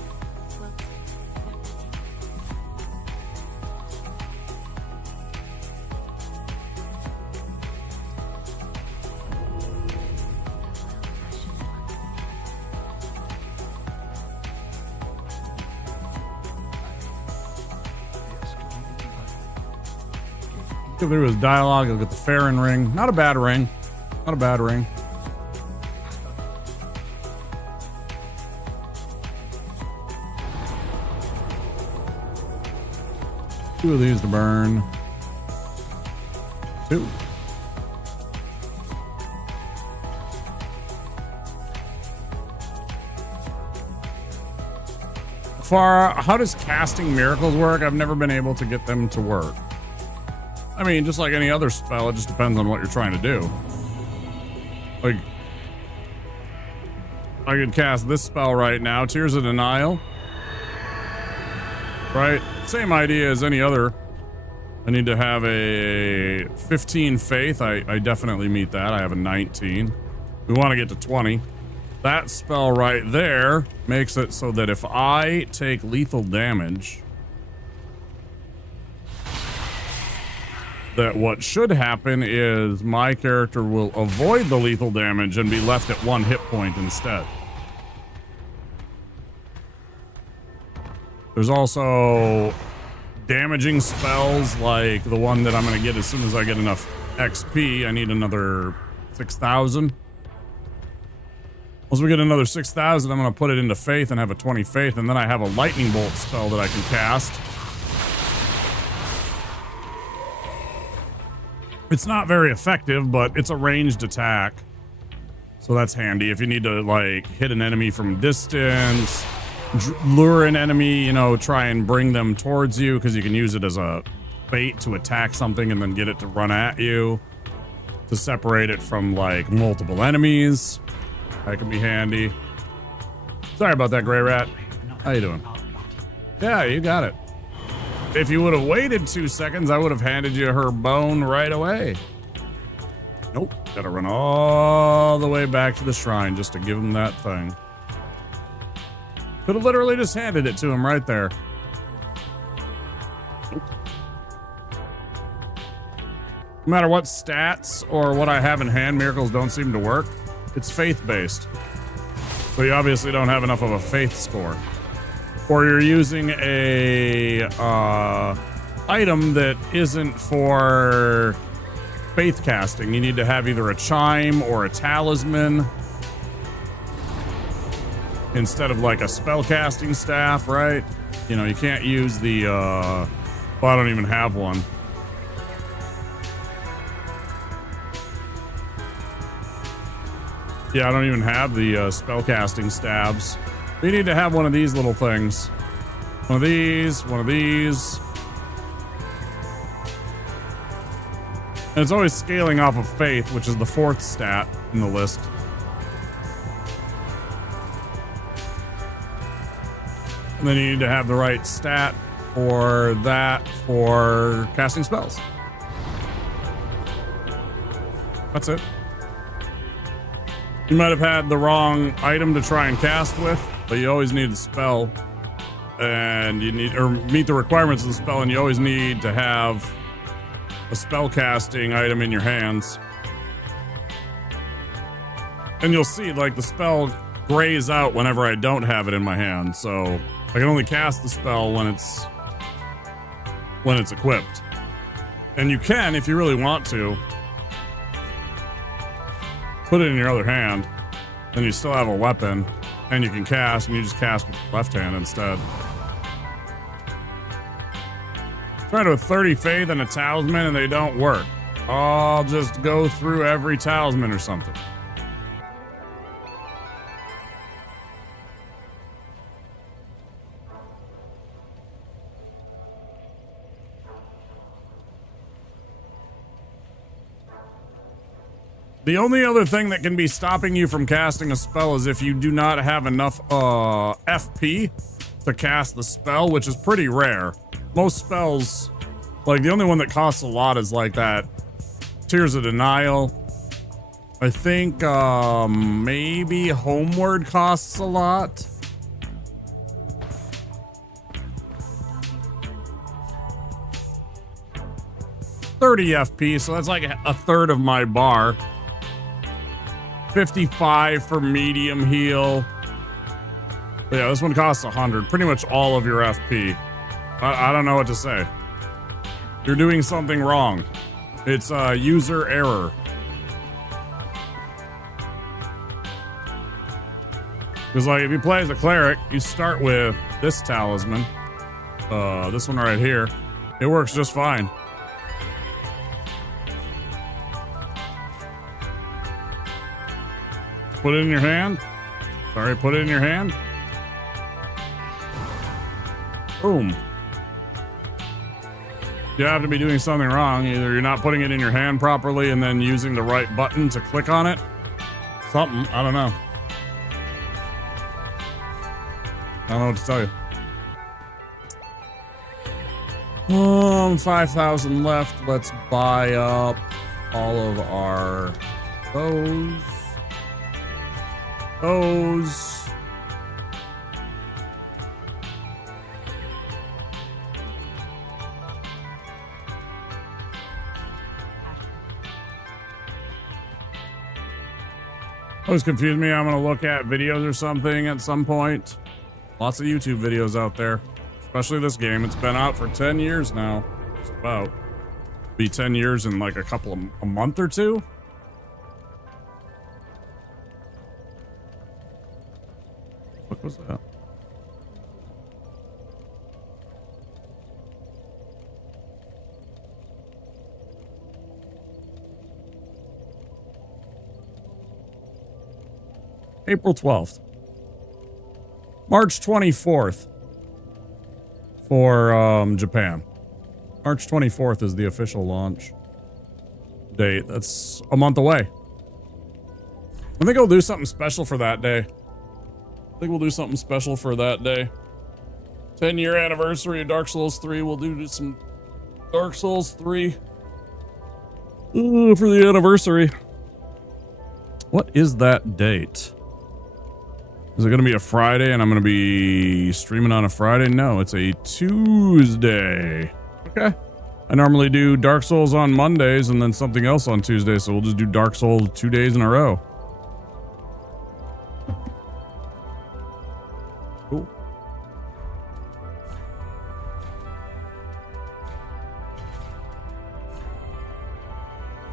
Go through his dialogue. He'll get the Farron ring. Not a bad ring. Not a bad ring. Two of these to burn. Two. How does casting miracles work? I've never been able to get them to work. I mean, just like any other spell, it just depends on what you're trying to do. Like, I could cast this spell right now, Tears of Denial. Right? Same idea as any other. I need to have a 15 faith. I definitely meet that. I have a 19. We want to get to 20. That spell right there makes it so that if I take lethal damage, that what should happen is my character will avoid the lethal damage and be left at 1 hit point instead. There's also damaging spells like the one that I'm going to get as soon as I get enough XP. I need another 6,000. Once we get another 6,000, I'm going to put it into faith and have a 20 faith, and then I have a lightning bolt spell that I can cast. It's not very effective, but it's a ranged attack. So that's handy. If you need to, like, hit an enemy from distance, lure an enemy, you know, try and bring them towards you, because you can use it as a bait to attack something and then get it to run at you. To separate it from, like, multiple enemies. That can be handy. Sorry about that, Gray Rat. How you doing? Yeah, you got it. If you would have waited 2 seconds, I would have handed you her bone right away. Nope. Gotta run all the way back to the shrine just to give him that thing. Could have literally just handed it to him right there. Nope. No matter what stats or what I have in hand, miracles don't seem to work. It's faith-based. So you obviously don't have enough of a faith score. Or you're using a item that isn't for faith casting. You need to have either a chime or a talisman instead of like a spell casting staff, right? You know, you can't use the well, I don't even have one. Yeah, I don't even have the spell casting stabs. We need to have one of these little things. One of these, one of these. And it's always scaling off of faith, which is the 4th stat in the list. And then you need to have the right stat for that for casting spells. That's it. You might have had the wrong item to try and cast with, but you always need a spell, and you need, or meet the requirements of the spell, and you always need to have a spell casting item in your hands. And you'll see, like, the spell grays out whenever I don't have it in my hand, so I can only cast the spell when it's when it's equipped. And you can, if you really want to, put it in your other hand, and you still have a weapon, and you can cast, and you just cast with the left hand instead. Try to a 30 faith and a talisman, and they don't work. I'll just go through every talisman or something. The only other thing that can be stopping you from casting a spell is if you do not have enough FP to cast the spell, which is pretty rare. Most spells, like the only one that costs a lot is like that Tears of Denial. I think maybe Homeward costs a lot. $30 FP, so that's like a third of my bar. 55 for medium heal. But yeah, this one costs 100. Pretty much all of your FP. I don't know what to say. You're doing something wrong. It's user error. Because like if you play as a cleric, you start with this talisman. This one right here. It works just fine. Put it in your hand. Sorry, put it in your hand. Boom. You have to be doing something wrong. Either you're not putting it in your hand properly and then using the right button to click on it. Something. I don't know. I don't know what to tell you. 5,000 left. Let's buy up all of our those. Always confuse me. I'm gonna look at videos or something at some point. Lots of YouTube videos out there, especially this game. It's been out for 10 years now. Just about. Be 10 years in like a month or two. What was that? April 12th. March 24th for Japan. March 24th is the official launch date. That's a month away. I think I'll do something special for that day. I think we'll do something special for that day. 10-year anniversary of Dark Souls 3. We'll do some Dark Souls 3 for the anniversary. What is that date? Is it going to be a Friday and I'm going to be streaming on a Friday? No, it's a Tuesday. Okay. I normally do Dark Souls on Mondays and then something else on Tuesday, so we'll just do Dark Souls 2 days in a row. Cool.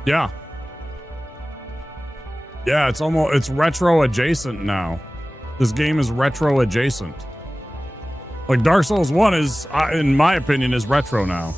Yeah. Yeah, it's retro adjacent now. This game is retro adjacent. Like Dark Souls 1 is, in my opinion, is retro now.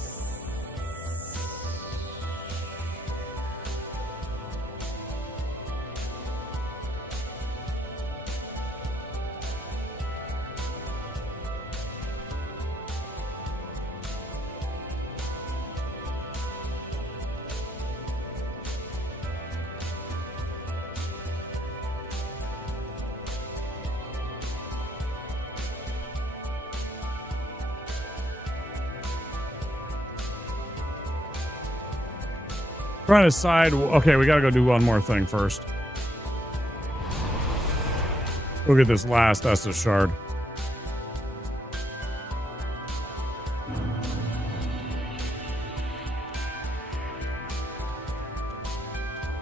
Trying to decide. Okay, we gotta go do one more thing first. We'll get this last Estus shard.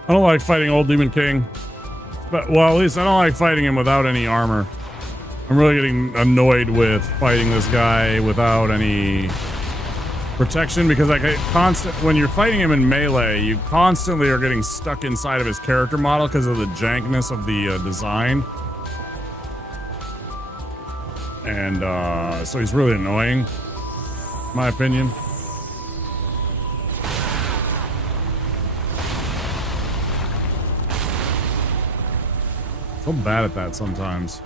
I don't like fighting Old Demon King. But, well, at least I don't like fighting him without any armor. I'm really getting annoyed with fighting this guy without any Protection, because like when you're fighting him in melee, you constantly are getting stuck inside of his character model because of the jankness of the design. And so he's really annoying, in my opinion. So bad at that sometimes.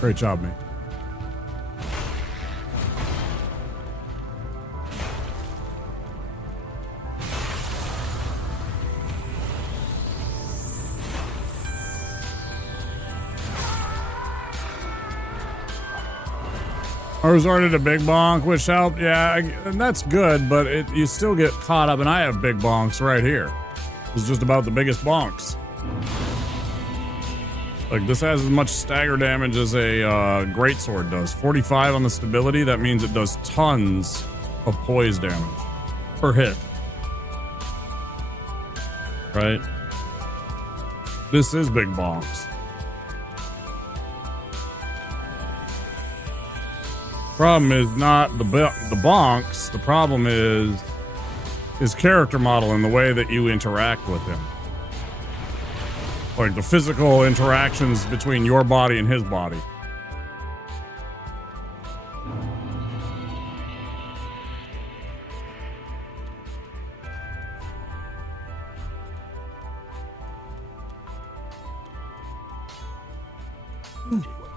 Great job, mate. I resorted to Big Bonk, which helped. Yeah, and that's good, but you still get caught up, and I have big bonks right here. It's just about the biggest bonks. Like, this has as much stagger damage as a greatsword does. 45 on the stability, that means it does tons of poise damage per hit. Right? This is big bonks. Problem is not the bonks, the problem is his character model and the way that you interact with him. Like the physical interactions between your body and his body.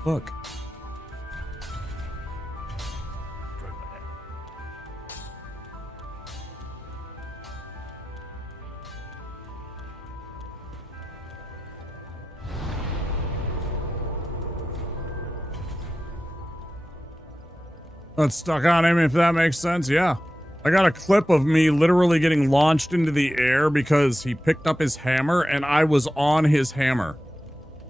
Look. That's stuck on him, if that makes sense. Yeah. I got a clip of me literally getting launched into the air because he picked up his hammer and I was on his hammer.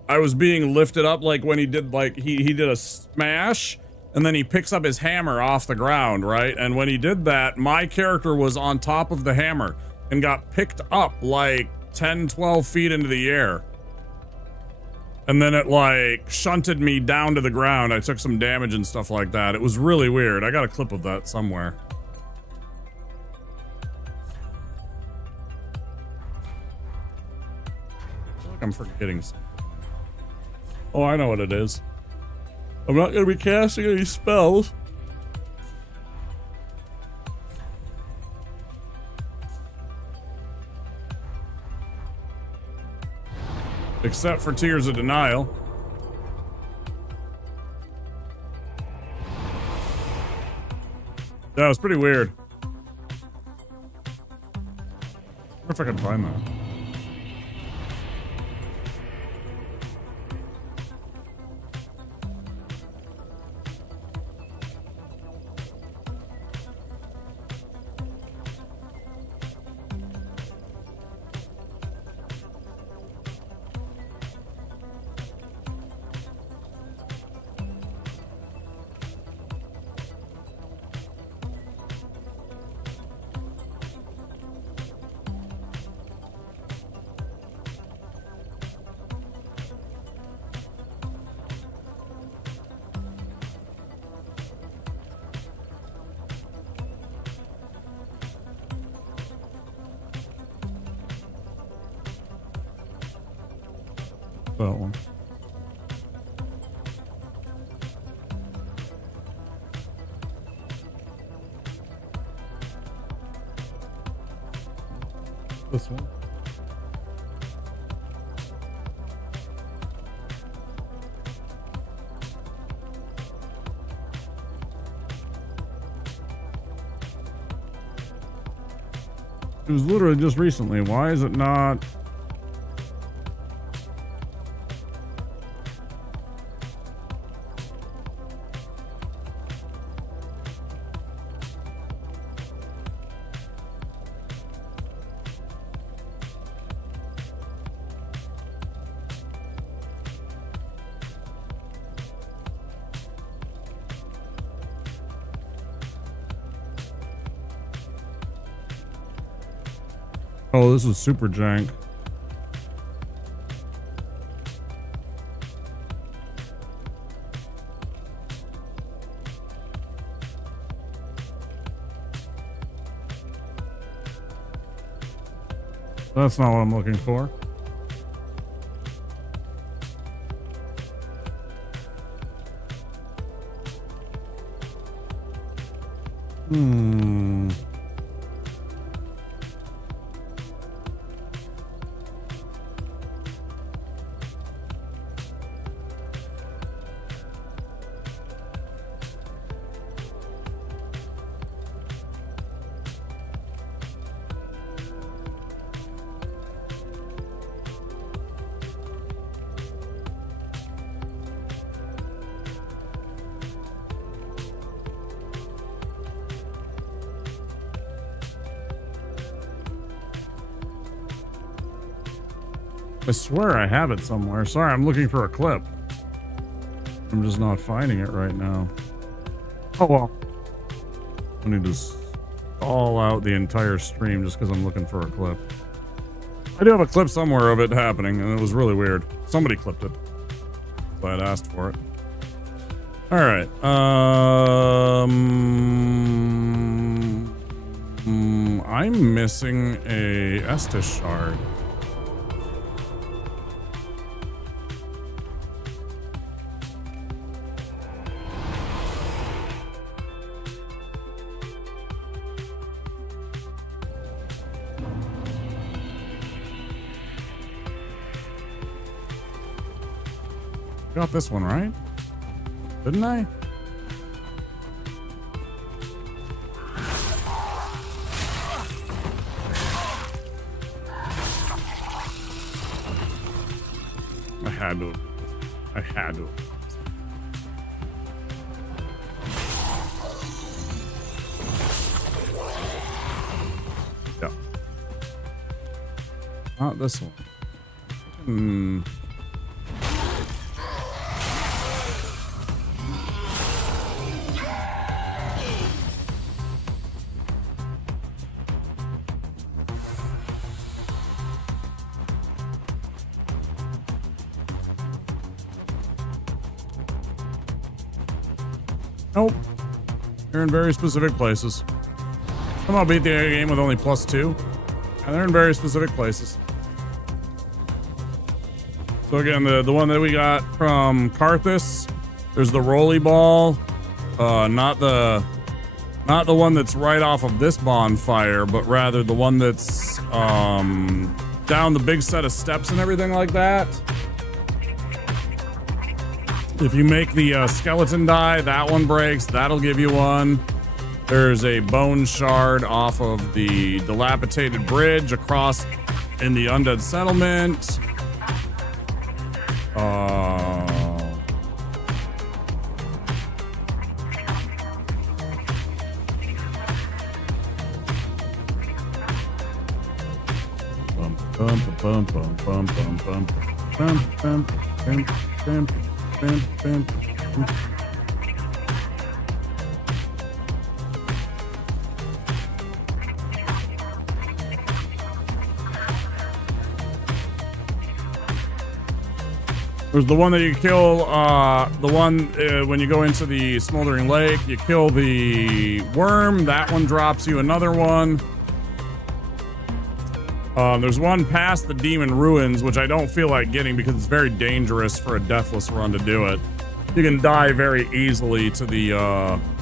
I was being lifted up like when he did like he did a smash and then he picks up his hammer off the ground, right? And when he did that, my character was on top of the hammer and got picked up like 10, 12 feet into the air. And then it like shunted me down to the ground. I took some damage and stuff like that. It was really weird. I got a clip of that somewhere. I feel like I'm forgetting something. Oh, I know what it is. I'm not going to be casting any spells. Except for Tears of Denial. That was pretty weird. I wonder if I can find that. That one. This one. It was literally just recently. Why is it not? Oh, this is super jank. That's not what I'm looking for. I swear I have it somewhere. Sorry, I'm looking for a clip. I'm just not finding it right now. Oh well. I need to stall out the entire stream just because I'm looking for a clip. I do have a clip somewhere of it happening, and it was really weird. Somebody clipped it. So I'd asked for it. Alright. I'm missing a Estus shard. Got this one right, didn't I? I had to. Yeah. Not this one. Nope. They're in very specific places. Somehow beat the game with only +2. And they're in very specific places. So again, the one that we got from Karthus, there's the rolly ball. Not the one that's right off of this bonfire, but rather the one that's down the big set of steps and everything like that. If you make the skeleton die, that one breaks. That'll give you one. There's a bone shard off of the dilapidated bridge across in the undead settlement. There's the one that you kill, when you go into the smoldering lake, you kill the worm, that one drops you another one. There's one past the demon ruins, which I don't feel like getting because it's very dangerous for a Deathless run to do it. You can die very easily to the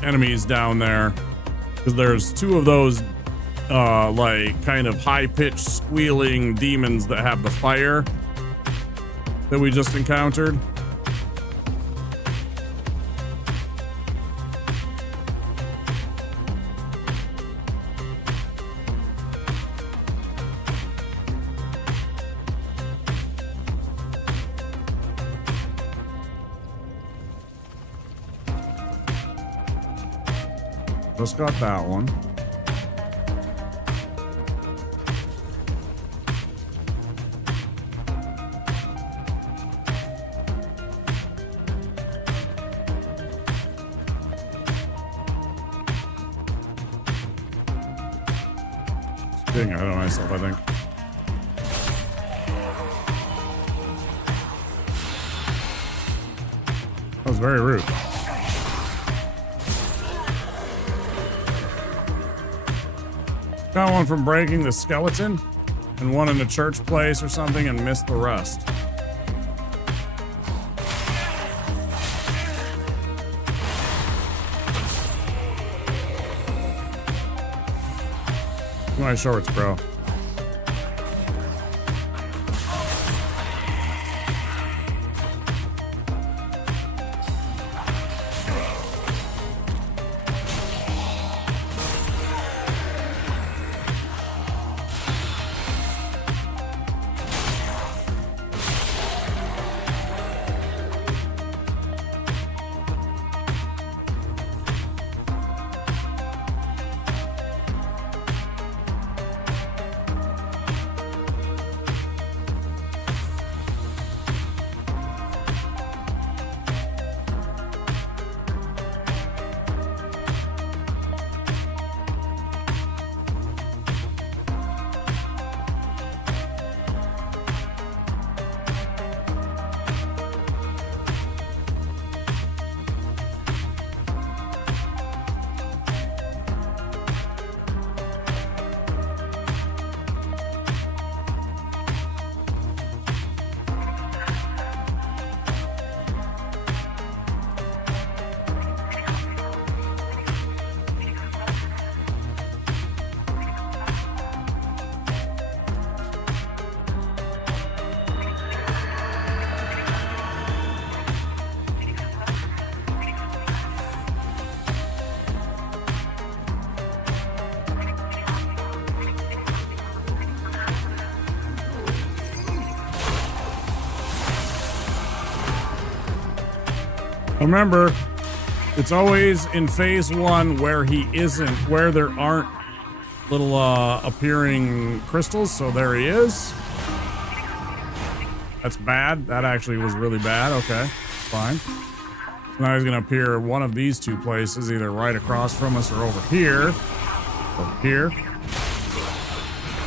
enemies down there because there's two of those like kind of high-pitched squealing demons that have the fire that we just encountered. Just got that one. Getting ahead of myself, I think. very rude. Got one from breaking the skeleton, and one in the church place or something, and missed the rest. My shorts, bro. Remember, it's always in phase 1 where he isn't, where there aren't little appearing crystals. So there he is. That's bad. That actually was really bad. Okay, fine. So now he's going to appear one of these two places, either right across from us or over here. Over here.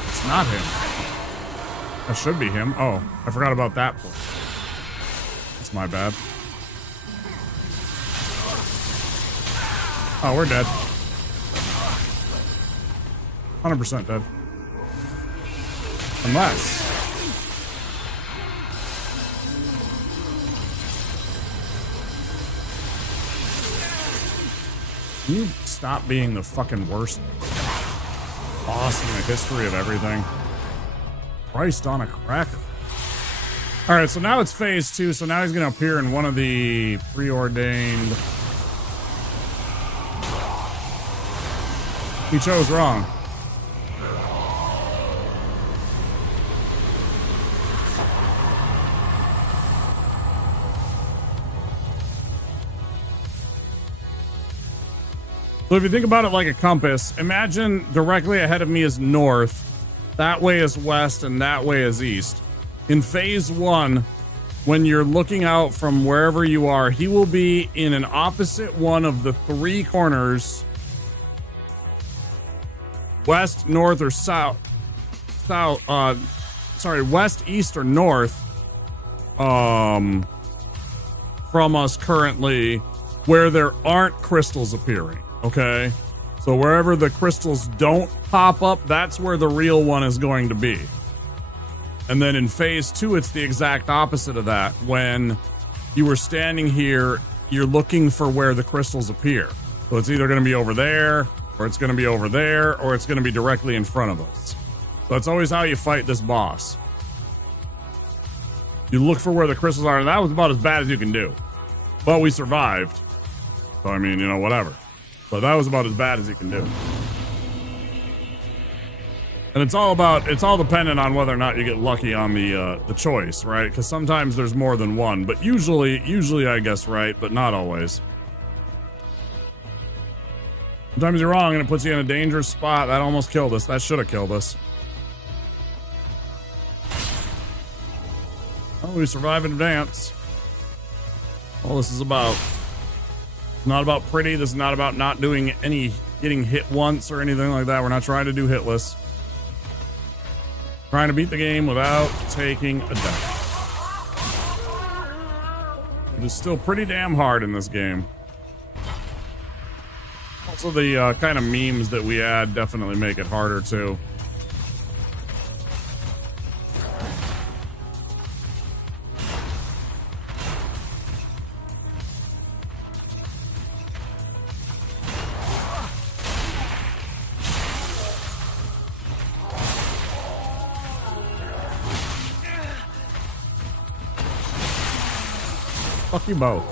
It's not him. That should be him. Oh, I forgot about that place. That's my bad. Oh, we're dead. 100% dead. Unless... Can you stop being the fucking worst boss in the history of everything? Christ on a cracker. Alright, so now it's phase 2, so now he's gonna appear in one of the preordained... He chose wrong. So if you think about it like a compass, imagine directly ahead of me is north, that way is west, and that way is east. In phase 1, when you're looking out from wherever you are, he will be in an opposite one of the 3 corners. West, north, or south, west, east, or north, from us currently, where there aren't crystals appearing, okay? So wherever the crystals don't pop up, that's where the real one is going to be. And then in phase 2, it's the exact opposite of that. When you were standing here, you're looking for where the crystals appear. So it's either going to be over there, or it's going to be over there, or it's going to be directly in front of us. So that's always how you fight this boss. You look for where the crystals are, and that was about as bad as you can do. But we survived. So, I mean, you know, whatever. But that was about as bad as you can do. And it's all dependent on whether or not you get lucky on the choice, right? Because sometimes there's more than one, but usually I guess right, but not always. Sometimes you're wrong and it puts you in a dangerous spot. That almost killed us. That should have killed us. Oh, we survive in advance. All this is about. It's not about pretty. This is not about not doing getting hit once or anything like that. We're not trying to do hitless. Trying to beat the game without taking a death. It is still pretty damn hard in this game. Also, the kind of memes that we add definitely make it harder too. Fuck you both.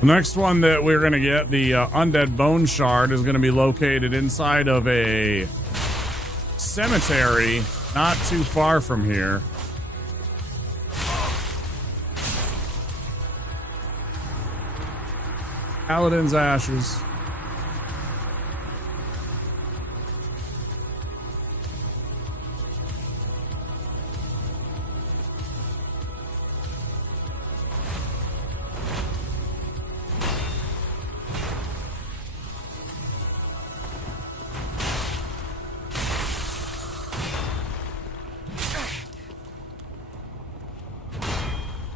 The next one that we're going to get, the Undead Bone Shard, is going to be located inside of a cemetery not too far from here. Paladin's Ashes.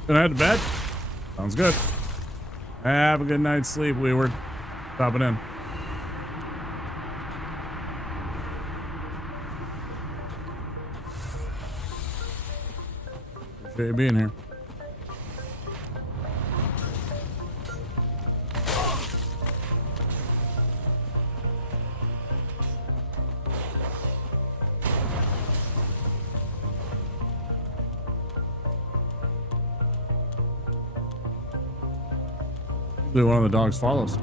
Gonna head to bed? Sounds good. Have a good night's sleep, Weeward. Stopping in. Appreciate you being here. One of the dogs follows.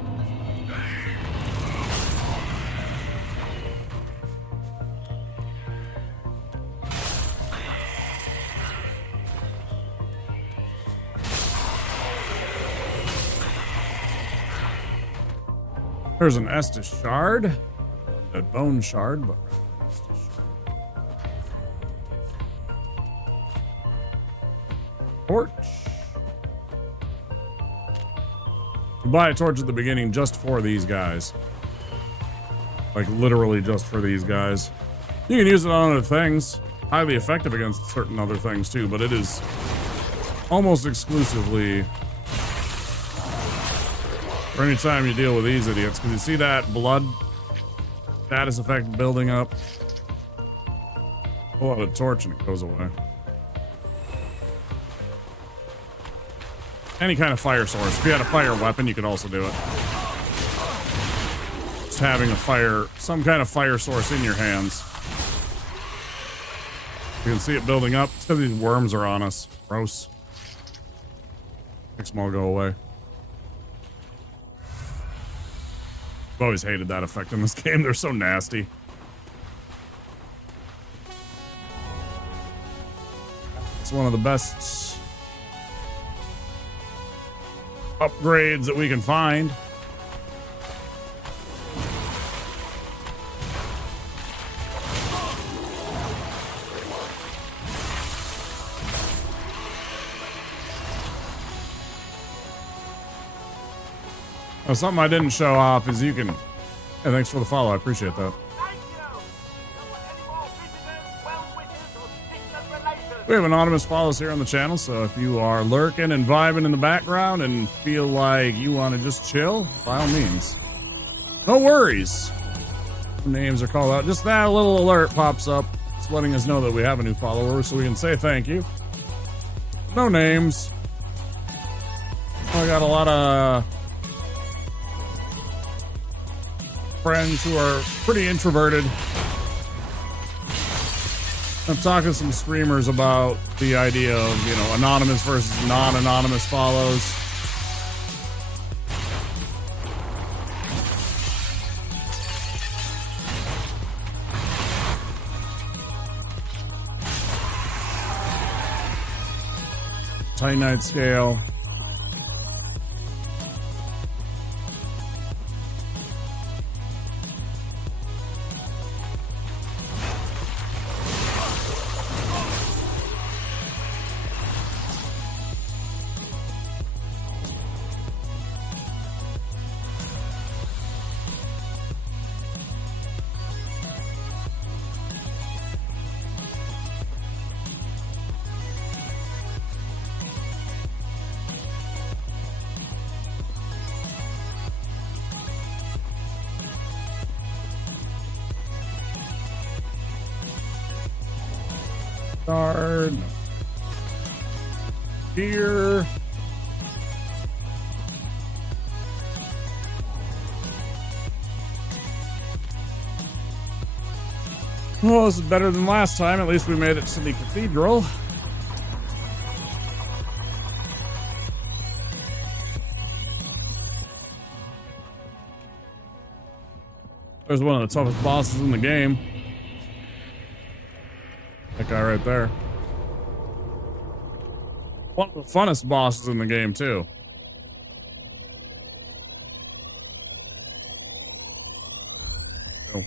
There's an Estus shard, a bone shard, but Estus shard. Torch. You buy a torch at the beginning just for these guys. Like literally just for these guys. You can use it on other things. Highly effective against certain other things too, but it is almost exclusively for any time you deal with these idiots. Because you see that blood status effect building up. Pull out a torch and it goes away. Any kind of fire source. If you had a fire weapon, you could also do it. Just having a fire, some kind of fire source in your hands. You can see it building up. It's because these worms are on us. Gross. Makes them all go away. I've always hated that effect in this game. They're so nasty. It's one of the best upgrades that we can find. Now, something I didn't show off is you can... Hey, thanks for the follow. I appreciate that. We have anonymous follows here on the channel, so if you are lurking and vibing in the background and feel like you want to just chill, by all means. No worries. Names are called out. Just that little alert pops up. It's letting us know that we have a new follower, so we can say thank you. No names. I got a lot of friends who are pretty introverted. I'm talking to some streamers about the idea of, you know, anonymous versus non-anonymous follows. Titanite scale. Card. Here. Well, this is better than last time. At least we made it to the cathedral. There's one of the toughest bosses in the game. That guy right there. One of the funnest bosses in the game, too. Oh.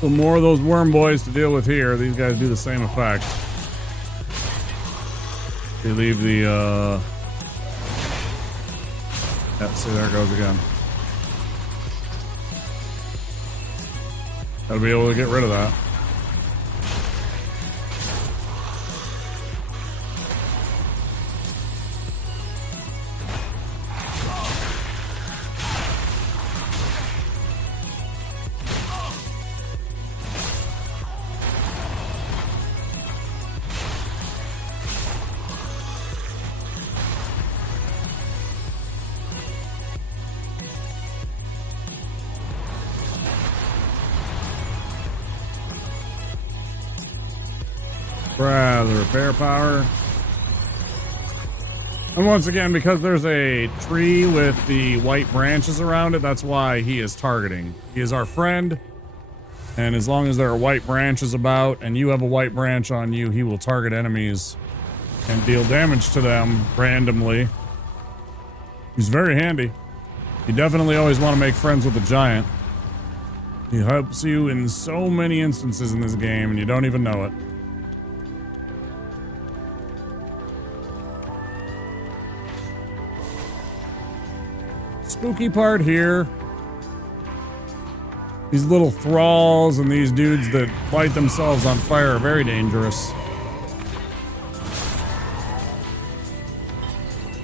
So more of those worm boys to deal with here. These guys do the same effect. They leave the, yeah, see, there it goes again. Gotta be able to get rid of that. The repair power. And once again, because there's a tree with the white branches around it, that's why he is targeting. He is our friend, and as long as there are white branches about and you have a white branch on you, he will target enemies and deal damage to them randomly. He's very handy. You definitely always want to make friends with the giant. He helps you in so many instances in this game and you don't even know it. Spooky part here. These little thralls and these dudes that light themselves on fire are very dangerous.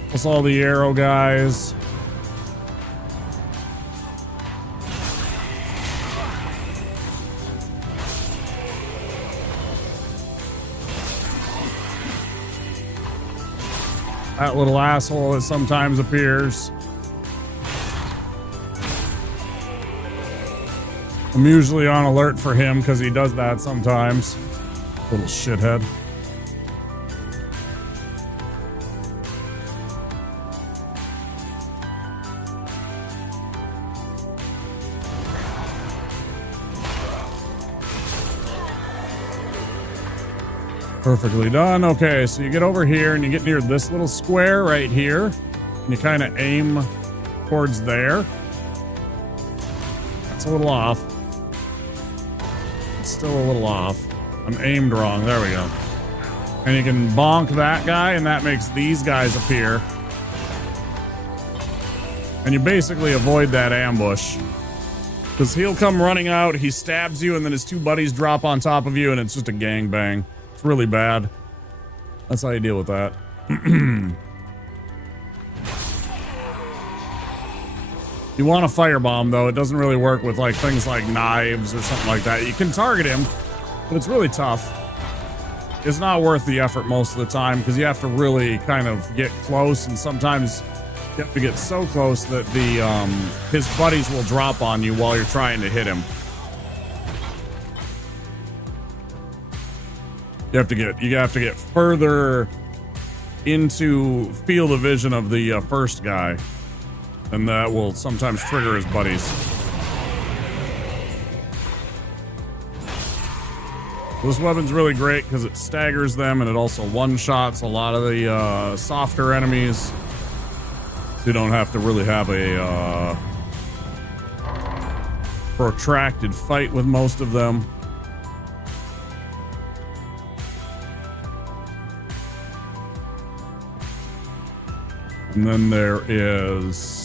Plus all the arrow guys. That little asshole that sometimes appears. I'm usually on alert for him because he does that sometimes. Little shithead. Perfectly done. Okay, so you get over here and you get near this little square right here. And you kind of aim towards there. That's a little off. It's still a little off. I'm aimed wrong. There we go. And you can bonk that guy and that makes these guys appear. And you basically avoid that ambush. Because he'll come running out, he stabs you, and then his two buddies drop on top of you, and it's just a gangbang. It's really bad. That's how you deal with that. You want a firebomb, though. It doesn't really work with like things like knives or something like that. You can target him, but it's really tough. It's not worth the effort most of the time because you have to really kind of get close, and sometimes you have to get so close that the his buddies will drop on you while you're trying to hit him. You have to get further into field of vision of the first guy, and that will sometimes trigger his buddies. This weapon's really great because it staggers them and it also one-shots a lot of the softer enemies. So you don't have to really have a protracted fight with most of them. And then there is...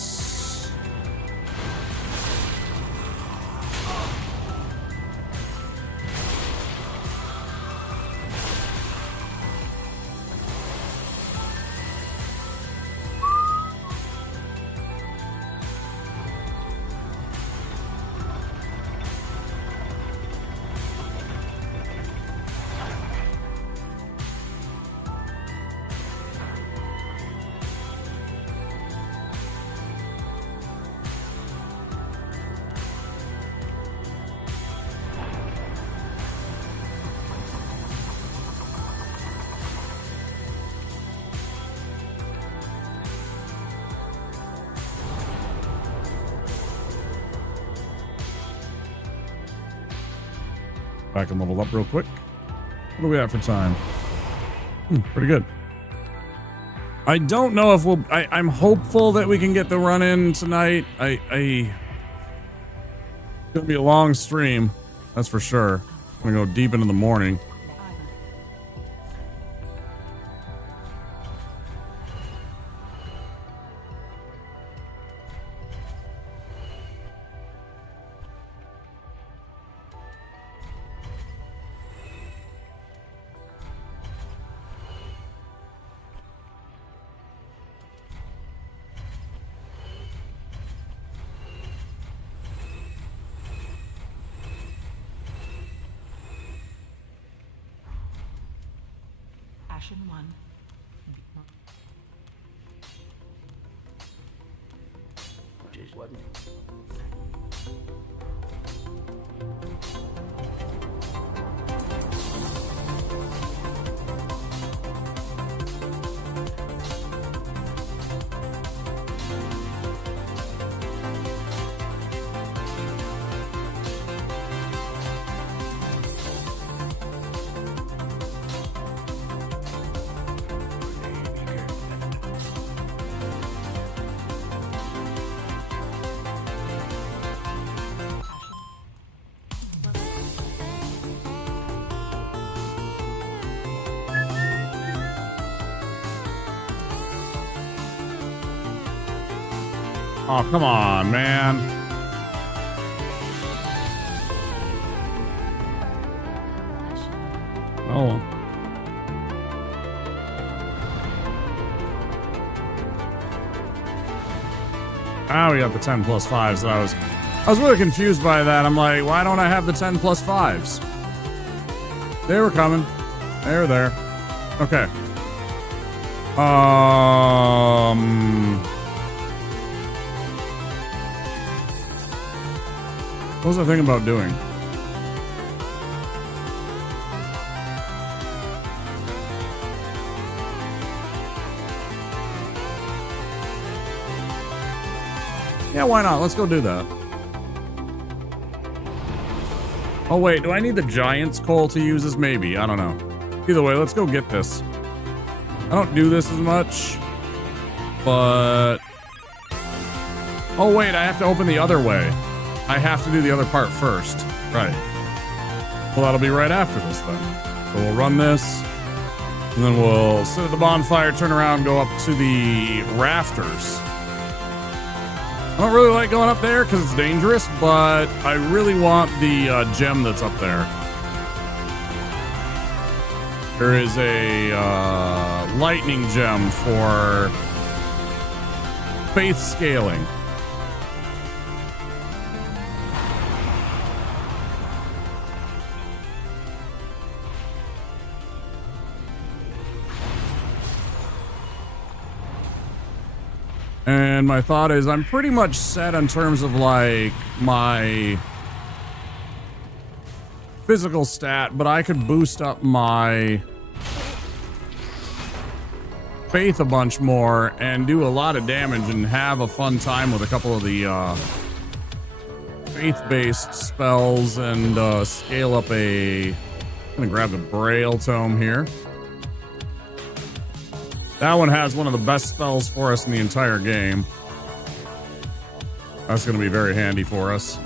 I can level up real quick. What do we have for time? Pretty good. I don't know if we'll... I'm hopeful that we can get the run in tonight. It's gonna be a long stream. That's for sure. I'm gonna go deep into the morning. Ashen 1. Just wasn't. Oh, come on, man. Oh. Ah, we got the 10 plus 5s. So I was really confused by that. I'm like, why don't I have the 10 plus 5s? They were coming. They were there. Okay. What was I thinking about doing? Yeah, why not? Let's go do that. Oh wait, do I need the Giant's Coal to use this? Maybe, I don't know. Either way, let's go get this. I don't do this as much, but... Oh wait, I have to open the other way. I have to do the other part first. Right. Well, that'll be right after this then. So we'll run this, and then we'll sit at the bonfire, turn around, go up to the rafters. I don't really like going up there because it's dangerous, but I really want the gem that's up there. There is a lightning gem for faith scaling. And my thought is I'm pretty much set in terms of like my physical stat, but I could boost up my faith a bunch more and do a lot of damage and have a fun time with a couple of the faith-based spells and scale up a Gonna grab the Braille Tome here. That one has one of the best spells for us in the entire game. That's gonna be very handy for us.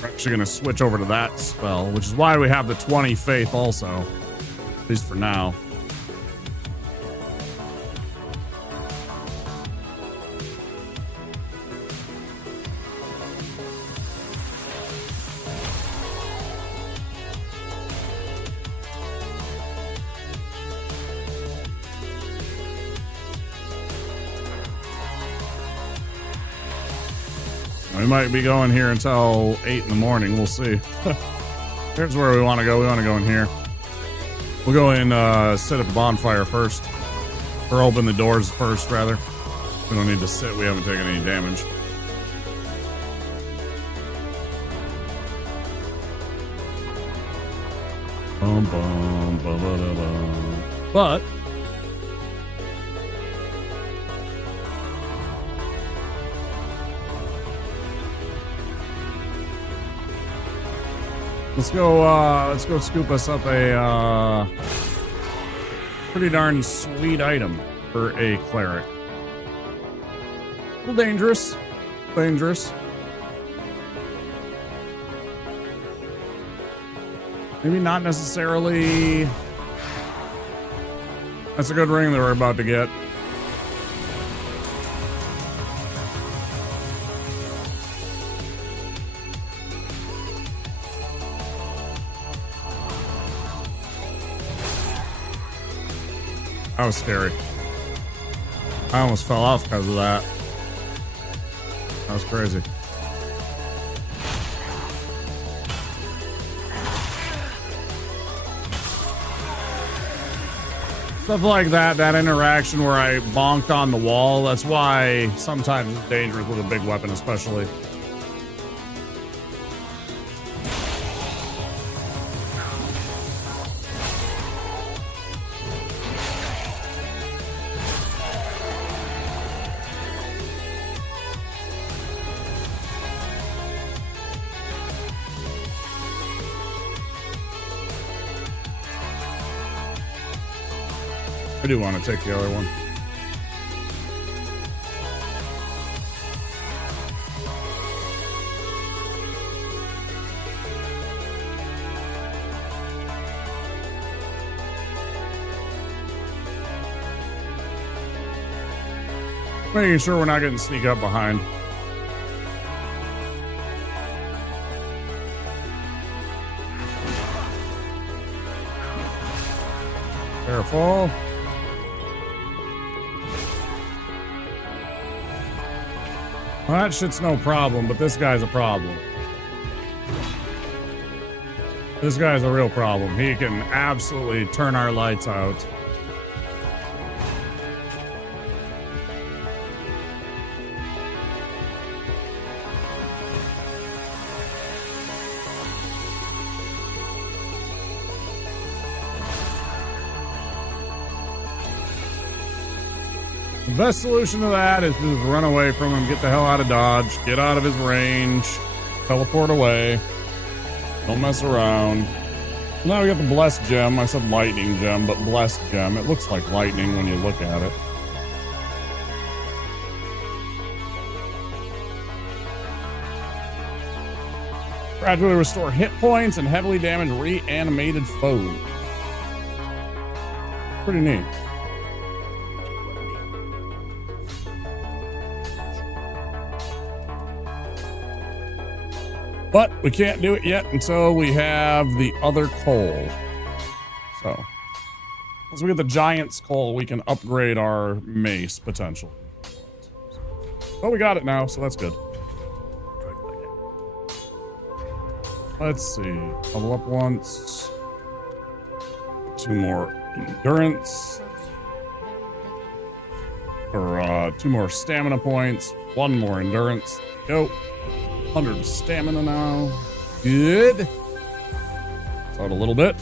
We're actually gonna switch over to that spell, which is why we have the 20 faith also. At least for now. We might be going here until 8 in the morning. We'll see. Here's where we want to go. We want to go in here. We'll go in, sit at the bonfire first. Or open the doors first, rather. We don't need to sit. We haven't taken any damage. Bum, bum, ba, ba, da, bum. But let's go scoop us up a pretty darn sweet item for a cleric. A little dangerous. Dangerous. Maybe not necessarily. That's a good ring that we're about to get. That was scary. I almost fell off because of that. That was crazy. Stuff like that, that interaction where I bonked on the wall, that's why sometimes it's dangerous with a big weapon especially. I do want to take the other one. Making sure we're not getting sneak up behind. Careful. Well, that shit's no problem, but this guy's a problem. This guy's a real problem. He can absolutely turn our lights out. The best solution to that is to just run away from him, get the hell out of Dodge, get out of his range, teleport away, don't mess around. Now we got the Blessed Gem. I said Lightning Gem, but Blessed Gem. It looks like lightning when you look at it. Gradually restore hit points and heavily damage reanimated foes. Pretty neat. But we can't do it yet until we have the other coal. So, once we get the Giant's coal, we can upgrade our mace potentially. Well, we got it now, so that's good. Let's see. Level up once. 2 more endurance. Or 2 more stamina points. 1 more endurance. Go. 100 stamina now. Good. Out a little bit.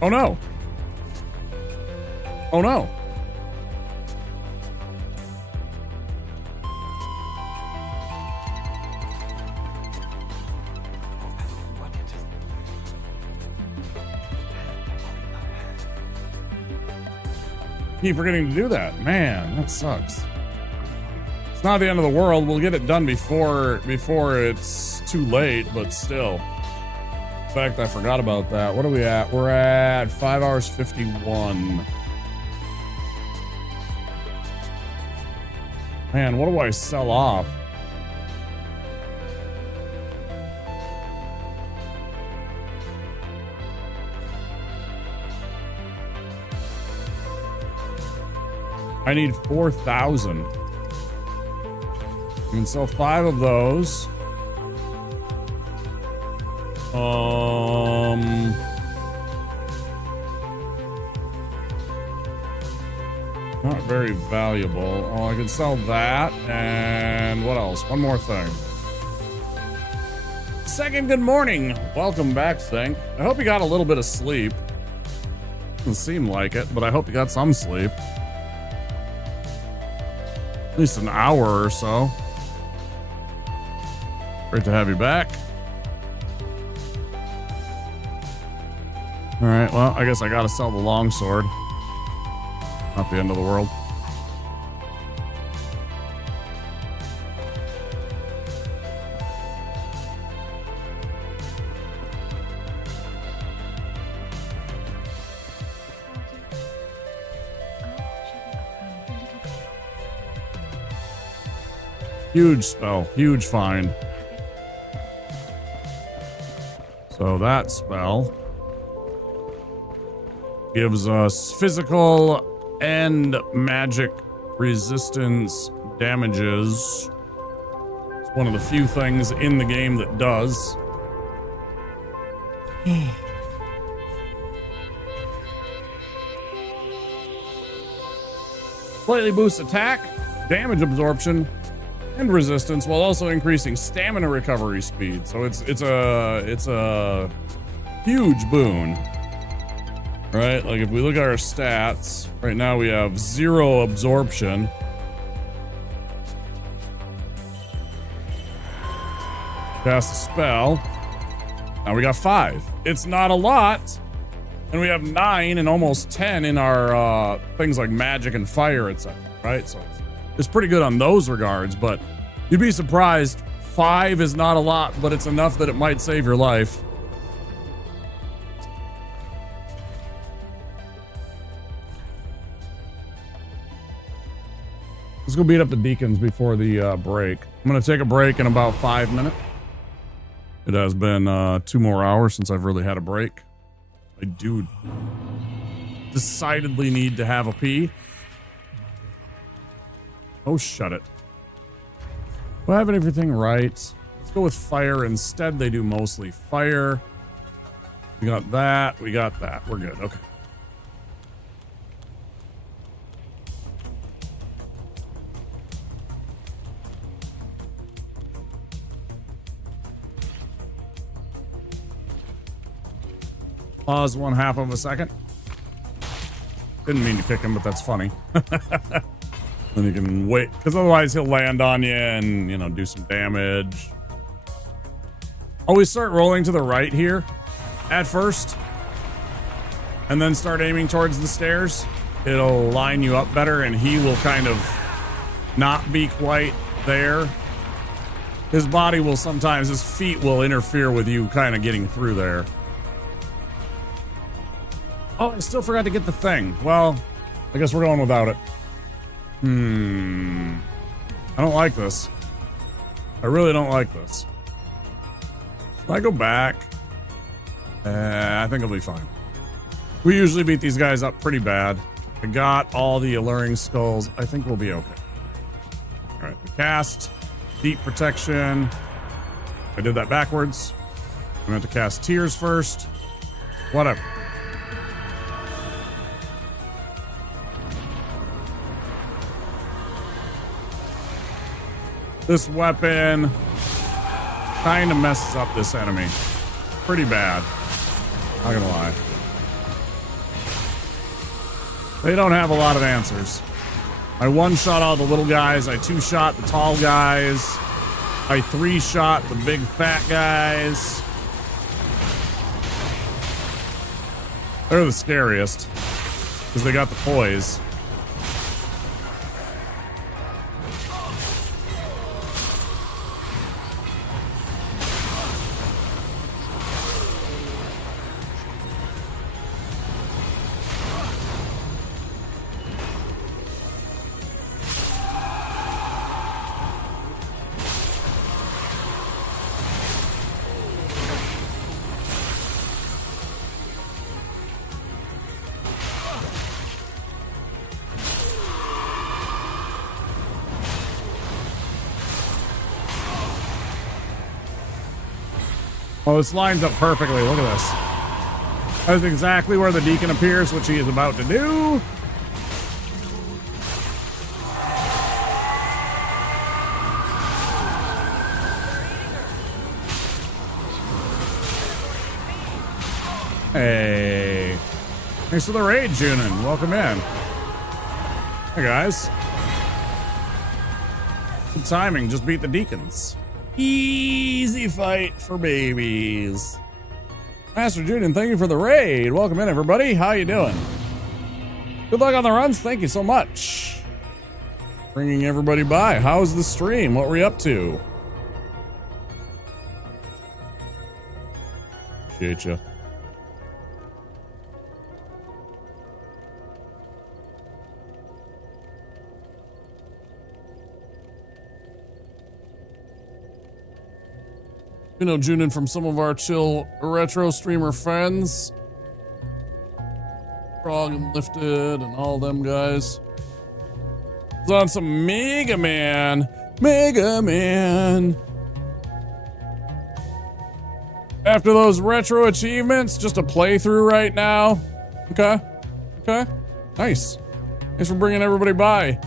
Oh no. Oh no. keep forgetting to do that. Man, that sucks. It's not the end of the world. We'll get it done before it's too late, but still. In fact, I forgot about that. What are we at? We're at 5 hours 51. Man, what do I sell off? I need 4,000. You can sell 5 of those. Not very valuable. Oh, I can sell that. And what else? One more thing. Second, good morning. Welcome back, Sync. I hope you got a little bit of sleep. Doesn't seem like it, but I hope you got some sleep. At least an hour or so. Great to have you back. All right, well, I guess I gotta sell the longsword. Not the end of the world. Huge spell, huge find. So that spell gives us physical and magic resistance damages. It's one of the few things in the game that does. Slightly boosts attack, damage absorption, and resistance while also increasing stamina recovery speed. So it's a huge boon. Right? Like if we look at our stats, right now we have 0 absorption. Cast a spell. Now we got 5. It's not a lot. And we have 9 and almost 10 in our things like magic and fire, etc. Right? So it's pretty good on those regards, but you'd be surprised. 5 is not a lot, but it's enough that it might save your life. Let's go beat up the deacons before the break. I'm going to take a break in about 5 minutes. It has been 2 more hours since I've really had a break. I do decidedly need to have a pee. Oh, shut it. Do I have everything right? Let's go with fire instead. They do mostly fire. We got that. We got that. We're good. Okay. Pause 1/2 of a second. Didn't mean to kick him, but that's funny. Then you can wait, because otherwise he'll land on you and, you know, do some damage. Always start rolling to the right here at first, and then start aiming towards the stairs. It'll line you up better, and he will kind of not be quite there. His body will sometimes, his feet will interfere with you kind of getting through there. Oh, I still forgot to get the thing. Well, I guess we're going without it. I don't like this. I really don't like this. If I go back, I think I'll be fine. We usually beat these guys up pretty bad. I got all the alluring skulls. I think we'll be okay. All right, we cast deep protection. I did that backwards. I'm going to have to cast tears first. Whatever. This weapon kind of messes up this enemy pretty bad. Not gonna lie. They don't have a lot of answers. I one-shot all the little guys. I two-shot the tall guys. I three-shot the big fat guys. They're the scariest because they got the poise. Oh, this lines up perfectly. Look at this. That's exactly where the deacon appears, which he is about to do. Hey. Thanks for the raid, Junin. Welcome in. Hey, guys. Good timing. Just beat the deacons. Easy fight for babies. Master Junin, thank you for the raid. Welcome in, everybody. How you doing? Good luck on the runs. Thank you so much. Bringing everybody by. How's the stream? What were you up to? Appreciate you. You know, Junin from some of our chill retro streamer friends. Frog and Lifted and all them guys. It's on some Mega Man. Mega Man. After those retro achievements, just a playthrough right now. Okay. Okay. Nice. Thanks for bringing everybody by.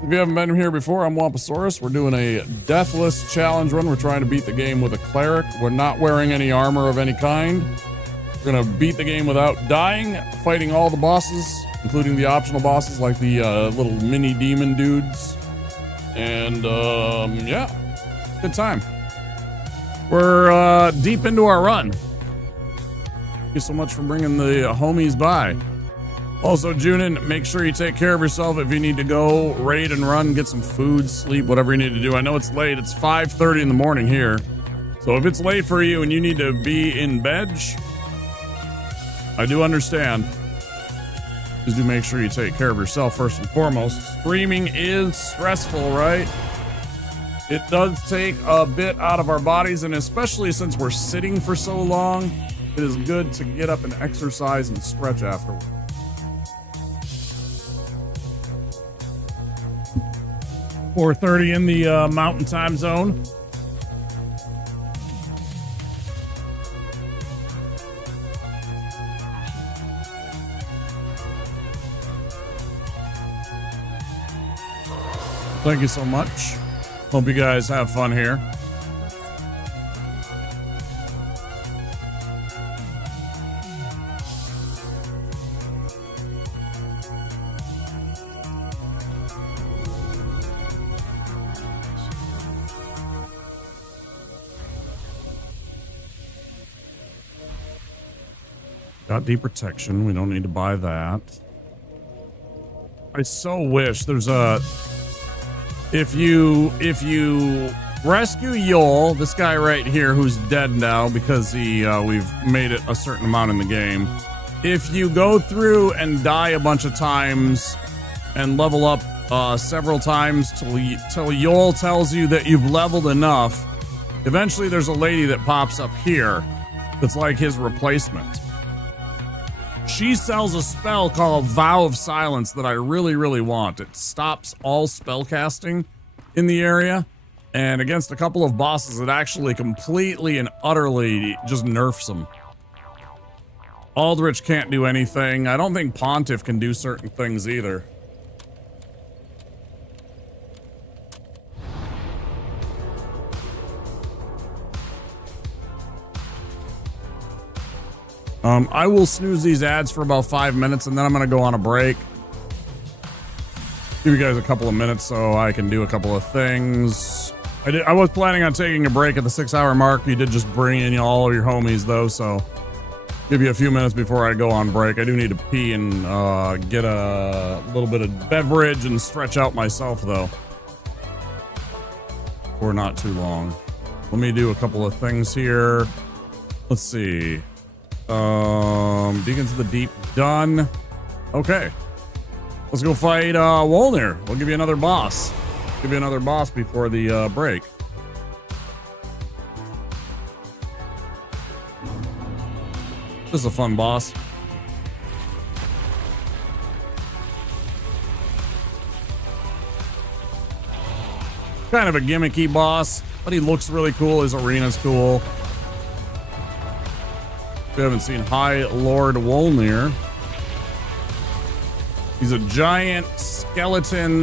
If you haven't been here before, I'm Wampasaurus. We're doing a Deathless challenge run. We're trying to beat the game with a Cleric. We're not wearing any armor of any kind. We're gonna beat the game without dying, fighting all the bosses, including the optional bosses like the little mini demon dudes. And yeah, good time. We're deep into our run. Thank you so much for bringing the homies by. Also, Junin, make sure you take care of yourself. If you need to go raid and run, get some food, sleep, whatever you need to do. I know it's late. It's 5:30 in the morning here. So if it's late for you and you need to be in bed, I do understand. Just do make sure you take care of yourself first and foremost. Streaming is stressful, right? It does take a bit out of our bodies, and especially since we're sitting for so long, it is good to get up and exercise and stretch afterwards. 4:30 in the Mountain Time Zone. Thank you so much. Hope you guys have fun here. Got deep protection. We don't need to buy that. I so wish there's a... If you rescue Yol, this guy right here who's dead now because we've made it a certain amount in the game. If you go through and die a bunch of times and level up several times till Yol tells you that you've leveled enough, eventually there's a lady that pops up here that's like his replacement. She sells a spell called Vow of Silence that I really, really want. It stops all spell casting in the area, and against a couple of bosses, it actually completely and utterly just nerfs them. Aldrich can't do anything. I don't think Pontiff can do certain things either. I will snooze these ads for about 5 minutes, and then I'm going to go on a break. Give you guys a couple of minutes so I can do a couple of things. I was planning on taking a break at the 6-hour mark. You did just bring in all of your homies, though, so give you a few minutes before I go on break. I do need to pee and get a little bit of beverage and stretch out myself, though, for not too long. Let me do a couple of things here. Let's see. Deacons of the Deep done. Okay, let's go fight Wolnir. We'll give you another boss. Give you another boss before the break. This is a fun boss. Kind of a gimmicky boss, but he looks really cool. His arena's cool. We haven't seen High Lord Wolnir. He's a giant skeleton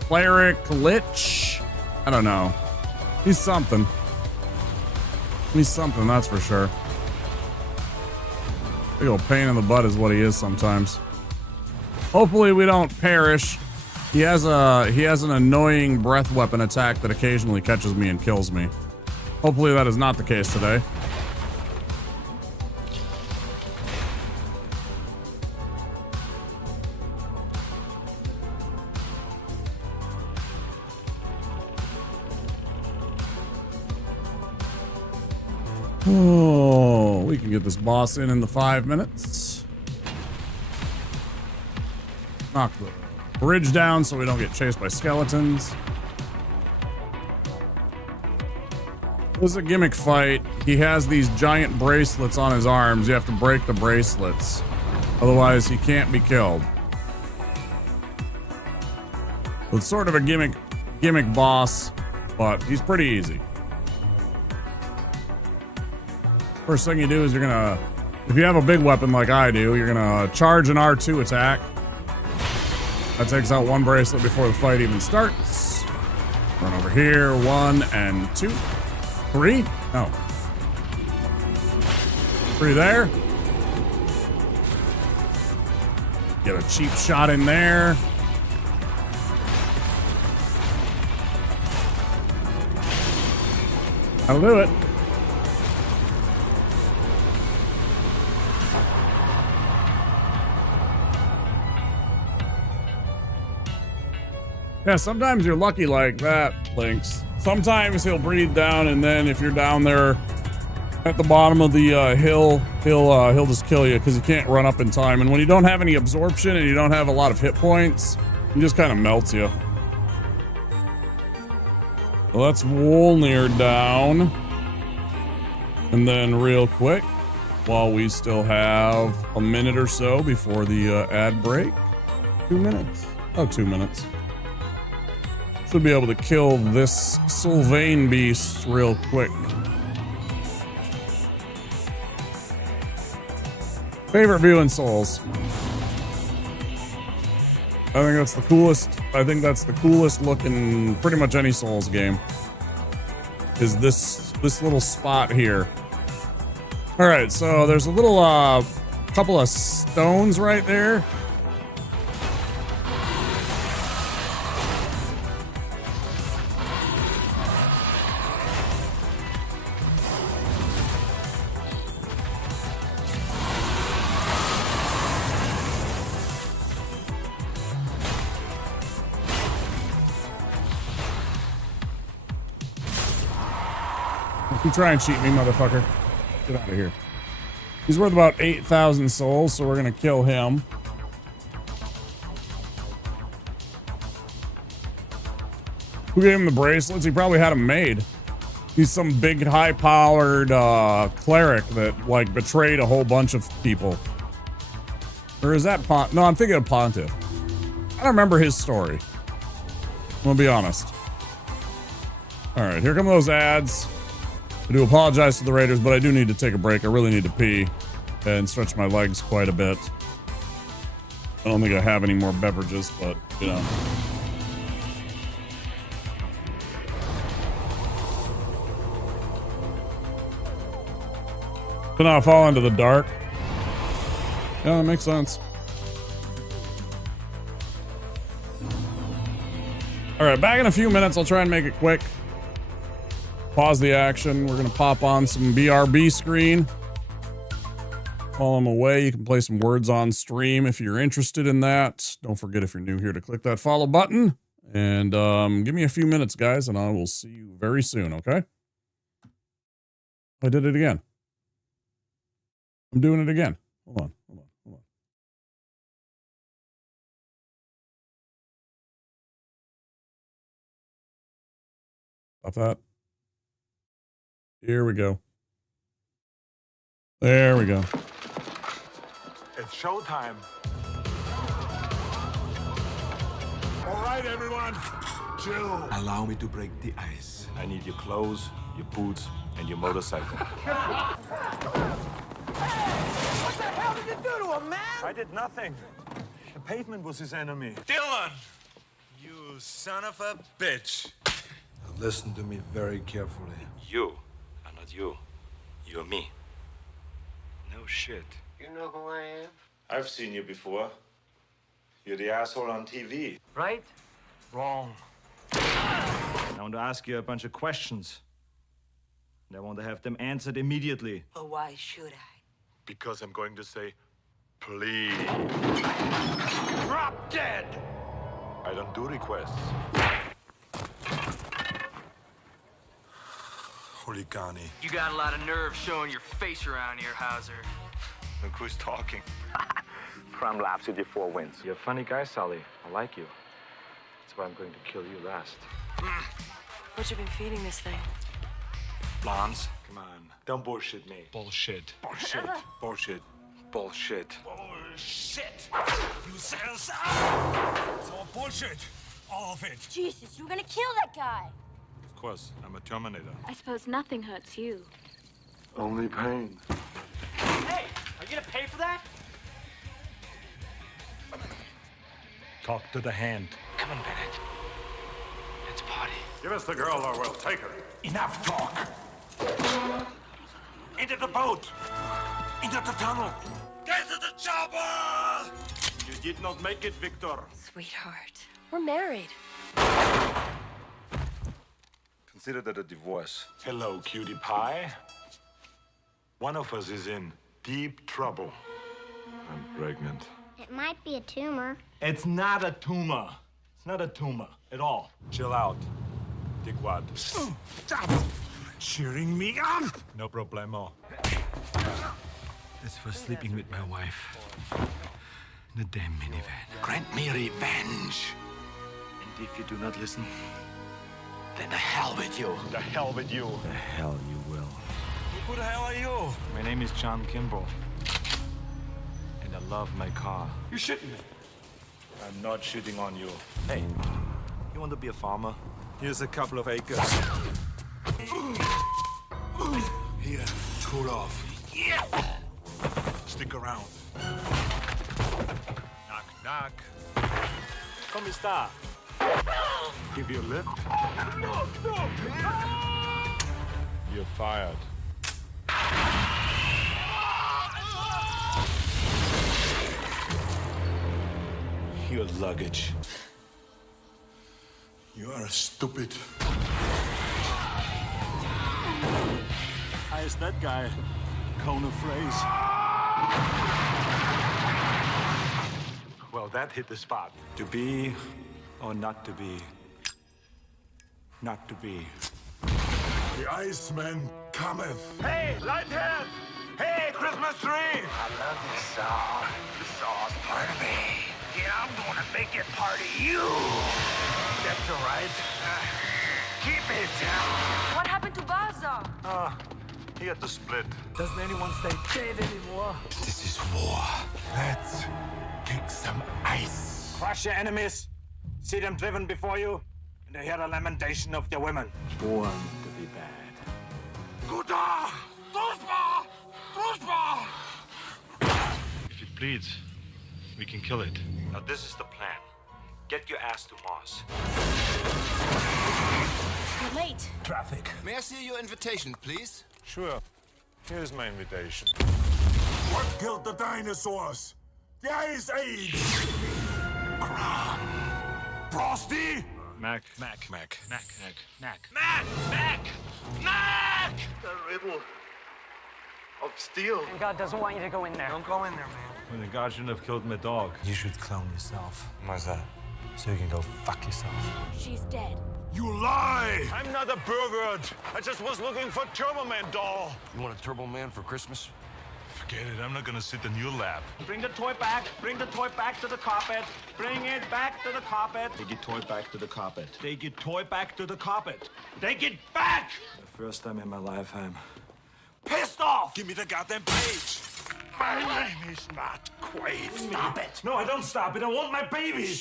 cleric lich. I don't know. He's something. He's something, that's for sure. Big old pain in the butt is what he is sometimes. Hopefully we don't perish. He has an annoying breath weapon attack that occasionally catches me and kills me. Hopefully that is not the case today. Oh, we can get this boss in the 5 minutes. Knock the bridge down so we don't get chased by skeletons. This is a gimmick fight. He has these giant bracelets on his arms. You have to break the bracelets. Otherwise, he can't be killed. So it's sort of a gimmick boss, but he's pretty easy. First thing you do is you're gonna, if you have a big weapon like I do, you're gonna charge an R2 attack. That takes out one bracelet before the fight even starts. Run over here, 1 and 2. 3? No. 3 there. Get a cheap shot in there. That'll do it. Yeah, sometimes you're lucky like that, Lynx. Sometimes he'll breathe down, and then if you're down there at the bottom of the hill, he'll just kill you because he can't run up in time. And when you don't have any absorption and you don't have a lot of hit points, he just kind of melts you. Well, that's Wolnir down. And then real quick, while we still have a minute or so before the ad break, 2 minutes. Oh, 2 minutes. Should be able to kill this Sylvain beast real quick. Favorite view in Souls. I think that's the coolest. I think that's the coolest look in pretty much any Souls game. Is this little spot here. All right, so there's a little couple of stones right there. You try and cheat me, motherfucker. Get out of here. He's worth about 8,000 souls, so we're gonna kill him. Who gave him the bracelets? He probably had them made. He's some big, high-powered cleric that, like, betrayed a whole bunch of people. Or is that Pont? No, I'm thinking of Pontiff. I don't remember his story. I'm gonna be honest. All right, here come those ads. I do apologize to the Raiders, but I do need to take a break. I really need to pee and stretch my legs quite a bit. I don't think I have any more beverages, but, you know. So now I fall into the dark. Yeah, that makes sense. All right, back in a few minutes. I'll try and make it quick. Pause the action. We're going to pop on some BRB screen. While I'm away, you can play some words on stream if you're interested in that. Don't forget, if you're new here, to click that follow button. And give me a few minutes, guys, and I will see you very soon, okay? I did it again. I'm doing it again. Hold on. Stop that. Here we go. There we go. It's showtime. All right, everyone. Chill. Allow me to break the ice. I need your clothes, your boots, and your motorcycle. What the hell did you do to him, man? I did nothing. The pavement was his enemy. Dylan! You son of a bitch. Listen to me very carefully. You are not you. You're me. No shit. You know who I am? I've seen you before. You're the asshole on TV. Right? Wrong. I want to ask you a bunch of questions. And I want to have them answered immediately. But why should I? Because I'm going to say, please. Drop dead! I don't do requests. Huligani. You got a lot of nerve showing your face around here, Hauser. Look who's talking. Crime laps with your 4 wins. You're a funny guy, Sully. I like you. That's why I'm going to kill you last. What you been feeding this thing? Blondes? Come on. Don't bullshit me. Bullshit. Bullshit. Bullshit. Bullshit. Bullshit! You said us It's all bullshit. All of it. Jesus, you were gonna kill that guy. Of course, I'm a Terminator. I suppose nothing hurts you. Only pain. Hey, are you gonna pay for that? Talk to the hand. Come on, Bennett. Let's party. Give us the girl or we'll take her. Enough talk. Into the boat. Into the tunnel. Get to the chopper! You did not make it, Victor. Sweetheart, we're married. Consider that a divorce. Hello, cutie pie. One of us is in deep trouble. I'm pregnant. It might be a tumor. It's not a tumor. It's not a tumor at all. Chill out, dickwad. Stop cheering me up! No problemo. That's for sleeping with my wife. In a damn minivan. Grant me revenge. And if you do not listen, Then the hell with you. the hell with you. The hell you will. Who the hell are you? My name is John Kimball. And I love my car. You shitting me. I'm not shitting on you. Hey, you want to be a farmer? Here's a couple of acres. Here, cool off. Yeah! Stick around. Knock, knock. Come sta? Give you a lift? You're fired. Your luggage. You are stupid. How is that guy? Cone of phrase. Well, that hit the spot. To be or not to be? Not to be. The Iceman cometh. Hey, Lighthead! Hey, Christmas tree! I love this song. This song's part of me. Yeah, I'm gonna make it part of you. That's all right. Keep it down. What happened to Baza? He had to split. Doesn't anyone say dead anymore? This is war. Let's kick some ice. Crush your enemies. See them driven before you. And hear the lamentation of their women. Born to be bad. Guda! Druspa! Druspa! If it bleeds, we can kill it. Now this is the plan. Get your ass to Mars. You're late. Traffic. May I see your invitation, please? Sure. Here's my invitation. What killed the dinosaurs? The Ice Age! Kron. Frosty? Mac. Mac. Mac. Mac. Mac. Mac! Mac! Mac! The riddle of steel. And God doesn't want you to go in there. Don't go in there, man. When the guard shouldn't have killed my dog. You should clone yourself. Why's that? So you can go fuck yourself. She's dead. You lie! I'm not a pervert. I just was looking for Turbo Man doll. You want a Turbo Man for Christmas? Forget it, I'm not gonna sit in your lap. Bring the toy back. Bring the toy back to the carpet. Bring it back to the carpet. Take your toy back to the carpet. Take your toy back to the carpet. Take it back! The first time in my life I'm pissed off! Give me the goddamn page! My name is not Quaid. Stop it! No, I don't stop it. I want my baby.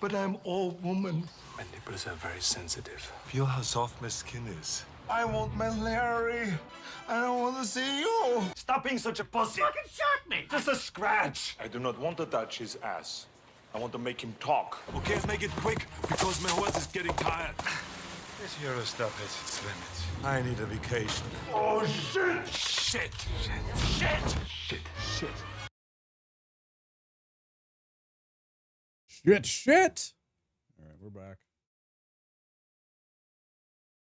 But I'm all woman. My nipples are very sensitive. Feel how soft my skin is. I want my Larry. I don't want to see you. Stop being such a pussy. Fucking shot me. Just a scratch. I do not want to touch his ass. I want to make him talk. Okay, make it quick, because my horse is getting tired. This hero stuff has its limits. I need a vacation. Oh, shit! Shit! Shit. All right, we're back.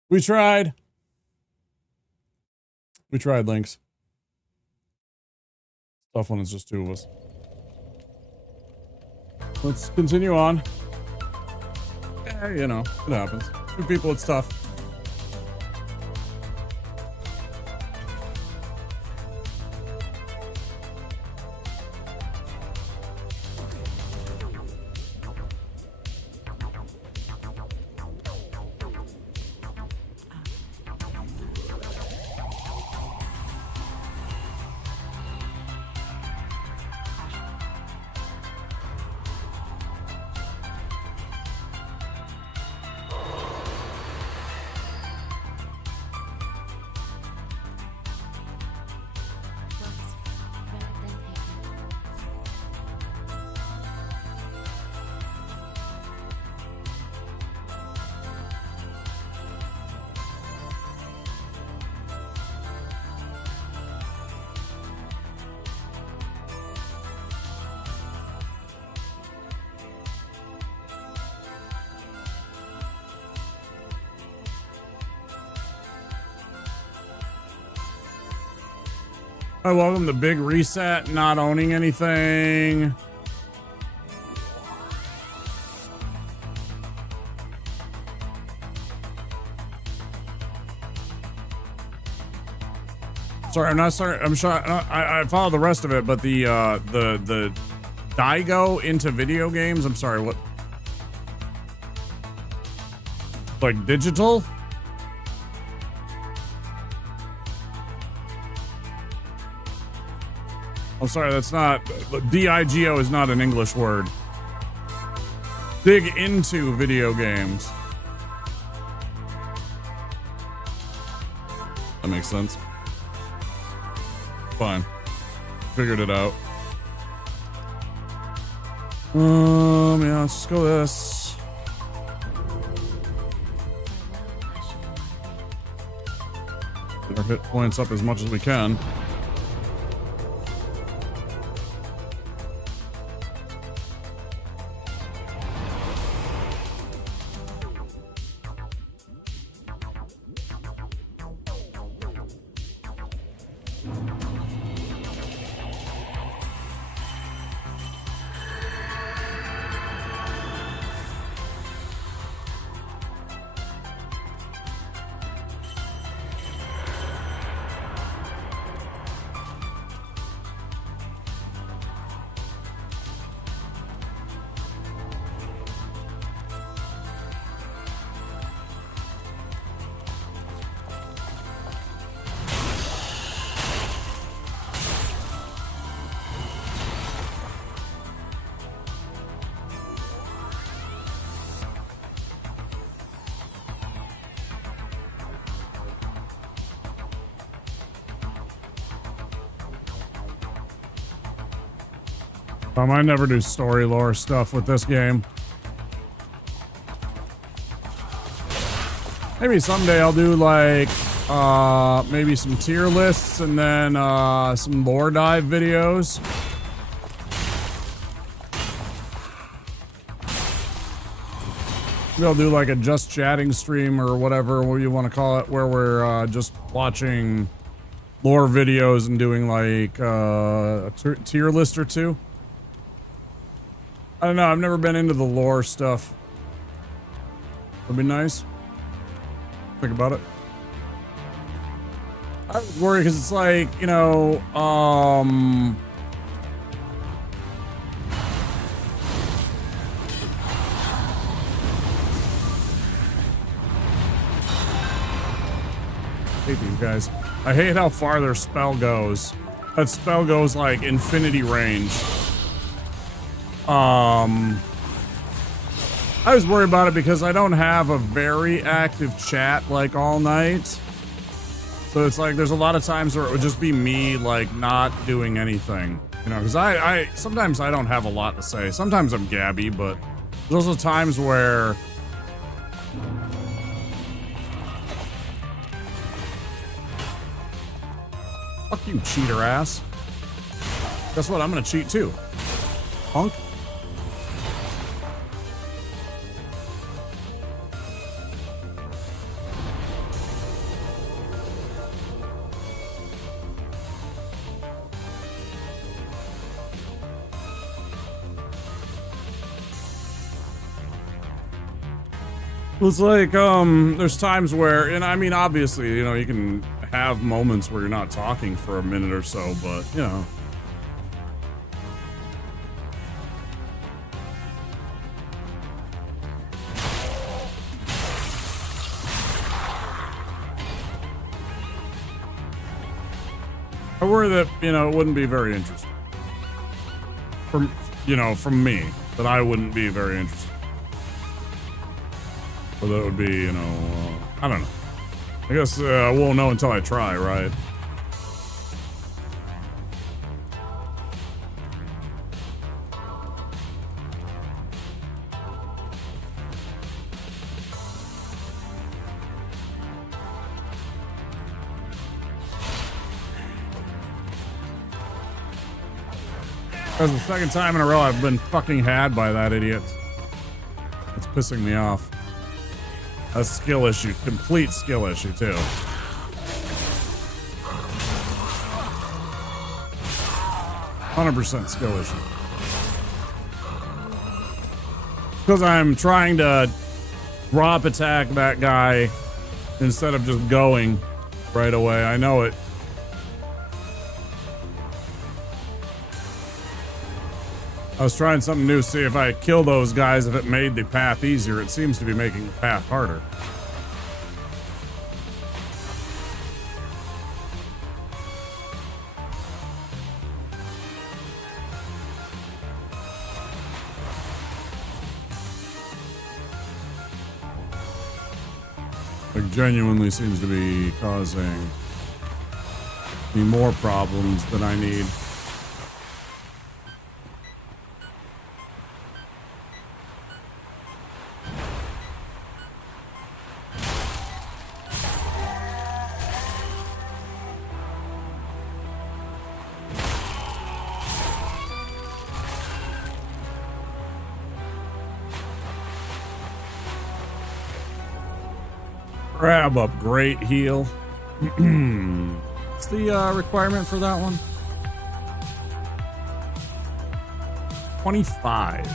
We tried. Lynx. Tough when it's just two of us. Let's continue on. You know, it happens. Two people, it's tough. Hi, welcome to Big Reset, not owning anything. Sorry, I'm not sorry. I'm sure I follow the rest of it, but the Daigo into video games. I'm sorry, what? Like digital? I'm sorry, that's not, D-I-G-O is not an English word. Dig into video games. That makes sense. Fine. Figured it out. Yeah, let's just go this. Get our hit points up as much as we can. I might never do story lore stuff with this game. Maybe someday I'll do like maybe some tier lists and then some lore dive videos. Maybe I'll do like a just chatting stream or whatever you want to call it, where we're just watching lore videos and doing like a tier list or two. I don't know, I've never been into the lore stuff. That'd be nice. Think about it. I was worried because it's like, you know, I hate these guys. I hate how far their spell goes. That spell goes like infinity range. I was worried about it because I don't have a very active chat like all night. So it's like there's a lot of times where it would just be me like not doing anything. You know, because I sometimes I don't have a lot to say. Sometimes I'm gabby, but there's also times where fuck you, cheater ass. Guess what? I'm gonna cheat too. Punk. It's like, there's times where, and I mean, obviously, you know, you can have moments where you're not talking for a minute or so, but, you know. I worry that, you know, it wouldn't be very interesting. From, you know, from me, that I wouldn't be very interested. Or that would be, you know, I don't know. I guess I won't know until I try, right? That's the second time in a row I've been fucking had by that idiot. It's pissing me off. A skill issue, complete skill issue too. %100% skill issue. Because I'm trying to drop attack that guy instead of just going right away. I know it. I was trying something new, see if I kill those guys, if it made the path easier. It seems to be making the path harder. Like, genuinely seems to be causing me more problems than I need. Grab up, great heal. What's the requirement for that one? 25.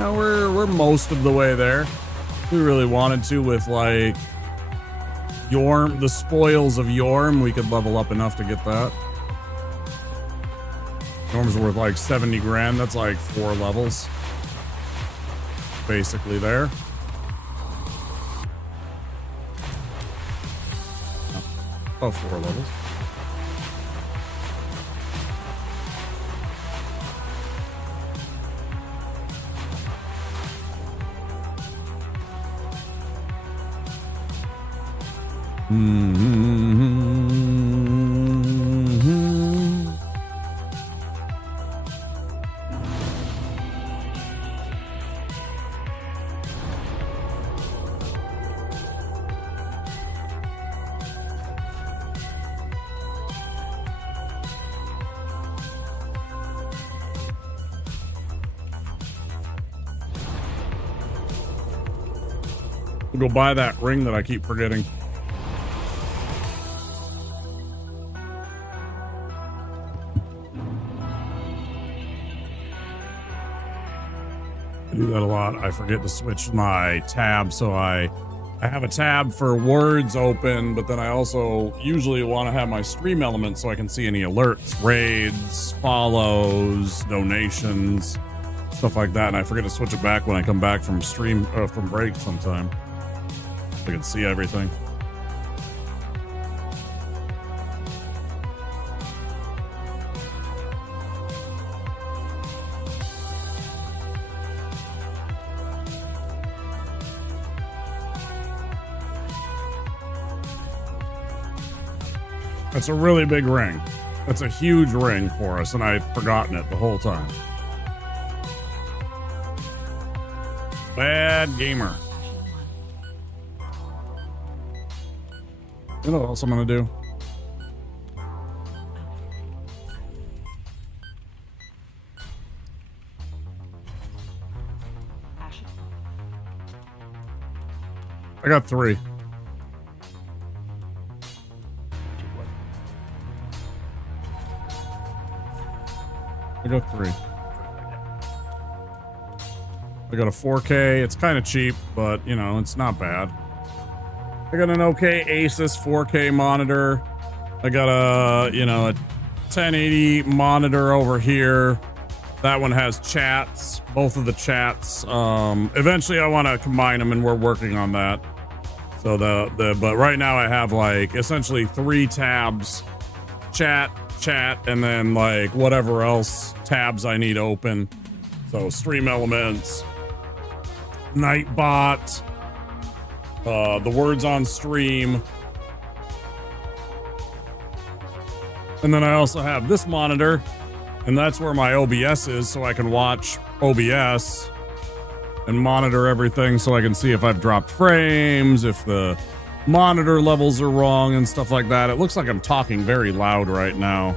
Now we're most of the way there. If we really wanted to with like Yorm, the spoils of Yorm, we could level up enough to get that. Yorm's worth like 70 grand. That's like 4 levels. Basically there. Oh, 4 levels. We'll go buy that ring that I keep forgetting. I do that a lot. I forget to switch my tab, so I have a tab for words open, but then I also usually want to have my stream element so I can see any alerts, raids, follows, donations, stuff like that. And I forget to switch it back when I come back from stream from break sometime. I can see everything. That's a really big ring. That's a huge ring for us, and I've forgotten it the whole time. Bad gamer. You know what else I'm gonna do? I got 3. I got 3. I got a 4K. It's kind of cheap, but you know, it's not bad. I got an okay Asus 4K monitor. I got a, you know, a 1080 monitor over here. That one has chats, both of the chats. Eventually I want to combine them, and we're working on that. So but right now I have like essentially 3 tabs: chat, and then like whatever else tabs I need open. So Stream Elements, Nightbot, the words on stream. And then I also have this monitor, and that's where my OBS is, so I can watch OBS and monitor everything so I can see if I've dropped frames, if the monitor levels are wrong and stuff like that. It looks like I'm talking very loud right now.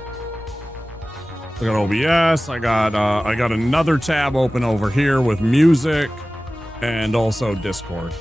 I got OBS, I got another tab open over here with music and also Discord.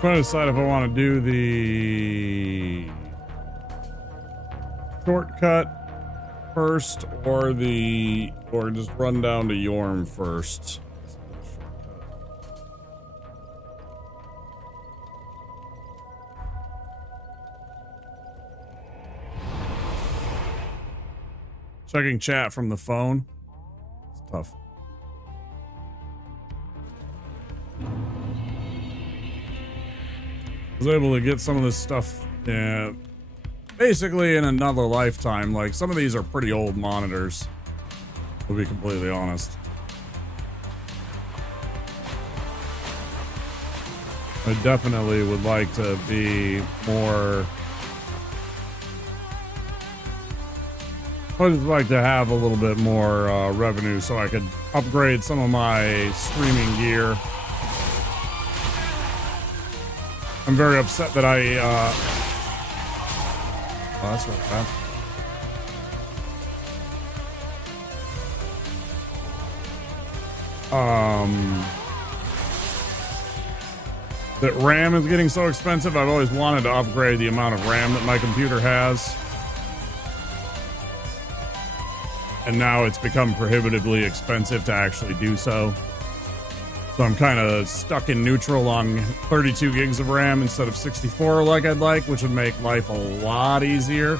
Trying to decide if I want to do the shortcut first or just run down to Yorm first. Checking chat from the phone. It's tough. I was able to get some of this stuff basically in another lifetime. Like, some of these are pretty old monitors, to be completely honest. I definitely would like to be more... I would like to have a little bit more revenue so I could upgrade some of my streaming gear. I'm very upset that I, oh, that's not bad. That RAM is getting so expensive. I've always wanted to upgrade the amount of RAM that my computer has. And now it's become prohibitively expensive to actually do so. So I'm kind of stuck in neutral on 32 gigs of RAM instead of 64 like I'd like, which would make life a lot easier.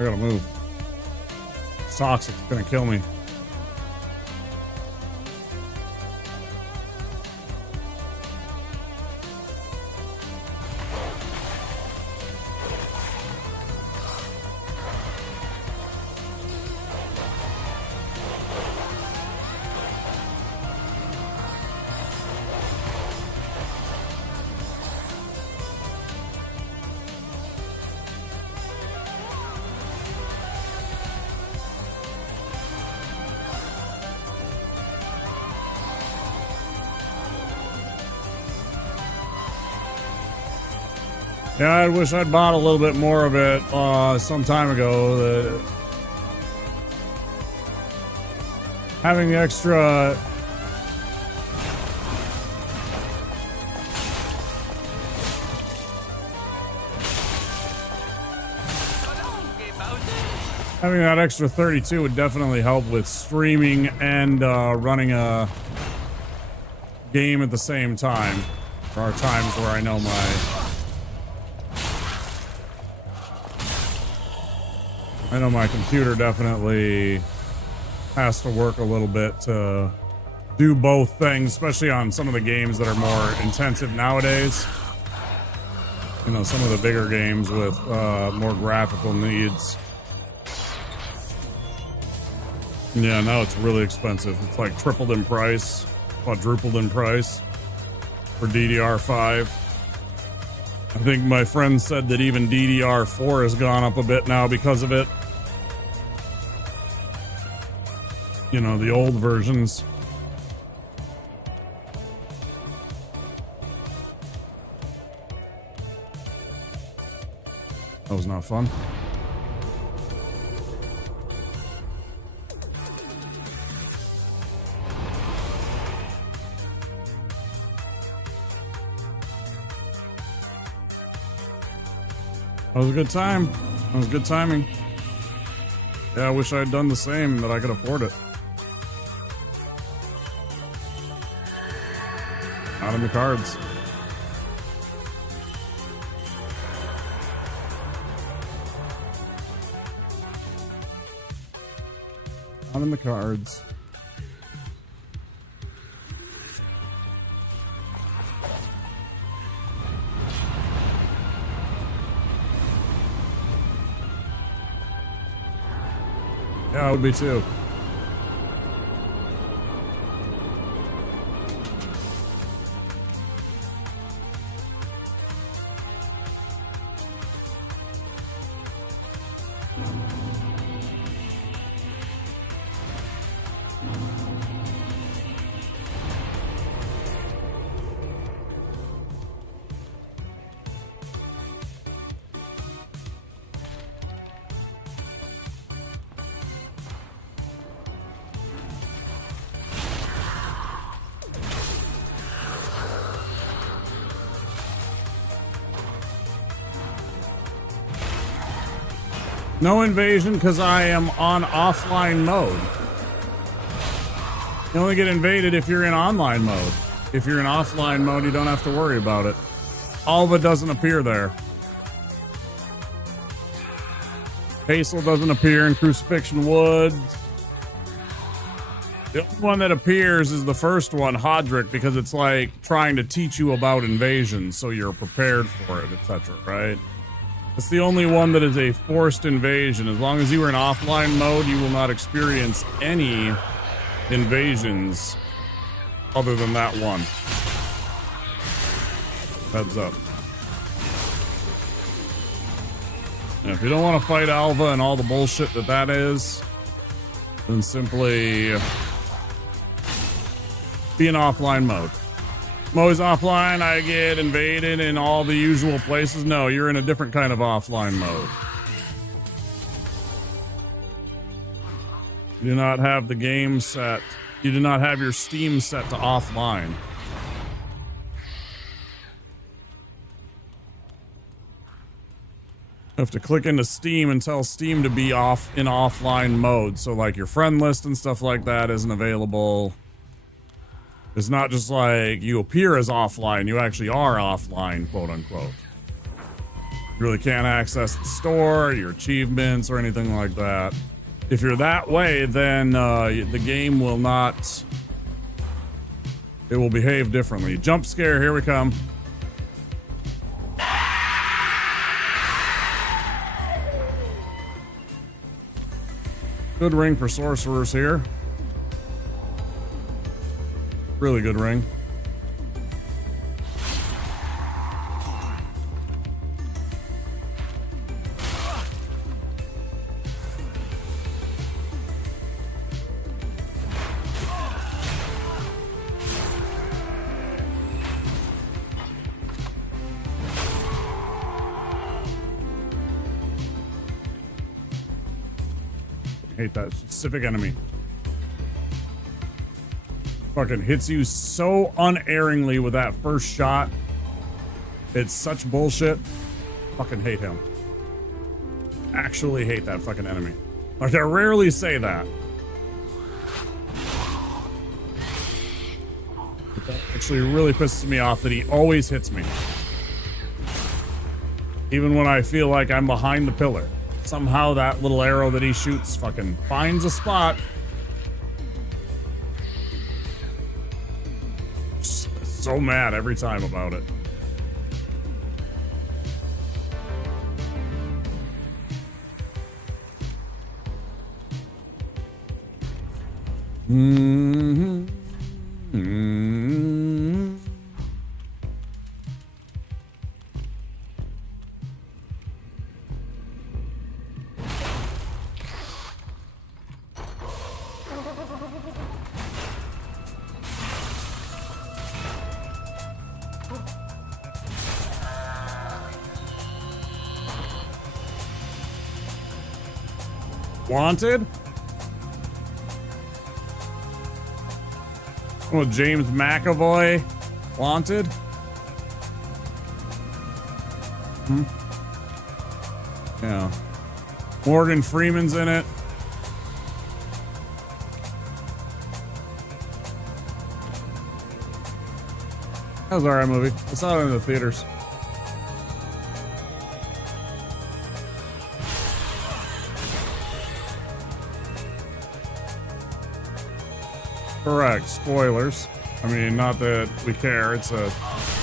I gotta move. It's toxic. It's gonna kill me. Yeah, I wish I'd bought a little bit more of it some time ago. Having the extra... Having that extra 32 would definitely help with streaming and running a game at the same time. There are times where I know my computer definitely has to work a little bit to do both things, especially on some of the games that are more intensive nowadays. You know, some of the bigger games with more graphical needs. Yeah, now it's really expensive. It's like tripled in price, quadrupled in price for DDR5. I think my friend said that even DDR4 has gone up a bit now because of it. You know, the old versions. That was not fun. That was a good time. That was good timing. Yeah, I wish I had done the same, that I could afford it. Not in the cards. Not in the cards. Yeah, I would be too. No invasion because I am on offline mode. You only get invaded if you're in online mode. If you're in offline mode, you don't have to worry about it. Alva doesn't appear there. Hazel doesn't appear in Crucifixion Woods. The only one that appears is the first one, Hodrick, because it's like trying to teach you about invasion so you're prepared for it, etc., right? It's the only one that is a forced invasion. As long as you are in offline mode, you will not experience any invasions other than that one. Heads up. And if you don't want to fight Alva and all the bullshit that is, then simply be in offline mode. I'm always offline, I get invaded in all the usual places. No, you're in a different kind of offline mode. You do not have the game set. You do not have your Steam set to offline. You have to click into Steam and tell Steam to be off in offline mode. So like your friend list and stuff like that isn't available. It's not just like you appear as offline, you actually are offline, quote unquote. You really can't access the store, your achievements, or anything like that. If you're that way, then the game will not... It will behave differently. Jump scare, here we come. Good ring for sorcerers here. Really good ring. I hate that specific enemy. Fucking hits you so unerringly with that first shot. It's such bullshit. Fucking hate him. Actually hate that fucking enemy. Like, I rarely say that. But that actually really pisses me off that he always hits me. Even when I feel like I'm behind the pillar. Somehow that little arrow that he shoots fucking finds a spot. So mad every time about it. Mm-hmm. Mm-hmm. Wanted? Oh, James McAvoy. Wanted? Hmm. Yeah. Morgan Freeman's in it. That was an alright movie. I saw it in the theaters. Correct. Spoilers. I mean, not that we care. It's a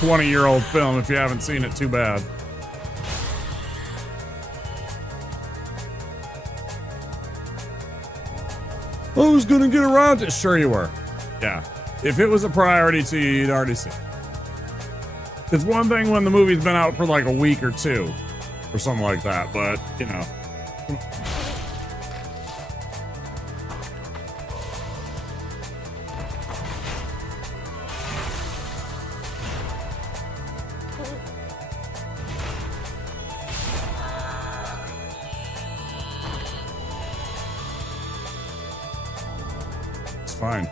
20-year-old film. If you haven't seen it, too bad. I was gonna get around to it. Sure you were. Yeah. If it was a priority to you, you'd already see it. It's one thing when the movie's been out for like a week or two or something like that, but, you know. Fine.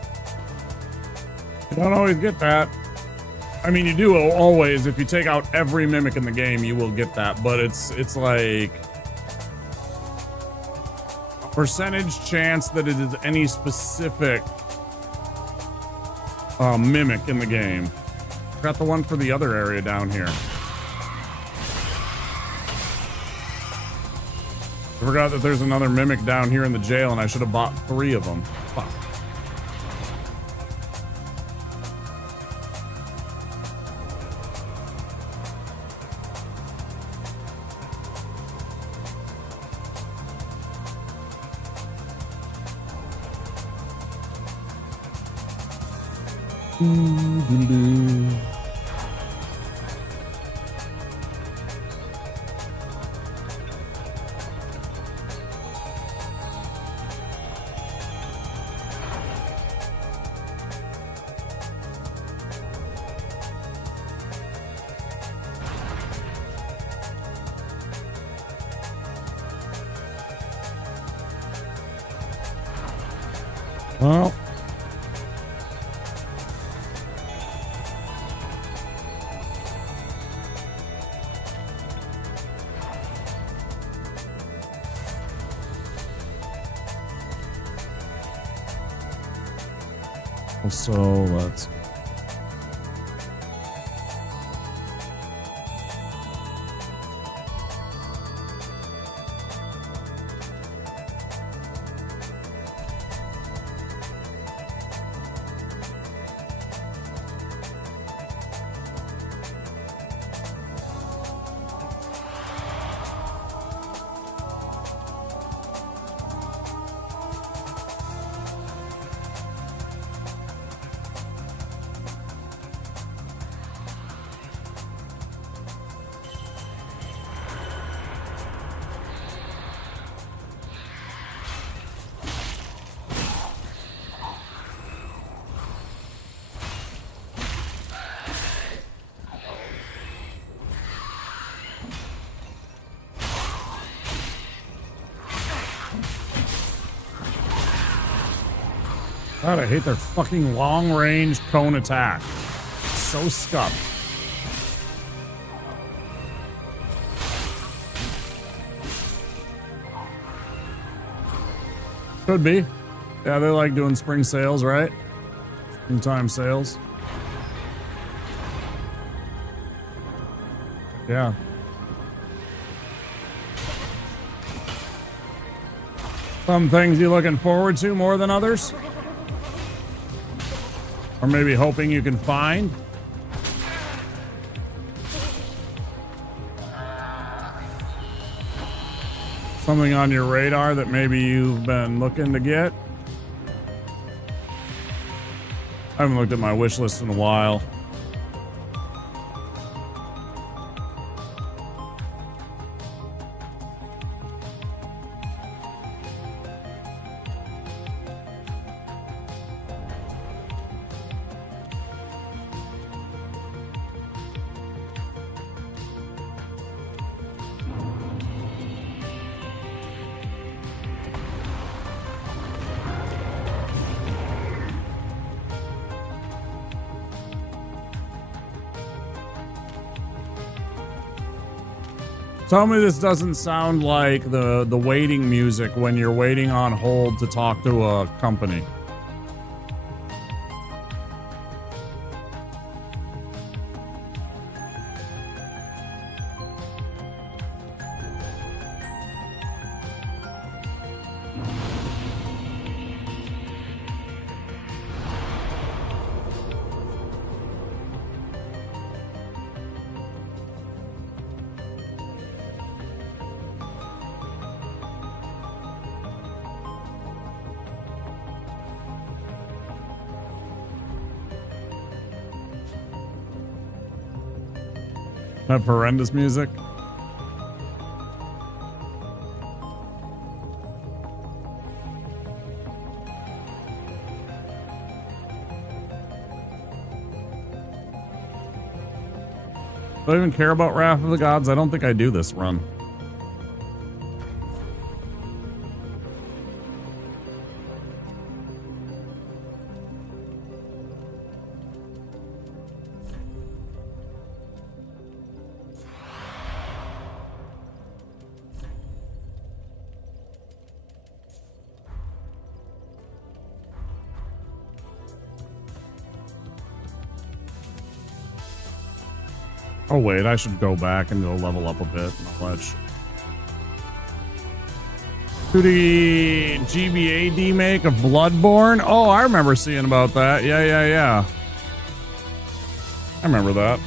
You don't always get that. I mean, you do always. If you take out every mimic in the game, you will get that. But it's like a percentage chance that it is any specific mimic in the game. Got the one for the other area down here. I forgot that there's another mimic down here in the jail, and I should have bought 3 of them. Fuck. Well, so let's God, I hate their fucking long-range cone attack. It's so scuffed. Could be. Yeah, they like doing spring sales, right? Springtime sales. Yeah. Some things you looking forward to more than others? Or maybe hoping you can find? Something on your radar that maybe you've been looking to get? I haven't looked at my wish list in a while. Tell me this doesn't sound like the waiting music when you're waiting on hold to talk to a company. That horrendous music. Do I even care about Wrath of the Gods? I don't think I do this run. Oh wait, I should go back and go level up a bit. Not much. To the GBA remake of Bloodborne? Oh, I remember seeing about that. Yeah. I remember that.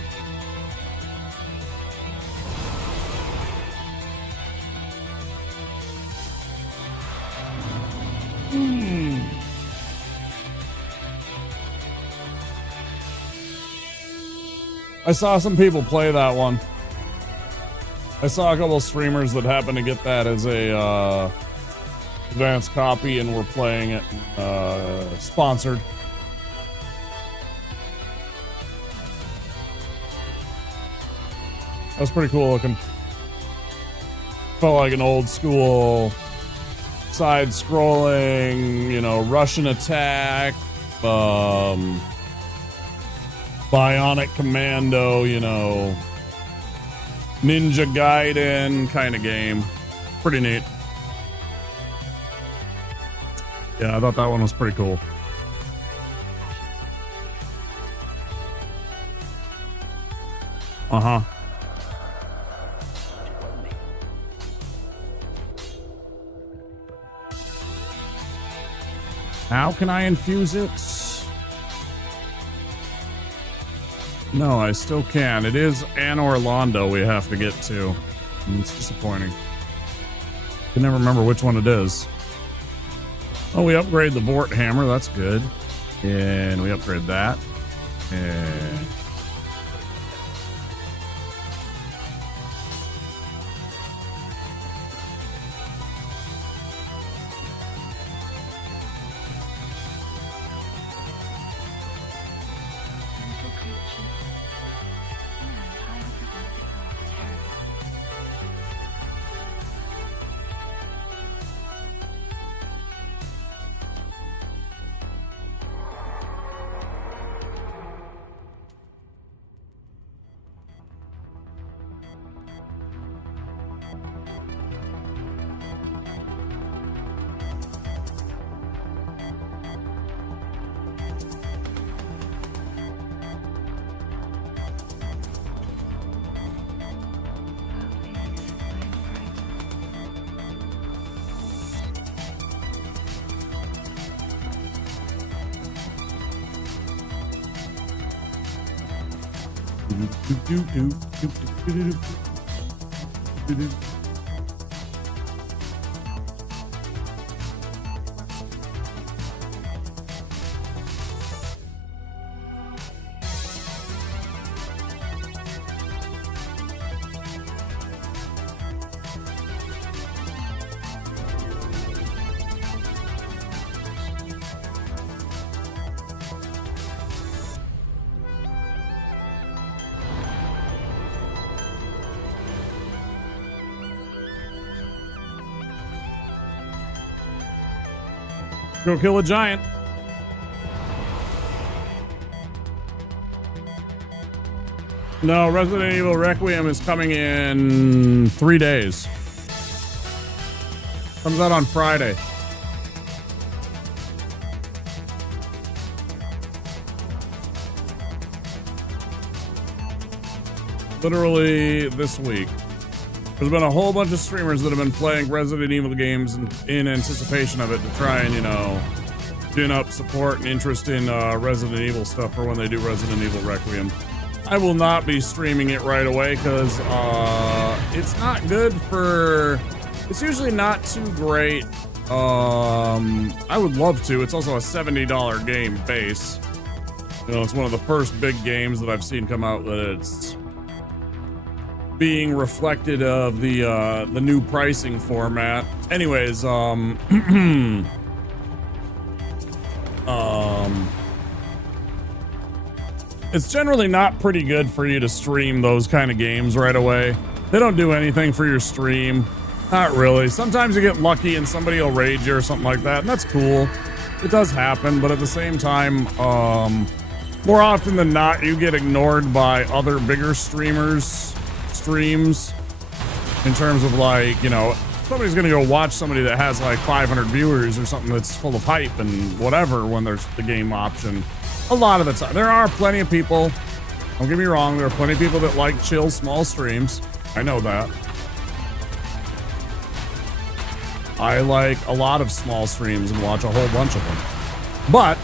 I saw some people play that one. I saw a couple of streamers that happened to get that as a advanced copy and were playing it sponsored. That was pretty cool looking. Felt like an old school side-scrolling, you know, Russian attack, Bionic Commando, you know, Ninja Gaiden kind of game. Pretty neat. Yeah, I thought that one was pretty cool. Uh-huh. How can I infuse it? No, I still can. It is Anne Orlando we have to get to. It's disappointing. I can never remember which one it is. Oh, we upgrade the Vort Hammer. That's good. And we upgrade that. And... Go kill a giant. No, Resident Evil Requiem is coming in 3 days. Comes out on Friday. Literally this week. There's been a whole bunch of streamers that have been playing Resident Evil games in anticipation of it to try and, you know, gin up support and interest in Resident Evil stuff for when they do Resident Evil Requiem. I will not be streaming it right away because it's not good for... It's usually not too great. I would love to. It's also a $70 game base. You know, it's one of the first big games that I've seen come out that it's being reflected of the new pricing format. Anyways, it's generally not pretty good for you to stream those kind of games right away. They don't do anything for your stream. Not really. Sometimes you get lucky and somebody will raid you or something like that, and that's cool. It does happen, but at the same time, more often than not, you get ignored by other bigger streams in terms of, like, you know, somebody's gonna go watch somebody that has like 500 viewers or something that's full of hype and whatever when there's the game option. A lot of the time, there are plenty of people, don't get me wrong, there are plenty of people that like chill small streams. I know that. I like a lot of small streams and watch a whole bunch of them. But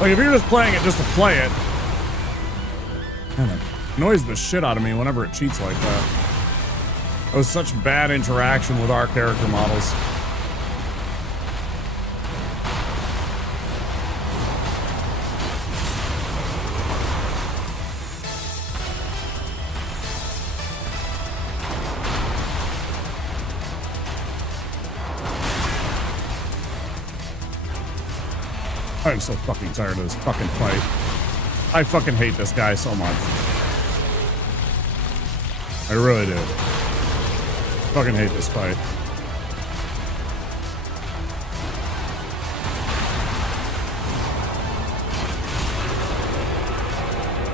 like, if you're just playing it just to play it, man, it annoys the shit out of me whenever it cheats like that. It was such bad interaction with our character models. I'm so fucking tired of this fucking fight. I fucking hate this guy so much. I really do. Fucking hate this fight.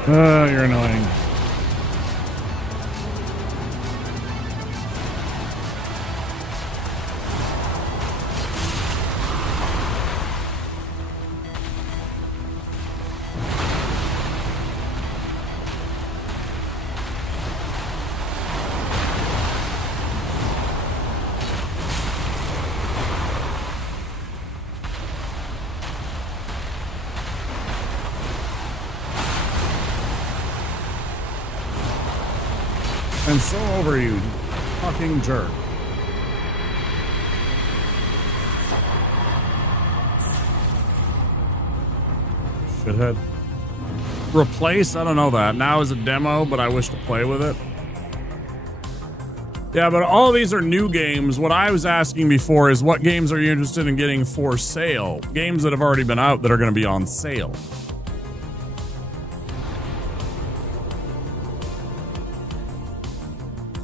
You're annoying. I'm so over you, fucking jerk. Shithead. Replace? I don't know that. Now is a demo, but I wish to play with it. Yeah, but all these are new games. What I was asking before is what games are you interested in getting for sale? Games that have already been out that are going to be on sale.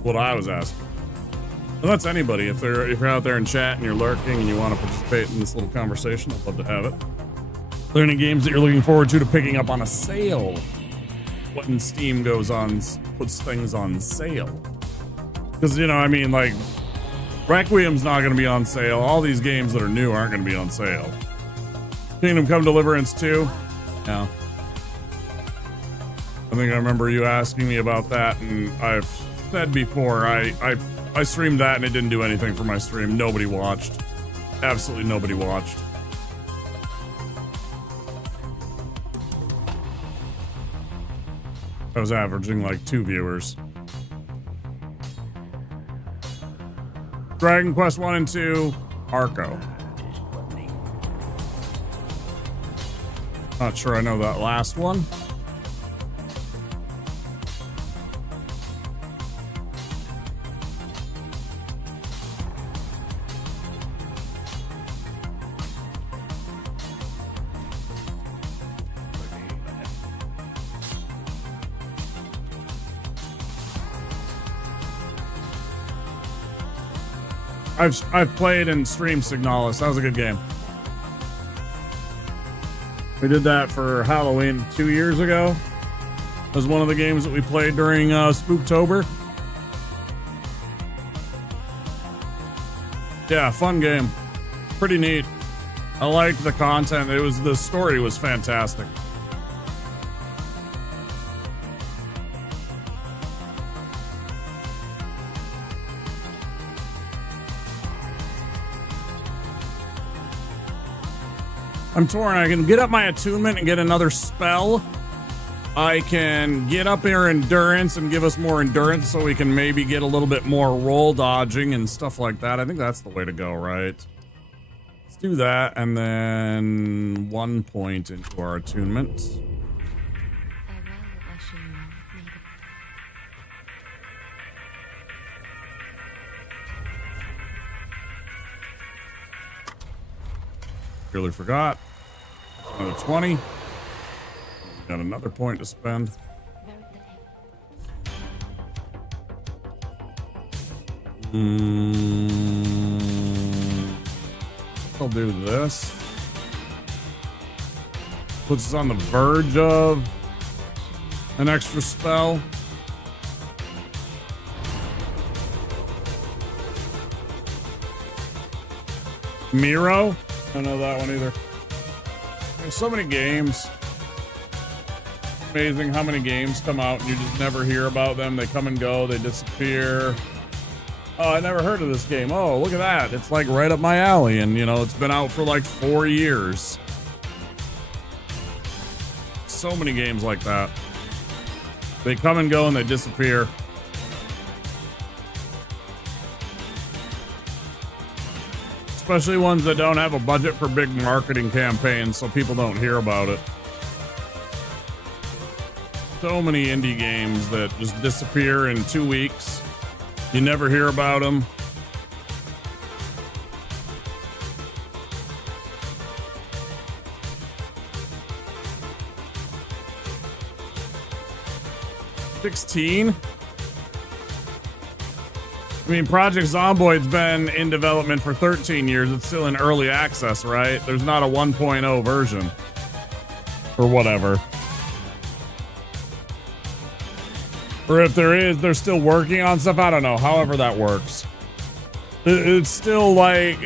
What I was asking. And that's anybody. If you're out there in chat and you're lurking and you want to participate in this little conversation, I'd love to have it. Are there any games that you're looking forward to picking up on a sale when Steam puts things on sale? Because, you know, I mean, like, Requiem's not going to be on sale. All these games that are new aren't going to be on sale. Kingdom Come Deliverance 2? Yeah. I think I remember you asking me about that, and I've said before, I streamed that and it didn't do anything for my stream. Nobody watched. Absolutely nobody watched. I was averaging like 2 viewers. Dragon Quest 1 and 2, Arco. Not sure I know that last one. I've played and streamed Signalis. That was a good game. We did that for Halloween 2 years ago. It was one of the games that we played during Spooktober. Yeah, fun game. Pretty neat. I liked the content. The story was fantastic. I'm torn. I can get up my attunement and get another spell. I can get up our endurance and give us more endurance so we can maybe get a little bit more roll dodging and stuff like that. I think that's the way to go, right? Let's do that and then 1 point into our attunement. Really forgot. Another 20. Got another point to spend. I'll do this. Puts us on the verge of an extra spell. Miro? I don't know that one either. There's so many games. Amazing how many games come out and you just never hear about them. They come and go, they disappear. Oh, I never heard of this game. Oh, look at that. It's like right up my alley. And, you know, it's been out for like 4 years. So many games like that. They come and go and they disappear. Especially ones that don't have a budget for big marketing campaigns, so people don't hear about it. So many indie games that just disappear in 2 weeks. You never hear about them. $16? I mean, Project Zomboid's been in development for 13 years. It's still in early access, right? There's not a 1.0 version. Or whatever. Or if there is, they're still working on stuff. I don't know. However that works. It's still like...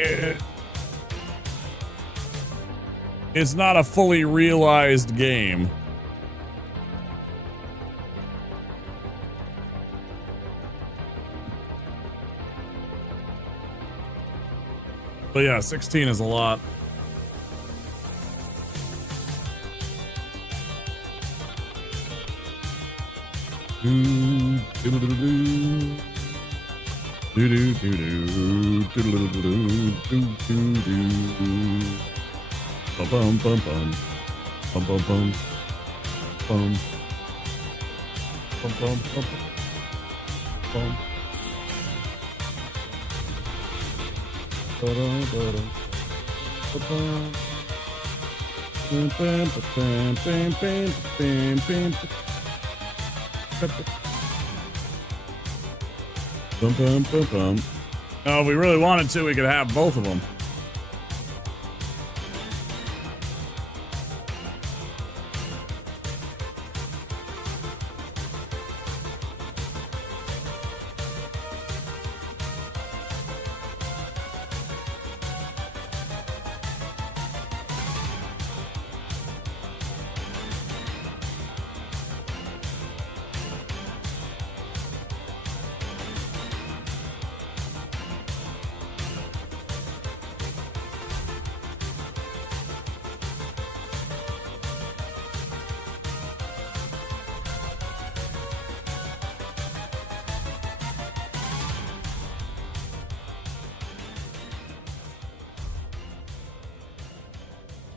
It's not a fully realized game. But yeah, 16 is a lot. Bum bum bum bum bum bum bum bum bum bum bum bum. Oh, if we really wanted to, we could have both of them.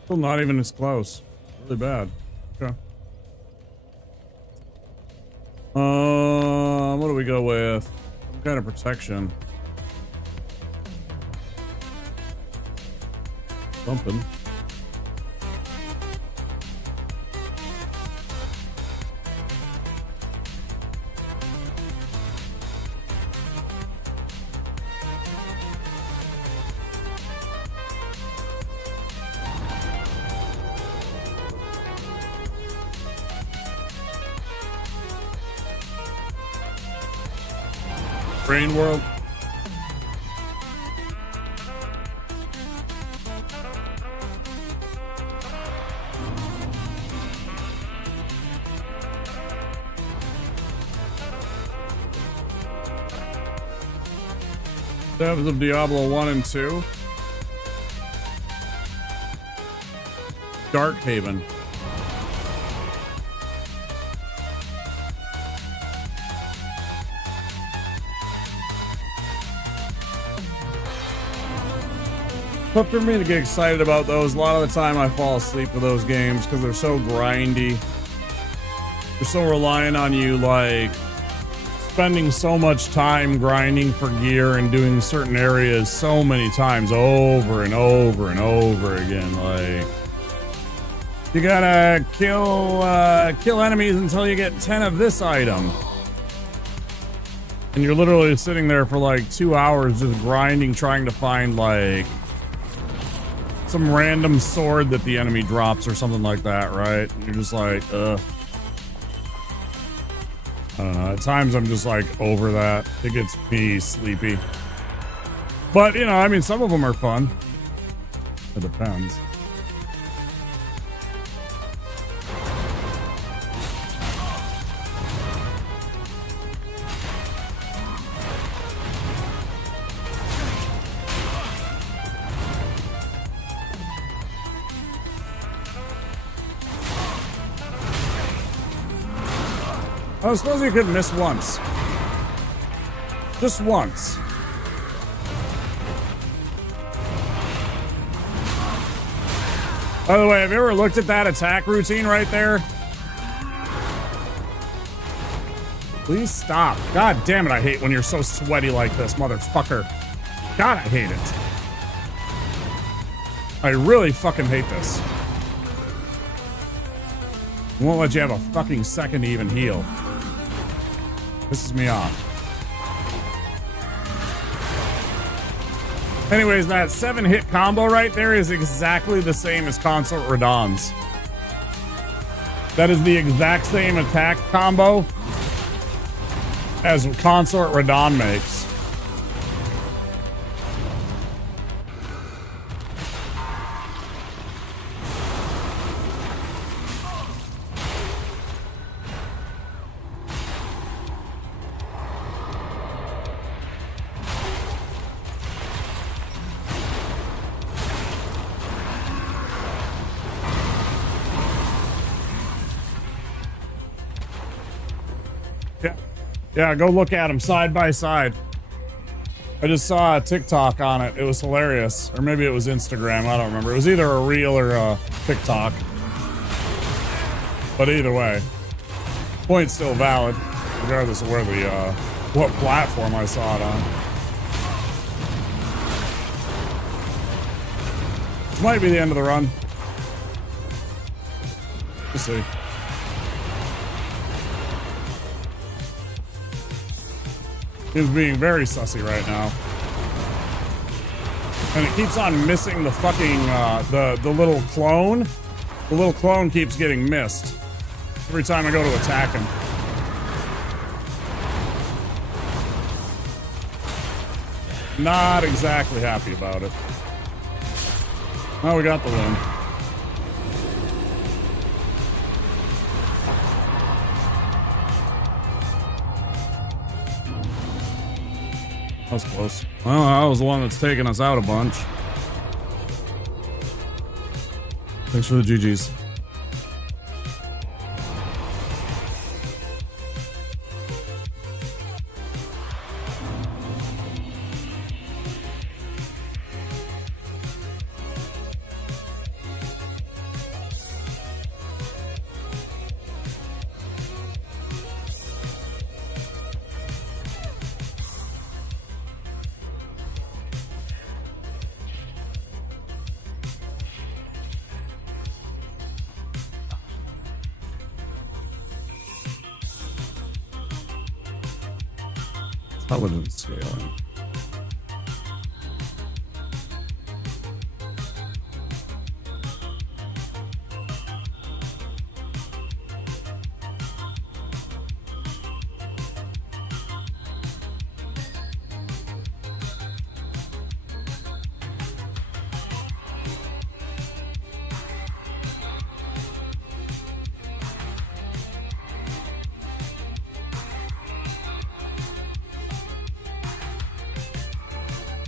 Still not even as close. Really bad. Okay. What do we go with? Some kind of protection. Something. Brain world. Devs of Diablo 1 and 2. Dark Haven. Tough for me to get excited about those. A lot of the time I fall asleep to those games because they're so grindy. They're so reliant on you, like, spending so much time grinding for gear and doing certain areas so many times over and over and over again. Like, you gotta kill enemies until you get 10 of this item. And you're literally sitting there for like 2 hours just grinding, trying to find like some random sword that the enemy drops or something like that, right? And you're just like, I don't know. At times I'm just like over that. It gets me sleepy. But, you know, I mean, some of them are fun. It depends. I suppose you could miss once. Just once. By the way, have you ever looked at that attack routine right there? Please stop. God damn it, I hate when you're so sweaty like this, motherfucker. God, I hate it. I really fucking hate this. Won't let you have a fucking second to even heal. Pisses me off. Anyways, that 7-hit combo right there is exactly the same as Consort Radahn's. That is the exact same attack combo as Consort Radahn makes. Yeah, go look at them side by side. I just saw a TikTok on it. It was hilarious. Or maybe it was Instagram. I don't remember. It was either a reel or a TikTok. But either way, point's still valid, regardless of where the, what platform I saw it on. This might be the end of the run. We'll see. He's being very sussy right now. And it keeps on missing the fucking, the little clone. The little clone keeps getting missed every time I go to attack him. Not exactly happy about it. Well, we got the win. That was close. Well, I was the one that's taking us out a bunch. Thanks for the GGs. Intelligence scaling.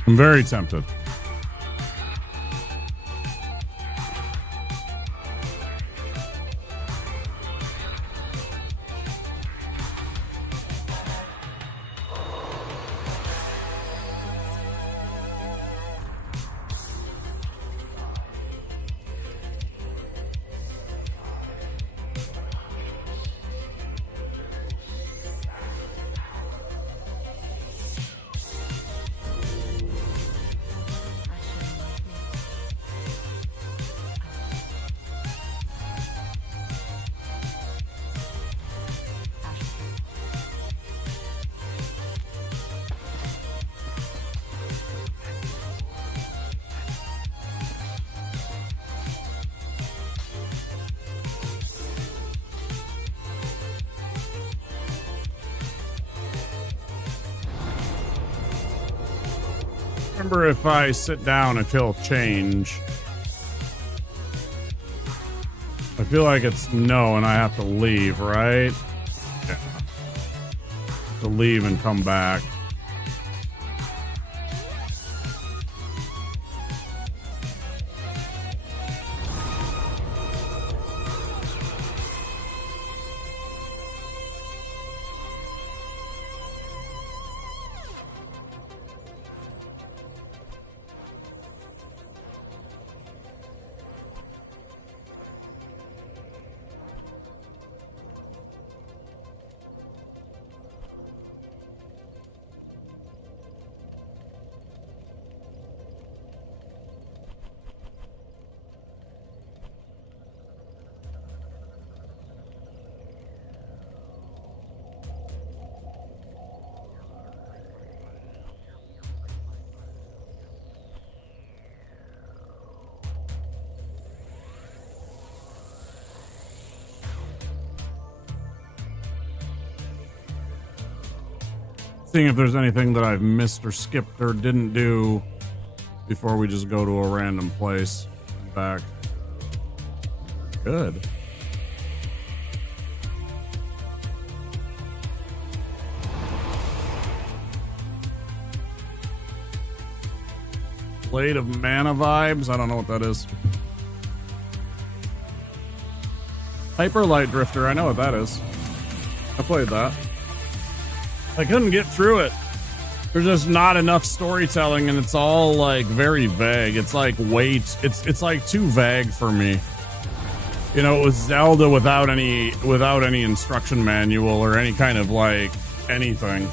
I'm very tempted. Remember, if I sit down, if he'll change. I feel like it's no, and I have to leave, right? Yeah. To leave and come back. Seeing if there's anything that I've missed or skipped or didn't do before we just go to a random place and back. Good. Blade of Mana vibes? I don't know what that is. Hyper Light Drifter, I know what that is. I played that. I couldn't get through it. There's just not enough storytelling, and it's all like very vague. It's like it's like too vague for me. You know, it was Zelda without any instruction manual or any kind of like anything.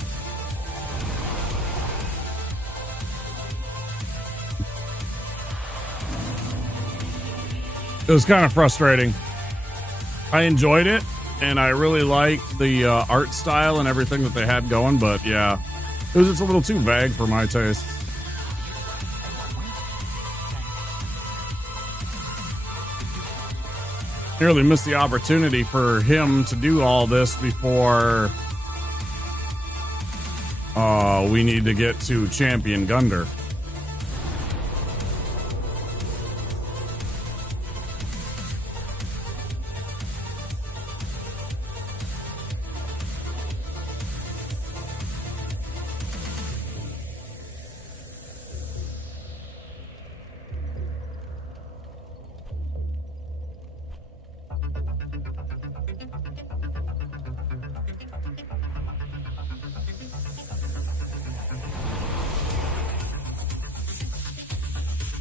It was kind of frustrating. I enjoyed it, and I really liked the art style and everything that they had going, but yeah, it was just a little too vague for my taste. Nearly missed the opportunity for him to do all this before we need to get to Champion Gunder.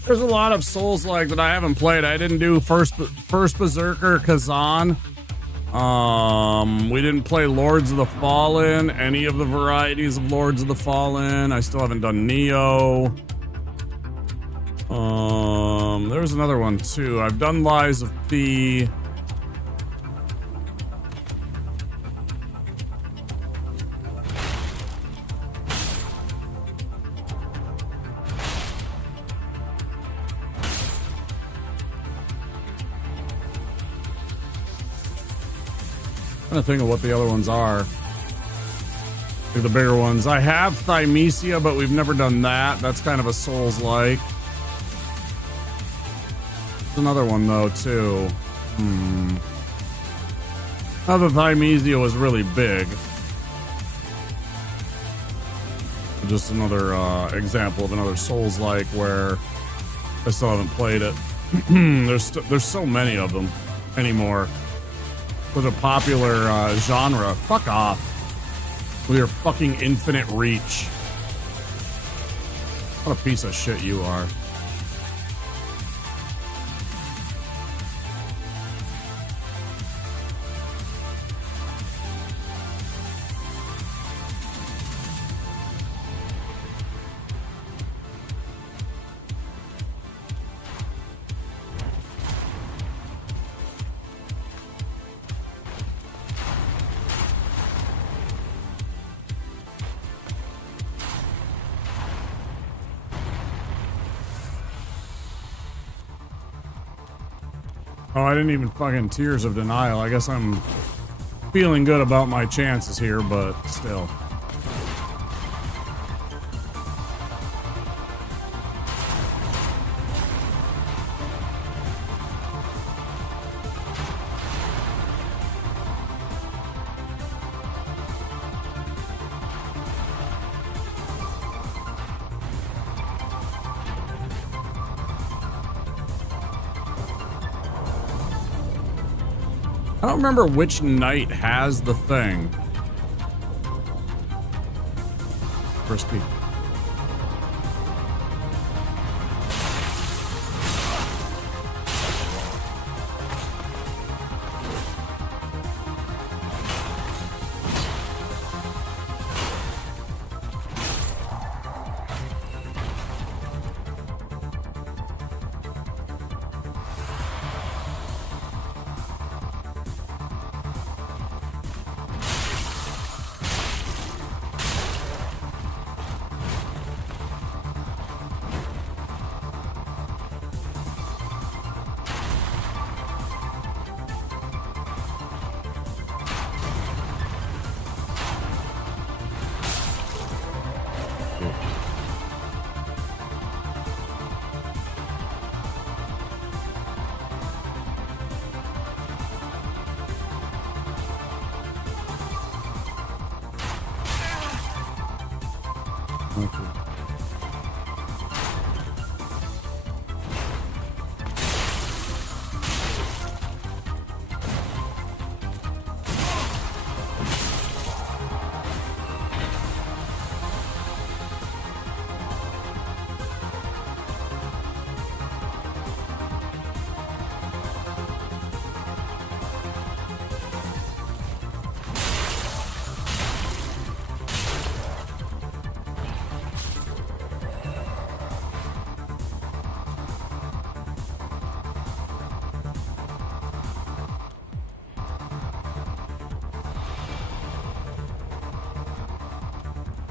There's a lot of Souls-like that I haven't played. I didn't do first Berserker Kazan. We didn't play Lords of the Fallen, any of the varieties of Lords of the Fallen. I still haven't done Neo. There's another one too. I've done Lies of P. trying to think of what the other ones are. The bigger ones. I have Thymesia, but we've never done that. That's kind of a Souls-like. There's another one, though, too. Now the Thymesia was really big. Just another example of another Souls-like where I still haven't played it. There's so many of them anymore. Such a popular genre. Fuck off. With your fucking infinite reach. What a piece of shit you are. Oh, I didn't even fucking Tears of Denial. I guess I'm feeling good about my chances here, but still. I don't remember which knight has the thing. Crispy.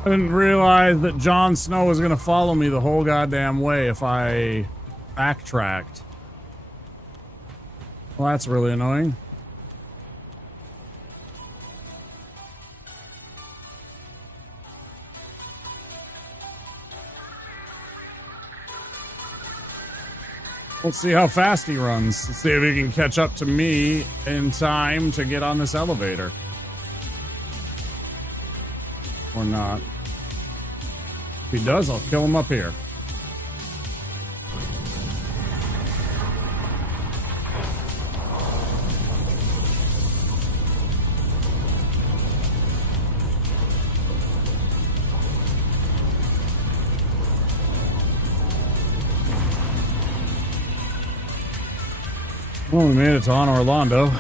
I didn't realize that Jon Snow was going to follow me the whole goddamn way if I backtracked. Well, that's really annoying. Let's see how fast he runs. Let's see if he can catch up to me in time to get on this elevator. Or not. If he does, I'll kill him up here. Well, we made it to Honor Orlando.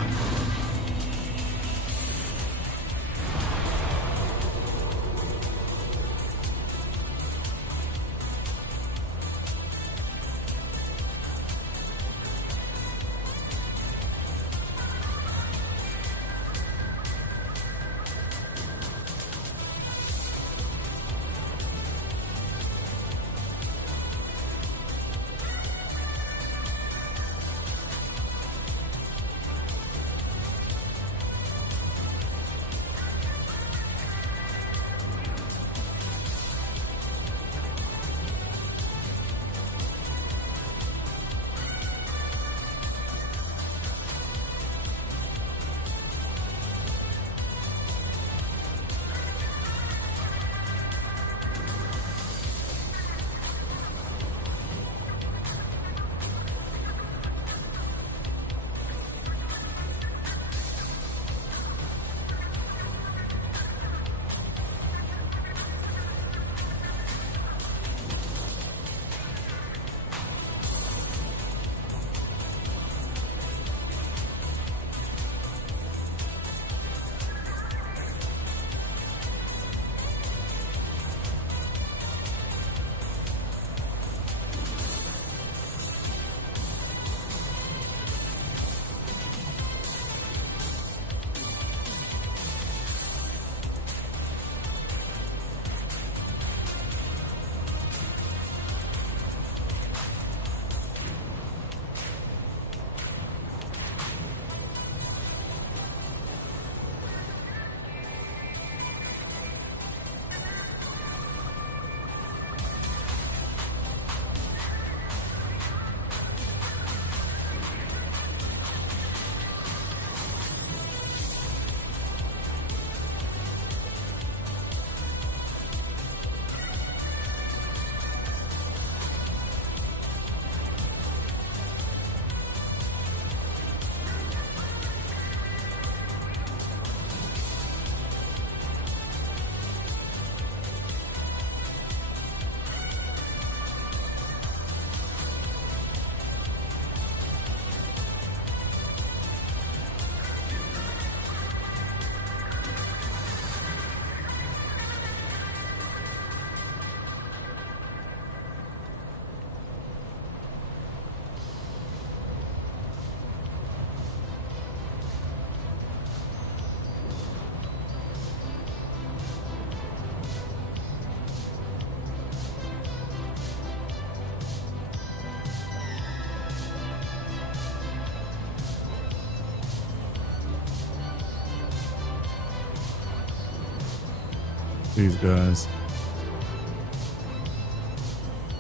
These guys.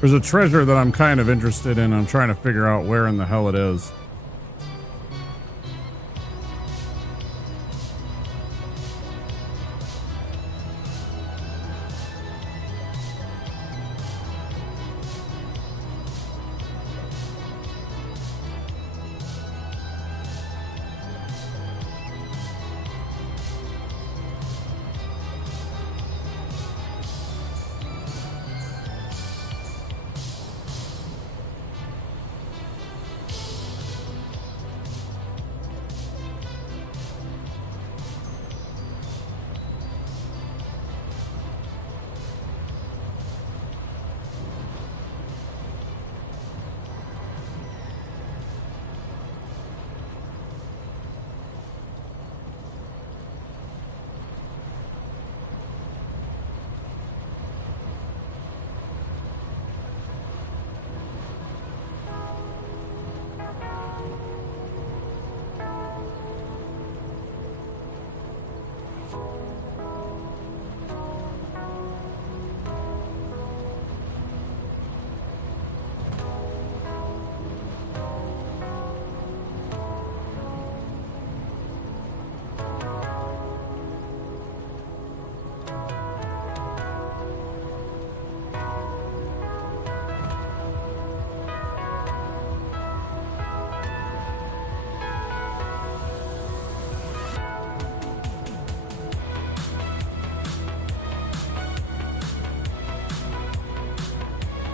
There's a treasure that I'm kind of interested in. I'm trying to figure out where in the hell it is.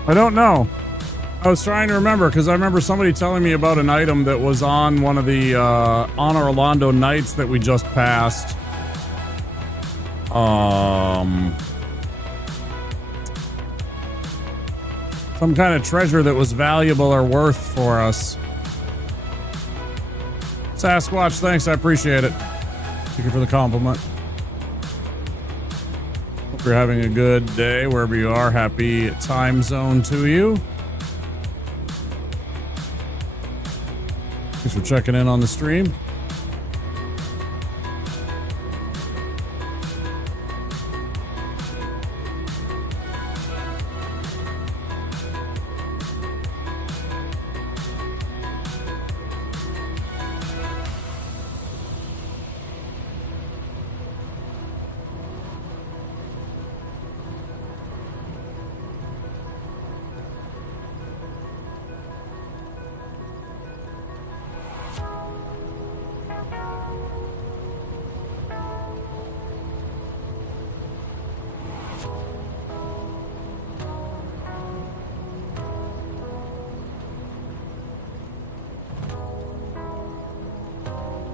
I don't know. I was trying to remember because I remember somebody telling me about an item that was on one of the on Orlando nights that we just passed. Some kind of treasure that was valuable or worth for us. Sasquatch, thanks. I appreciate it. Thank you for the compliment. Hope you're having a good day wherever you are. Happy time zone to you. Thanks for checking in on the stream.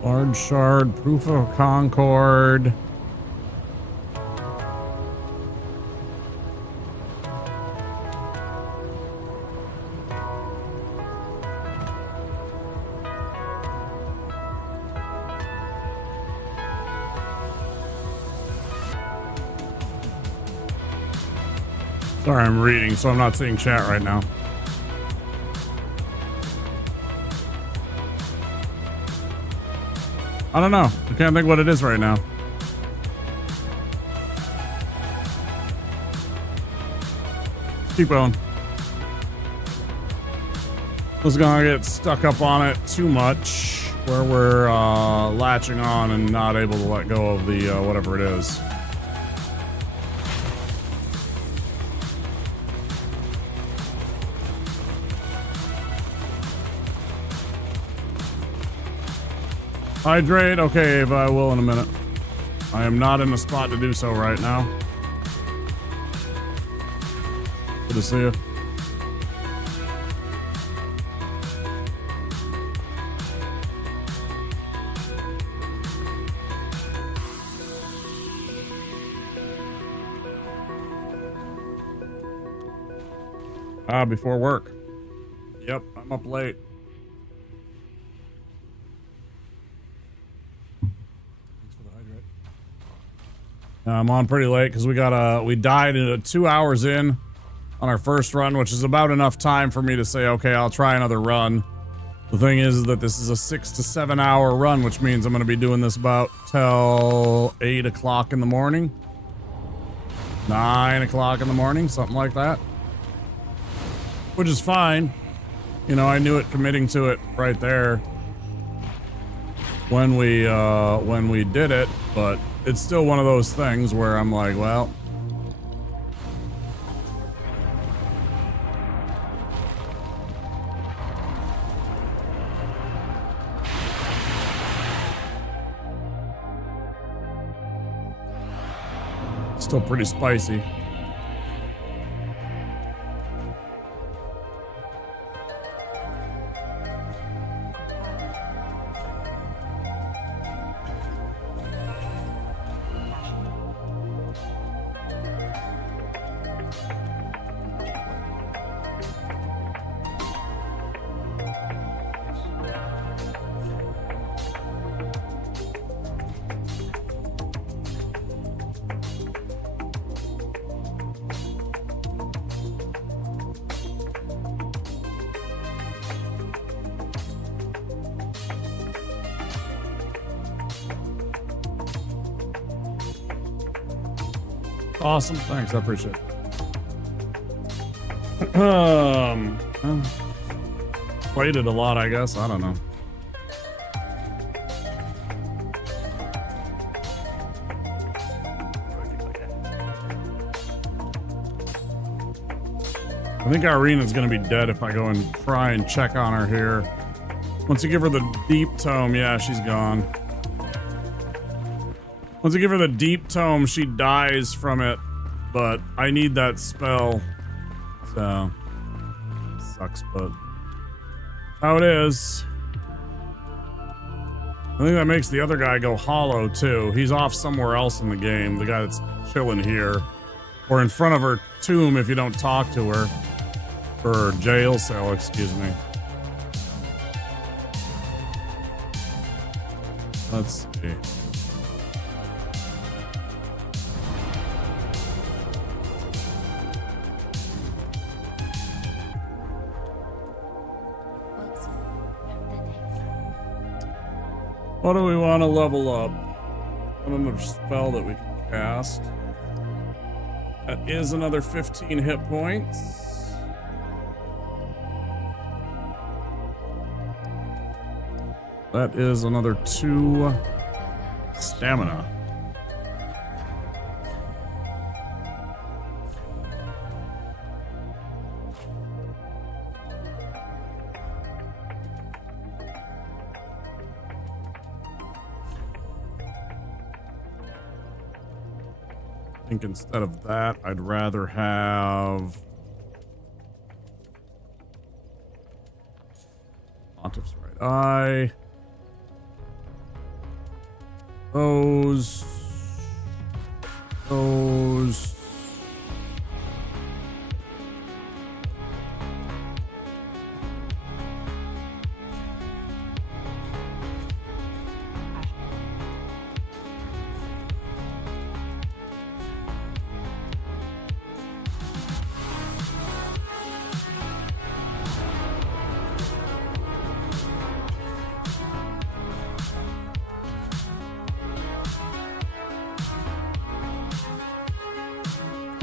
Large shard, proof of Concord. Sorry, I'm reading, so I'm not seeing chat right now. I don't know. I can't think what it is right now. Keep going. Just gonna get stuck up on it too much where we're latching on and not able to let go of the whatever it is. Hydrate? Okay, Ava, I will in a minute. I am not in the spot to do so right now. Good to see you. Before work. Yep, I'm up late. I'm on pretty late because we died at 2 hours in on our first run, which is about enough time for me to say, okay, I'll try another run. The thing is that this is a 6 to 7 hour run, which means I'm going to be doing this about till 8 o'clock in the morning. 9 o'clock in the morning, something like that. Which is fine. You know, I knew it committing to it right there when we did it, but it's still one of those things where I'm like, well, still pretty spicy. Awesome, thanks, I appreciate it. Played it a lot, I guess. I don't know. I think Irina's gonna be dead if I go and try and check on her here. Once you give her the deep tome, yeah, she's gone. Once I give her the deep tome, she dies from it, but I need that spell. So, sucks, but how it is. I think that makes the other guy go hollow too. He's off somewhere else in the game, the guy that's chilling here. Or in front of her tomb if you don't talk to her. Or her jail cell, excuse me. Let's see. What do we want to level up? Another spell that we can cast. That is another 15 hit points. That is another 2 stamina. I think instead of that, I'd rather have Pontiff's right eye. Those.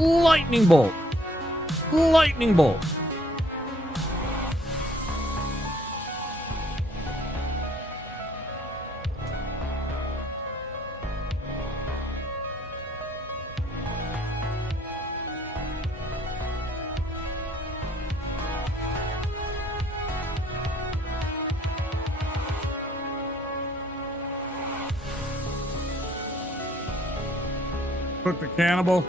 Lightning bolt. Lightning bolt. Cook the cannibal.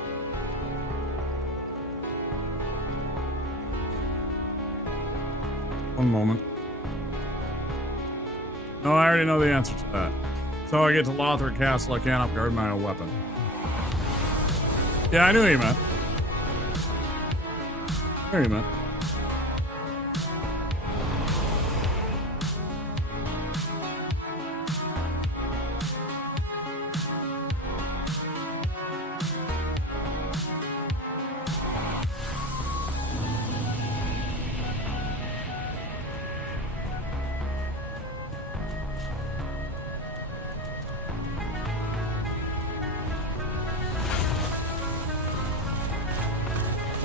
One moment. No, I already know the answer to that. So I get to Lothric Castle, I can't upguard my own weapon. Yeah, I knew you meant. I knew you meant.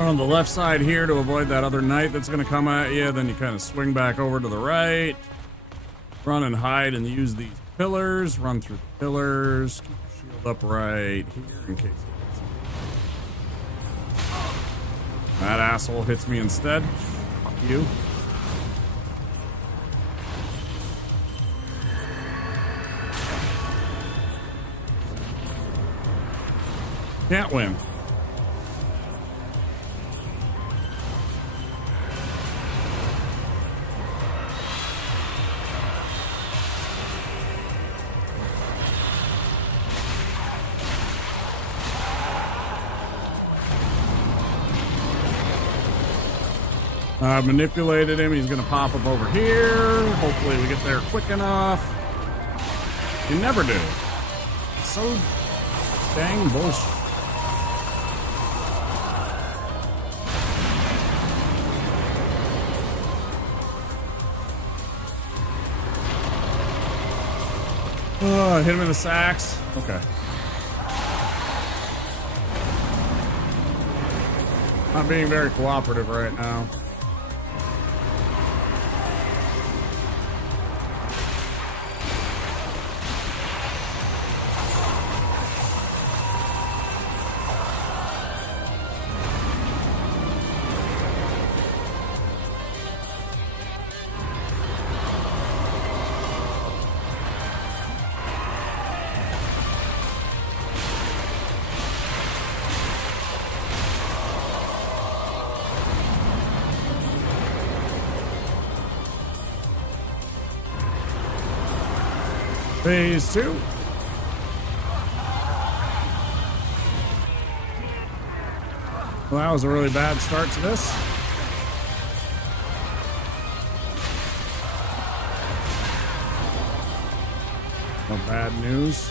on the left side here to avoid that other knight that's going to come at you. Then you kind of swing back over to the right. Run and hide and use these pillars. Run through the pillars. Keep your shield up right here in case. That asshole hits me instead. Fuck you. Can't win. I've manipulated him. He's going to pop up over here. Hopefully we get there quick enough. You never do. It's so dang bullshit. Oh, hit him in the sacks. Okay. Not being very cooperative right now. Phase 2. Well, that was a really bad start to this. No bad news.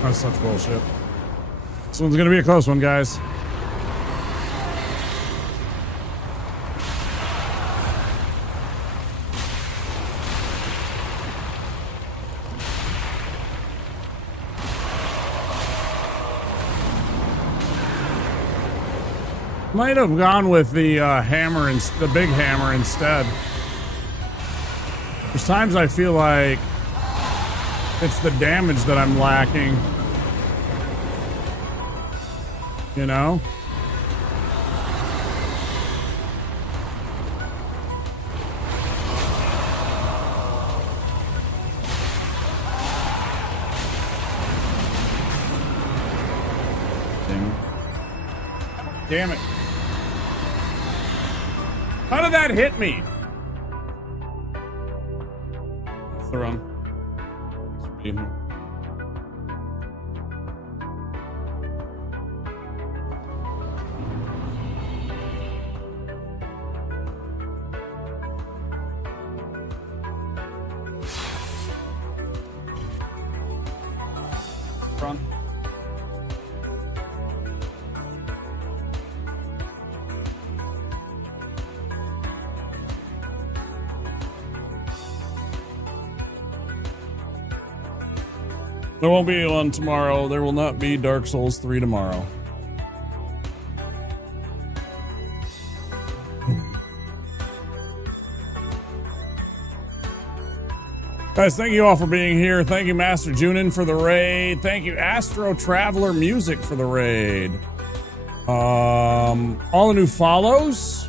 That's such bullshit. This one's gonna be a close one, guys. Might have gone with the hammer and the big hammer instead. There's times I feel like it's the damage that I'm lacking. You know? Damn it. How did that hit me? That's the wrong. Run. There won't be one tomorrow. There will not be Dark Souls 3 tomorrow. Guys, thank you all for being here. Thank you, Master Junin, for the raid. Thank you, Astro Traveler Music, for the raid. All the new follows.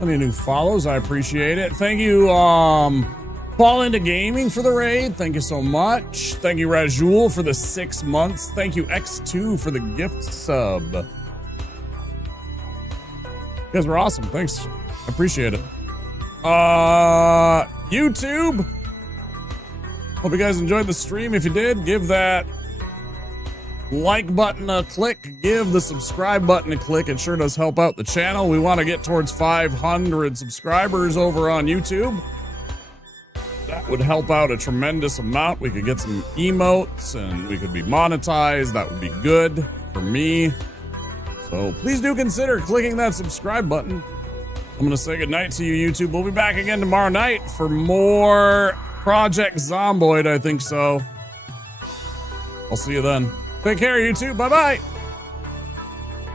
Any new follows, I appreciate it. Thank you, Fall Into Gaming, for the raid. Thank you so much. Thank you, Rajul, for the 6 months. Thank you, X2, for the gift sub. You guys were awesome. Thanks. I appreciate it. YouTube. Hope you guys enjoyed the stream. If you did, give that like button a click. Give the subscribe button a click. It sure does help out the channel. We want to get towards 500 subscribers over on YouTube. That would help out a tremendous amount. We could get some emotes and we could be monetized. That would be good for me. So please do consider clicking that subscribe button. I'm going to say goodnight to you, YouTube. We'll be back again tomorrow night for more Project Zomboid, I think so. I'll see you then. Take care, YouTube. Bye-bye.